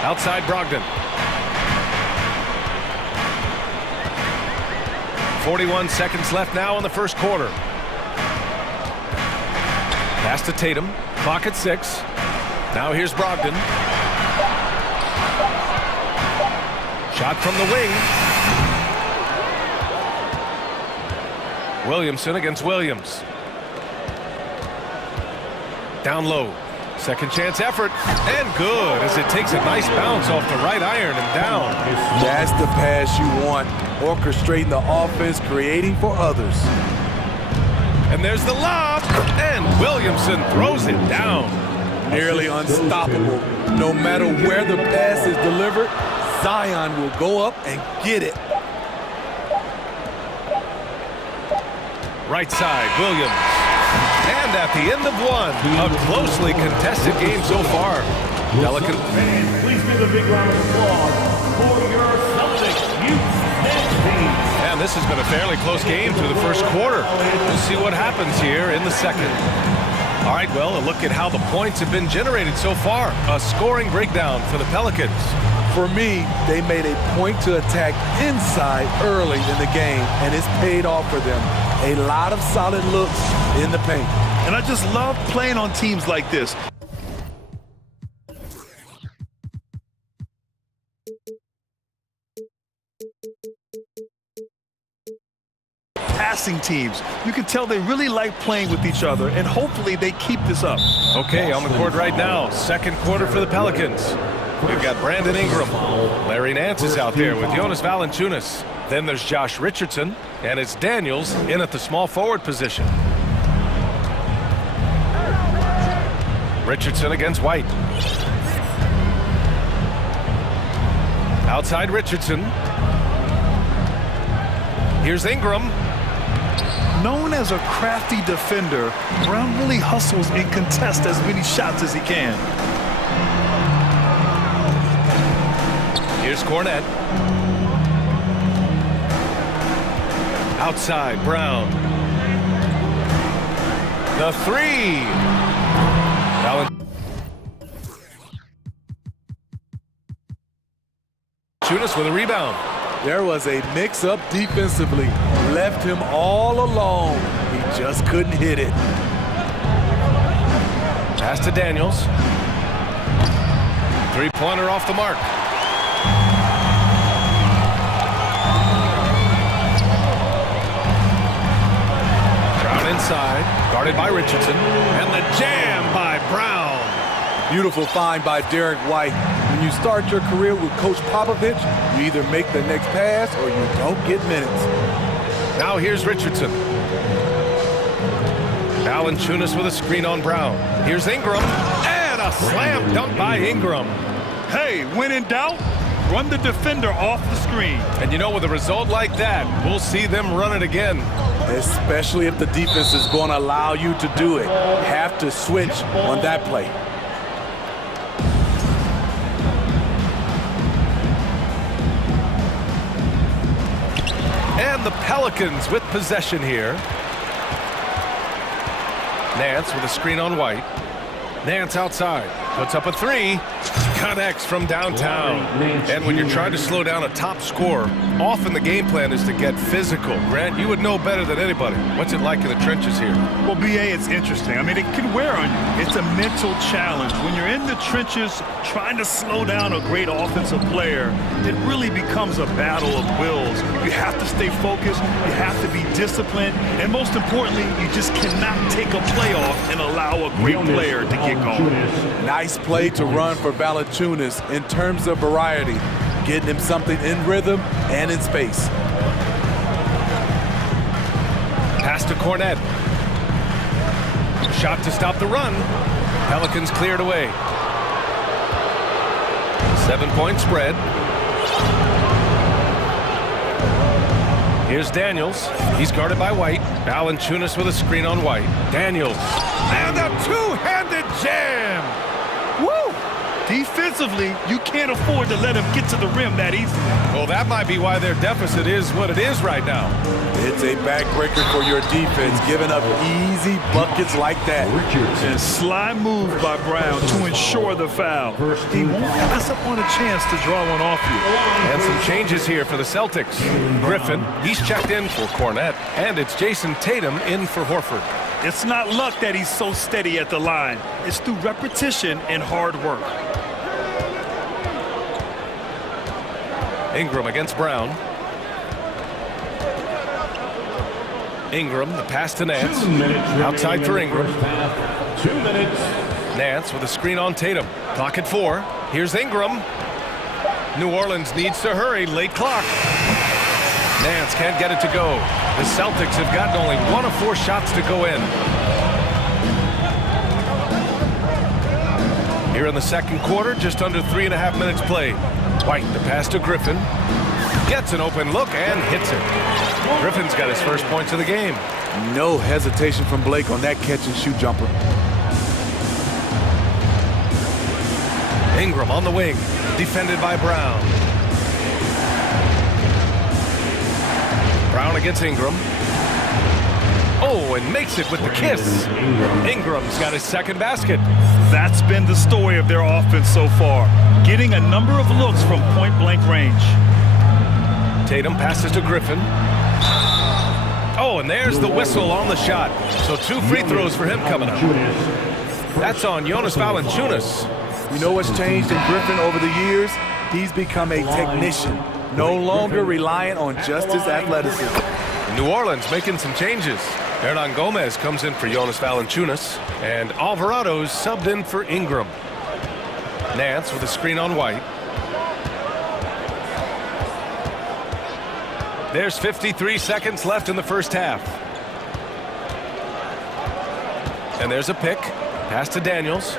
Outside Brogdon. 41 seconds left now in the first quarter. Pass to Tatum. Clock at 6. Now here's Brogdon. Shot from the wing. Williamson against Williams. Down low. Second chance effort, and good as it takes a nice bounce off the right iron and down. That's the pass you want. Orchestrating the offense, creating for others. And there's the lob, and Williamson throws it down. Nearly unstoppable. No matter where the pass is delivered, Zion will go up and get it. Right side, Williams. And at the end of one, a closely contested game so far. Pelican. Fans, please give a big round of applause for your Celtics youth men's team. And this has been a fairly close game through the first quarter. We'll see what happens here in the second. All right, well, a look at how the points have been generated so far. A scoring breakdown for the Pelicans. For me, they made a point to attack inside early in the game, and it's paid off for them. A lot of solid looks in the paint. And I just love playing on teams like this. Passing teams. You can tell they really like playing with each other, and hopefully they keep this up. Okay, on the court right now, second quarter for the Pelicans. We've got Brandon Ingram. Larry Nance is out there with Jonas Valanciunas. Then there's Josh Richardson, and it's Daniels in at the small forward position. Richardson against White. Outside Richardson. Here's Ingram. Known as a crafty defender, Brown really hustles and contests as many shots as he can. Here's Cornette. Outside, Brown. The three. Valanciunas with a rebound. There was a mix-up defensively. Left him all alone. He just couldn't hit it. Pass to Daniels. Three-pointer off the mark. Brown inside, guarded by Richardson, and the jam by Brown. Beautiful find by Derek White. When you start your career with Coach Popovich, you either make the next pass or you don't get minutes. Now here's Richardson. Valanciunas with a screen on Brown. Here's Ingram, and a slam dunk by Ingram. Hey, when in doubt, run the defender off the screen. And you know, with a result like that, we'll see them run it again. Especially if the defense is going to allow you to do it. Have to switch on that play. And the Pelicans with possession here. Nance with a screen on White. Nance outside, puts up a three, connects from downtown. And when you're trying to slow down a top scorer, often the game plan is to get physical. Grant, you would know better than anybody. What's it like in the trenches here? Well, BA, it's interesting. I mean, it can wear on you. It's a mental challenge. When you're in the trenches trying to slow down a great offensive player, it really becomes a battle of wills. You have to stay focused, you have to be disciplined, and most importantly, you just cannot take a play off and allow a great player to get going. Nice play to run for Valanciunas in terms of variety, getting him something in rhythm and in space. Pass to Cornette. Shot to stop the run. Pelicans cleared away. 7-point spread. Here's Daniels. He's guarded by White. Valanciunas with a screen on White. Daniels. And a two-handed jam. Woo! Defensively, you can't afford to let him get to the rim that easy. Well, that might be why their deficit is what it is right now. It's a backbreaker for your defense, giving up easy buckets like that. And sly move by Brown to ensure the foul. He won't pass up on a chance to draw one off you. And some changes here for the Celtics. Griffin, he's checked in for Cornette, and it's Jason Tatum in for Horford. It's not luck that he's so steady at the line. It's through repetition and hard work. Ingram against Brown. Ingram, the pass to Nance. Outside for Ingram. 2 minutes. Nance with a screen on Tatum. Clock at 4. Here's Ingram. New Orleans needs to hurry. Late clock. Nance can't get it to go. The Celtics have gotten only 1 of 4 shots to go in. Here in the second quarter, just under 3.5 minutes played. White, the pass to Griffin. Gets an open look and hits it. Griffin's got his first points of the game. No hesitation from Blake on that catch-and-shoot jumper. Ingram on the wing, defended by Brown. Brown against Ingram. Oh, and makes it with the kiss. Ingram's got his second basket. That's been the story of their offense so far, getting a number of looks from point-blank range. Tatum passes to Griffin. Oh, and there's the whistle on the shot. So 2 free throws for him coming up. That's on Jonas Valanciunas. You know what's changed in Griffin over the years? He's become a technician, no longer reliant on just his athleticism. New Orleans making some changes. Hernan Gomez comes in for Jonas Valanciunas, and Alvarado's subbed in for Ingram. Nance with a screen on White. There's 53 seconds left in the first half. And there's a pick. Pass to Daniels.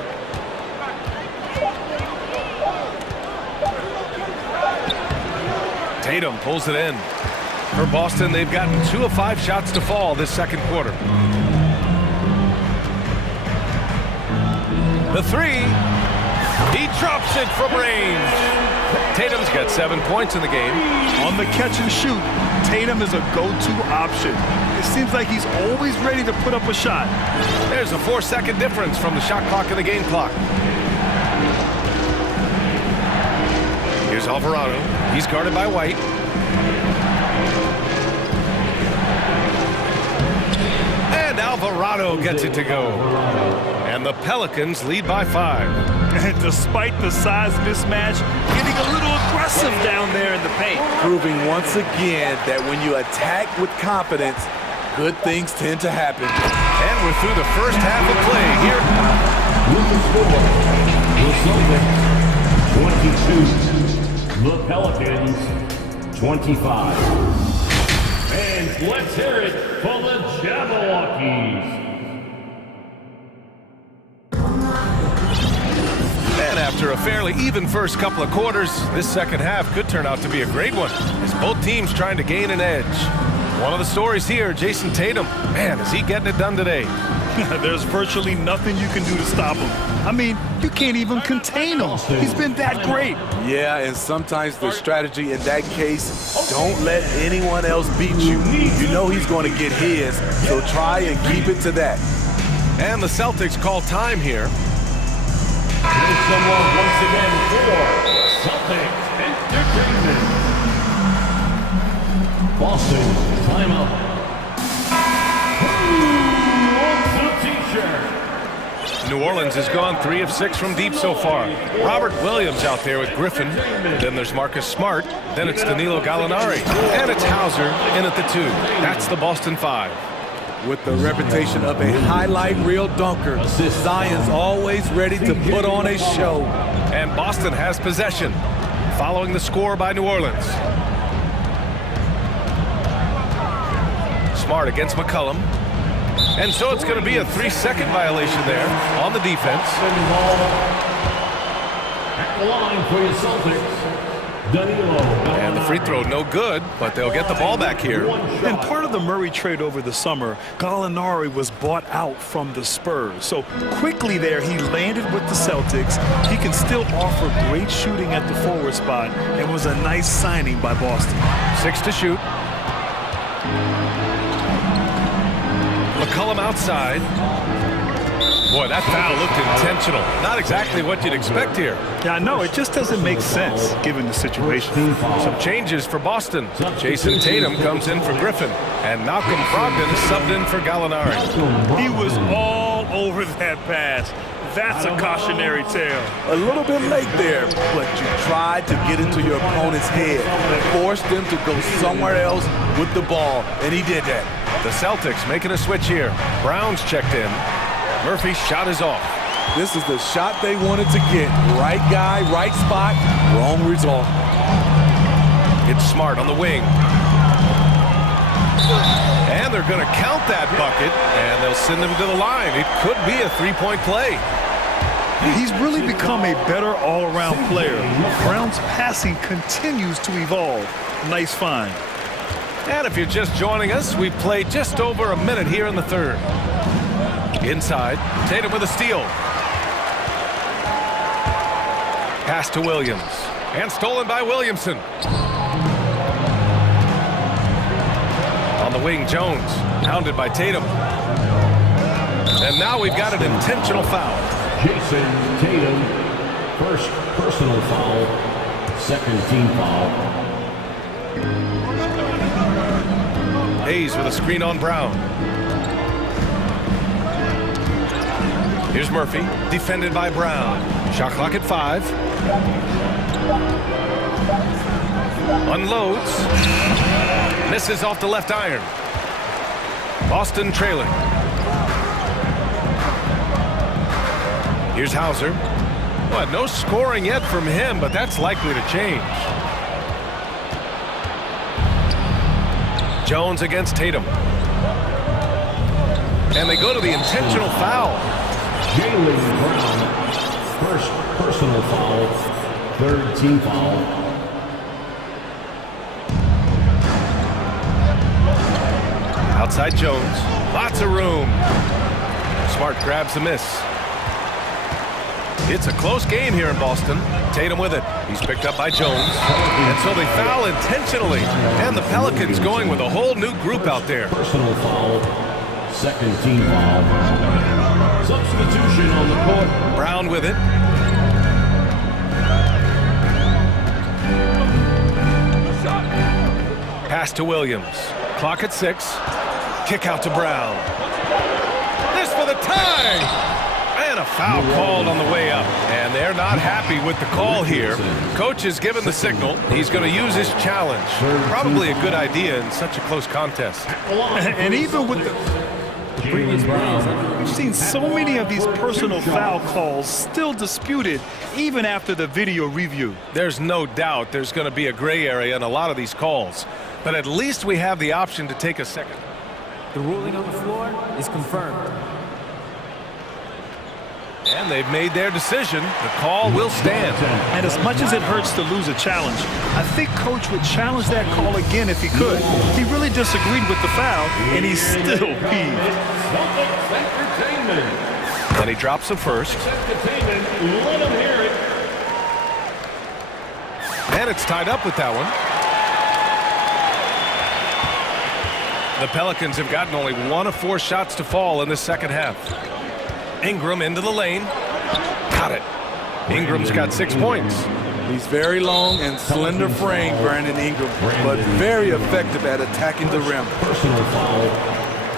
Tatum pulls it in. For Boston, they've gotten 2 of 5 shots to fall this second quarter. The 3. He drops it from range. Tatum's got 7 points in the game. On the catch and shoot, Tatum is a go-to option. It seems like he's always ready to put up a shot. There's a 4-second difference from the shot clock and the game clock. Here's Alvarado. He's guarded by White. And Alvarado gets it to go. And the Pelicans lead by 5. And despite the size mismatch, getting a little aggressive down there in the paint. Proving once again that when you attack with confidence, good things tend to happen. And we're through the first half of play here. The Celtics 22, the Pelicans 25. And let's hear it for the Jabberwockies. And after a fairly even first couple of quarters, this second half could turn out to be a great one, as both teams trying to gain an edge. One of the stories here, Jason Tatum. Man, is he getting it done today? There's virtually nothing you can do to stop him. I mean, you can't even contain him. He's been that great. Yeah, and sometimes the strategy in that case, don't let anyone else beat you. You know he's going to get his, so try and keep it to that. And the Celtics call time here. Make some love once again for Celtics Entertainment. Boston, timeout. New Orleans has gone 3 of 6 from deep so far. Robert Williams out there with Griffin. Then there's Marcus Smart. Then it's Danilo Gallinari. And it's Hauser in at the 2. That's the Boston 5. With the reputation of a highlight reel dunker, Zion's always ready to put on a show. And Boston has possession, following the score by New Orleans. Smart against McCollum. And so it's going to be a 3-second violation there on the defense. At the line for your Celtics, Danilo. And the free throw no good, but they'll get the ball back here. And part of the Murray trade over the summer, Gallinari was bought out from the Spurs. So quickly there, he landed with the Celtics. He can still offer great shooting at the forward spot, and was a nice signing by Boston. 6 to shoot. McCollum outside. Boy, that foul looked intentional. Not exactly what you'd expect here. Yeah, I know. It just doesn't make sense, given the situation. Some changes for Boston. Jason Tatum comes in for Griffin. And Malcolm Brogdon is subbed in for Gallinari. He was all over that pass. That's a cautionary tale. A little bit late there, but you tried to get into your opponent's head, forced them to go somewhere else with the ball, and he did that. The Celtics making a switch here. Brown's checked in. Murphy's shot is off. This is the shot they wanted to get. Right guy, right spot, wrong result. It's Smart on the wing. And they're going to count that bucket, and they'll send him to the line. It could be a three-point play. He's really become a better all-around player. Brown's passing continues to evolve. Nice find. And if you're just joining us, we've played just over a minute here in the third. Inside, Tatum with a steal. Pass to Williams. And stolen by Williamson. On the wing, Jones, hounded by Tatum. And now we've got an intentional foul. Jason Tatum, first personal foul, second team foul. Hayes with a screen on Brown. Here's Murphy, defended by Brown. Shot clock at 5. Unloads. Misses off the left iron. Boston trailing. Here's Hauser. Well, no scoring yet from him, but that's likely to change. Jones against Tatum. And they go to the intentional foul. Jaylen Brown, first personal foul, third team foul. Outside Jones. Lots of room. Smart grabs the miss. It's a close game here in Boston. Tatum with it. He's picked up by Jones. And so they foul intentionally. And the Pelicans going with a whole new group out there. Personal foul, second team foul. Substitution on the court. Brown with it. Pass to Williams. Clock at 6. Kick out to Brown. This for the tie! And a foul called on the way up. And they're not happy with the call here. Coach has given the signal. He's going to use his challenge. Probably a good idea in such a close contest. And even with the previous plays, we've seen so many of these personal foul calls still disputed even after the video review. There's no doubt there's going to be a gray area in a lot of these calls. But at least we have the option to take a second. The ruling on the floor is confirmed. And they've made their decision. The call will stand. And as much as it hurts to lose a challenge, I think Coach would challenge that call again if he could. He really disagreed with the foul, and he's still peeved. And he drops the first. Let him hear it. And it's tied up with that one. The Pelicans have gotten only 1 of 4 shots to fall in the second half. Ingram into the lane. Got it. Ingram's got 6 points. He's very long and slender frame, Brandon Ingram, but very effective at attacking the rim. Personal foul,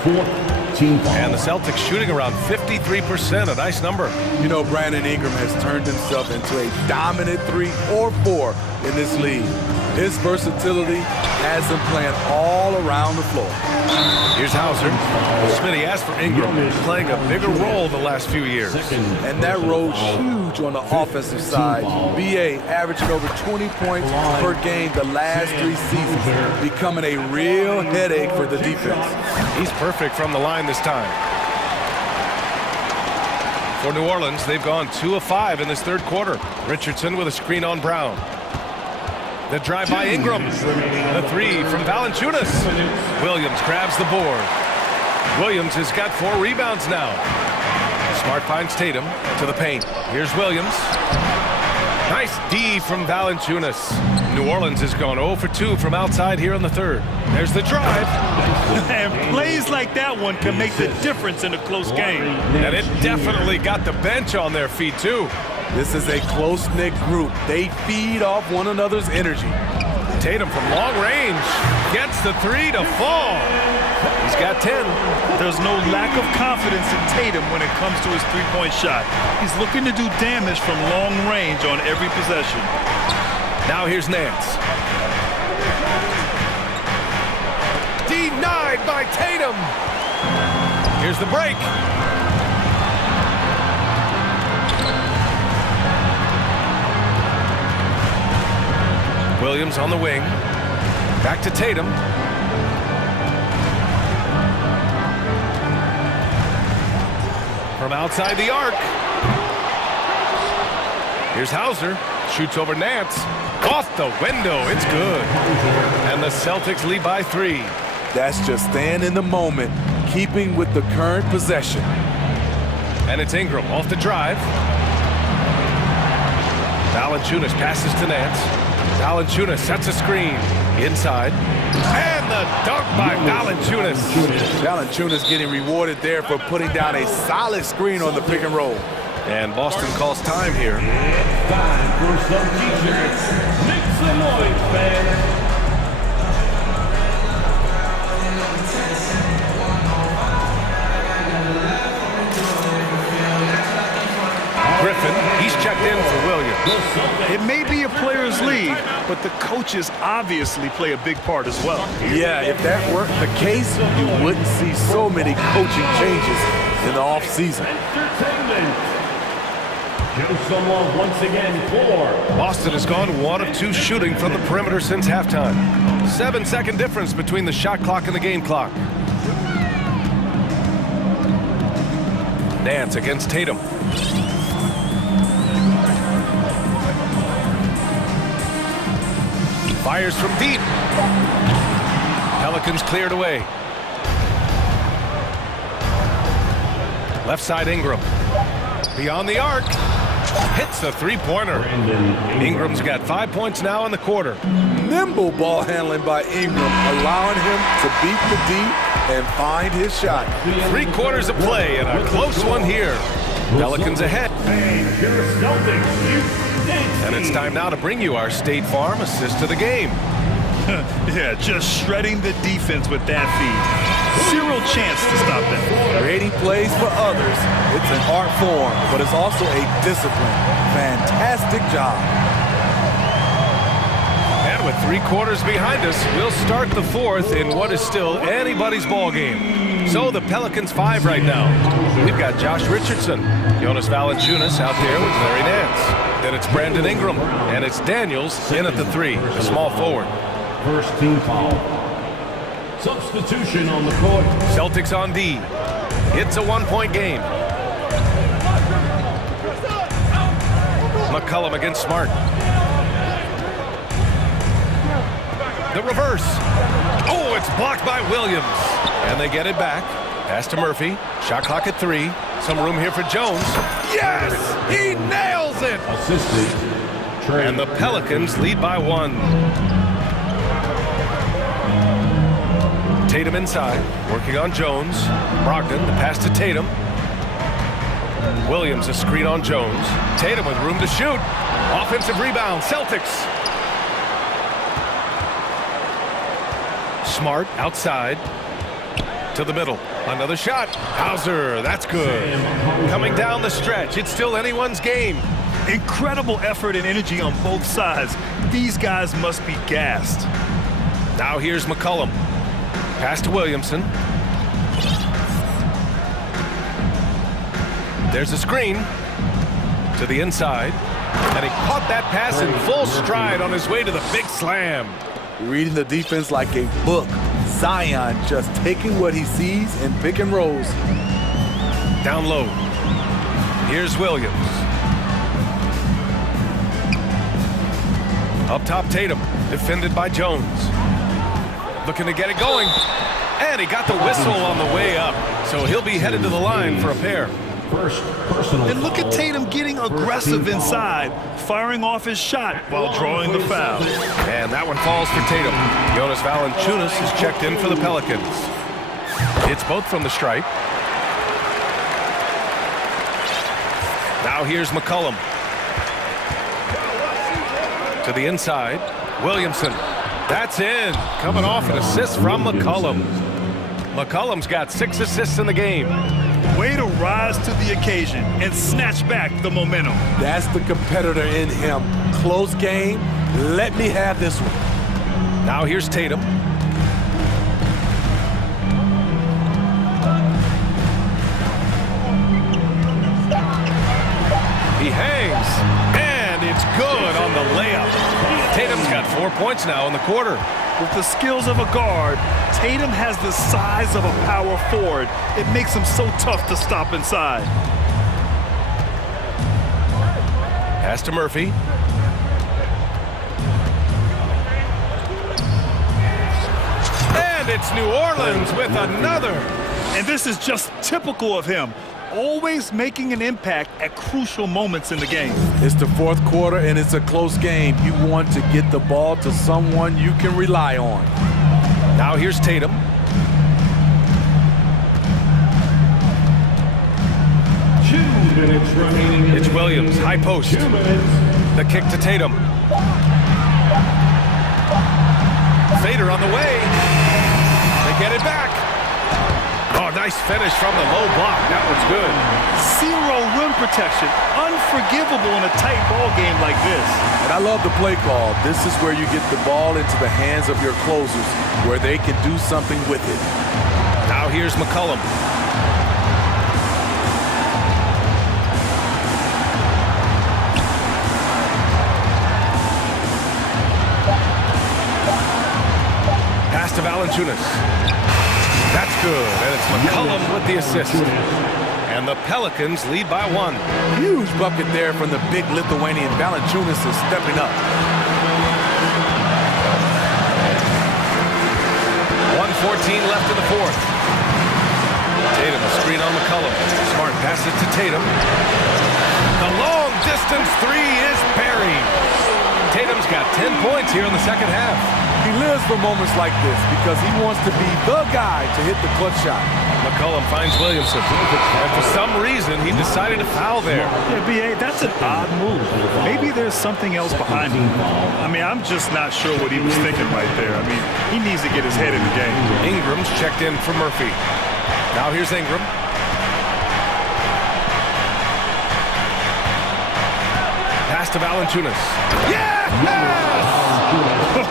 fourth team foul. And the Celtics shooting around 53%, a nice number. You know, Brandon Ingram has turned himself into a dominant 3 or 4 in this league. His versatility has him playing all around the floor. Here's Hauser. Smitty asked for Ingram, playing a bigger role the last few years. And that role's huge on the offensive side. BA averaging over 20 points per game the last 3 seasons, becoming a real headache for the defense. He's perfect from the line this time. For New Orleans, they've gone 2 of 5 in this third quarter. Richardson with a screen on Brown. The drive by Ingram. The 3 from Valanciunas. Williams grabs the board. Williams has got 4 rebounds now. Smart finds Tatum to the paint. Here's Williams. Nice D from Valanciunas. New Orleans has gone 0 for 2 from outside here in the third. There's the drive. And plays like that one can make the difference in a close game. And it definitely got the bench on their feet too. This is a close-knit group. They feed off one another's energy. Tatum from long range gets the 3 to fall. He's got 10. There's no lack of confidence in Tatum when it comes to his three-point shot. He's looking to do damage from long range on every possession. Now here's Nance. Denied by Tatum. Here's the break. Williams on the wing. Back to Tatum. From outside the arc. Here's Hauser. Shoots over Nance. Off the window. It's good. And the Celtics lead by 3. That's just staying in the moment, keeping with the current possession. And it's Ingram off the drive. Valanciunas passes to Nance. Valanciunas sets a screen. Inside. And the dunk by Valanciunas. Valanciunas getting rewarded there for putting down a solid screen on the pick and roll. And Boston calls time here. It's time for some t-shirts. Make some noise, fans. Griffin, he's checked in for Williams. It may be a player's league, but the coaches obviously play a big part as well. Yeah, if that weren't the case, you wouldn't see so many coaching changes in the offseason. Joe Someone once again for Boston has gone 1 of 2 shooting from the perimeter since halftime. 7-second difference between the shot clock and the game clock. Nance against Tatum. Fires from deep. Pelicans cleared away. Left side Ingram. Beyond the arc. Hits the three-pointer. Ingram's got 5 points now in the quarter. Nimble ball handling by Ingram, allowing him to beat the D and find his shot. 3 quarters of play and a close one here. Pelicans ahead. And it's time now to bring you our State Farm assist to the game. Yeah, just shredding the defense with that feed. Zero chance to stop that. Creating plays for others. It's an art form, but it's also a discipline. Fantastic job. And with 3 quarters behind us, we'll start the 4th in what is still anybody's ball game. So the Pelicans 5 right now. We've got Josh Richardson, Jonas Valanciunas out there with Larry Nance. Then it's Brandon Ingram, and it's Daniels in at the 3, the small forward. First team foul. Substitution on the court. Celtics on D. It's a 1-point game. McCollum against Smart. The reverse. Oh, it's blocked by Williams. And they get it back. Pass to Murphy. Shot clock at 3. Some room here for Jones. Yes! He nails it! Assisted. And the Pelicans lead by 1. Tatum inside, working on Jones. Brogdon, the pass to Tatum. Williams, a screen on Jones. Tatum with room to shoot. Offensive rebound, Celtics. Smart outside to the middle. Another shot. Hauser, that's good. Coming down the stretch, it's still anyone's game. Incredible effort and energy on both sides. These guys must be gassed. Now here's McCollum. Pass to Williamson. There's a screen to the inside. And he caught that pass in full stride on his way to the big slam. Reading the defense like a book. Zion just taking what he sees in pick and rolls. Down low. Here's Williams. Up top Tatum. Defended by Jones. Looking to get it going. And he got the whistle on the way up. So he'll be headed to the line for a pair. First personal. And look at Tatum getting aggressive inside, firing off his shot while drawing the foul. And that one falls for Tatum. Jonas Valanciunas is checked in for the Pelicans. It's both from the stripe. Now here's McCollum. To the inside. Williamson. That's in. Coming off an assist from McCollum. McCollum's got 6 assists in the game. Way to rise to the occasion and snatch back the momentum. That's the competitor in him. Close game. Let me have this one. Now here's Tatum. He hangs, and it's good on the layup. Tatum's got 4 points now in the quarter. With the skills of a guard, Tatum has the size of a power forward. It makes him so tough to stop inside. Pass to Murphy. And it's New Orleans with another. And this is just typical of him. Always making an impact at crucial moments in the game. It's the fourth quarter, and it's a close game. You want to get the ball to someone you can rely on. Now here's Tatum. It's Williams, high post. The kick to Tatum. Fader on the way. They get it back. Oh, nice finish from the low block. That was good. Zero rim protection. Unforgivable in a tight ball game like this. And I love the play call. This is where you get the ball into the hands of your closers, where they can do something with it. Now here's McCollum. Pass to Valanciunas. That's good, and it's McCollum with the assist. And the Pelicans lead by 1. Huge bucket there from the big Lithuanian. Valanciunas is stepping up. 1:14 left in the fourth. Tatum, a screen on McCollum. Smart passes it to Tatum. The long distance 3 is buried. Tatum's got 10 points here in the second half. He lives for moments like this because he wants to be the guy to hit the clutch shot. McCollum finds Williamson. And for some reason, he decided to foul there. Yeah, B.A., that's an odd move. Maybe there's something else behind it. I mean, I'm just not sure what he was thinking right there. I mean, he needs to get his head in the game. Ingram's checked in for Murphy. Now here's Ingram. Pass to Valanciunas. Yes!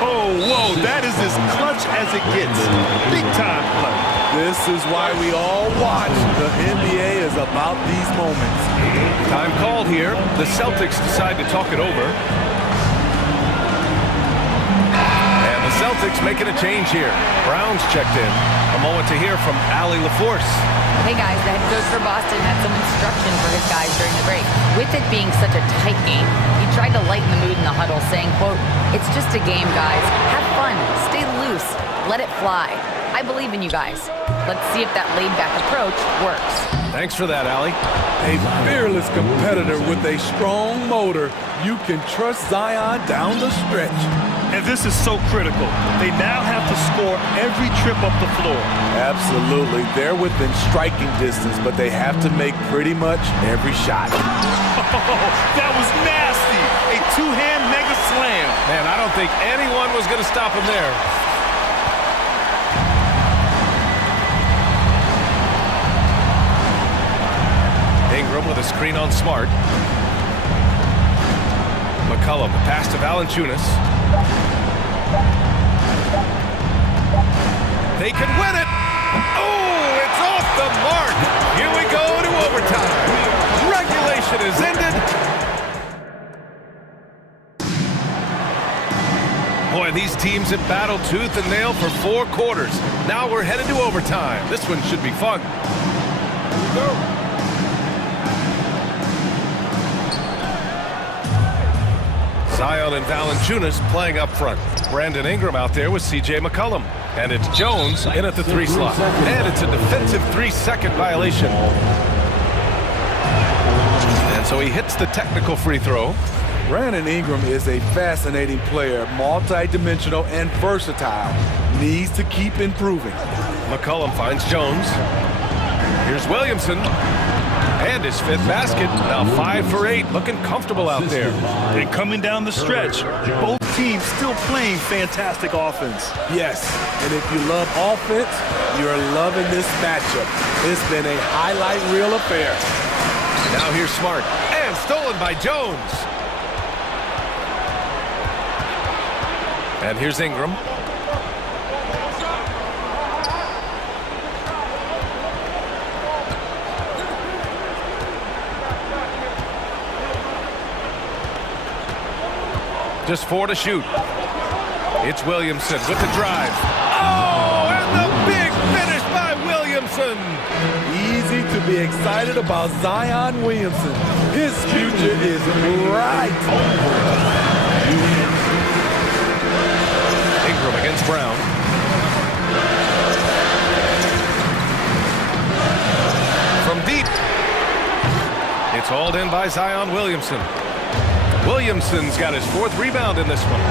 Oh, whoa, that is as clutch as it gets. Big time play. This is why we all watch. The NBA is about these moments. Time called here. The Celtics decide to talk it over. And the Celtics making a change here. Brown's checked in. A moment to hear from Allie LaForce. Hey guys, the head coach for Boston had some instruction for his guys during the break. With it being such a tight game, he tried to lighten the mood in the huddle, saying, quote, "It's just a game, guys. Have fun. Stay loose. Let it fly. I believe in you guys. Let's see if that laid-back approach works." Thanks for that, Allie. A fearless competitor with a strong motor. You can trust Zion down the stretch. And this is so critical. They now have to score every trip up the floor. Absolutely. They're within striking distance, but they have to make pretty much every shot. That was nasty. A two-hand mega slam. Man, I don't think anyone was going to stop him there. Ingram with a screen on Smart. McCollum, pass to Valanciunas. They can win it. Oh, it's off the mark. Here we go to overtime. Regulation is ended. Boy, these teams have battled tooth and nail for 4 quarters. Now we're headed to overtime. This one should be fun. Here we go. Zion and Valanciunas playing up front. Brandon Ingram out there with C.J. McCollum. And it's Jones in at the 3 slot. And it's a defensive 3-second violation. And so he hits the technical free throw. Brandon Ingram is a fascinating player, multi-dimensional and versatile. Needs to keep improving. McCollum finds Jones. Here's Williamson. And his 5th basket. Now 5 for 8. Looking comfortable out there. And coming down the stretch, both teams still playing fantastic offense. Yes, and if you love offense, you're loving this matchup. It's been a highlight reel affair. Now here's Smart, and stolen by Jones. And here's Ingram. Just 4 to shoot. It's Williamson with the drive. Oh, and the big finish by Williamson. Easy to be excited about Zion Williamson. His future is bright. Ingram against Brown. From deep. It's hauled in by Zion Williamson. Williamson's got his 4th rebound in this one.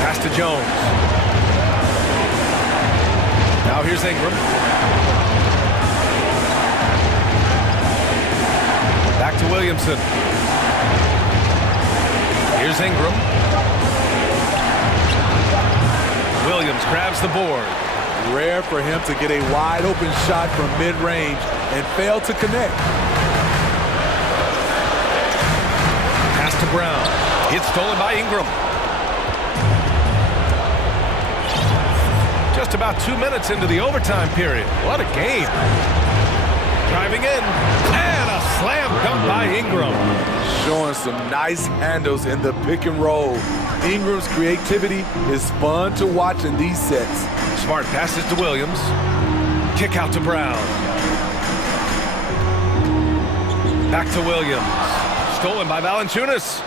Pass to Jones. Now here's Ingram. Back to Williamson. Here's Ingram. Williams grabs the board. Rare for him to get a wide open shot from mid-range and fail to connect. To Brown. It's stolen by Ingram. Just about 2 minutes into the overtime period. What a game. Driving in. And a slam dunk by Ingram. Showing some nice handles in the pick and roll. Ingram's creativity is fun to watch in these sets. Smart passes to Williams. Kick out to Brown. Back to Williams. Stolen by Valanciunas.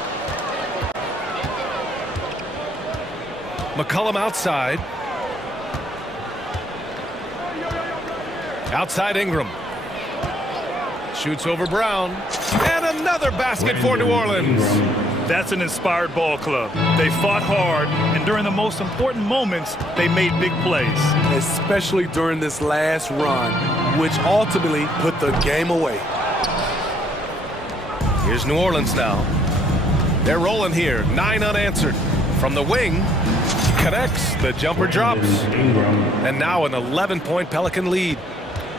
McCollum outside. Outside Ingram. Shoots over Brown. And another basket for New Orleans. That's an inspired ball club. They fought hard, and during the most important moments, they made big plays. Especially during this last run, which ultimately put the game away. Here's New Orleans now. They're rolling here. 9 unanswered. From the wing, connects. The jumper drops. And now an 11-point Pelican lead.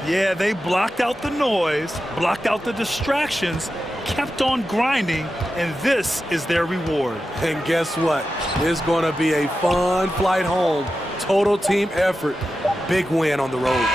Yeah, they blocked out the noise, blocked out the distractions, kept on grinding, and this is their reward. And guess what? It's going to be a fun flight home. Total team effort. Big win on the road.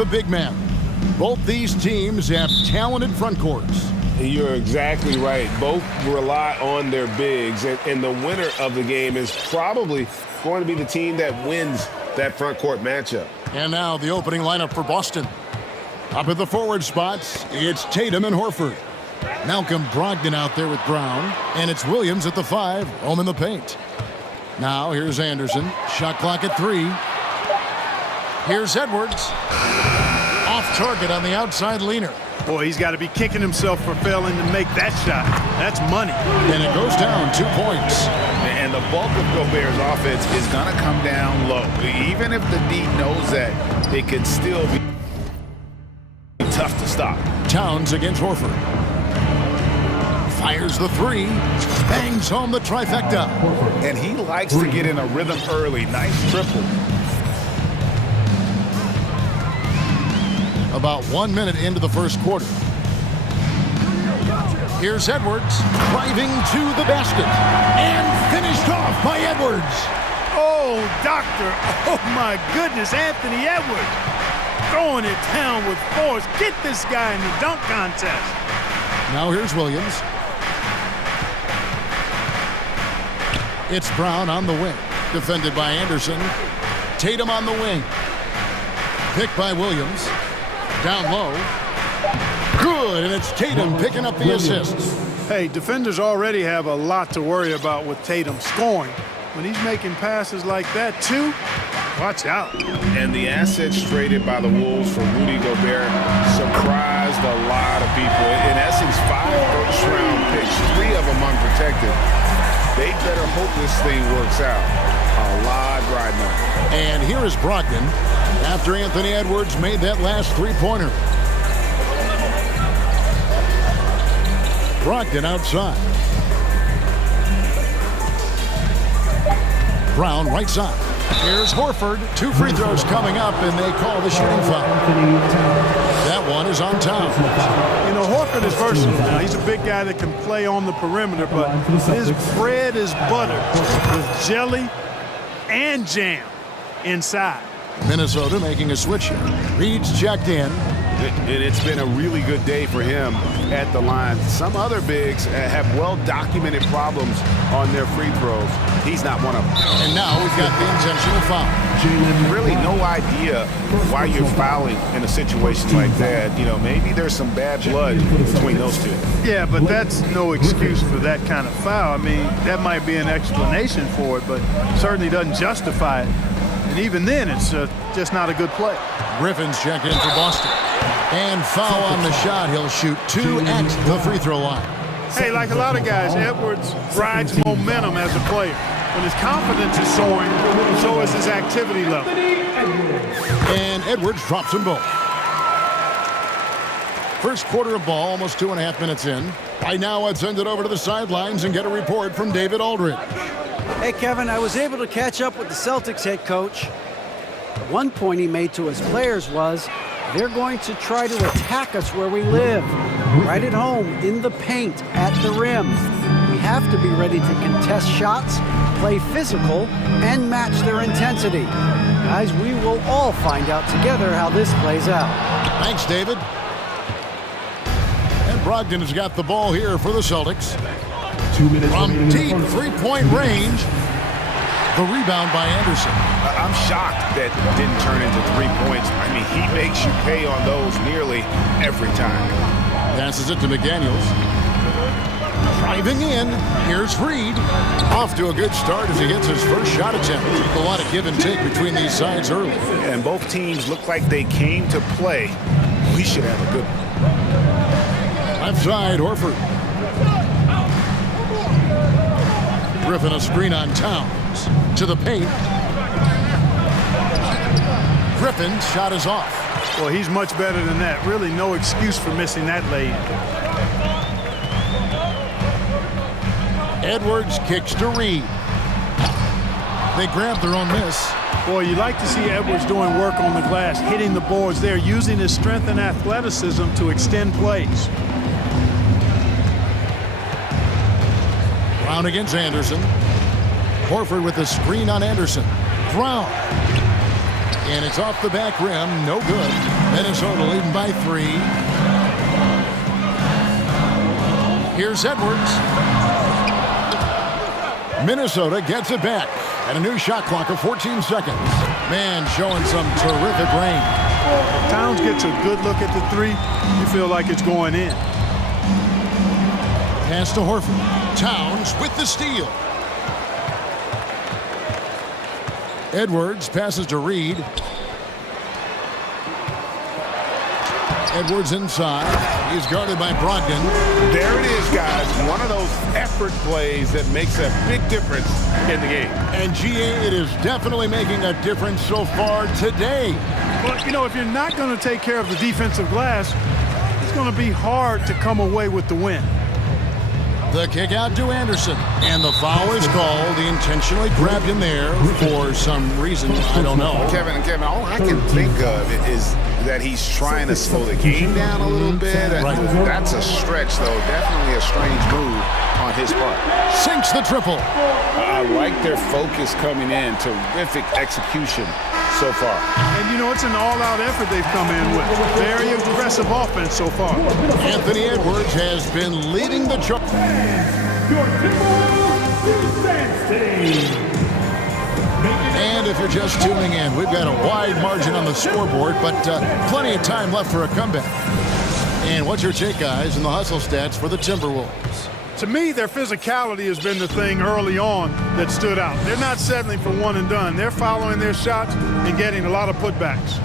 the big man. Both these teams have talented front courts. You're exactly right. Both rely on their bigs, and the winner of the game is probably going to be the team that wins that front court matchup. And now the opening lineup for Boston. Up at the forward spots, it's Tatum and Horford. Malcolm Brogdon out there with Brown, and it's Williams at the 5, home in the paint. Now here's Anderson, shot clock at 3. Here's Edwards, off target on the outside leaner. Boy, he's got to be kicking himself for failing to make that shot. That's money. And it goes down 2 points. And the bulk of Gobert's offense is going to come down low. Even if the D knows that, it can still be tough to stop. Towns against Horford. Fires the 3, bangs home the trifecta. And he likes to get in a rhythm early. Nice triple. About 1 minute into the first quarter. Here's Edwards, driving to the basket, and finished off by Edwards. Oh, doctor. Oh, my goodness, Anthony Edwards. Throwing it down with force. Get this guy in the dunk contest. Now here's Williams. It's Brown on the wing, defended by Anderson. Tatum on the wing. Picked by Williams. Down low. Good, and it's Tatum picking up the assists. Hey, defenders already have a lot to worry about with Tatum scoring. When he's making passes like that, too, watch out. And the assets traded by the Wolves for Rudy Gobert surprised a lot of people. In essence, 5 first-round picks, 3 of them unprotected. They better hope this thing works out. A lot right now. And here is Brogdon after Anthony Edwards made that last 3-pointer. Brogdon outside. Brown right side. Here's Horford. 2 free throws coming up, and they call the shooting foul. That one is on Towns. You know, Horford is versatile now. He's a big guy that can play on the perimeter, but his bread is buttered with jelly and jam inside. Minnesota making a switch here. Reed's checked in. And it's been a really good day for him at the line. Some other bigs have well-documented problems on their free throws. He's not one of them. And now we've got the intentional foul. Really no idea why you're fouling in a situation like that. You know, maybe there's some bad blood between those two. Yeah, but that's no excuse for that kind of foul. I mean, that might be an explanation for it, but certainly doesn't justify it. And even then, it's just not a good play. Griffin's check in for Boston. And foul on the shot. He'll shoot 2 at the free throw line. Hey, like a lot of guys, Edwards rides momentum as a player. When his confidence is soaring, so is his activity level. And Edwards drops them both. First quarter of ball, almost 2.5 minutes in. Right now, let's send it over to the sidelines and get a report from David Aldridge. Hey, Kevin, I was able to catch up with the Celtics head coach. One point he made to his players was, they're going to try to attack us where we live, right at home, in the paint, at the rim. We have to be ready to contest shots, play physical, and match their intensity. Guys, we will all find out together how this plays out. Thanks, David. And Brogdon has got the ball here for the Celtics. 2 minutes from deep three-point range. The rebound by Anderson. I'm shocked that didn't turn into 3 points. I mean, he makes you pay on those nearly every time. Passes it to McDaniels. Driving in. Here's Reed. Off to a good start as he gets his first shot attempt. A lot of give and take between these sides early. And both teams look like they came to play. We should have a good one. Left side, Horford. Griffin a screen on Towns. To the paint. Griffin's shot is off. Well, he's much better than that. Really no excuse for missing that lay-in. Edwards kicks to Reed. They grab their own miss. Boy, you like to see Edwards doing work on the glass, hitting the boards there, using his strength and athleticism to extend plays. Brown against Anderson. Horford with the screen on Anderson. Brown. And it's off the back rim. No good. Minnesota leading by 3. Here's Edwards. Minnesota gets it back. And a new shot clock of 14 seconds. Man, showing some terrific range. Towns gets a good look at the 3. You feel like it's going in. Pass to Horford. Towns with the steal. Edwards passes to Reed. Edwards inside. He's guarded by Brogdon. There it is, guys. One of those effort plays that makes a big difference in the game. And GA, it is definitely making a difference so far today. But, you know, if you're not going to take care of the defensive glass, it's going to be hard to come away with the win. The kick out to Anderson. And the foul is called. He intentionally grabbed him there for some reason. I don't know. Kevin, all I can think of is that he's trying to slow the game down a little bit. Right. That's a stretch, though. Definitely a strange move on his part. Sinks the triple. I like their focus coming in. Terrific execution so far. And, you know, it's an all-out effort they've come in with. Very aggressive offense so far. Anthony Edwards has been leading the charge. Your Timberwolves defense team. And if you're just tuning in, we've got a wide margin on the scoreboard, but plenty of time left for a comeback. And what's your take, guys, in the hustle stats for the Timberwolves? To me, their physicality has been the thing early on that stood out. They're not settling for one and done. They're following their shots and getting a lot of putbacks.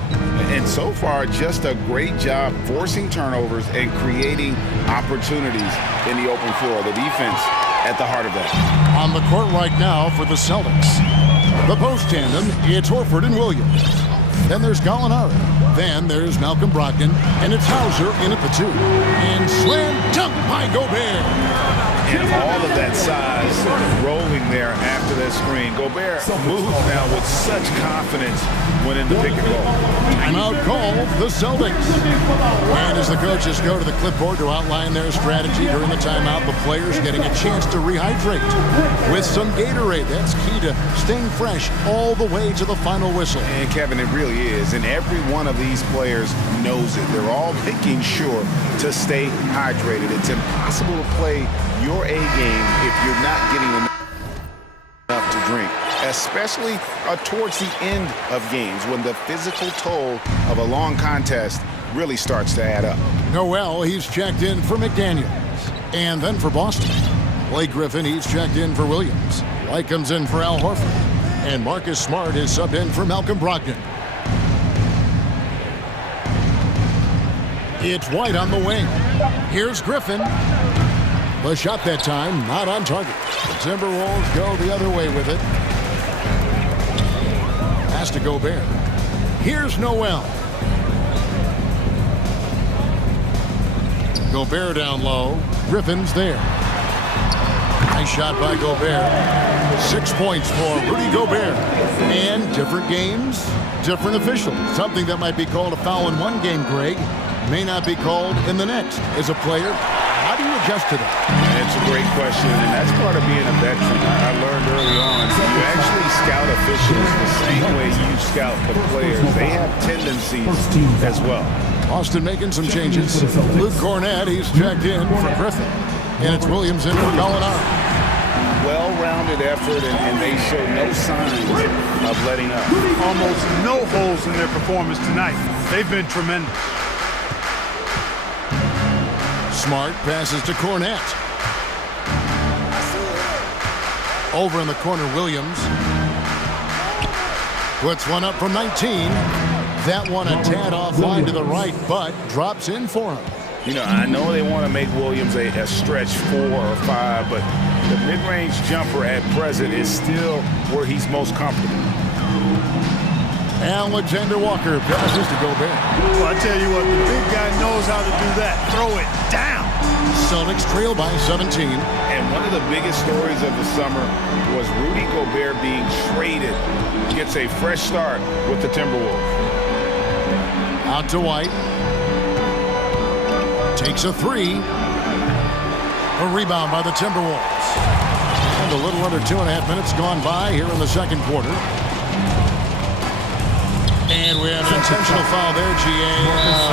And so far, just a great job forcing turnovers and creating opportunities in the open floor. The defense at the heart of that. On the court right now for the Celtics. The post tandem, it's Horford and Williams. Then there's Gallinari. Then there's Malcolm Brogdon. And it's Hauser in at the 2. And slam dunk by Gobert. And all of that size rolling there after that screen. Gobert moves now with such confidence when in the pick and roll. Timeout called the Celtics. And as the coaches go to the clipboard to outline their strategy during the timeout, the players getting a chance to rehydrate with some Gatorade. That's key to staying fresh all the way to the final whistle. And Kevin, it really is. And every one of these players knows it. They're all making sure to stay hydrated. It's impossible to play your A game if you're not getting enough to drink, especially towards the end of games when the physical toll of a long contest really starts to add up. Noel, he's checked in for McDaniels. And then for Boston. Blake Griffin, he's checked in for Williams. White comes in for Al Horford. And Marcus Smart is subbed in for Malcolm Brogdon. It's White on the wing. Here's Griffin. The shot that time, not on target. The Timberwolves go the other way with it. Pass to Gobert. Here's Noel. Gobert down low. Griffin's there. Nice shot by Gobert. 6 points for Rudy Gobert. And different games, different officials. Something that might be called a foul in one game, Greg, may not be called in the next. As a player, how do you adjust to that? It's a great question, and that's part of being a veteran. I learned early on, you actually scout officials the same way you scout the players. They have tendencies as well. Austin making some changes. Luke Cornett, he's checked in for Griffin. And it's Williams in for Gallinari. Well-rounded effort, and they show no signs of letting up. Almost no holes in their performance tonight. They've been tremendous. Smart passes to Cornett. Over in the corner, Williams. Puts one up from 19. That one a tad offline to the right, but drops in for him. You know, I know they want to make Williams a stretch 4 or 5, but the mid-range jumper at present is still where he's most comfortable. Alexander Walker passes to Gobert. Well, I tell you what, the big guy knows how to do that. Throw it down. Celtics trail by 17. And one of the biggest stories of the summer was Rudy Gobert being traded. Gets a fresh start with the Timberwolves. Out to White. Takes a 3. A rebound by the Timberwolves. And a little under 2.5 minutes gone by here in the second quarter. And we have an intentional foul there, GA.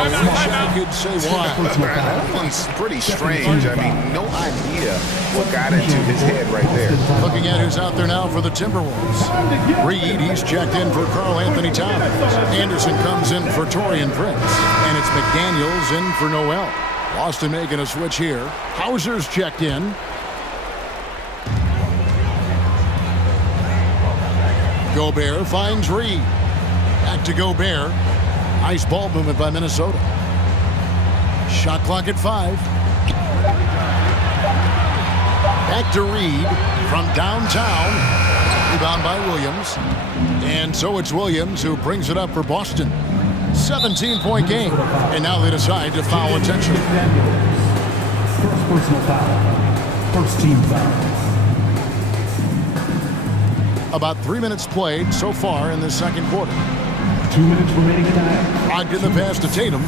I wish I could say why. That one's pretty strange. I mean, no idea what got into his head right there. Looking at who's out there now for the Timberwolves. Reed, he's checked in for Karl Anthony Towns. Anderson comes in for Taurean Prince. And it's McDaniels in for Noel. Boston making a switch here. Hauser's checked in. Gobert finds Reed. Back to Gobert. Nice ball movement by Minnesota. Shot clock at 5. Back to Reed from downtown. Rebound by Williams. And so it's Williams who brings it up for Boston. 17-point game. And now they decide to foul intentionally. First personal foul. First team foul. About 3 minutes played so far in the second quarter. 2 minutes remaining in the half. Logged in the pass to Tatum.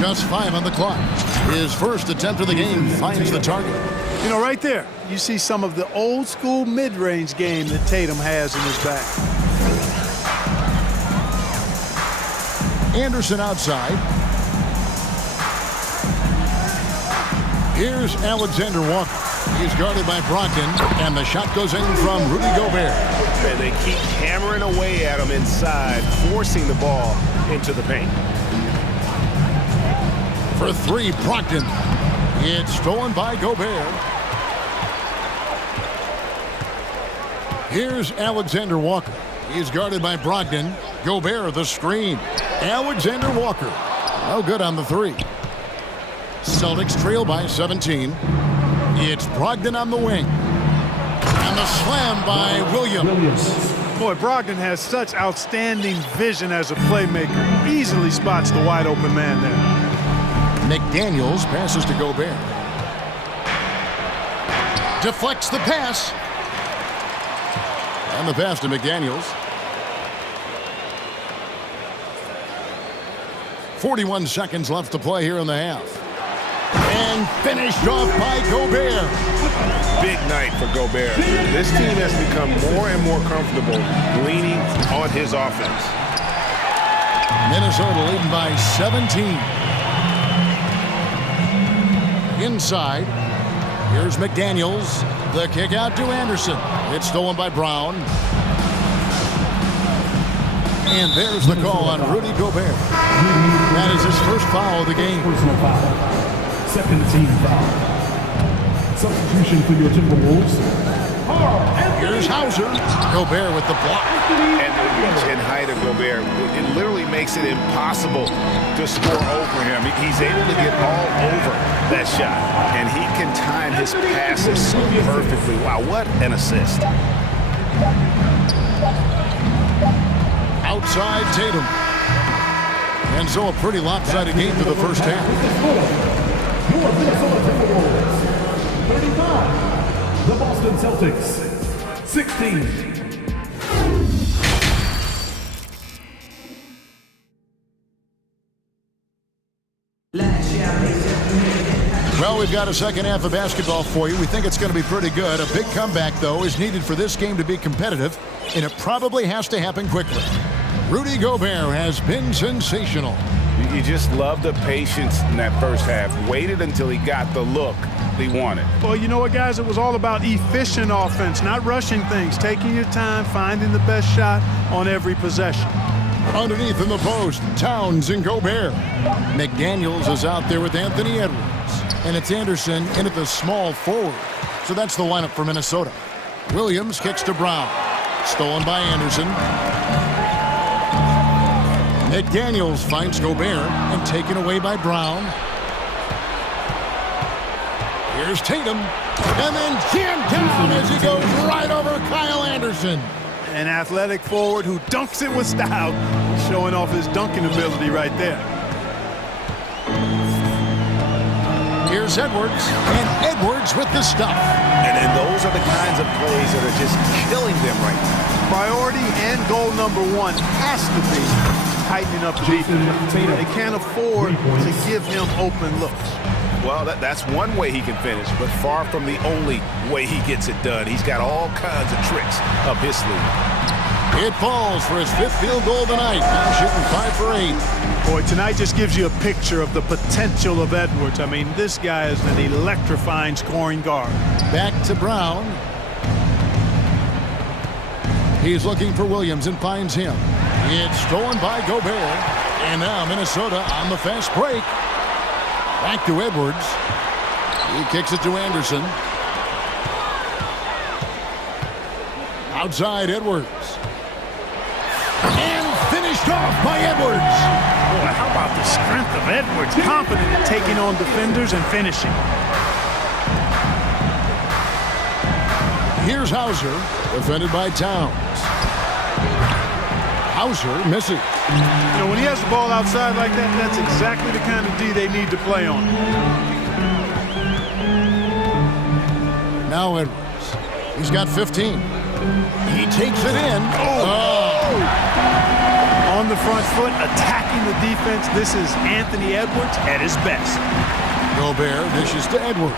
Just 5 on the clock. His first attempt of the game finds the target. You know, right there, you see some of the old school mid-range game that Tatum has in his bag. Anderson outside. Here's Alexander Walker. He's guarded by Brogdon, and the shot goes in from Rudy Gobert. And they keep hammering away at him inside, forcing the ball into the paint. For 3, Brogdon. It's stolen by Gobert. Here's Alexander Walker. He's guarded by Brogdon. Gobert, the screen. Alexander Walker. No good on the 3. Celtics trail by 17. It's Brogdon on the wing. And the slam by Williams. Boy, Brogdon has such outstanding vision as a playmaker. Easily spots the wide open man there. McDaniels passes to Gobert. Deflects the pass. And the pass to McDaniels. 41 seconds left to play here in the half. And finished off by Gobert. Big night for Gobert. This team has become more and more comfortable leaning on his offense. Minnesota leading by 17. Inside. Here's McDaniels. The kick out to Anderson. It's stolen by Brown. And there's the call on Rudy Gobert. That is his first foul of the game. Personal foul. Second team foul. Substitution for your Timberwolves. Here's Hauser. Gobert with the block. And the reach and height of Gobert, it literally makes it impossible to score over him. He's able to get all over that shot. And he can time his passes so perfectly. Wow, what an assist. Outside Tatum. And so a pretty lopsided game to the first half. Your Minnesota Timberwolves, 35. The Boston Celtics, 16. Well, we've got a second half of basketball for you. We think it's going to be pretty good. A big comeback, though, is needed for this game to be competitive, and it probably has to happen quickly. Rudy Gobert has been sensational. You just love the patience in that first half. Waited until he got the look he wanted. Well, you know what, guys? It was all about efficient offense, not rushing things, taking your time, finding the best shot on every possession. Underneath in the post, Towns and Gobert. McDaniels is out there with Anthony Edwards. And it's Anderson in at the small forward. So that's the lineup for Minnesota. Williams kicks to Brown. Stolen by Anderson. McDaniels finds Gobert and taken away by Brown. Here's Tatum. And then jammed down as he goes right over Kyle Anderson. An athletic forward who dunks it with style. Showing off his dunking ability right there. Here's Edwards, and Edwards with the stuff. And those are the kinds of plays that are just killing them right now. Priority and goal number one has to be tightening up the defense. They can't afford to give him open looks. Well, that's one way he can finish, but far from the only way he gets it done. He's got all kinds of tricks up his sleeve. It falls for his 5th field goal tonight. Now shooting 5 for 8. Boy, tonight just gives you a picture of the potential of Edwards. I mean, this guy is an electrifying scoring guard. Back to Brown. He's looking for Williams and finds him. It's stolen by Gobert. And now Minnesota on the fast break. Back to Edwards. He kicks it to Anderson. Outside Edwards. And finished off by Edwards. Boy, how about the strength of Edwards? Confident in taking on defenders and finishing. Here's Hauser, defended by Towns. Hauser misses. You know, when he has the ball outside like that, that's exactly the kind of D they need to play on. Now Edwards. He's got 15. He takes it in. On the front foot, attacking the defense. This is Anthony Edwards at his best. Gobert dishes to Edwards.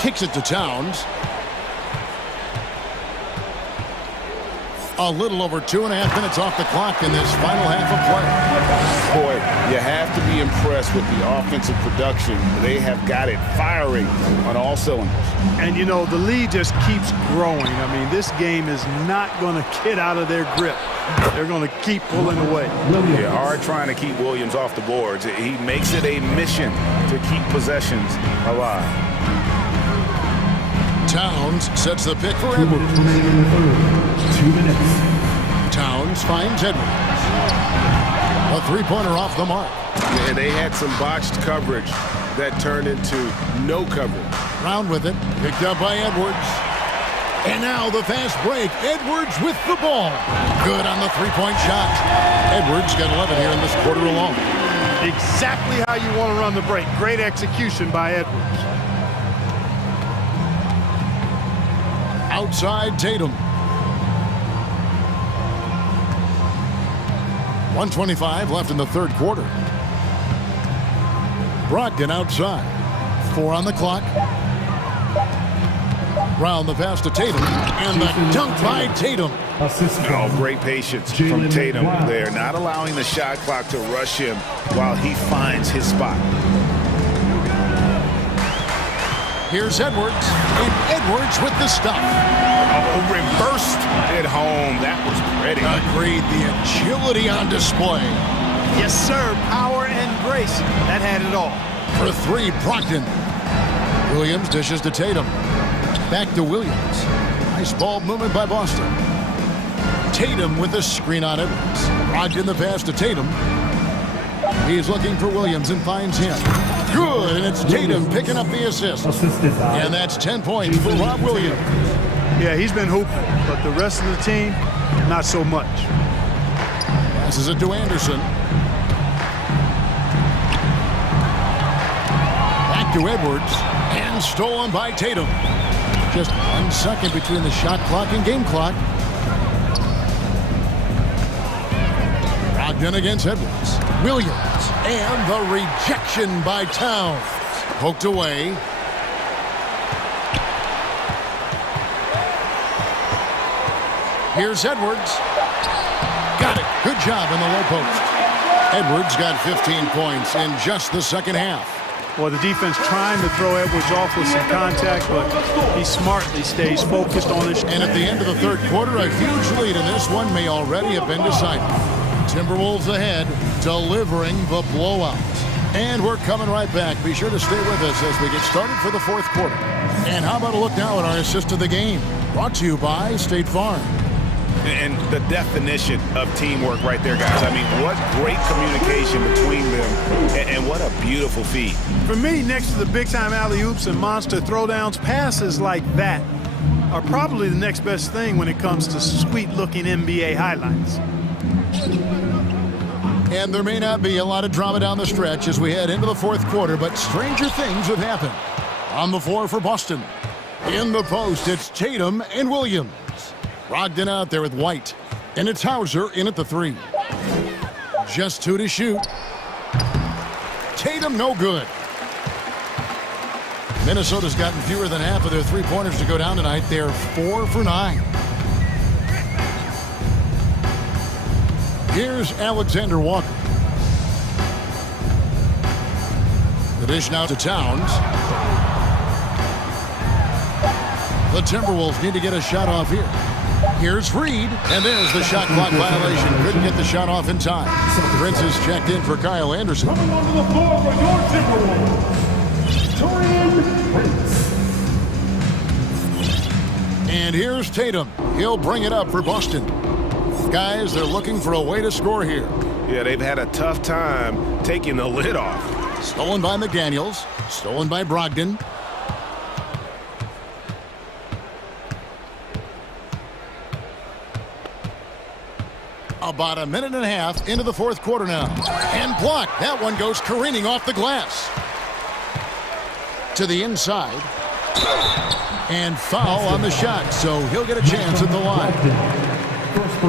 Kicks it to Towns. A little over 2.5 minutes off the clock in this final half of play. Boy, you have to be impressed with the offensive production. They have got it firing on all cylinders. And, you know, the lead just keeps growing. I mean, this game is not going to get out of their grip. They're going to keep pulling away. Yeah, hard trying to keep Williams off the boards. He makes it a mission to keep possessions alive. Towns sets the pick for Edwards. 2 minutes. Towns finds Edwards. A three-pointer off the mark. Yeah, they had some botched coverage that turned into no coverage. Brown with it, picked up by Edwards. And now the fast break. Edwards with the ball. Good on the three-point shot. Edwards got 11 here in this quarter alone. Exactly how you want to run the break. Great execution by Edwards. Outside Tatum. 1:25 left in the third quarter. Brogdon outside. 4 on the clock. Brown the pass to Tatum. And the dunk by Tatum. Oh, great patience from Tatum there. Not allowing the shot clock to rush him while he finds his spot. Here's Edwards, and Edwards with the stuff. Oh, reversed it home. That was pretty. Agreed, the agility on display. Yes, sir. Power and grace. That had it all. For 3, Brogdon. Williams dishes to Tatum. Back to Williams. Nice ball movement by Boston. Tatum with the screen on Edwards. Brogdon the pass to Tatum. He's looking for Williams and finds him. Good, and it's Tatum picking up the assist. And that's 10 points for Rob Williams. Yeah, he's been hooping, but the rest of the team, not so much. Passes it to Anderson. Back to Edwards, and stolen by Tatum. Just 1 second between the shot clock and game clock. Brogdon against Edwards. Williams, and the rejection by Towns. Poked away. Here's Edwards. Got it. Good job in the low post. Edwards got 15 points in just the second half. Well, the defense trying to throw Edwards off with some contact, but he smartly stays focused on his... And at the end of the third quarter, a huge lead in this one may already have been decided. Timberwolves ahead, delivering the blowout. And we're coming right back. Be sure to stay with us as we get started for the fourth quarter. And how about a look now at our assist of the game? Brought to you by State Farm. And the definition of teamwork right there, guys. I mean, what great communication between them, and what a beautiful feed. For me, next to the big-time alley-oops and monster throwdowns, passes like that are probably the next best thing when it comes to sweet-looking NBA highlights. And there may not be a lot of drama down the stretch as we head into the fourth quarter, but stranger things have happened. On the floor for Boston. In the post, it's Tatum and Williams. Brogdon out there with White. And it's Hauser in at the 3. Just 2 to shoot. Tatum, no good. Minnesota's gotten fewer than half of their three-pointers to go down tonight. They're 4 for 9. Here's Alexander Walker. The dish now to Towns. The Timberwolves need to get a shot off here. Here's Reed, and there's the shot clock violation. Couldn't get the shot off in time. Prince is checked in for Kyle Anderson. Coming onto the floor for your Timberwolves, Torian Prince. And here's Tatum. He'll bring it up for Boston. Guys, they're looking for a way to score here. Yeah, they've had a tough time taking the lid off. Stolen by McDaniels. Stolen by Brogdon. About a minute and a half into the fourth quarter now. And blocked. That one goes careening off the glass. To the inside. And foul on the shot, so he'll get a chance at the line.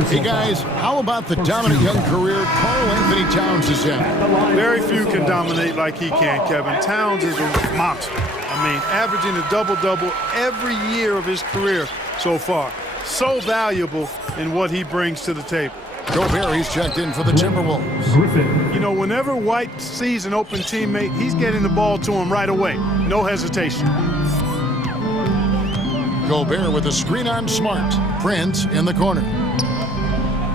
Hey guys, how about the dominant young career Karl Anthony Towns has had? Very few can dominate like he can, Kevin. Towns is a monster. I mean, averaging a double-double every year of his career so far. So valuable in what he brings to the table. Gobert, he's checked in for the Timberwolves. You know, whenever White sees an open teammate, he's getting the ball to him right away. No hesitation. Gobert with a screen on Smart. Prince in the corner.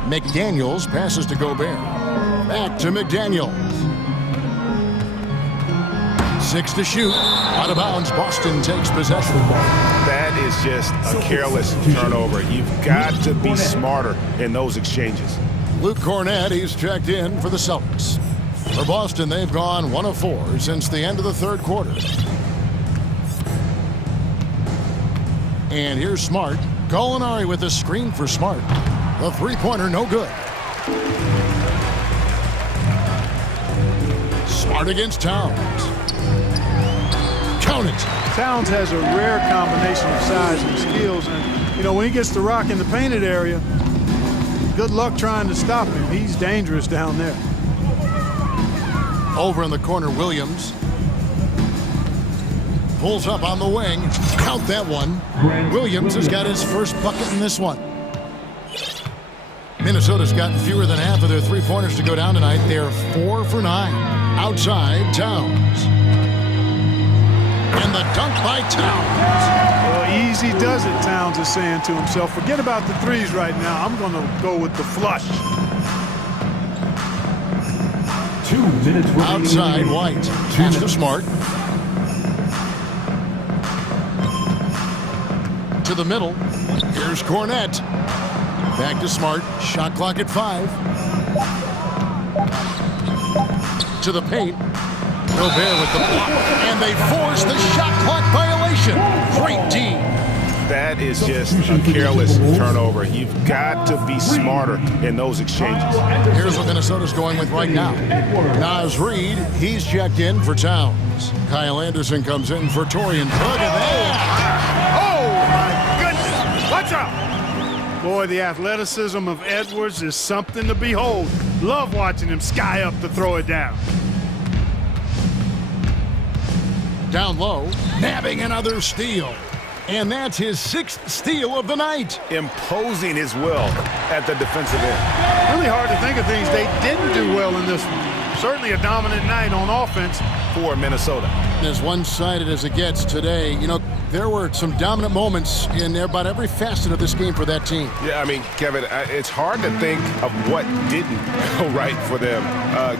McDaniels passes to Gobert. Back to McDaniels. 6 to shoot. Out of bounds, Boston takes possession. That is just a careless turnover. You've got to be smarter in those exchanges. Luke Cornett, he's checked in for the Celtics. For Boston, they've gone 1 of 4 since the end of the third quarter. And here's Smart. Gallinari with a screen for Smart. The three-pointer, no good. Smart against Towns. Count it. Towns has a rare combination of size and skills, and you know, when he gets the rock in the painted area, good luck trying to stop him. He's dangerous down there. Over in the corner, Williams. Pulls up on the wing. Count that one. Williams has got his first bucket in this one. Minnesota's gotten fewer than half of their three-pointers to go down tonight. They're 4 for 9. Outside, Towns. And the dunk by Towns. Well, easy does it, Towns is saying to himself. Forget about the threes right now. I'm going to go with the flush. 2 minutes remaining. Outside, White. Pass to Smart. To the middle. Here's Cornett. Back to Smart. Shot clock at 5. To the paint. Gobert with the block. And they force the shot clock violation. Great D. That is just a careless turnover. You've got to be smarter in those exchanges. Here's what Minnesota's going with right now. Naz Reid, he's checked in for Towns. Kyle Anderson comes in for Torian. Look at that. Oh, my goodness. Watch out. Boy, the athleticism of Edwards is something to behold. Love watching him sky up to throw it down. Down low, nabbing another steal. And that's his 6th steal of the night. Imposing his will at the defensive end. Really hard to think of things they didn't do well in this one. Certainly a dominant night on offense for Minnesota. As one-sided as it gets today, you know, there were some dominant moments in about every facet of this game for that team. Yeah, I mean, Kevin, it's hard to think of what didn't go right for them.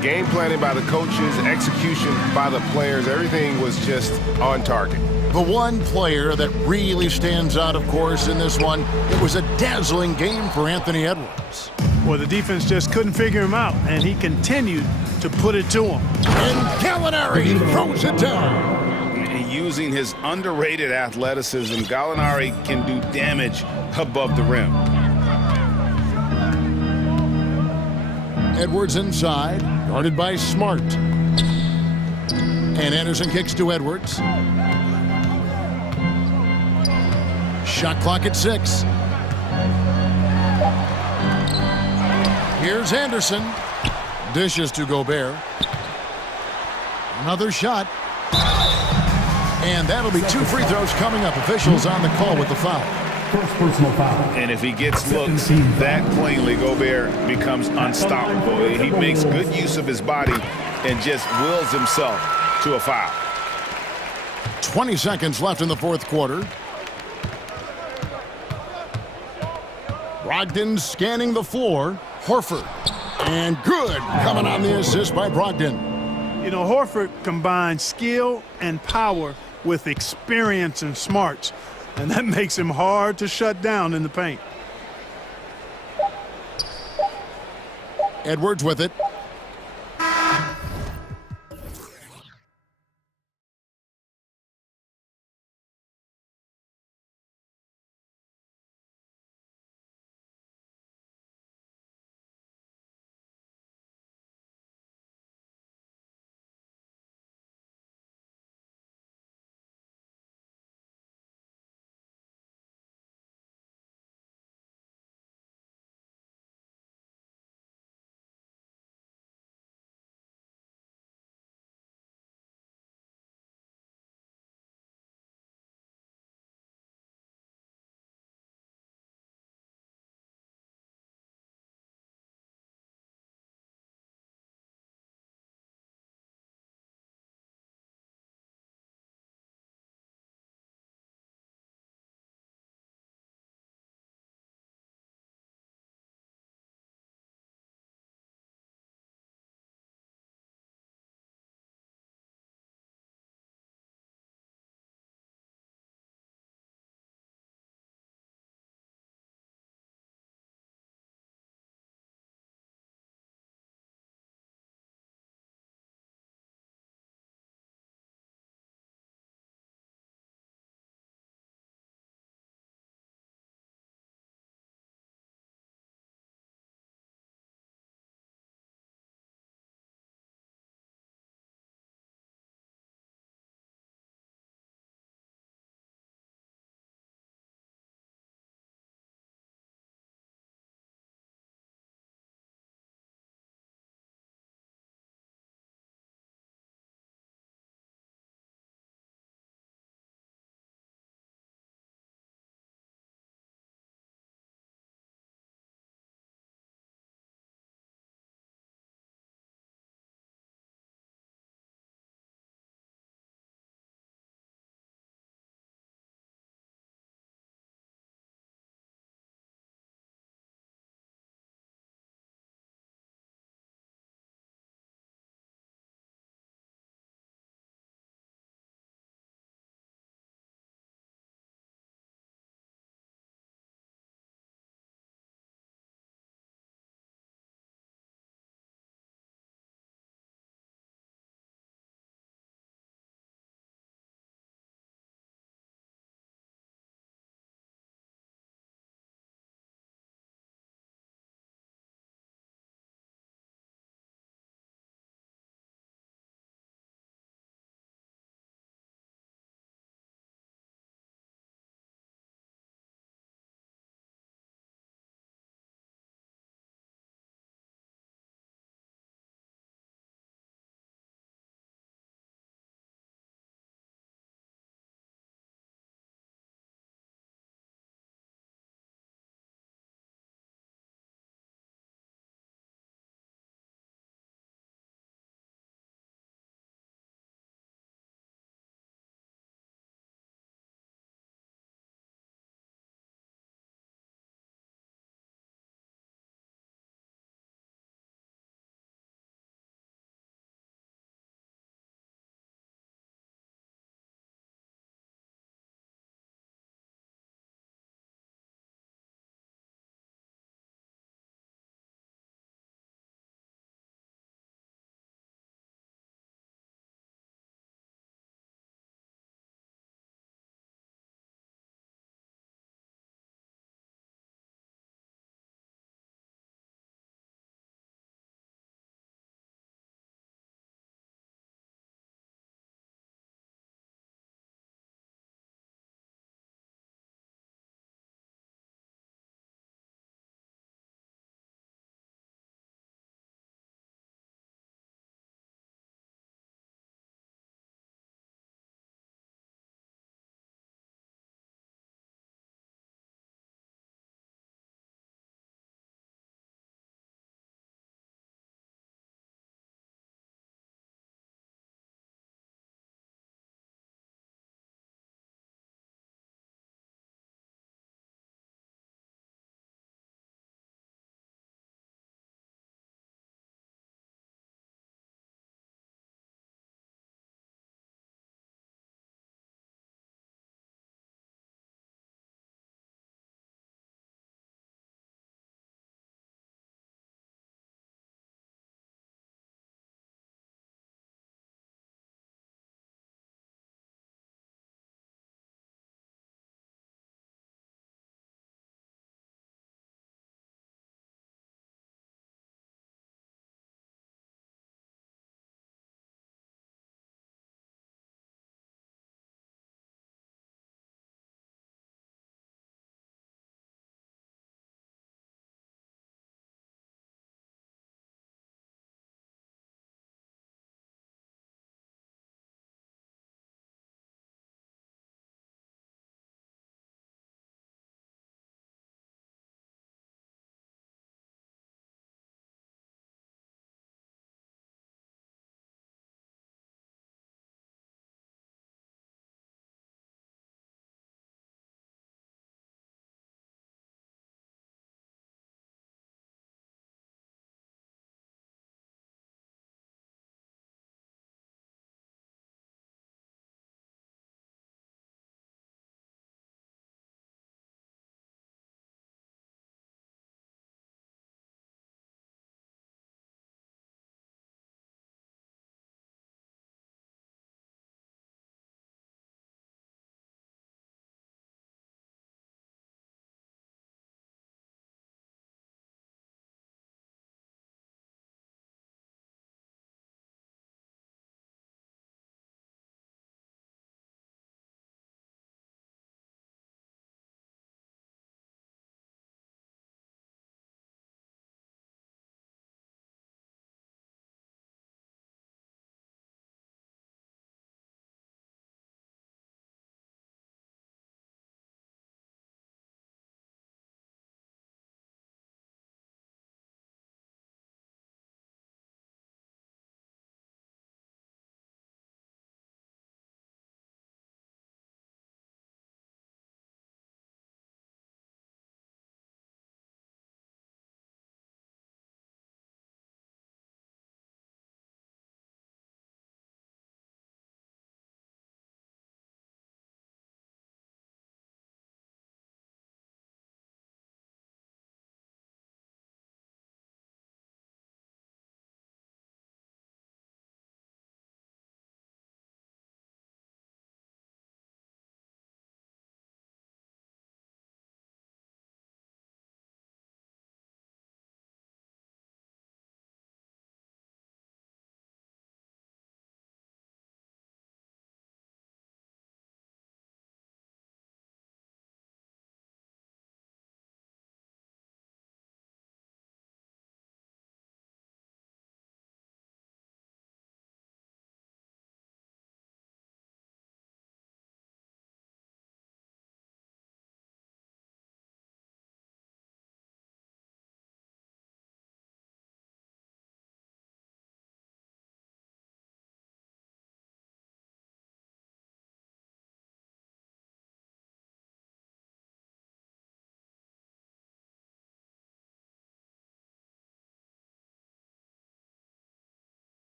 Game planning by the coaches, execution by the players, everything was just on target. The one player that really stands out, of course, in this one, it was a dazzling game for Anthony Edwards. Well, the defense just couldn't figure him out, and he continued to put it to him. And Gallinari throws it down. Using his underrated athleticism, Gallinari can do damage above the rim. Edwards inside, guarded by Smart. And Anderson kicks to Edwards. Shot clock at 6. Here's Anderson. Dishes to Gobert. Another shot. And that'll be 2 free throws coming up. Officials on the call with the foul. First personal foul. And if he gets looks that plainly, Gobert becomes unstoppable. He makes good use of his body and just wills himself to a foul. 20 seconds left in the fourth quarter. Brogdon scanning the floor. Horford. And good coming on the assist by Brogdon. You know, Horford combines skill and power with experience and smarts, and that makes him hard to shut down in the paint. Edwards with it.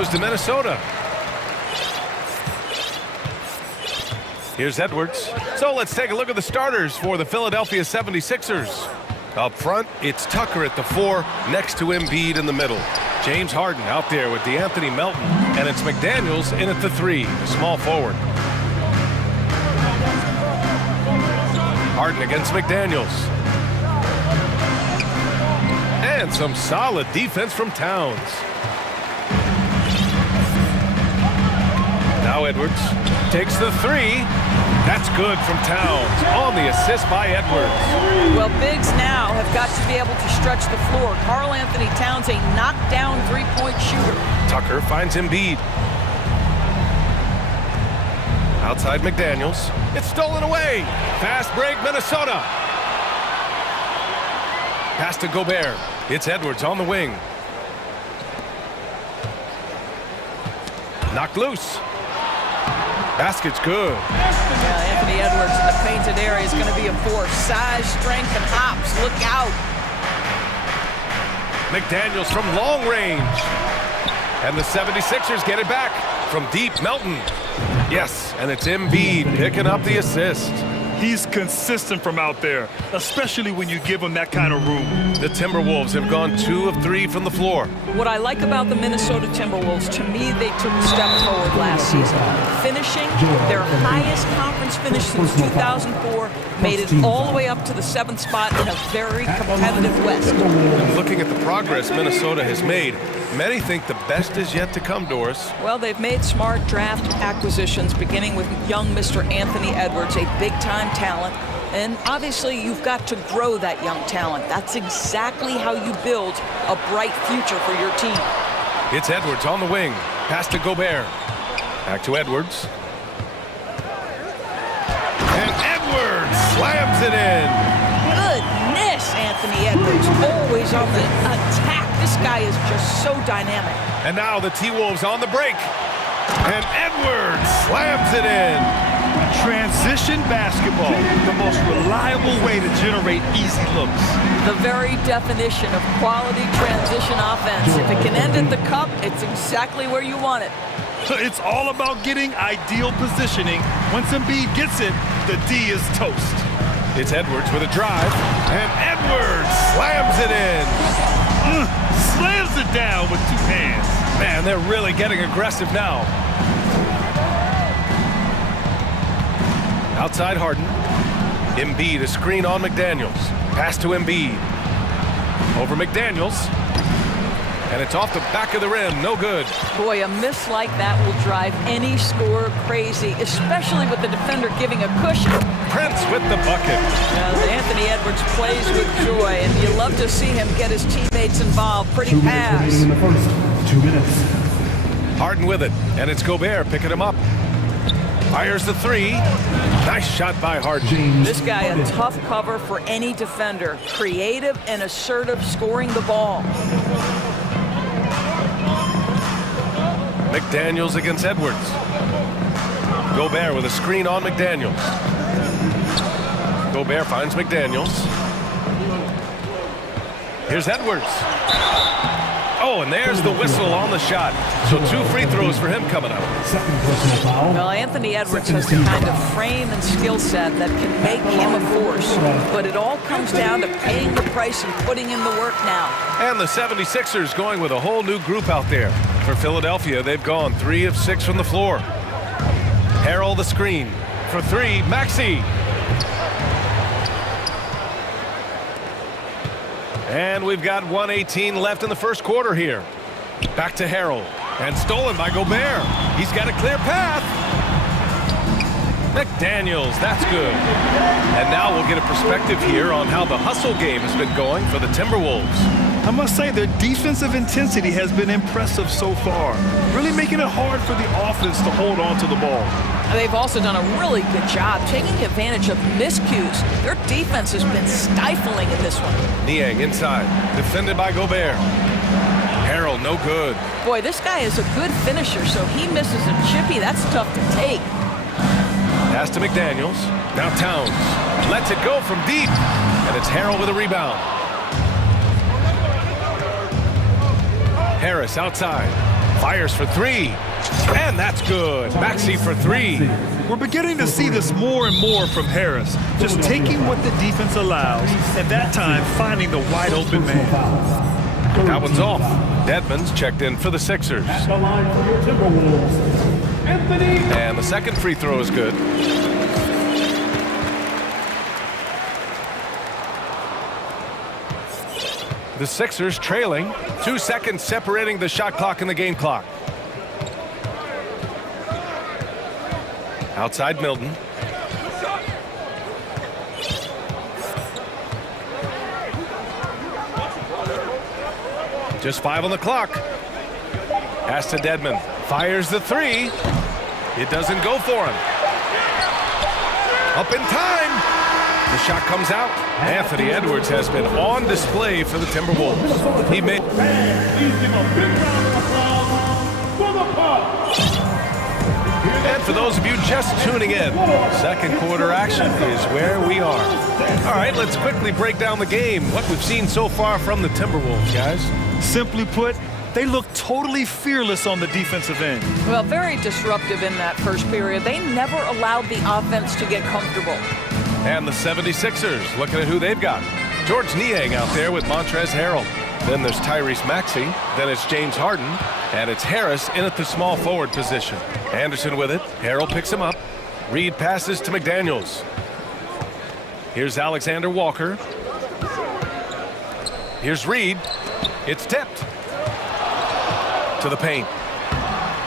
goes to Minnesota. Here's Edwards. So let's take a look at the starters for the Philadelphia 76ers. Up front, it's Tucker at the 4, next to Embiid in the middle. James Harden out there with DeAnthony Melton, and it's McDaniels in at the 3, small forward. Harden against McDaniels. And some solid defense from Towns. Now Edwards takes the 3. That's good from Towns on the assist by Edwards. Well, bigs now have got to be able to stretch the floor. Karl Anthony Towns, a knockdown three-point shooter. Tucker finds Embiid. Outside McDaniels. It's stolen away. Fast break, Minnesota. Pass to Gobert. It's Edwards on the wing. Knocked loose. Basket's good. Yeah, Anthony Edwards in the painted area is going to be a force. Size, strength, and hops. Look out. McDaniels from long range. And the 76ers get it back from deep. Melton. Yes, and it's Embiid picking up the assist. He's consistent from out there, especially when you give him that kind of room. The Timberwolves have gone 2 of 3 from the floor. What I like about the Minnesota Timberwolves, to me, they took a step forward last season. Finishing their highest conference finish since 2004, made it all the way up to the 7th spot in a very competitive West. And looking at the progress Minnesota has made, many think the best is yet to come, Doris. Well, they've made smart draft acquisitions, beginning with young Mr. Anthony Edwards, a big-time talent. And obviously, you've got to grow that young talent. That's exactly how you build a bright future for your team. It's Edwards on the wing. Pass to Gobert. Back to Edwards. And Edwards slams it in. Goodness, Anthony Edwards, always on the attack. This guy is just so dynamic. And now the T-Wolves on the break. And Edwards slams it in. Transition basketball, the most reliable way to generate easy looks. The very definition of quality transition offense. If it can end at the cup, it's exactly where you want it. It's all about getting ideal positioning. Once Embiid gets it, the D is toast. It's Edwards with a drive, and Edwards slams it in. Slams it down with 2 hands. Man, they're really getting aggressive now. Outside Harden. Embiid, a screen on McDaniels. Pass to Embiid. Over McDaniels. And it's off the back of the rim, no good. Boy, a miss like that will drive any scorer crazy, especially with the defender giving a cushion. Prince with the bucket. Anthony Edwards plays with joy, and you love to see him get his teammates involved. Pretty pass. In the first 2 minutes. Harden with it, and it's Gobert picking him up. Fires the 3. Nice shot by Harden. This guy, a tough cover for any defender. Creative and assertive, scoring the ball. McDaniels against Edwards. Gobert with a screen on McDaniels. Gobert finds McDaniels. Here's Edwards. Oh, and there's the whistle on the shot. So 2 free throws for him coming up. Well, Anthony Edwards has the kind of frame and skill set that can make him a force. But it all comes down to paying the price and putting in the work now. And the 76ers going with a whole new group out there. For Philadelphia, they've gone 3 of 6 from the floor. Harrell the screen. For 3, Maxey. And we've got 1:18 left in the first quarter here. Back to Harrell. And stolen by Gobert. He's got a clear path. McDaniels, that's good. And now we'll get a perspective here on how the hustle game has been going for the Timberwolves. I must say their defensive intensity has been impressive so far, really making it hard for the offense to hold on to the ball. They've also done a really good job taking advantage of miscues. Their defense has been stifling in this one. Niang inside, defended by Gobert. Harrell, no good. Boy, this guy is a good finisher, so he misses a chippy. That's tough to take. Pass to McDaniels. Now Towns lets it go from deep, and it's Harrell with a rebound. Harris outside. Fires for three. And that's good. Maxey for three. We're beginning to see this more and more from Harris. Just taking what the defense allows, and that time finding the wide open man. That one's off. Dedmon's checked in for the Sixers. At the line for your Timberwolves, Anthony. And the second free throw is good. The Sixers trailing. 2 seconds separating the shot clock and the game clock. Outside Milton. Just 5 on the clock. Pass to Dedmon. Fires the three. It doesn't go for him. Up in time. The shot comes out. Anthony Edwards has been on display for the Timberwolves. He made... And for those of you just tuning in, second quarter action is where we are. All right, let's quickly break down the game. What we've seen so far from the Timberwolves, guys. Simply put, they look totally fearless on the defensive end. Well, very disruptive in that first period. They never allowed the offense to get comfortable. And the 76ers, looking at who they've got. George Niang out there with Montrezl Harrell. Then there's Tyrese Maxey. Then it's James Harden. And it's Harris in at the small forward position. Anderson with it. Harrell picks him up. Reed passes to McDaniels. Here's Alexander Walker. Here's Reed. It's tipped to the paint.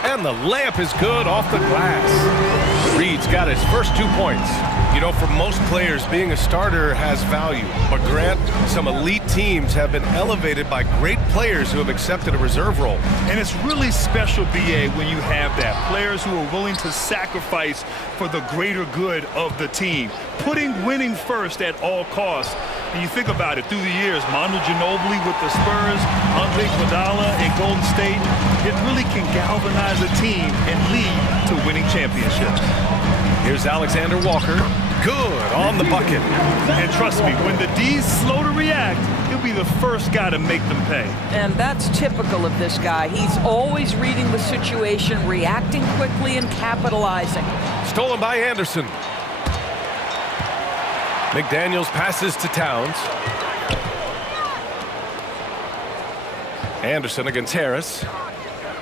And the layup is good off the glass. Reed's got his first 2 points. You know, for most players, being a starter has value. But Grant, some elite teams have been elevated by great players who have accepted a reserve role. And it's really special, BA, when you have that. Players who are willing to sacrifice for the greater good of the team. Putting winning first at all costs. And you think about it, through the years, Manu Ginobili with the Spurs, Andre Iguodala in Golden State, it really can galvanize a team and lead to winning championships. Here's Alexander Walker. Good on the bucket. And trust me, when the D's slow to react, he'll be the first guy to make them pay. And that's typical of this guy. He's always reading the situation, reacting quickly and capitalizing. Stolen by Anderson. McDaniels passes to Towns. Anderson against Harris.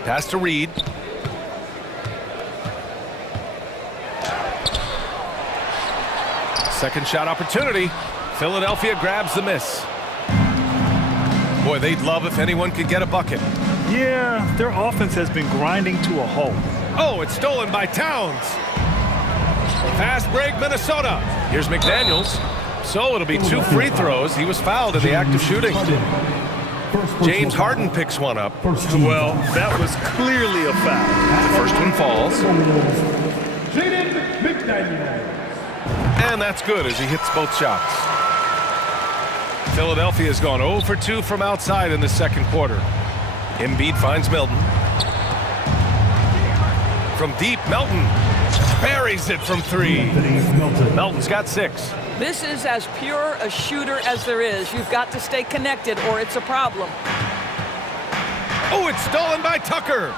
Pass to Reed. Second shot opportunity. Philadelphia grabs the miss. Boy, they'd love if anyone could get a bucket. Yeah, their offense has been grinding to a halt. Oh, it's stolen by Towns. Fast break, Minnesota. Here's McDaniels. So it'll be 2 free throws. He was fouled in the act of shooting. James Harden picks one up. Well, that was clearly a foul. The first one falls. And that's good as he hits both shots. Philadelphia has gone 0 for 2 from outside in the second quarter. Embiid finds Milton. From deep, Melton buries it from 3. Melton's got 6. This is as pure a shooter as there is. You've got to stay connected or it's a problem. Oh, it's stolen by Tucker.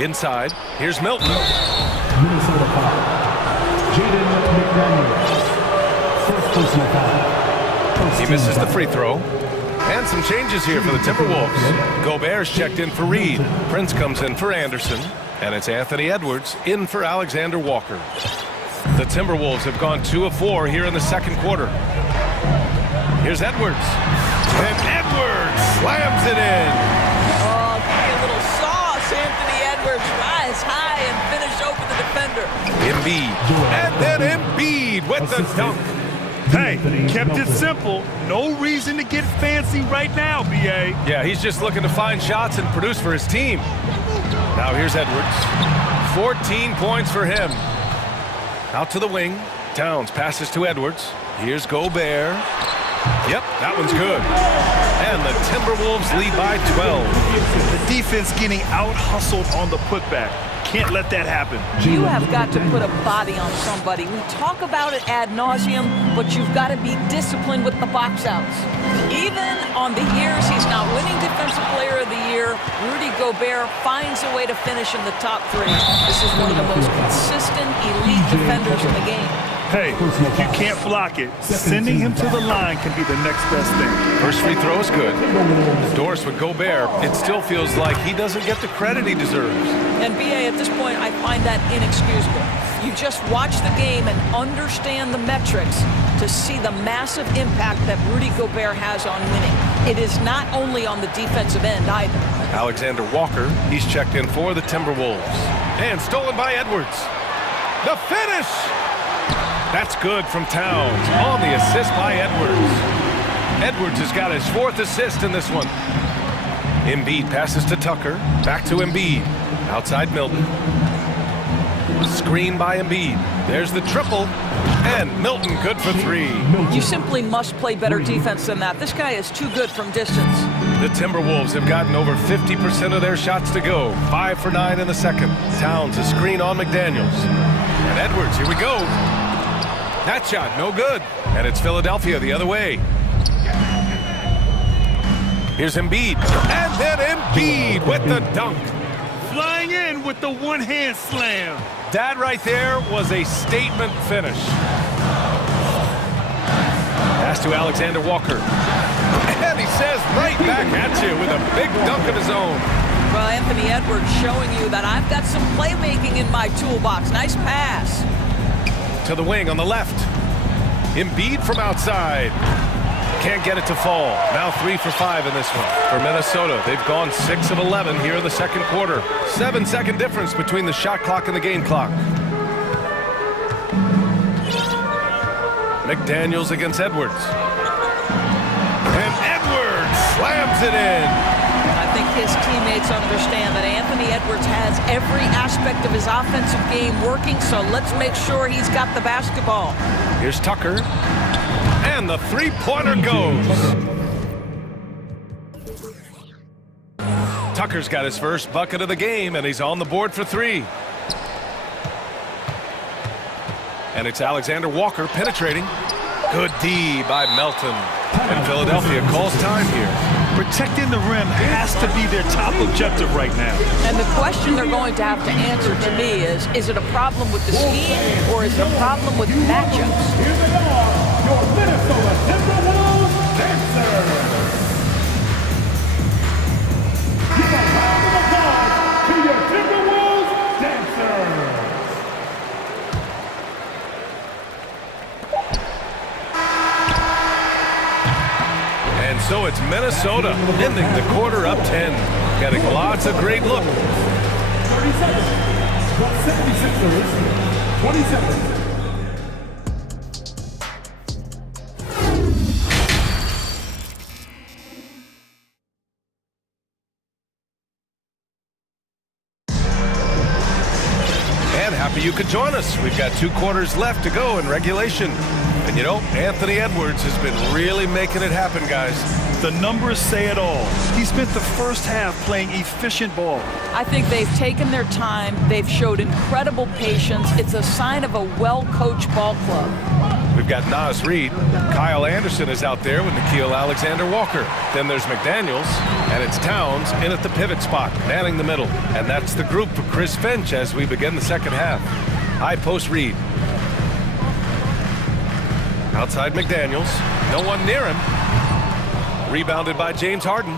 Inside, here's Milton. Minnesota foul. Jaden McDaniels. First personal foul. He misses the free throw. And some changes here for the Timberwolves. Gobert's checked in for Reed. Prince comes in for Anderson. And it's Anthony Edwards in for Alexander Walker. The Timberwolves have gone 2 of 4 here in the second quarter. Here's Edwards. And Edwards slams it in. Oh, give me a little sauce, Anthony Edwards. Rise high and finish over the defender. Embiid. And then Embiid with the dunk. Hey, kept it simple. No reason to get fancy right now, B.A. Yeah, he's just looking to find shots and produce for his team. Now here's Edwards. 14 points for him. Out to the wing. Towns passes to Edwards. Here's Gobert. Yep, that one's good. And the Timberwolves lead by 12. The defense getting out-hustled on the putback. can't let that happen. You have got to put a body on somebody. We talk about it ad nauseum, but you've got to be disciplined with the box outs. Even on the years he's not winning Defensive Player of the Year, Rudy Gobert finds a way to finish in the top 3. This is one of the most consistent, elite defenders in the game. Hey, if you can't block it, sending him to the line can be the next best thing. First free throw is good. Doris with Gobert, it still feels like he doesn't get the credit he deserves. And BA, at this point, I find that inexcusable. You just watch the game and understand the metrics to see the massive impact that Rudy Gobert has on winning. It is not only on the defensive end either. Alexander Walker, he's checked in for the Timberwolves. And stolen by Edwards. The finish! That's good from Towns on the assist by Edwards. Edwards has got his 4th assist in this one. Embiid passes to Tucker. Back to Embiid. Outside Milton. Screen by Embiid. There's the triple. And Milton good for 3. You simply must play better defense than that. This guy is too good from distance. The Timberwolves have gotten over 50% of their shots to go. 5 for 9 in the second. Towns a screen on McDaniels. And Edwards, here we go. That shot, no good. And it's Philadelphia the other way. Here's Embiid. And then Embiid with the dunk. Flying in with the one-hand slam. That right there was a statement finish. Pass to Alexander Walker. And he says right back at you with a big dunk of his own. Well, Anthony Edwards showing you that I've got some playmaking in my toolbox. Nice pass. To the wing on the left. Embiid from outside. Can't get it to fall. Now 3 for 5 in this one. For Minnesota, they've gone 6 of 11 here in the second quarter. 7-second difference between the shot clock and the game clock. McDaniels against Edwards. And Edwards slams it in. I think his teammates understand that Anthony Edwards has every aspect of his offensive game working, so let's make sure he's got the basketball. Here's Tucker. And the three-pointer goes. Tucker's got his first bucket of the game, and he's on the board for 3. And it's Alexander Walker penetrating. Good D by Melton. And Philadelphia calls time here. Protecting the rim has to be their top objective right now. And the question they're going to have to answer to me is it a problem with the scheme or is it a problem with matchups? Here they are, your Minnesota Timberwolves dancers. Give a round of applause to your Timberwolves dancers. And so it's Minnesota ending the quarter up 10. Getting lots of great look. 30 seconds. 76ers, 27. And happy you could join us. We've got 2 quarters left to go in regulation. And you know, Anthony Edwards has been really making it happen, guys. The numbers say it all. He spent the first half playing efficient ball. I think they've taken their time. They've showed incredible patience. It's a sign of a well-coached ball club. We've got Nas Reed. Kyle Anderson is out there with Nickeil Alexander-Walker. Then there's McDaniels, and it's Towns in at the pivot spot, manning the middle. And that's the group for Chris Finch as we begin the second half. High post Reed. Outside McDaniels. No one near him. Rebounded by James Harden.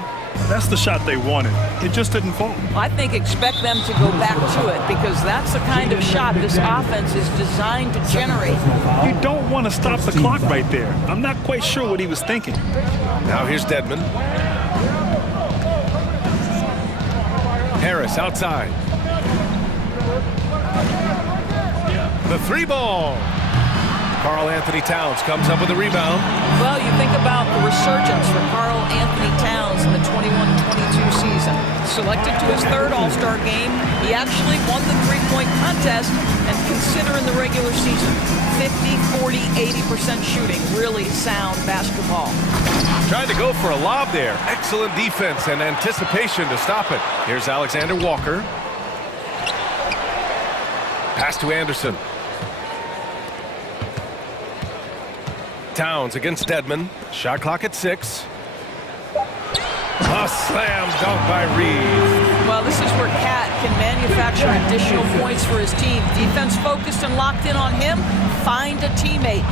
That's the shot they wanted. It just didn't fall. I think expect them to go back to it because that's the kind of shot this offense is designed to generate. You don't want to stop the clock right there. I'm not quite sure what he was thinking. Now here's Dedmon. Harris outside. The 3-ball. Karl Anthony Towns comes up with a rebound. Well, you think about the resurgence for Karl Anthony Towns in the 21-22 season. Selected to his 3rd All-Star game, he actually won the three-point contest, and considering the regular season, 50, 40, 80% shooting. Really sound basketball. Trying to go for a lob there. Excellent defense and anticipation to stop it. Here's Alexander Walker. Pass to Anderson. Towns against Dedmon. Shot clock at 6. A slam dunk by Reed. Well, this is where Cat can manufacture additional points for his team. Defense focused and locked in on him. Find a teammate.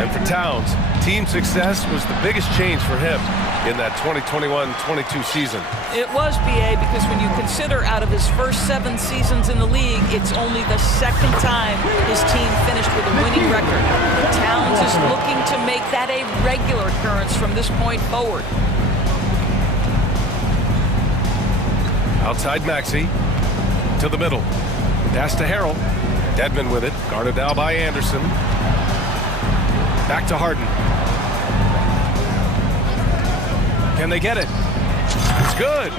And for Towns, team success was the biggest change for him in that 2021-22 season. It was, BA, because when you consider out of his first 7 seasons in the league, it's only the second time his team finished with a winning record. Towns is looking to make that a regular occurrence from this point forward. Outside Maxey to the middle. Pass to Harrell. Dedmon with it. Guarded now by Anderson. Back to Harden. Can they get it? It's good.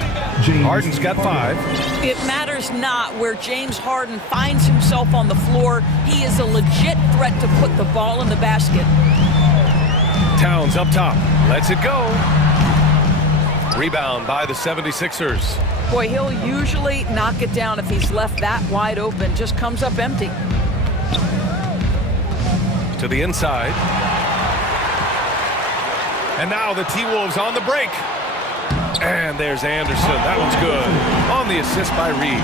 Harden's got 5. It matters not where James Harden finds himself on the floor. He is a legit threat to put the ball in the basket. Towns up top. Lets it go. Rebound by the 76ers. Boy, he'll usually knock it down if he's left that wide open. Just comes up empty. To the inside. And now the T-Wolves on the break. And there's Anderson. That one's good. On the assist by Reed.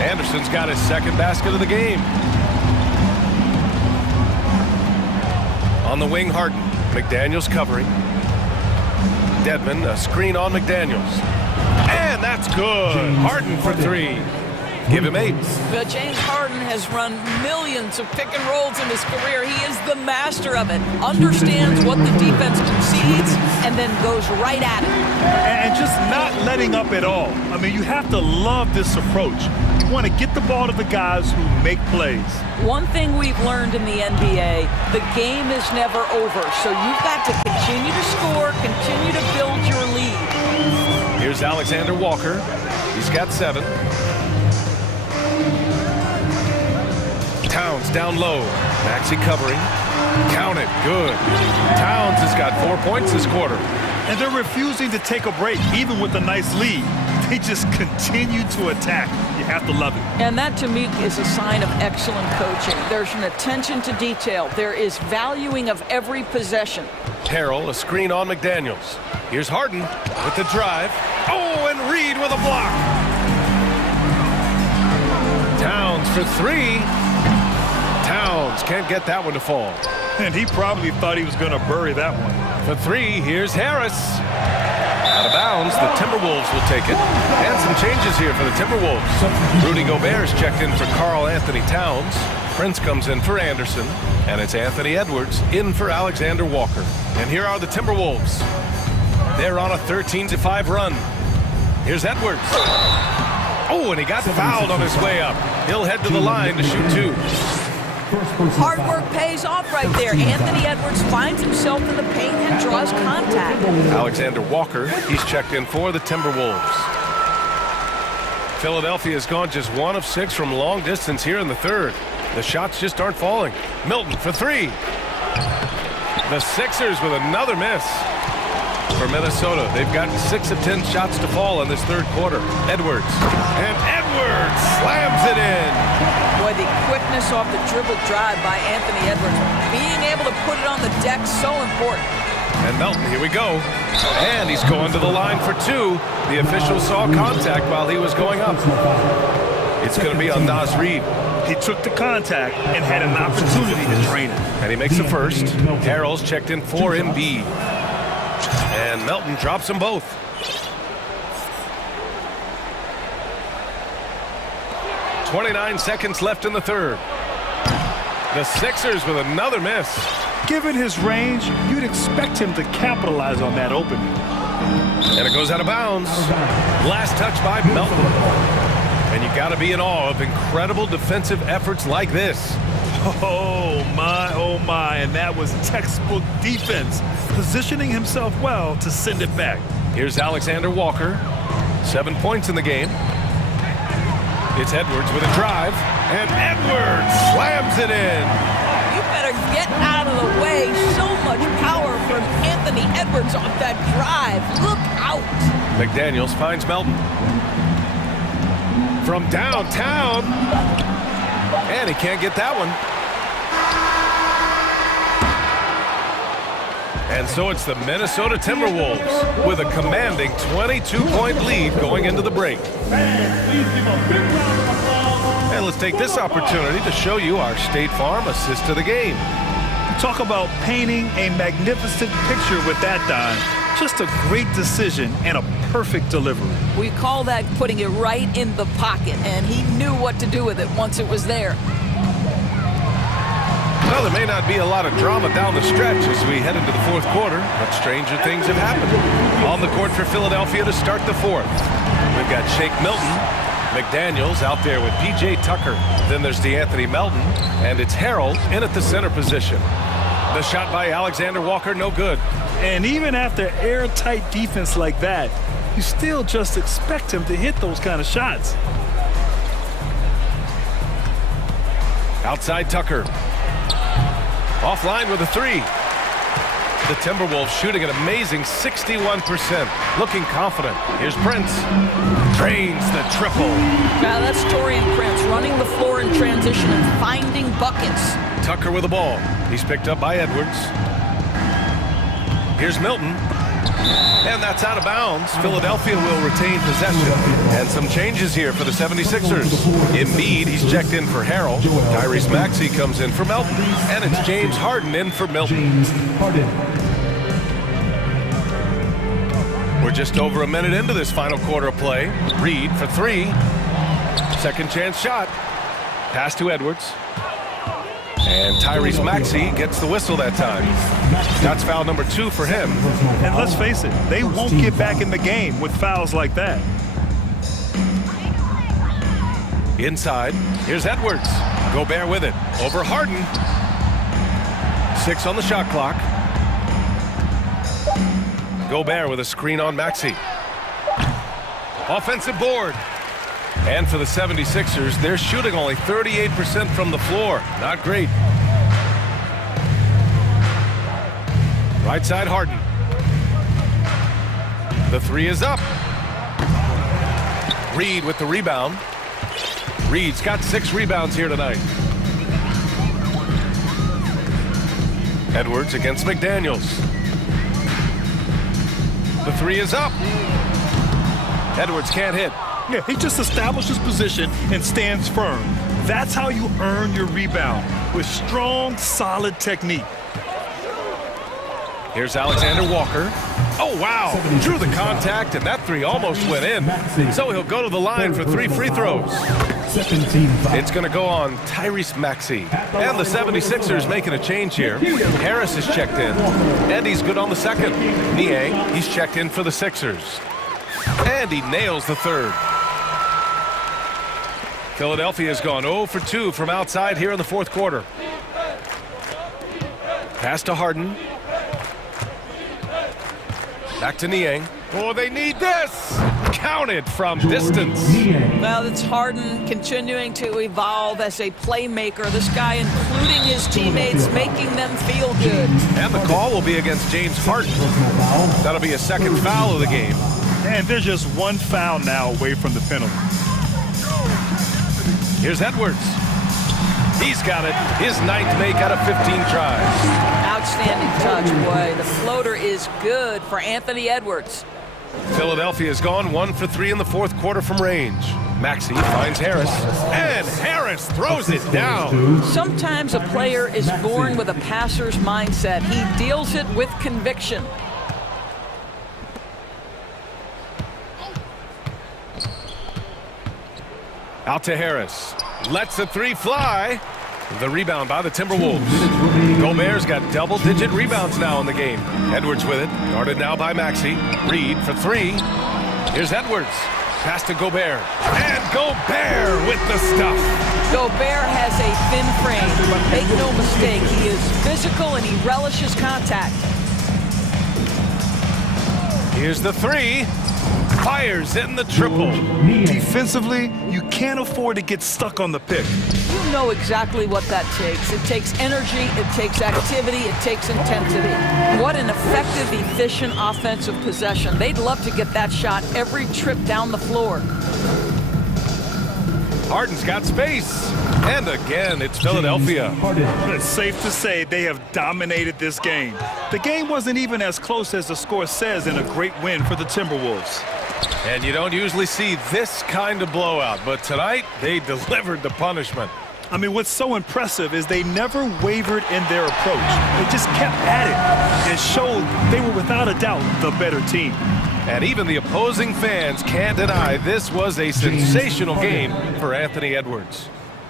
Anderson's got his second basket of the game. On the wing, Harden. McDaniels covering. Dedmon, a screen on McDaniels. And that's good. Harden for 3. Give him 8. But James Harden has run millions of pick and rolls in his career. He is the master of it. Understands what the defense concedes and then goes right at it. And just not letting up at all. I mean, you have to love this approach. You want to get the ball to the guys who make plays. One thing we've learned in the NBA, the game is never over. So you've got to continue to score, continue to build your lead. Here's Alexander Walker. He's got 7. Towns down low. Maxey covering. Count it. Good. Towns has got 4 points this quarter. And they're refusing to take a break, even with a nice lead. They just continue to attack. You have to love it. And that, to me, is a sign of excellent coaching. There's an attention to detail. There is valuing of every possession. Harrell, a screen on McDaniels. Here's Harden with the drive. Oh, and Reed with a block. Towns for 3. Towns can't get that one to fall. And he probably thought he was going to bury that one. For 3, here's Harris. Out of bounds, the Timberwolves will take it. And some changes here for the Timberwolves. Rudy Gobert's checked in for Karl Anthony Towns. Prince comes in for Anderson. And it's Anthony Edwards in for Alexander Walker. And here are the Timberwolves. They're on a 13-5 run. Here's Edwards. Oh, and he got fouled on his way up. He'll head to the line to shoot 2. Hard work pays off right there. Anthony Edwards finds himself in the paint and draws contact. Alexander Walker, he's checked in for the Timberwolves. Philadelphia's gone just 1 of 6 from long distance here in the 3rd. The shots just aren't falling. Milton for 3. The Sixers with another miss. For Minnesota, they've gotten 6 of 10 shots to fall in this 3rd quarter. Edwards. And Edwards slams it in. Boy, the quickness off the dribble drive by Anthony Edwards. Being able to put it on the deck, so important. And Melton, here we go. And he's going to the line for 2. The official saw contact while he was going up. It's going to be on Naz Reid. He took the contact and had an opportunity to drain it. And he makes the first. Harrell's checked in for Embiid. And Melton drops them both. .29 seconds left in the 3rd. The Sixers with another miss. Given his range, you'd expect him to capitalize on that opening. And it goes out of bounds. Last touch by Melton. And you got to be in awe of incredible defensive efforts like this. Oh my, and that was textbook defense, positioning himself well to send it back. Here's Alexander Walker, 7 points in the game. It's Edwards with a drive, and Edwards slams it in. You better get out of the way. So much power from Anthony Edwards off that drive. Look out. McDaniels finds Melton. From downtown. And he can't get that one. And so it's the Minnesota Timberwolves with a commanding 22-point lead going into the break. And let's take this opportunity to show you our State Farm assist to the game. Talk about painting a magnificent picture with that, Don. Just a great decision and a perfect delivery. We call that putting it right in the pocket, and he knew what to do with it once it was there. Well, there may not be a lot of drama down the stretch as we head into the fourth quarter, but stranger things have happened. On the court for Philadelphia to start the fourth. We've got Shake Milton, McDaniels out there with P.J. Tucker. Then there's DeAnthony Melton, and it's Harrell in at the center position. The shot by Alexander Walker, no good. And even after airtight defense like that, you still just expect him to hit those kind of shots. Outside Tucker. Offline with a three. The Timberwolves shooting an amazing 61%. Looking confident. Here's Prince. Drains the triple. Now that's Taurean Prince running the floor in transition and finding buckets. Tucker with the ball. He's picked up by Edwards. Here's Milton. And that's out of bounds. Philadelphia will retain possession. And some changes here for the 76ers. Embiid, he's checked in for Harrell. Tyrese Maxey comes in for Melton. And it's James Harden in for Milton. We're just over a minute into this final quarter of play. Reed for three. Second chance shot. Pass to Edwards. And Tyrese Maxey gets the whistle that time. That's foul number 2 for him. And let's face it, they won't get back in the game with fouls like that. Inside, here's Edwards. Gobert with it. Over Harden. 6 on the shot clock. Gobert with a screen on Maxey. Offensive board. And for the 76ers, they're shooting only 38% from the floor. Not great. Right side, Harden. The three is up. Reed with the rebound. Reed's got 6 rebounds here tonight. Edwards against McDaniels. The three is up. Edwards can't hit. Yeah, he just establishes position and stands firm. That's how you earn your rebound, with strong, solid technique. Here's Alexander Walker. Oh, wow. Drew the contact, and that three almost went in. So he'll go to the line for 3 free throws. It's going to go on Tyrese Maxey. And the 76ers making a change here. Harris is checked in, and he's good on the second. Niang, he's checked in for the Sixers. And he nails the third. Philadelphia's gone 0 for 2 from outside here in the fourth quarter. Pass to Harden. Back to Niang. Oh, they need this! Counted from distance. Well, it's Harden continuing to evolve as a playmaker. This guy, including his teammates, making them feel good. And the call will be against James Harden. That'll be a second foul of the game. And there's just one foul now away from the penalty. Here's Edwards. He's got it. His 9th make out of 15 tries. Outstanding touch, boy. The floater is good for Anthony Edwards. Philadelphia's gone 1 for 3 in the fourth quarter from range. Maxey finds Harris. And Harris throws it down. Sometimes a player is born with a passer's mindset. He deals it with conviction. Out to Harris. Lets the three fly. The rebound by the Timberwolves. Gobert's got double-digit rebounds now in the game. Edwards with it. Guarded now by Maxey. Reed for 3. Here's Edwards. Pass to Gobert. And Gobert with the stuff. Gobert has a thin frame, but make no mistake, he is physical and he relishes contact. Here's the 3. Fires in the triple. Defensively, you can't afford to get stuck on the pick. You know exactly what that takes. It takes energy, it takes activity, it takes intensity. What an effective, efficient offensive possession. They'd love to get that shot every trip down the floor. Harden's got space. And again, it's Philadelphia. It's safe to say they have dominated this game. The game wasn't even as close as the score says in a great win for the Timberwolves. And you don't usually see this kind of blowout, but tonight they delivered the punishment. I mean, what's so impressive is they never wavered in their approach. They just kept at it and showed they were without a doubt the better team. And even the opposing fans can't deny this was a sensational game for Anthony Edwards.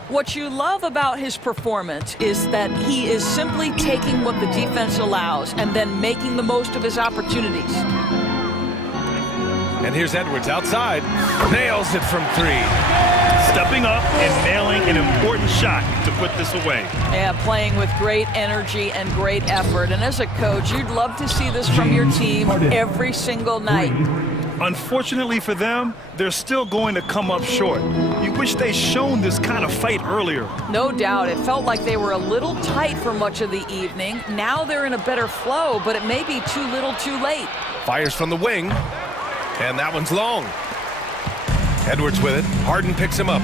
What you love about his performance is that he is simply taking what the defense allows and then making the most of his opportunities. And here's Edwards outside, nails it from three. Stepping up and nailing an important shot to put this away. Yeah, playing with great energy and great effort. And as a coach, you'd love to see this from your team every single night. Unfortunately for them, they're still going to come up short. You wish they'd shown this kind of fight earlier. No doubt. It felt like they were a little tight for much of the evening. Now they're in a better flow, but it may be too little too late. Fires from the wing, and that one's long. Edwards with it. Harden picks him up.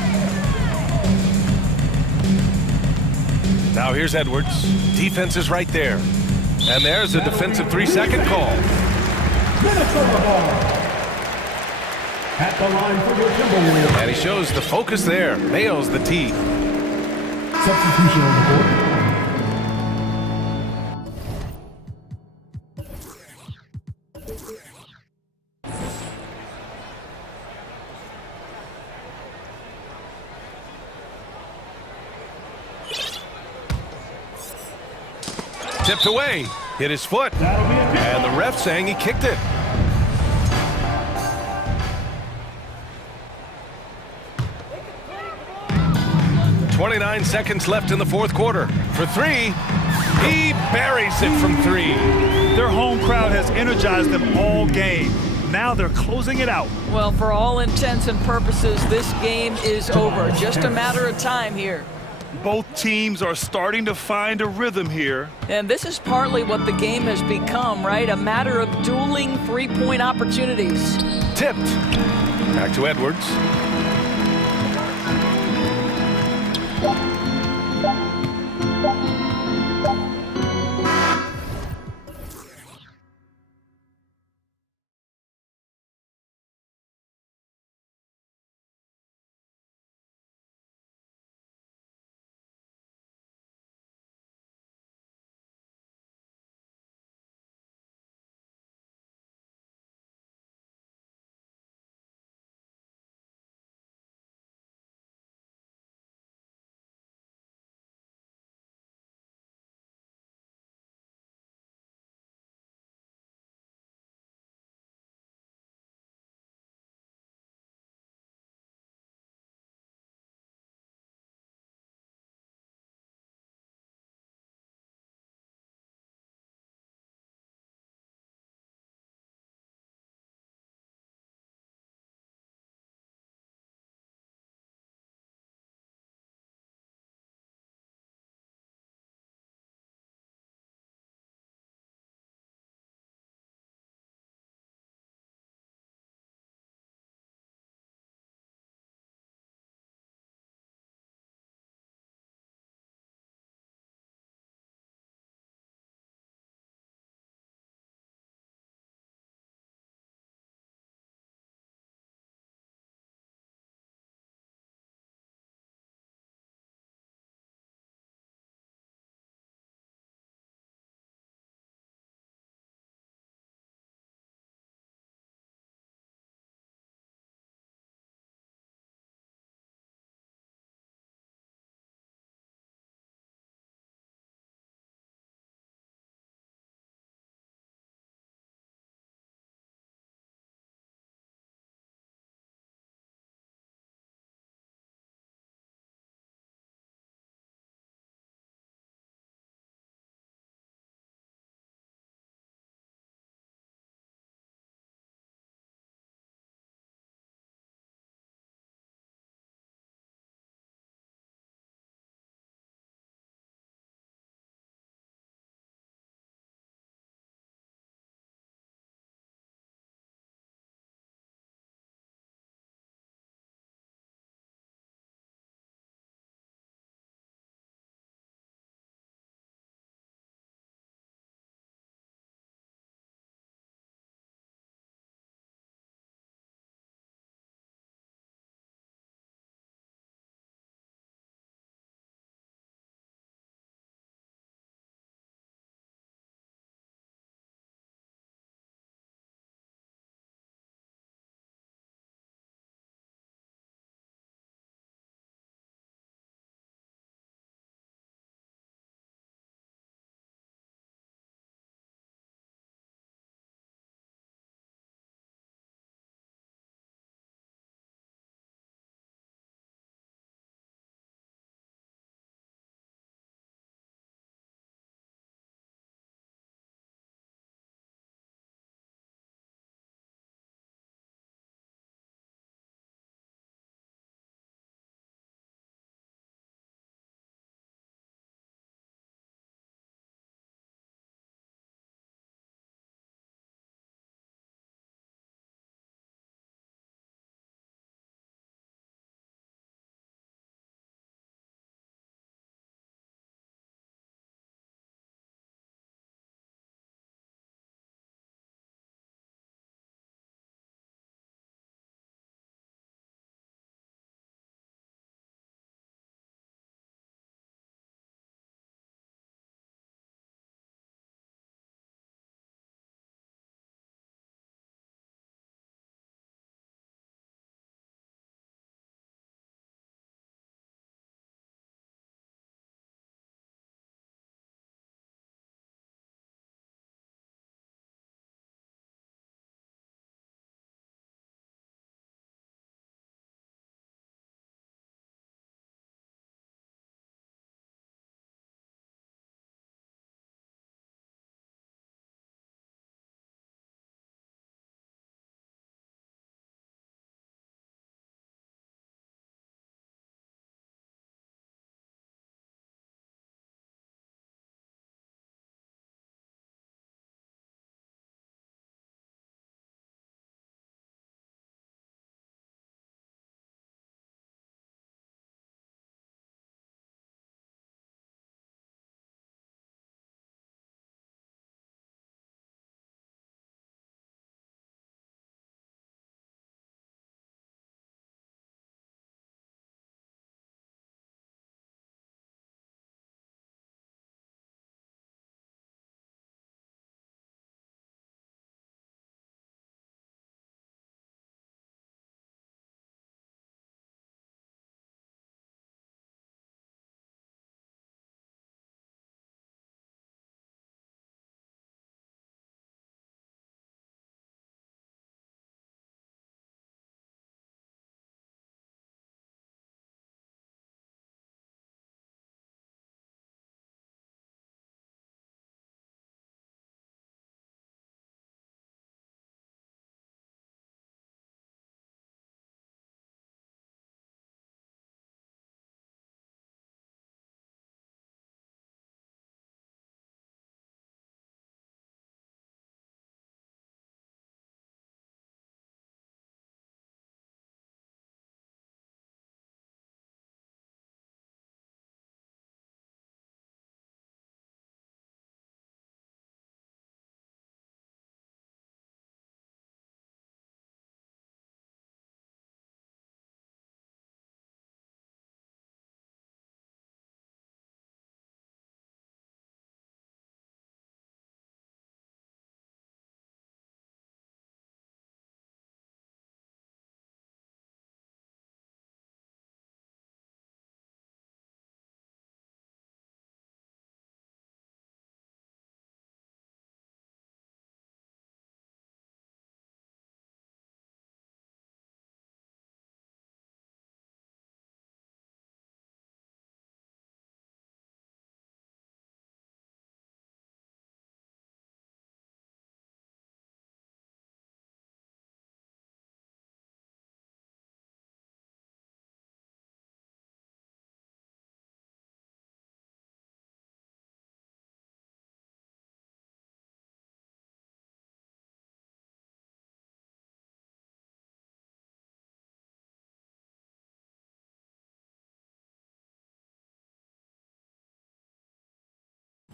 Now here's Edwards. Defense is right there. And there's a defensive 3-second call. Minnesota ball. At the line for the Timberwolves. And he shows the focus there. Nails the tee. Substitution on the court. Tipped away. Hit his foot. And the ref saying he kicked it. .29 seconds left in the fourth quarter. For three, he buries it from three. Their home crowd has energized them all game. Now they're closing it out. Well, for all intents and purposes, this game is over. Just a matter of time here. Both teams are starting to find a rhythm here. And this is partly what the game has become, right? A matter of dueling three-point opportunities. Tipped. Back to Edwards.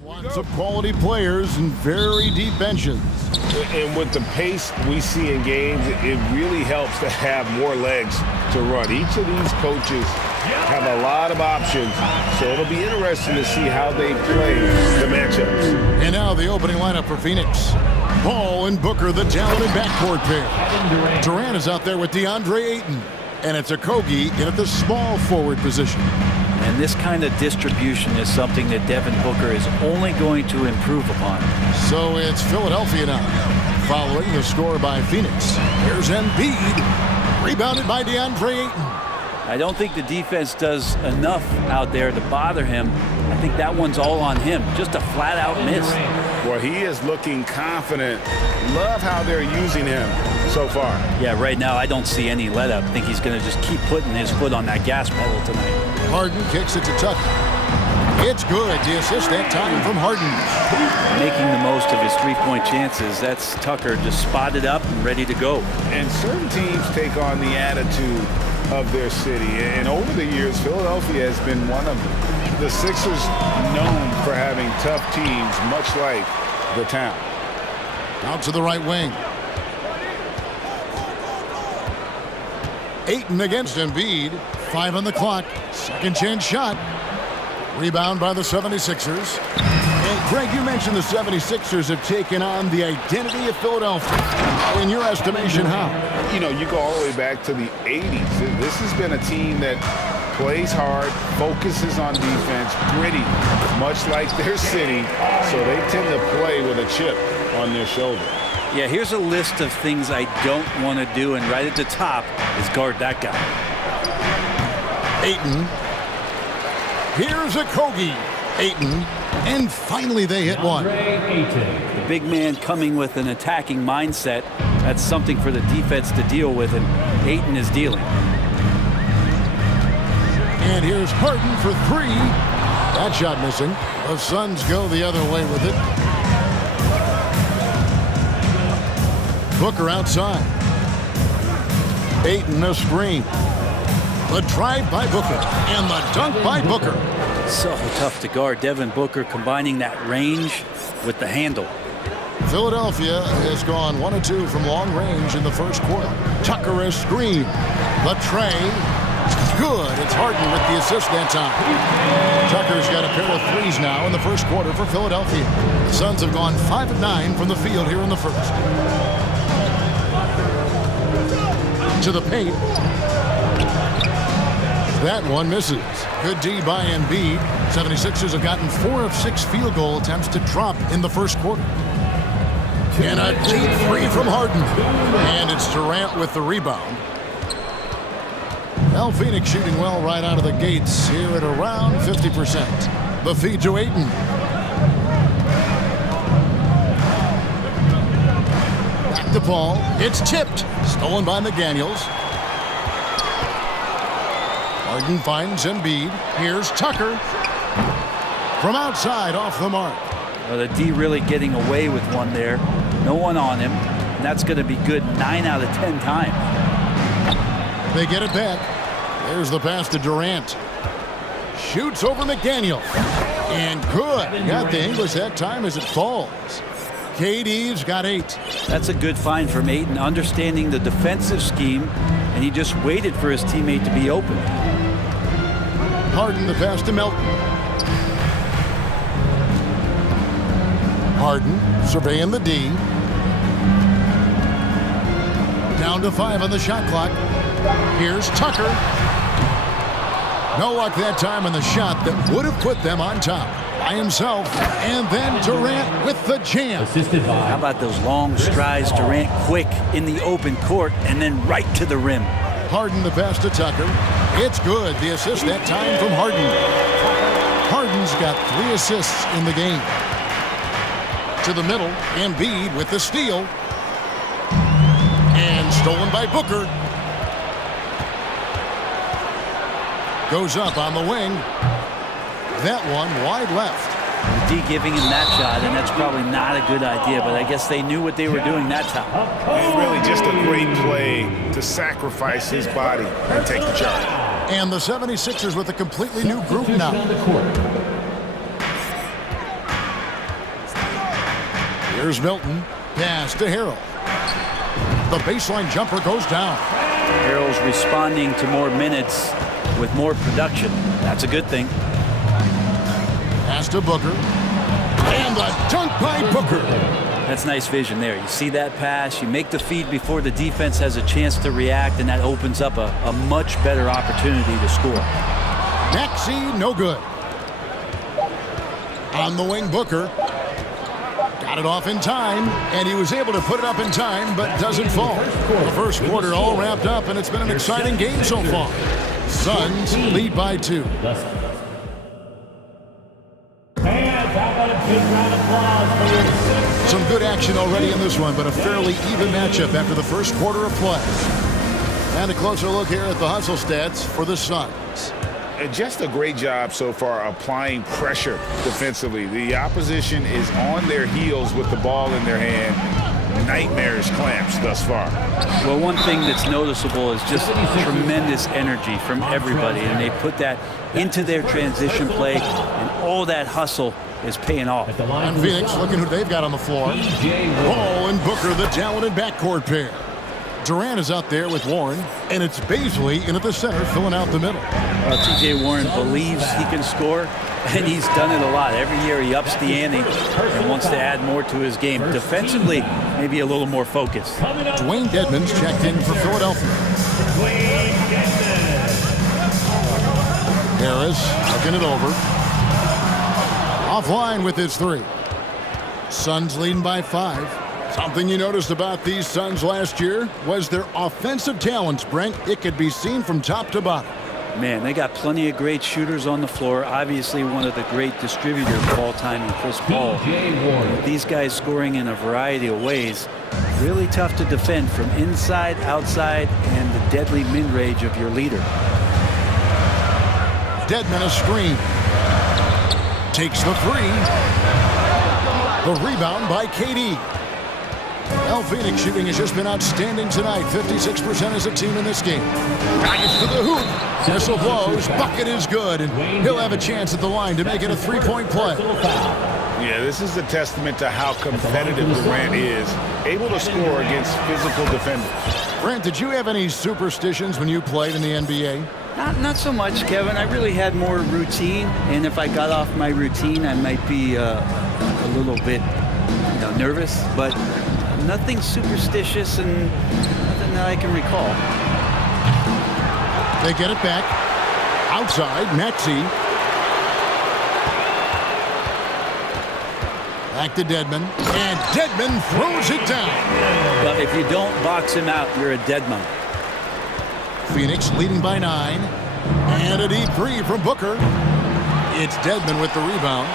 Lots of quality players and very deep benches. And with the pace we see in games, it really helps to have more legs to run. Each of these coaches have a lot of options, so it'll be interesting to see how they play the matchups. And now the opening lineup for Phoenix. Paul and Booker, the talented backcourt pair. Durant is out there with DeAndre Ayton. And it's Okogie in at the small forward position. And this kind of distribution is something that Devin Booker is only going to improve upon. So it's Philadelphia now, following the score by Phoenix. Here's Embiid, rebounded by DeAndre Ayton. I don't think the defense does enough out there to bother him. I think that one's all on him. Just a flat-out miss. Well, he is looking confident. Love how they're using him so far. Yeah, right now I don't see any let-up. I think he's going to just keep putting his foot on that gas pedal tonight. Harden kicks it to Tucker. It's good. The assist that time from Harden. Making the most of his three-point chances. That's Tucker just spotted up and ready to go. And certain teams take on the attitude of their city. And over the years, Philadelphia has been one of the Sixers known for having tough teams, much like the town. Out to the right wing. Ayton against Embiid. 5 on the clock. Second chance shot. Rebound by the 76ers. And Greg, you mentioned the 76ers have taken on the identity of Philadelphia. In your estimation, how? You know, you go all the way back to the 80s. This has been a team that plays hard, focuses on defense, gritty, much like their city. So they tend to play with a chip on their shoulder. Yeah, here's a list of things I don't want to do, and right at the top is guard that guy. Ayton. Here's Okogie. Ayton. And finally they hit one. The big man coming with an attacking mindset. That's something for the defense to deal with, and Ayton is dealing. And here's Harden for 3. That shot missing. The Suns go the other way with it. Booker outside. Ayton a screen. The drive by Booker and the dunk by Booker. So tough to guard Devin Booker, combining that range with the handle. Philadelphia has gone 1 of 2 from long range in the first quarter. Tucker a screen. The tray. Good. It's Harden with the assist that time. Tucker's got a pair of threes now in the first quarter for Philadelphia. The Suns have gone 5 of 9 from the field here in the first. To the paint. That one misses. Good D by Embiid. 76ers have gotten 4 of 6 field goal attempts to drop in the first quarter. And a deep 3 from Harden. And it's Durant with the rebound. Well, Phoenix shooting well right out of the gates here at around 50%. The feed to Ayton. Back to Paul. It's tipped. Stolen by McDaniels. Harden finds Embiid. Here's Tucker. From outside, off the mark. Well, the D really getting away with one there. No one on him. And that's going to be good 9 out of 10 times. They get it back. There's the pass to Durant. Shoots over McDaniel. And good. Got the English that time as it falls. KD's got 8. That's a good find from Ayton, understanding the defensive scheme, and he just waited for his teammate to be open. Harden the pass to Melton. Harden surveying the D. Down to 5 on the shot clock. Here's Tucker. No luck that time on the shot that would have put them on top by himself. And then Durant with the jam. How about those long strides, Durant quick in the open court and then right to the rim. Harden the pass to Tucker. It's good. The assist that time from Harden. Harden's got 3 assists in the game. To the middle, Embiid with the steal. And stolen by Booker. Goes up on the wing. That one wide left. D giving him that shot, and that's probably not a good idea, but I guess they knew what they were doing that time. And really just a great play to sacrifice his body and take the charge. And the 76ers with a completely new group now. Here's Milton. Pass to Harrell. The baseline jumper goes down. Harrell's responding to more minutes with more production. That's a good thing. Pass to Booker. And the dunk by Booker. That's nice vision there. You see that pass, you make the feed before the defense has a chance to react, and that opens up a much better opportunity to score. Maxey, no good. On the wing, Booker. Got it off in time, and he was able to put it up in time, but doesn't fall. The first quarter all wrapped up, and it's been an exciting game so far. Suns lead by 2. Some good action already in this one, but a fairly even matchup after the first quarter of play. And a closer look here at the hustle stats for the Suns. Just a great job so far applying pressure defensively. The opposition is on their heels with the ball in their hand. Nightmarish clamps thus far. Well, one thing that's noticeable is just tremendous energy from everybody, and they put that into their transition play, and all that hustle is paying off. And Phoenix looking who they've got on the floor. Paul and Booker, the talented backcourt pair. Durant is out there with Warren, and it's Baisley in at the center, filling out the middle. T.J. Warren believes he can score, and he's done it a lot. Every year he ups the ante and wants to add more to his game. Defensively, maybe a little more focused. Dwayne Dedmon's checked in for Philadelphia. Harris looking it over. Offline with his 3. Suns leading by 5. Something you noticed about these Suns last year was their offensive talents, Brent. It could be seen from top to bottom. Man, they got plenty of great shooters on the floor. Obviously, one of the great distributors of all time in Chris Paul. These guys scoring in a variety of ways. Really tough to defend from inside, outside, and the deadly mid-range of your leader. Dedmon a screen. Takes the 3. The rebound by KD. Phoenix shooting has just been outstanding tonight. 56% as a team in this game. Drives to the hoop. Whistle blows. Bucket is good. And he'll have a chance at the line to make it a 3-point play. Yeah, this is a testament to how competitive Durant is. Able to score against physical defenders. Brent, did you have any superstitions when you played in the NBA? Not so much, Kevin. I really had more routine, and if I got off my routine, I might be a little bit, nervous. But nothing superstitious and nothing that I can recall. They get it back. Outside, Maxey. Back to Dedmon. And Dedmon throws it down. But if you don't box him out, you're a dead man. Phoenix leading by 9. And a deep 3 from Booker. It's Dedmon with the rebound.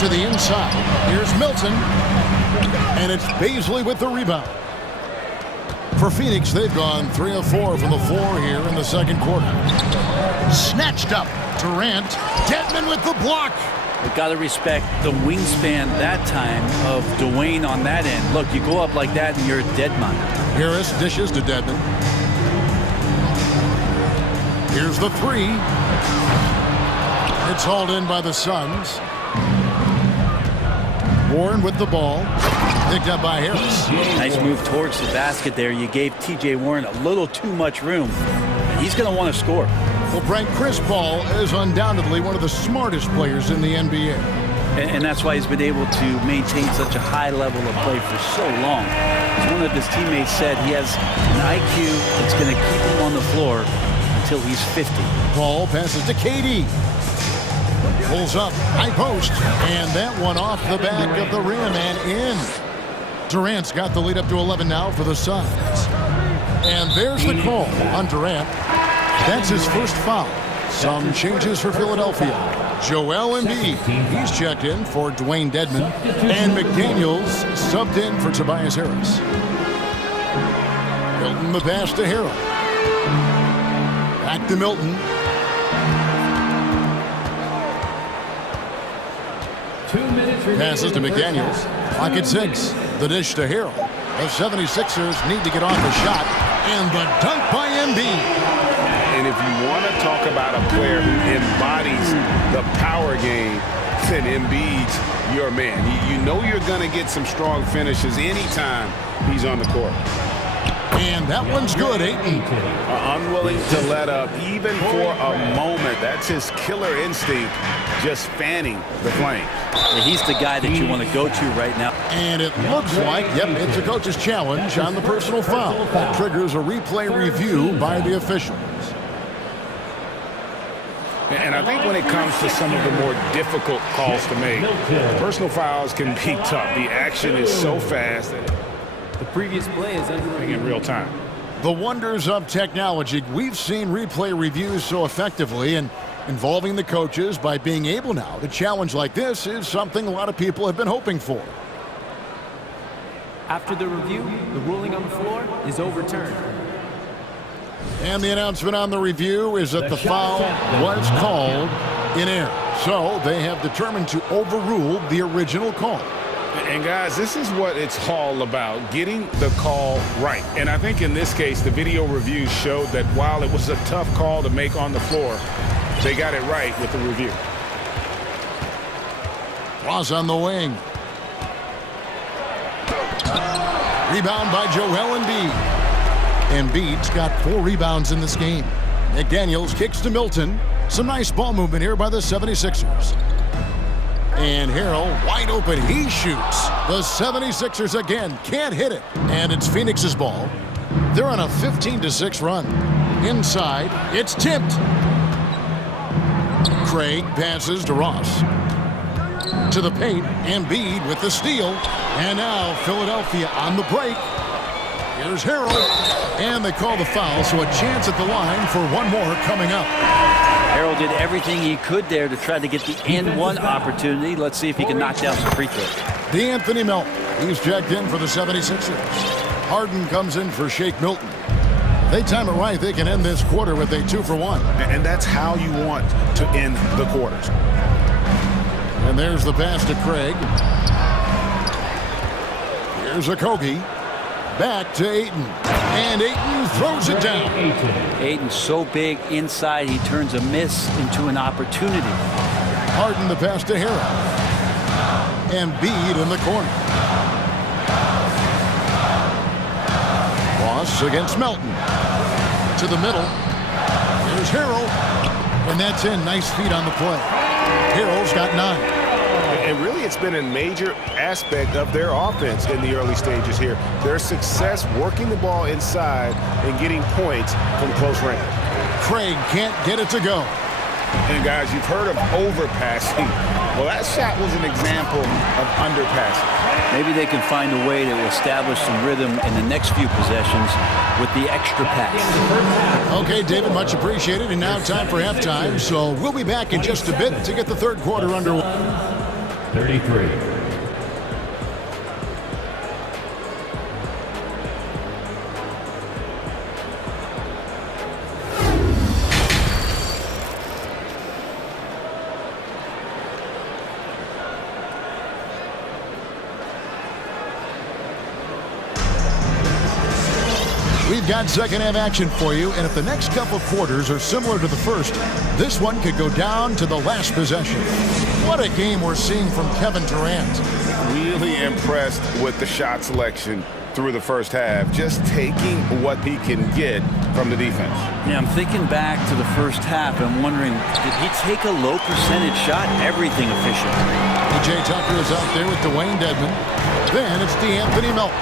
To the inside. Here's Milton. And it's Baisley with the rebound. For Phoenix, they've gone 3 of 4 from the floor here in the second quarter. Snatched up. Durant. Dedmon with the block. We've got to respect the wingspan that time of Dwayne on that end. Look, you go up like that and you're a dead man. Harris dishes to Dedmon. Here's the 3. It's hauled in by the Suns. Warren with the ball. Picked up by Harris. Nice move towards the basket there. You gave T.J. Warren a little too much room. He's going to want to score. Well, Brent, Chris Paul is undoubtedly one of the smartest players in the NBA. And that's why he's been able to maintain such a high level of play for so long. As one of his teammates said, he has an IQ that's going to keep him on the floor until he's 50. Paul passes to KD. Pulls up, high post, and that one off the back of the rim and in. Durant's got the lead up to 11 now for the Suns. And there's the call on Durant. That's his first foul. Some changes for Philadelphia. Joel Embiid, he's checked in for Dwayne Dedmon. And McDaniels subbed in for Tobias Harris. Milton the pass to Harrell. Back to Milton. Passes to McDaniels. Clock at 6. The dish to Harrell. The 76ers need to get off the shot. And the dunk by Embiid. And if you want to talk about a player who embodies the power game, Milton Embiid's your man. You know you're going to get some strong finishes anytime he's on the court. And that one's good, Ayton. Unwilling to let up even for a moment. That's his killer instinct, just fanning the flame. Yeah, he's the guy that you want to go to right now. And it looks like, yep, it's a coach's challenge on the personal foul. That triggers a replay review by the officials. And I think when it comes to some of the more difficult calls to make, personal fouls can be tough. The action is so fast that the previous play is under in real time. The wonders of technology. We've seen replay reviews so effectively, and involving the coaches by being able now to challenge like this is something a lot of people have been hoping for. After the review, the ruling on the floor is overturned. And the announcement on the review is that the foul was called in error. So they have determined to overrule the original call. And guys, this is what it's all about, getting the call right. And I think in this case, the video review showed that while it was a tough call to make on the floor, they got it right with the review. Ross on the wing. Rebound by Joel Embiid. Embiid's got 4 rebounds in this game. McDaniels kicks to Milton. Some nice ball movement here by the 76ers. And Harrell wide open. He shoots. The 76ers again can't hit it. And it's Phoenix's ball. They're on a 15-6 run. Inside, it's tipped. Craig passes to Ross. To the paint, Embiid with the steal. And now Philadelphia on the break. Here's Harrell. And they call the foul, so a chance at the line for one more coming up. Harrell did everything he could there to try to get the and one opportunity. Let's see if he can knock down some free throws. D'Anthony Melton. He's checked in for the 76ers. Harden comes in for Shake Milton. If they time it right, they can end this quarter with a 2-for-1. And that's how you want to end the quarters. And there's the pass to Craig. Here's Okogie. Back to Ayton. And Ayton throws it down. Ayton's so big inside, he turns a miss into an opportunity. Harden the pass to Harrell. Embiid in the corner. Ross against Melton. To the middle. Here's Harrell. And that's in. Nice feet on the play. Harrell's got 9. And really, it's been a major aspect of their offense in the early stages here. Their success working the ball inside and getting points from close range. Craig can't get it to go. And guys, you've heard of overpassing. Well, that shot was an example of underpassing. Maybe they can find a way to establish some rhythm in the next few possessions with the extra pass. Okay, David, much appreciated. And now time for halftime. So we'll be back in just a bit to get the third quarter underway. 33. We've got second half action for you, and if the next couple quarters are similar to the first, this one could go down to the last possession. What a game we're seeing from Kevin Durant. Really impressed with the shot selection through the first half, just taking what he can get from the defense. Yeah, I'm thinking back to the first half and wondering, did he take a low percentage shot? Everything efficient. PJ Tucker is out there with Dwayne Dedmon. Then it's D'Anthony Melton.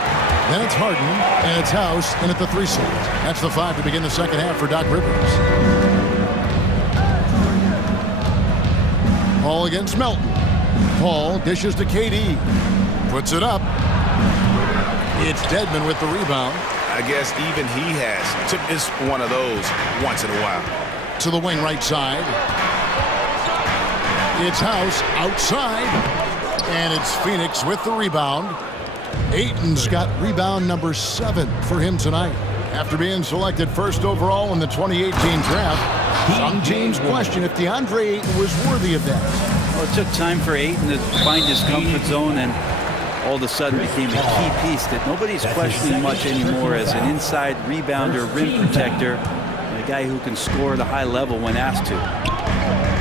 Then it's Harden, and it's House in at the 3 slot. That's the 5 to begin the second half for Doc Rivers. Paul against Melton. Paul dishes to KD. Puts it up. It's Dedmon with the rebound. I guess even he has to miss one of those once in a while. To the wing right side. It's House outside. And it's Phoenix with the rebound. Ayton's got rebound number 7 for him tonight. After being selected first overall in the 2018 draft, some teams question if DeAndre Ayton was worthy of that. Well, it took time for Ayton to find his comfort zone and all of a sudden became a key piece that nobody's questioning much anymore as an inside rebounder, rim protector, and a guy who can score at a high level when asked to.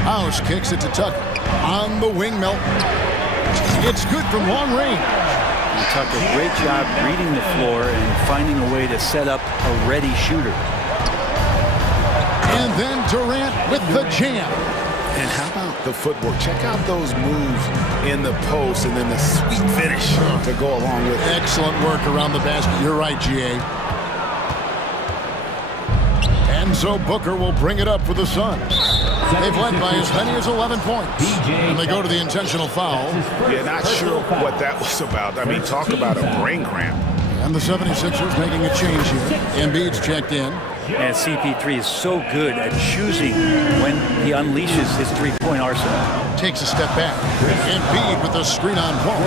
House kicks it to Tucker. On the wing, Milton. It's good from long range. And Tucker, great job reading the floor and finding a way to set up a ready shooter. And then Durant with the jam. And how about the footwork? Check out those moves in the post and then the sweet finish to go along with it. Excellent work around the basket. You're right, GA. And so Booker will bring it up for the Suns. They've led by as many as 11 points. And they go to the intentional foul. Yeah, not sure what that was about. I mean, talk about a brain cramp. And the 76ers making a change here. Embiid's checked in. And CP3 is so good at choosing when he unleashes his three-point arsenal. Takes a step back. Embiid with the screen on Paul.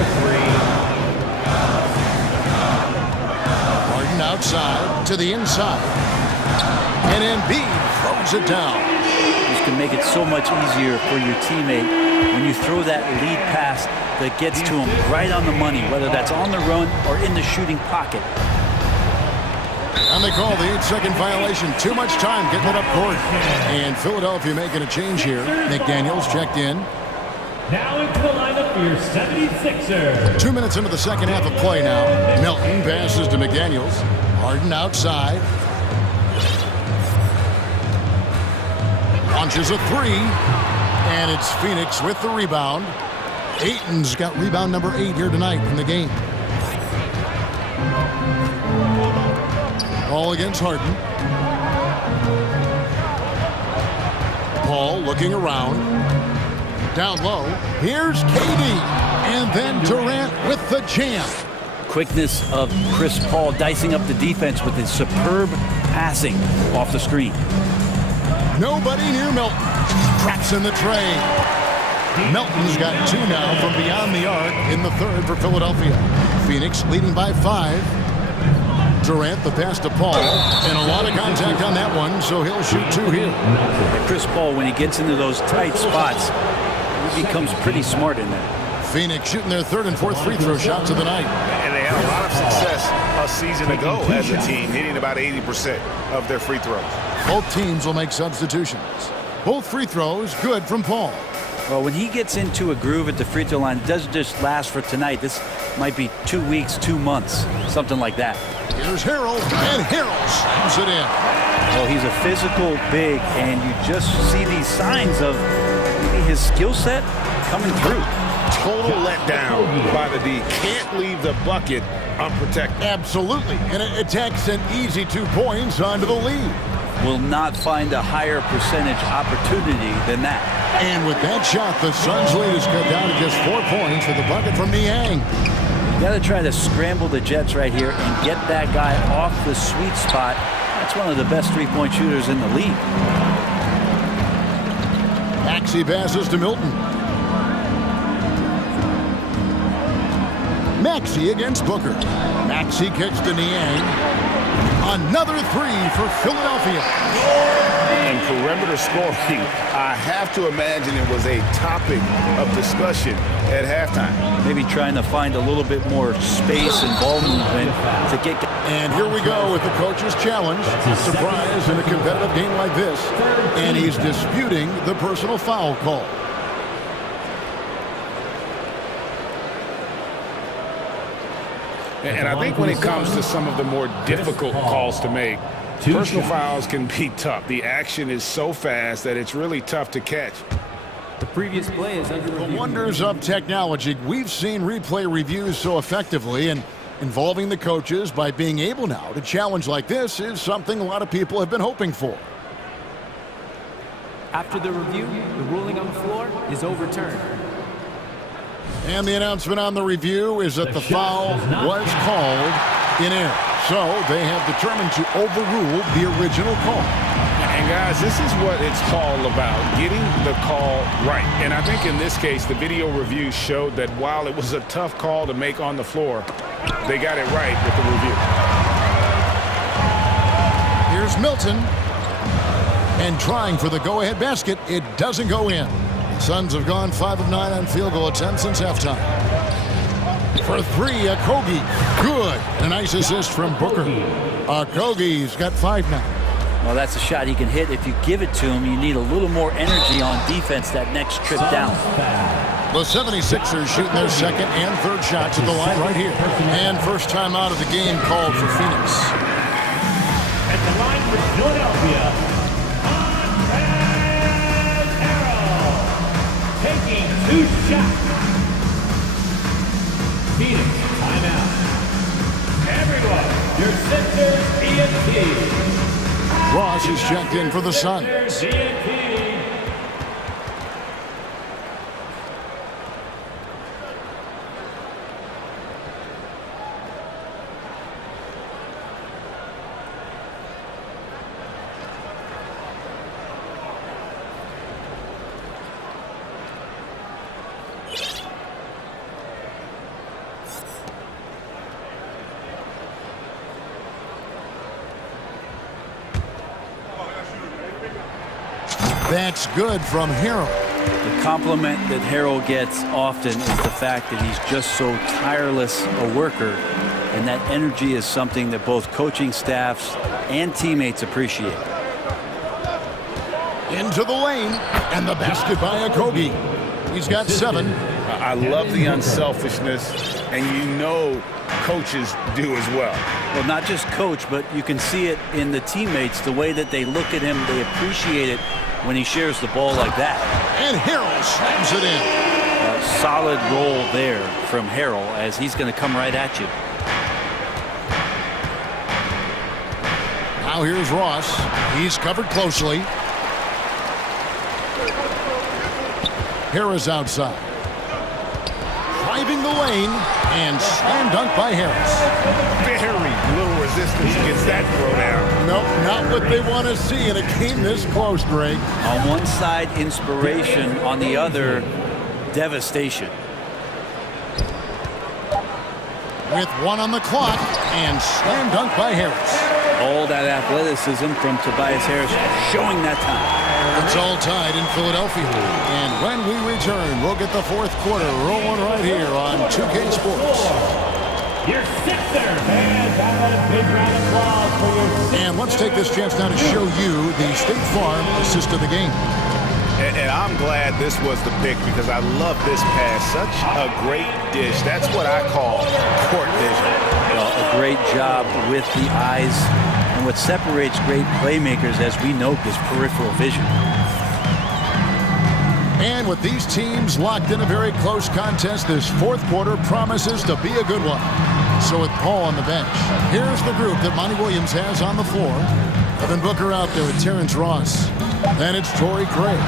Harden outside to the inside. And Embiid throws it down. This can make it so much easier for your teammate when you throw that lead pass that gets to him right on the money, whether that's on the run or in the shooting pocket. And they call the 8-second violation. Too much time getting it up court. And Philadelphia making a change here. McDaniels checked in. Now into the lineup for your 76ers. 2 minutes into the second half of play now. Milton passes to McDaniels. Harden outside. Launches a three. And it's Phoenix with the rebound. Ayton's got rebound number 8 here tonight in the game. Ball against Harden. Paul looking around. Down low. Here's KD. And then Durant with the jam. Quickness of Chris Paul dicing up the defense with his superb passing off the screen. Nobody near Milton. Cracks in the tray. Milton's got 2 now from beyond the arc in the third for Philadelphia. Phoenix leading by 5. Durant, the pass to Paul, and a lot of contact on that one, so he'll shoot 2 here. Chris Paul, when he gets into those tight spots, he becomes pretty smart in there. Phoenix shooting their 3rd and 4th free throw shots of the night. And they had a lot of success a season ago as a team, hitting about 80% of their free throws. Both teams will make substitutions. Both free throws good from Paul. Well, when he gets into a groove at the free throw line, it doesn't just last for tonight. This might be 2 weeks, 2 months, something like that. Here's Harrell, and Harrell slams it in. Well, he's a physical big, and you just see these signs of maybe his skill set coming through. Total letdown by the D. Can't leave the bucket unprotected. Absolutely, and it takes an easy 2 points onto the lead. Will not find a higher percentage opportunity than that. And with that shot, the Suns' lead is cut down to just 4 points with a bucket from Niang. You got to try to scramble the Jets right here and get that guy off the sweet spot. That's one of the best three-point shooters in the league. Maxey passes to Milton. Maxey against Booker. Maxey kicks to Niang. Another 3 for Philadelphia. And perimeter scoring, I have to imagine it was a topic of discussion at halftime. Maybe trying to find a little bit more space and ball movement to get. And here we go with the coach's challenge. Surprise in a competitive game like this. And he's disputing the personal foul call. And I think when it comes to some of the more difficult calls to make, personal fouls can be tough. The action is so fast that it's really tough to catch. The previous play is under review. The wonders of technology. We've seen replay reviews so effectively, and involving the coaches by being able now to challenge like this is something a lot of people have been hoping for. After the review, the ruling on the floor is overturned. And the announcement on the review is that the foul was called in error. So they have determined to overrule the original call. And guys, this is what it's all about, getting the call right. And I think in this case, the video review showed that while it was a tough call to make on the floor, they got it right with the review. Here's Milton. And trying for the go-ahead basket, it doesn't go in. Suns have gone 5 of 9 on field goal attempts since halftime. For 3, Okogie. Good. A nice assist from Booker. Okogie's got 5 now. Well, that's a shot he can hit. If you give it to him, you need a little more energy on defense that next trip down. The 76ers shooting their second and third shots at the line right here. And first time out of the game called for Phoenix. At the line for Philadelphia, taking 2 shots. Phoenix, timeout. Everyone, your centers, ENT. Ross is checked in for the Suns. That's good from Harrell. The compliment that Harrell gets often is the fact that he's just so tireless a worker, and that energy is something that both coaching staffs and teammates appreciate. Into the lane, and the basket by Okogie. He's got 7. I love the unselfishness, and you know coaches do as well. Well, not just coach, but you can see it in the teammates, the way that they look at him, they appreciate it when he shares the ball like that. And Harrell slams it in. A solid roll there from Harrell, as he's going to come right at you. Now here's Ross. He's covered closely. Harris outside. Driving the lane, and slam dunk by Harris. Very little resistance against that throwdown. Nope, not what they want to see in a game this close, Greg. On one side, inspiration. On the other, devastation. With 1 on the clock, and slam dunk by Harris. All that athleticism from Tobias Harris showing that time. It's all tied in Philadelphia. And when we return, we'll get the fourth quarter rolling right here on 2K Sports. Your Sixers fans have a big round of applause for your. And let's take this chance now to show you the State Farm assist of the game. And I'm glad this was the pick because I love this pass. Such a great dish. That's what I call court vision. Well, a great job with the eyes. And what separates great playmakers, as we note, is peripheral vision. And with these teams locked in a very close contest, this fourth quarter promises to be a good one. So with Paul on the bench, here's the group that Monty Williams has on the floor. Evan Booker out there with Terrence Ross. Then it's Torrey Craig.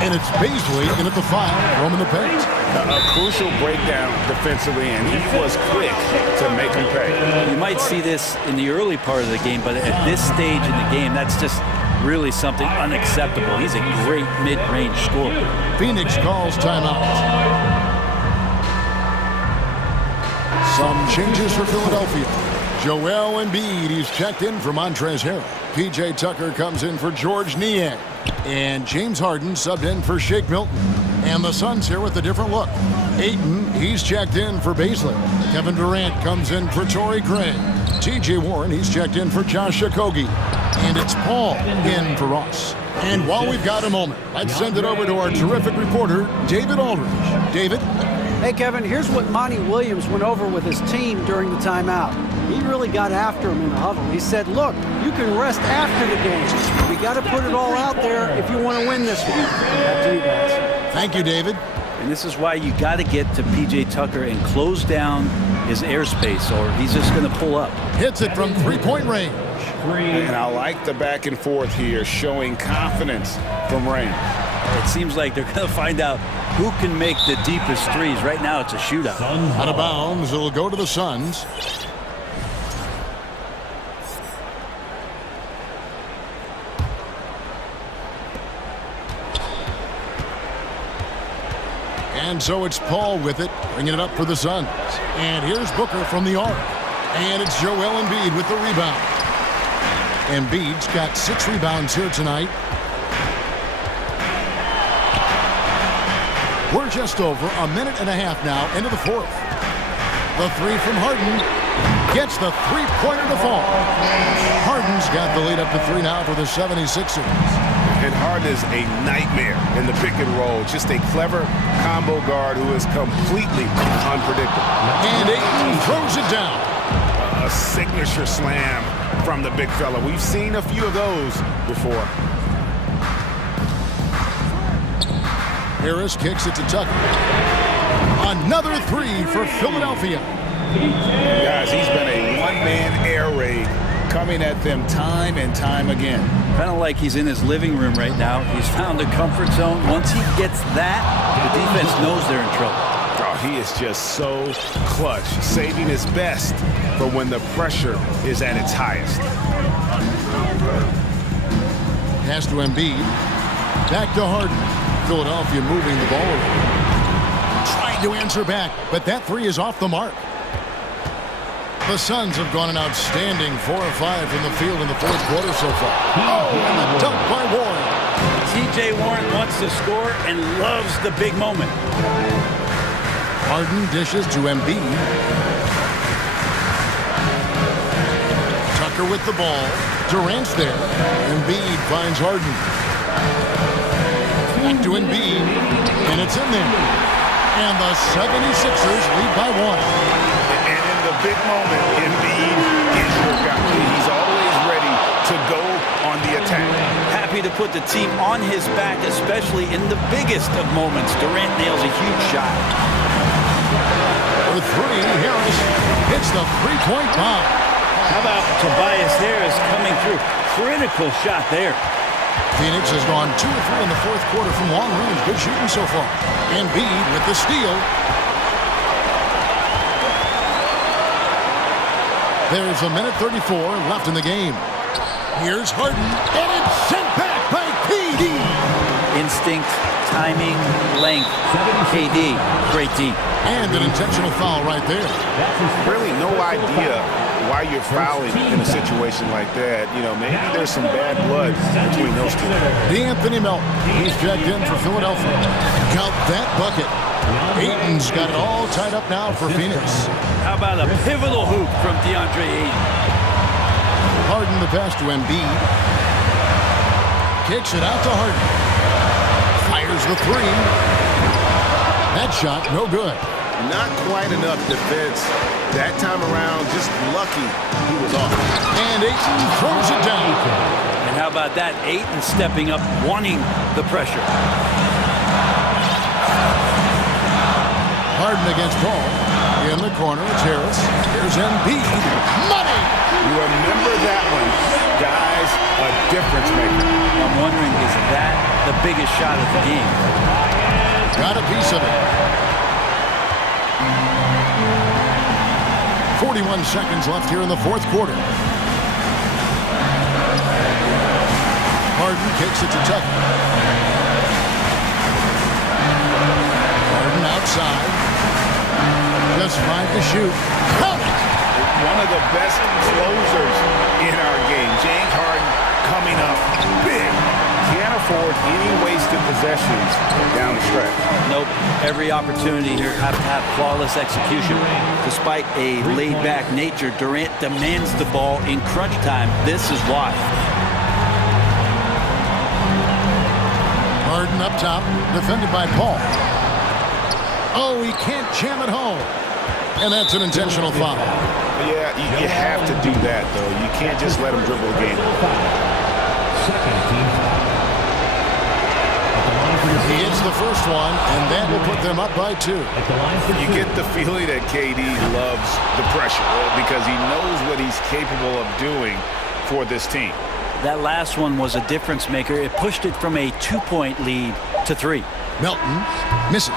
And it's Beasley in at the 5, roaming the paint. A crucial breakdown defensively, and he was quick to make him pay. You might see this in the early part of the game, but at this stage in the game, that's just really something unacceptable. He's a great mid-range scorer. Phoenix calls timeout. Some changes for Philadelphia. Joel Embiid, he's checked in for Montrezl Harrell. P.J. Tucker comes in for George Niang. And James Harden subbed in for Shake Milton. And the Suns here with a different look. Ayton, he's checked in for Beasley. Kevin Durant comes in for Torrey Craig. T.J. Warren, he's checked in for Josh Okogie. And it's Paul in for Ross. And while we've got a moment, let's send it over to our terrific reporter, David Aldridge. David? Hey, Kevin, here's what Monty Williams went over with his team during the timeout. He really got after him in the huddle. He said, look, you can rest after the game. We got to put it all out there if you want to win this one. Back to you guys. Thank you, David. And this is why you got to get to P.J. Tucker and close down his airspace, or he's just going to pull up. Hits it from three-point range. And I like the back and forth here, showing confidence from range. It seems like they're going to find out who can make the deepest threes. Right now, it's a shootout. Out of bounds, it'll go to the Suns. And so it's Paul with it, bringing it up for the Suns. And here's Booker from the arc. And it's Joel Embiid with the rebound. Embiid's got 6 rebounds here tonight. We're just over a minute and a half now into the fourth. The 3 from Harden. gets the three-pointer to fall. Harden's got the lead up to 3 now for the 76ers. And Harden is a nightmare in the pick and roll. Just a clever combo guard who is completely unpredictable. And Ayton throws it down. A signature slam from the big fella. We've seen a few of those before. Harris kicks it to Tucker. Another three for Philadelphia. Guys, he's been a one-man air raid coming at them time and time again. Kind of like he's in his living room right now. He's found a comfort zone. Once he gets that, the defense knows they're in trouble. Oh, he is just so clutch, saving his best for when the pressure is at its highest. Pass to Embiid. Back to Harden. Philadelphia moving the ball around. Trying to answer back, but that three is off the mark. The Suns have gone an outstanding 4 of 5 from the field in the fourth quarter so far. Oh, and the dunk by Warren. T.J. Warren wants to score and loves the big moment. Harden dishes to Embiid. Tucker with the ball. Durant's there. Embiid finds Harden. Back to Embiid, and it's in there. And the 76ers lead by 1. And in the big moment, Embiid is your guy. He's always ready to go on the attack. Happy to put the team on his back, especially in the biggest of moments. Durant nails a huge shot. For three, Harris hits the three-point bomb. How about Tobias Harris coming through? Critical shot there. Phoenix has gone 2 of 3 in the fourth quarter from long range. Good shooting so far. Embiid with the steal. There's a minute 34 left in the game. Here's Harden, and it's sent back by KD. Instinct, timing, length. KD, great D. And an intentional foul right there. Really no idea why you're fouling in a situation like that. You know, maybe there's some bad blood between those two. D'Anthony Melton, he's checked in for Philadelphia. Count that bucket. Ayton's got it all tied up now for Phoenix. How about a pivotal hoop from DeAndre Ayton? Harden the pass to Embiid. Kicks it out to Harden. Fires the three. That shot, no good. Not quite enough defense that time around. Just lucky he was off. And Ayton throws it down. And how about that? Ayton stepping up, wanting the pressure. Harden against Paul. In the corner, it's Harris. Here's Embiid. Money! You remember that one. Guys, a difference maker. I'm wondering, is that the biggest shot of the game? Got a piece of it. 41 seconds left here in the fourth quarter. Harden kicks it to Tucker. Harden outside. Just 5 to shoot. Count it! One of the best closers in our game. James Harden coming up big. Can't afford any wasted possessions down the stretch. Nope. Every opportunity here have to have flawless execution. Despite a laid-back nature, Durant demands the ball in crunch time. This is why. Harden up top, defended by Paul. Oh, he can't jam it home. And that's an intentional foul. Yeah, you have to do that, though. You can't just let him dribble a game. Second team foul. He hits the first one, and that will put them up by 2. You get the feeling that KD loves the pressure because he knows what he's capable of doing for this team. That last one was a difference maker. It pushed it from a 2-point lead to 3. Melton misses.